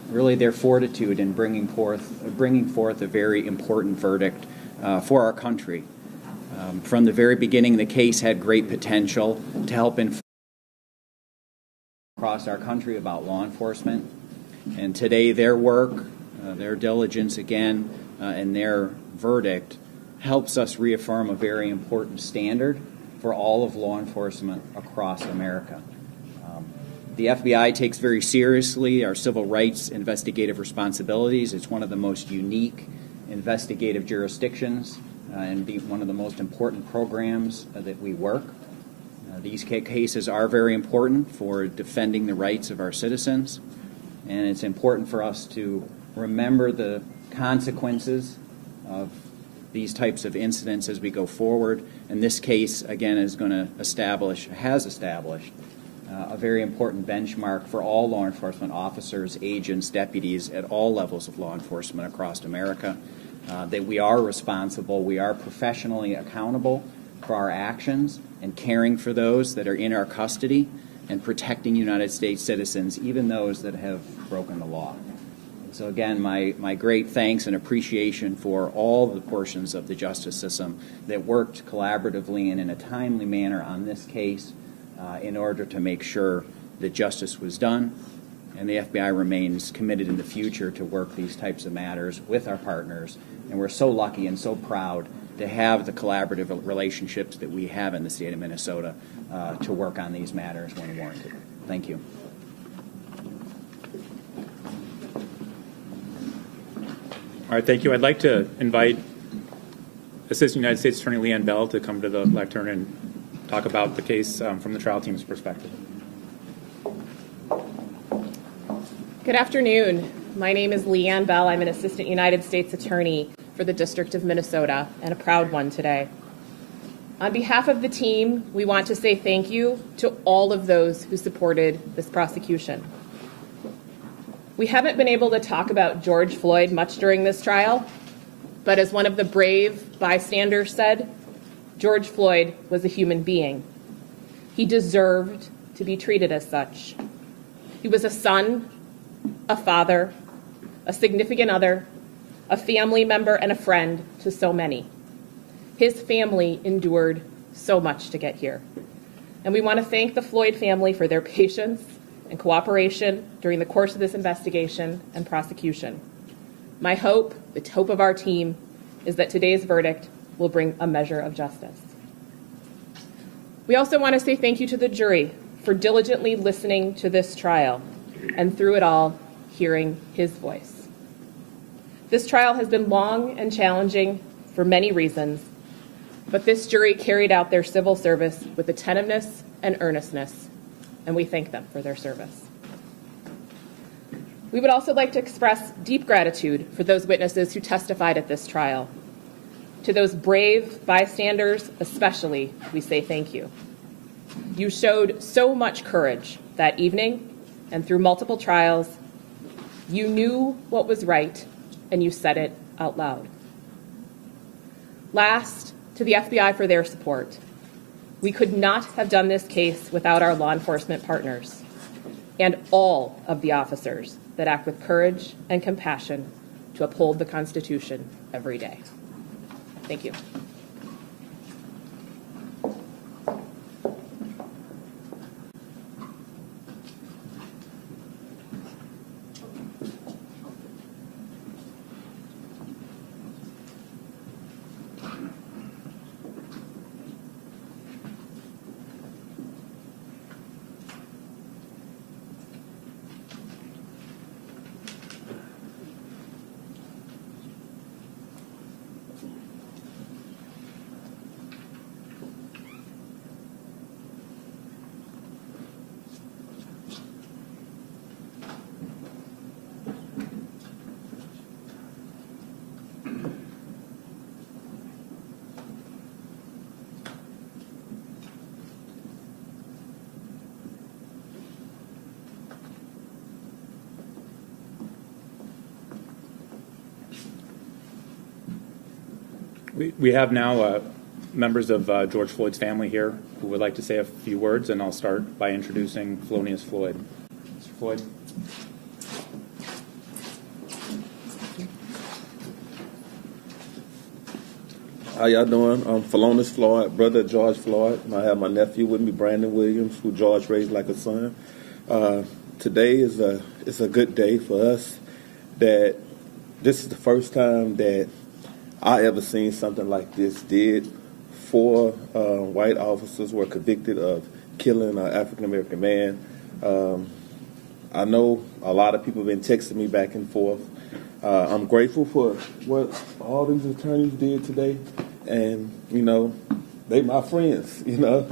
really their fortitude in bringing forth a very important verdict for our country. From the very beginning, the case had great potential to help inform across our country about law enforcement. And today, their work, their diligence again, and their verdict helps us reaffirm a very important standard for all of law enforcement across America. The FBI takes very seriously our civil rights investigative responsibilities. It's one of the most unique investigative jurisdictions and one of the most important programs that we work. These cases are very important for defending the rights of our citizens, and it's important for us to remember the consequences of these types of incidents as we go forward. And this case, again, has established a very important benchmark for all law enforcement officers, agents, deputies at all levels of law enforcement across America, that we are responsible, we are professionally accountable for our actions and caring for those that are in our custody and protecting United States citizens, even those that have broken the law. So again, my great thanks and appreciation for all the portions of the justice system that worked collaboratively and in a timely manner on this case in order to make sure that justice was done. And the FBI remains committed in the future to work these types of matters with our partners. And we're so lucky and so proud to have the collaborative relationships that we have in the state of Minnesota to work on these matters when warranted. Thank you. All right, thank you. I'd like to invite Assistant United States Attorney Leanne Bell to come to the lectern and talk about the case from the trial team's perspective. Good afternoon. My name is Leanne Bell. I'm an Assistant United States Attorney for the District of Minnesota, and a proud one today. On behalf of the team, we want to say thank you to all of those who supported this prosecution. We haven't been able to talk about George Floyd much during this trial, but as one of the brave bystanders said, George Floyd was a human being. He deserved to be treated as such. He was a son, a father, a significant other, a family member, and a friend to so many. His family endured so much to get here. And we want to thank the Floyd family for their patience and cooperation during the course of this investigation and prosecution. My hope, the hope of our team, is that today's verdict will bring a measure of justice. We also want to say thank you to the jury for diligently listening to this trial, and through it all, hearing his voice. This trial has been long and challenging for many reasons, but this jury carried out their civil service with attentiveness and earnestness, and we thank them for their service. We would also like to express deep gratitude for those witnesses who testified at this trial. To those brave bystanders, especially, we say thank you. You showed so much courage that evening and through multiple trials. You knew what was right, and you said it out loud. Last, to the FBI for their support. We could not have done this case without our law enforcement partners and all of the officers that act with courage and compassion to uphold the Constitution every day. Thank you. We have now members of George Floyd's family here who would like to say a few words, and I'll start by introducing Thelonious Floyd. Mr. Floyd. How y'all doing? I'm Thelonious Floyd, brother of George Floyd. I have my nephew with me, Brandon Williams, who George raised like a son. Today is a good day for us. That this is the first time that I ever seen something like this did. 4 white officers were convicted of killing an African-American man. I know a lot of people have been texting me back and forth. I'm grateful for what all these attorneys did today. And, you know, they my friends, you know,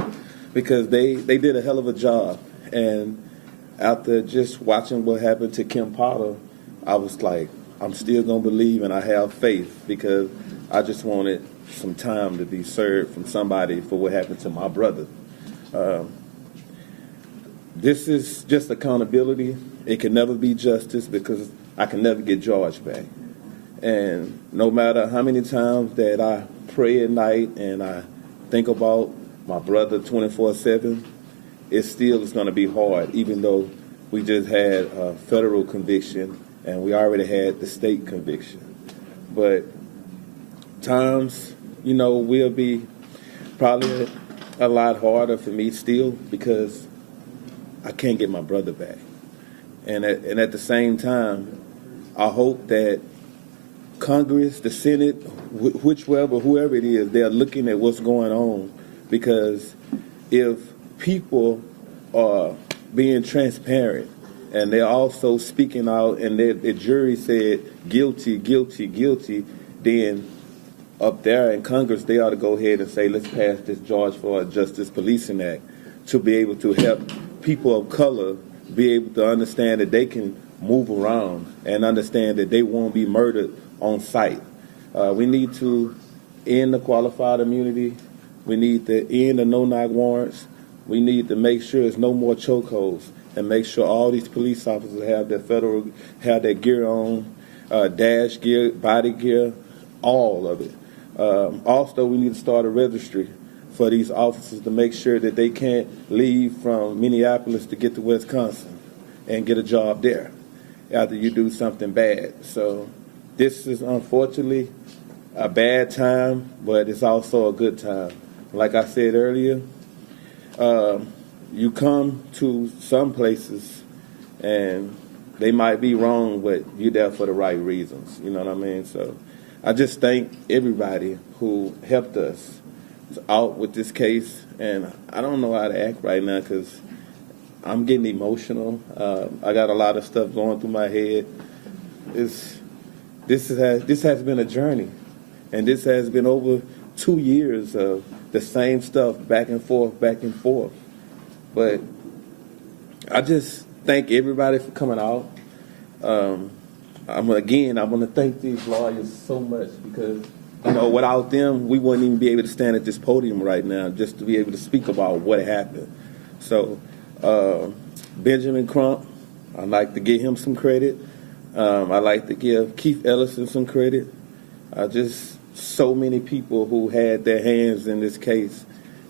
because they did a hell of a job. And after just watching what happened to Kim Potter, I was like, I'm still going to believe and I have faith, because I just wanted some time to be served from somebody for what happened to my brother. This is just accountability. It can never be justice, because I can never get George back. And no matter how many times that I pray at night and I think about my brother 24/7, it still is going to be hard, even though we just had a federal conviction and we already had the state conviction. But times, you know, will be probably a lot harder for me still, because I can't get my brother back. And at the same time, I hope that Congress, the Senate, whoever it is, they're looking at what's going on, because if people are being transparent and they're also speaking out and the jury said guilty, guilty, guilty, then up there in Congress, they ought to go ahead and say, let's pass this George Floyd Justice Policing Act to be able to help people of color be able to understand that they can move around and understand that they won't be murdered on sight. We need to end the qualified immunity. We need to end the no-knock warrants. We need to make sure there's no more chokeholds and make sure all these police officers have their gear on, dash gear, body gear, all of it. Also, we need to start a registry for these officers to make sure that they can't leave from Minneapolis to get to Wisconsin and get a job there after you do something bad. So this is unfortunately a bad time, but it's also a good time. Like I said earlier, you come to some places and they might be wrong, but you're there for the right reasons. You know what I mean? So I just thank everybody who helped us out with this case. And I don't know how to act right now, because I'm getting emotional. I got a lot of stuff going through my head. This has been a journey, and this has been over 2 years of the same stuff, back and forth, back and forth. But I just thank everybody for coming out. I want to thank these lawyers so much because, without them, we wouldn't even be able to stand at this podium right now just to be able to speak about what happened. So, Benjamin Crump, I'd like to give him some credit. I'd like to give Keith Ellison some credit. Just so many people who had their hands in this case,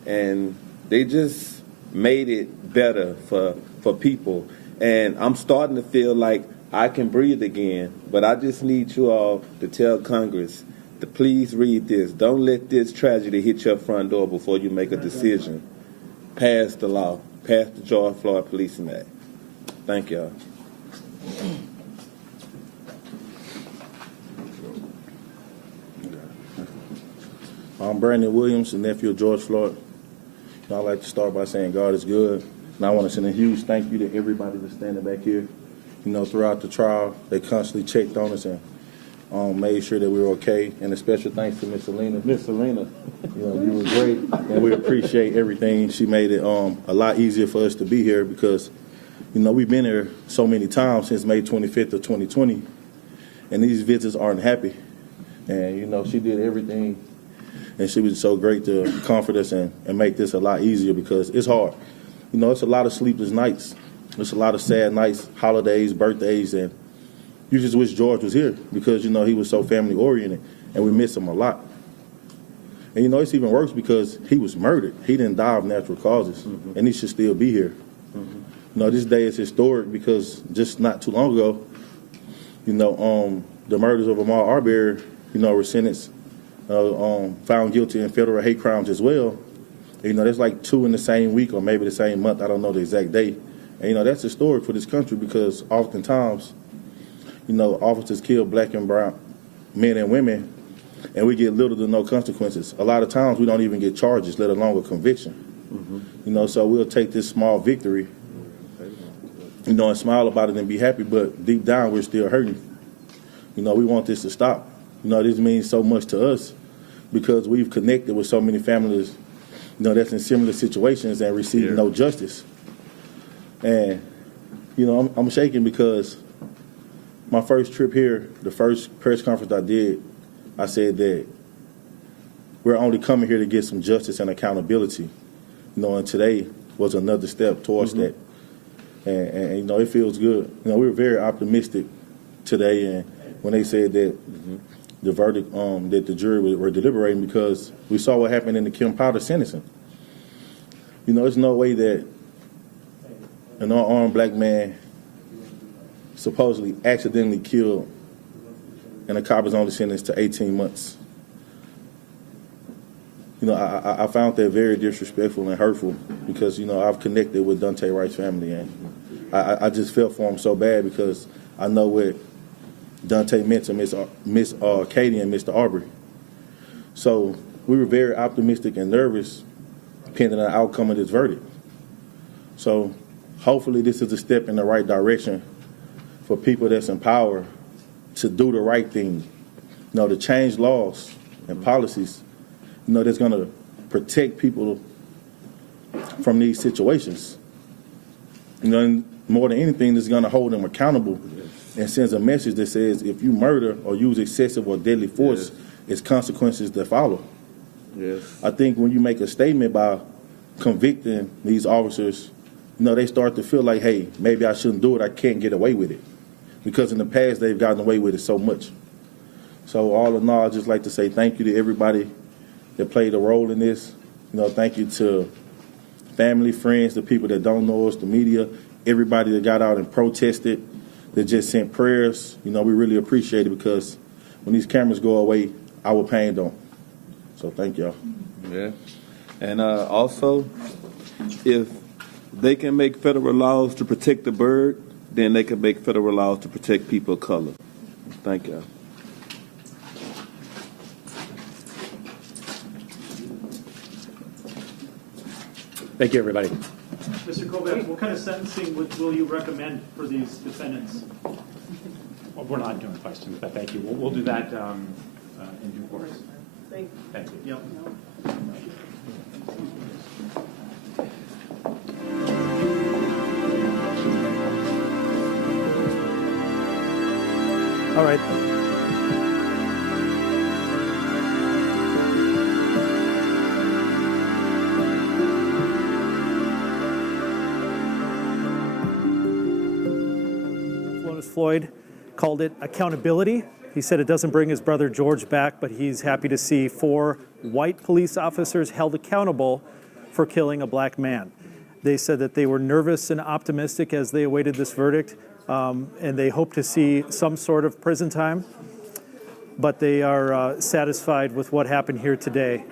and they just made it better for people. And I'm starting to feel like I can breathe again, but I just need you all to tell Congress to please read this. Don't let this tragedy hit your front door before you make a decision. Pass the law. Pass the George Floyd Policing Act. Thank y'all. I'm Brandon Williams, the nephew of George Floyd. I'd like to start by saying God is good. And I want to send a huge thank you to everybody that's standing back here. Throughout the trial, they constantly checked on us and made sure that we were okay. And a special thanks to Miss Selena. Miss Selena, you were great, and we appreciate everything. She made it a lot easier for us to be here because, we've been here so many times since May 25th of 2020, and these visitors aren't happy. And, she did everything, and she was so great to comfort us and make this a lot easier because it's hard. It's a lot of sleepless nights. It's a lot of sad nights, holidays, birthdays, and you just wish George was here because, he was so family-oriented, and we miss him a lot. And, it's even worse because he was murdered. He didn't die of natural causes, and he should still be here. This day is historic because just not too long ago, the murders of Ahmaud Arbery, were sentenced, found guilty in federal hate crimes as well. There's like 2 in the same week or maybe the same month. I don't know the exact date. And, that's historic for this country because oftentimes, officers kill black and brown men and women, and we get little to no consequences. A lot of times we don't even get charges, let alone a conviction. So we'll take this small victory, and smile about it and be happy, but deep down we're still hurting. We want this to stop. This means so much to us because we've connected with so many families, that's in similar situations and receiving no justice. And, I'm shaking because my first trip here, the first press conference I did, I said that we're only coming here to get some justice and accountability. And today was another step towards that. And it feels good. We were very optimistic today, and when they said that the verdict, that the jury were deliberating because we saw what happened in the Kim Powder sentencing. There's no way that an unarmed black man supposedly accidentally killed and a cop is only sentenced to 18 months. I found that very disrespectful and hurtful because, I've connected with Dante Wright's family, and I just felt for him so bad because I know what Dante meant to Miss Katie and Mr. Arbery. So we were very optimistic and nervous depending on the outcome of this verdict. So hopefully this is a step in the right direction for people that's in power to do the right thing, to change laws and policies, that's going to protect people from these situations. And more than anything, that's going to hold them accountable and sends a message that says if you murder or use excessive or deadly force, it's consequences that follow. I think when you make a statement by convicting these officers, they start to feel like, hey, maybe I shouldn't do it. I can't get away with it. Because in the past, they've gotten away with it so much. So all in all, I'd just like to say thank you to everybody that played a role in this. Thank you to family, friends, the people that don't know us, the media, everybody that got out and protested, that just sent prayers. We really appreciate it because when these cameras go away, our pain don't. So thank y'all. Yeah. And also, if they can make federal laws to protect the bird, then they can make federal laws to protect people of color. Thank y'all. Thank you, everybody. Mr. Kovacs, what kind of sentencing will you recommend for these defendants? Well, we're not doing questions, but thank you. We'll do that in due course. Thank you. Yep. All right. Floyd called it accountability. He said it doesn't bring his brother George back, but he's happy to see 4 white police officers held accountable for killing a black man. They said that they were nervous and optimistic as they awaited this verdict, and they hope to see some sort of prison time, but they are satisfied with what happened here today.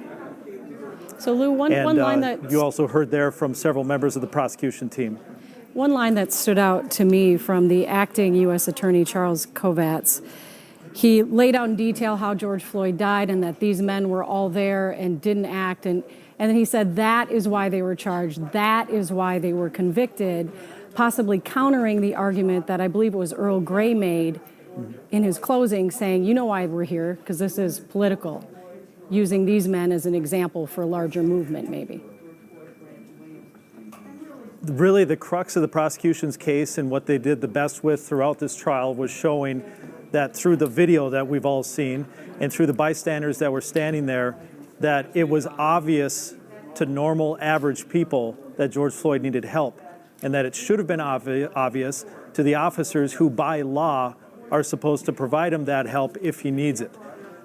So Lou, one line that you also heard there from several members of the prosecution team. One line that stood out to me from the acting U.S. Attorney Charles Kovacs, he laid out in detail how George Floyd died and that these men were all there and didn't act. And then he said that is why they were charged. That is why they were convicted, possibly countering the argument that I believe it was Earl Grey made in his closing, saying, you know why we're here, because this is political, using these men as an example for a larger movement, maybe. Really, the crux of the prosecution's case and what they did the best with throughout this trial was showing that through the video that we've all seen and through the bystanders that were standing there, that it was obvious to normal, average people that George Floyd needed help, and that it should have been obvious to the officers who, by law, are supposed to provide him that help if he needs it.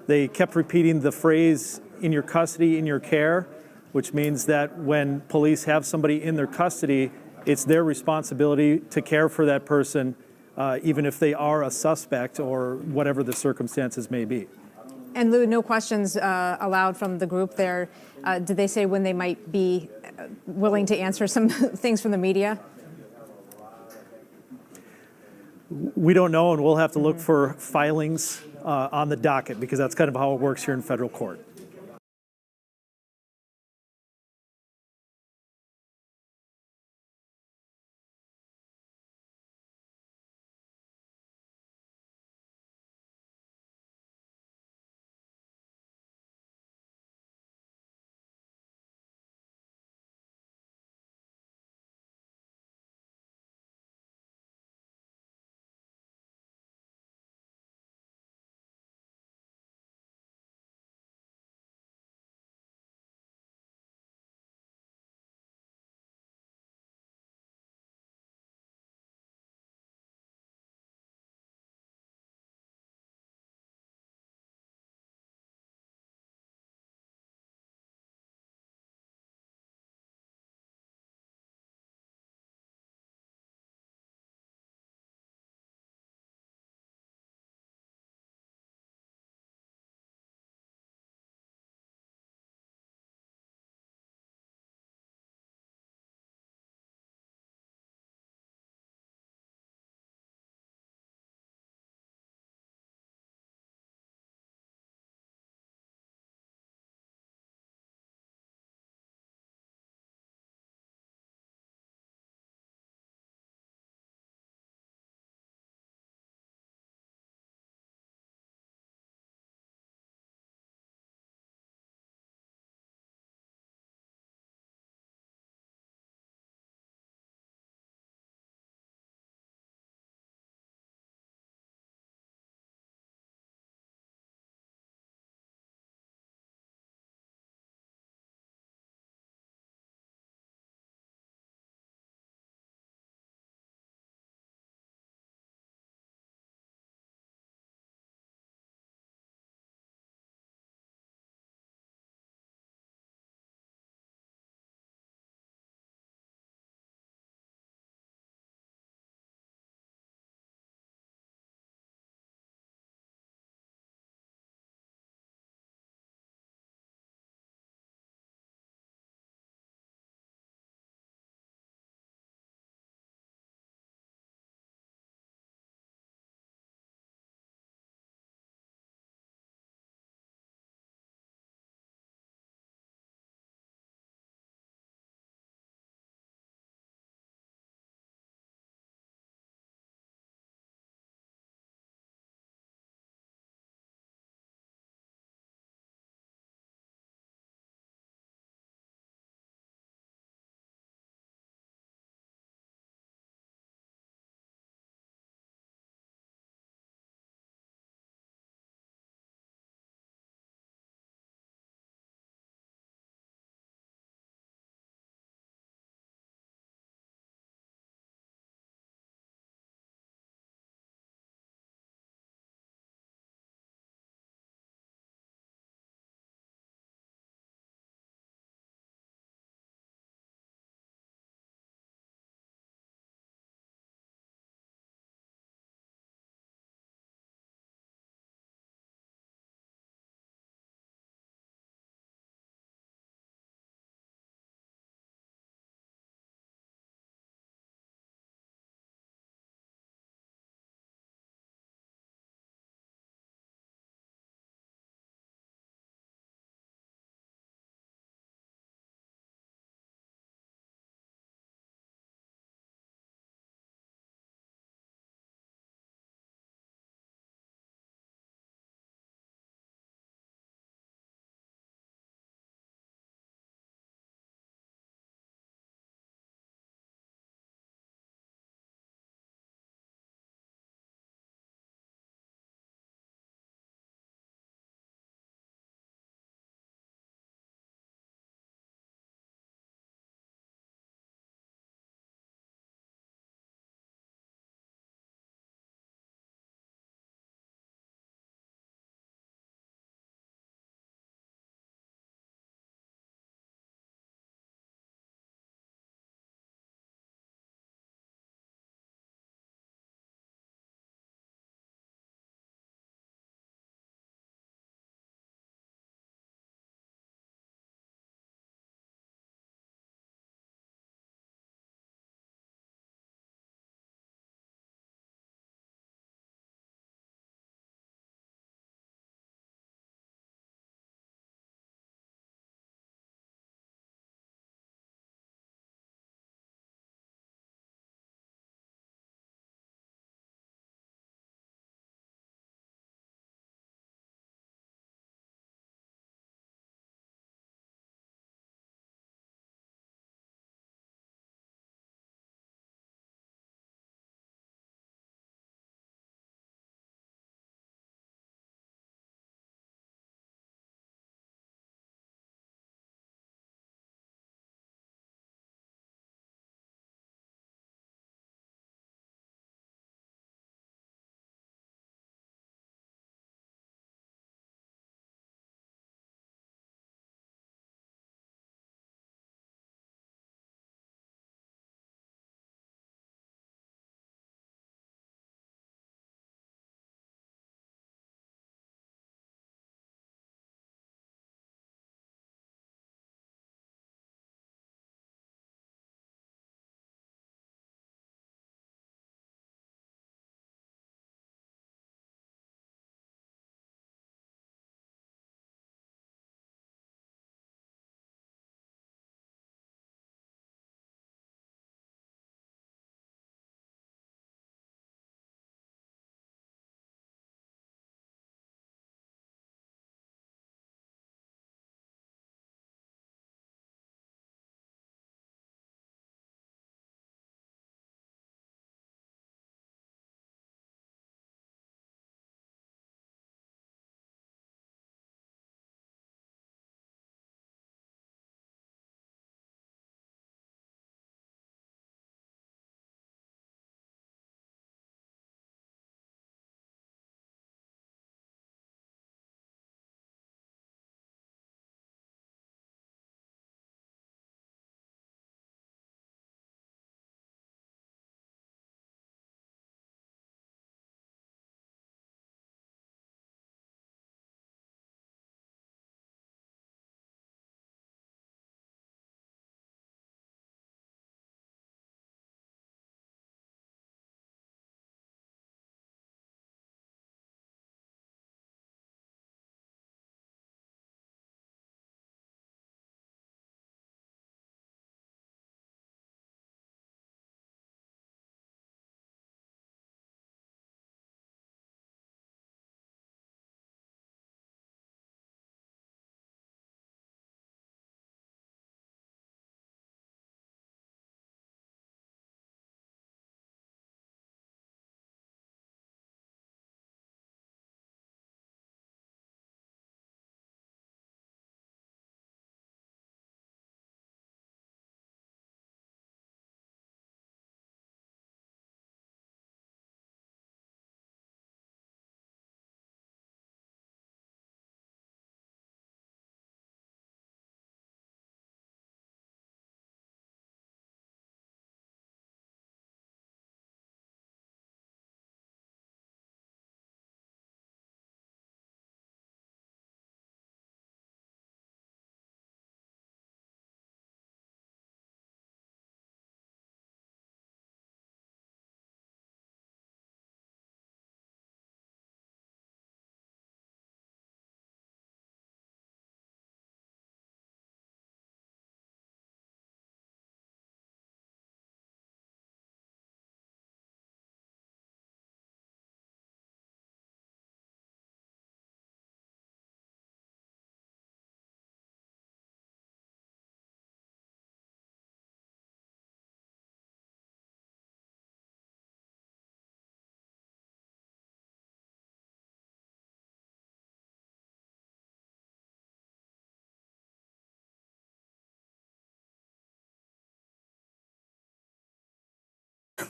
They kept repeating the phrase, in your custody, in your care, which means that when police have somebody in their custody, it's their responsibility to care for that person, even if they are a suspect or whatever the circumstances may be. And Lou, no questions allowed from the group there. Did they say when they might be willing to answer some things from the media? We don't know, and we'll have to look for filings on the docket, because that's kind of how it works here in federal court.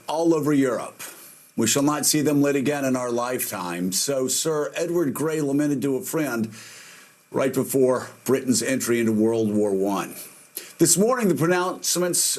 all over Europe. We shall not see them lit again in our lifetime. So Sir Edward Grey lamented to a friend right before Britain's entry into World War I. This morning, the pronouncements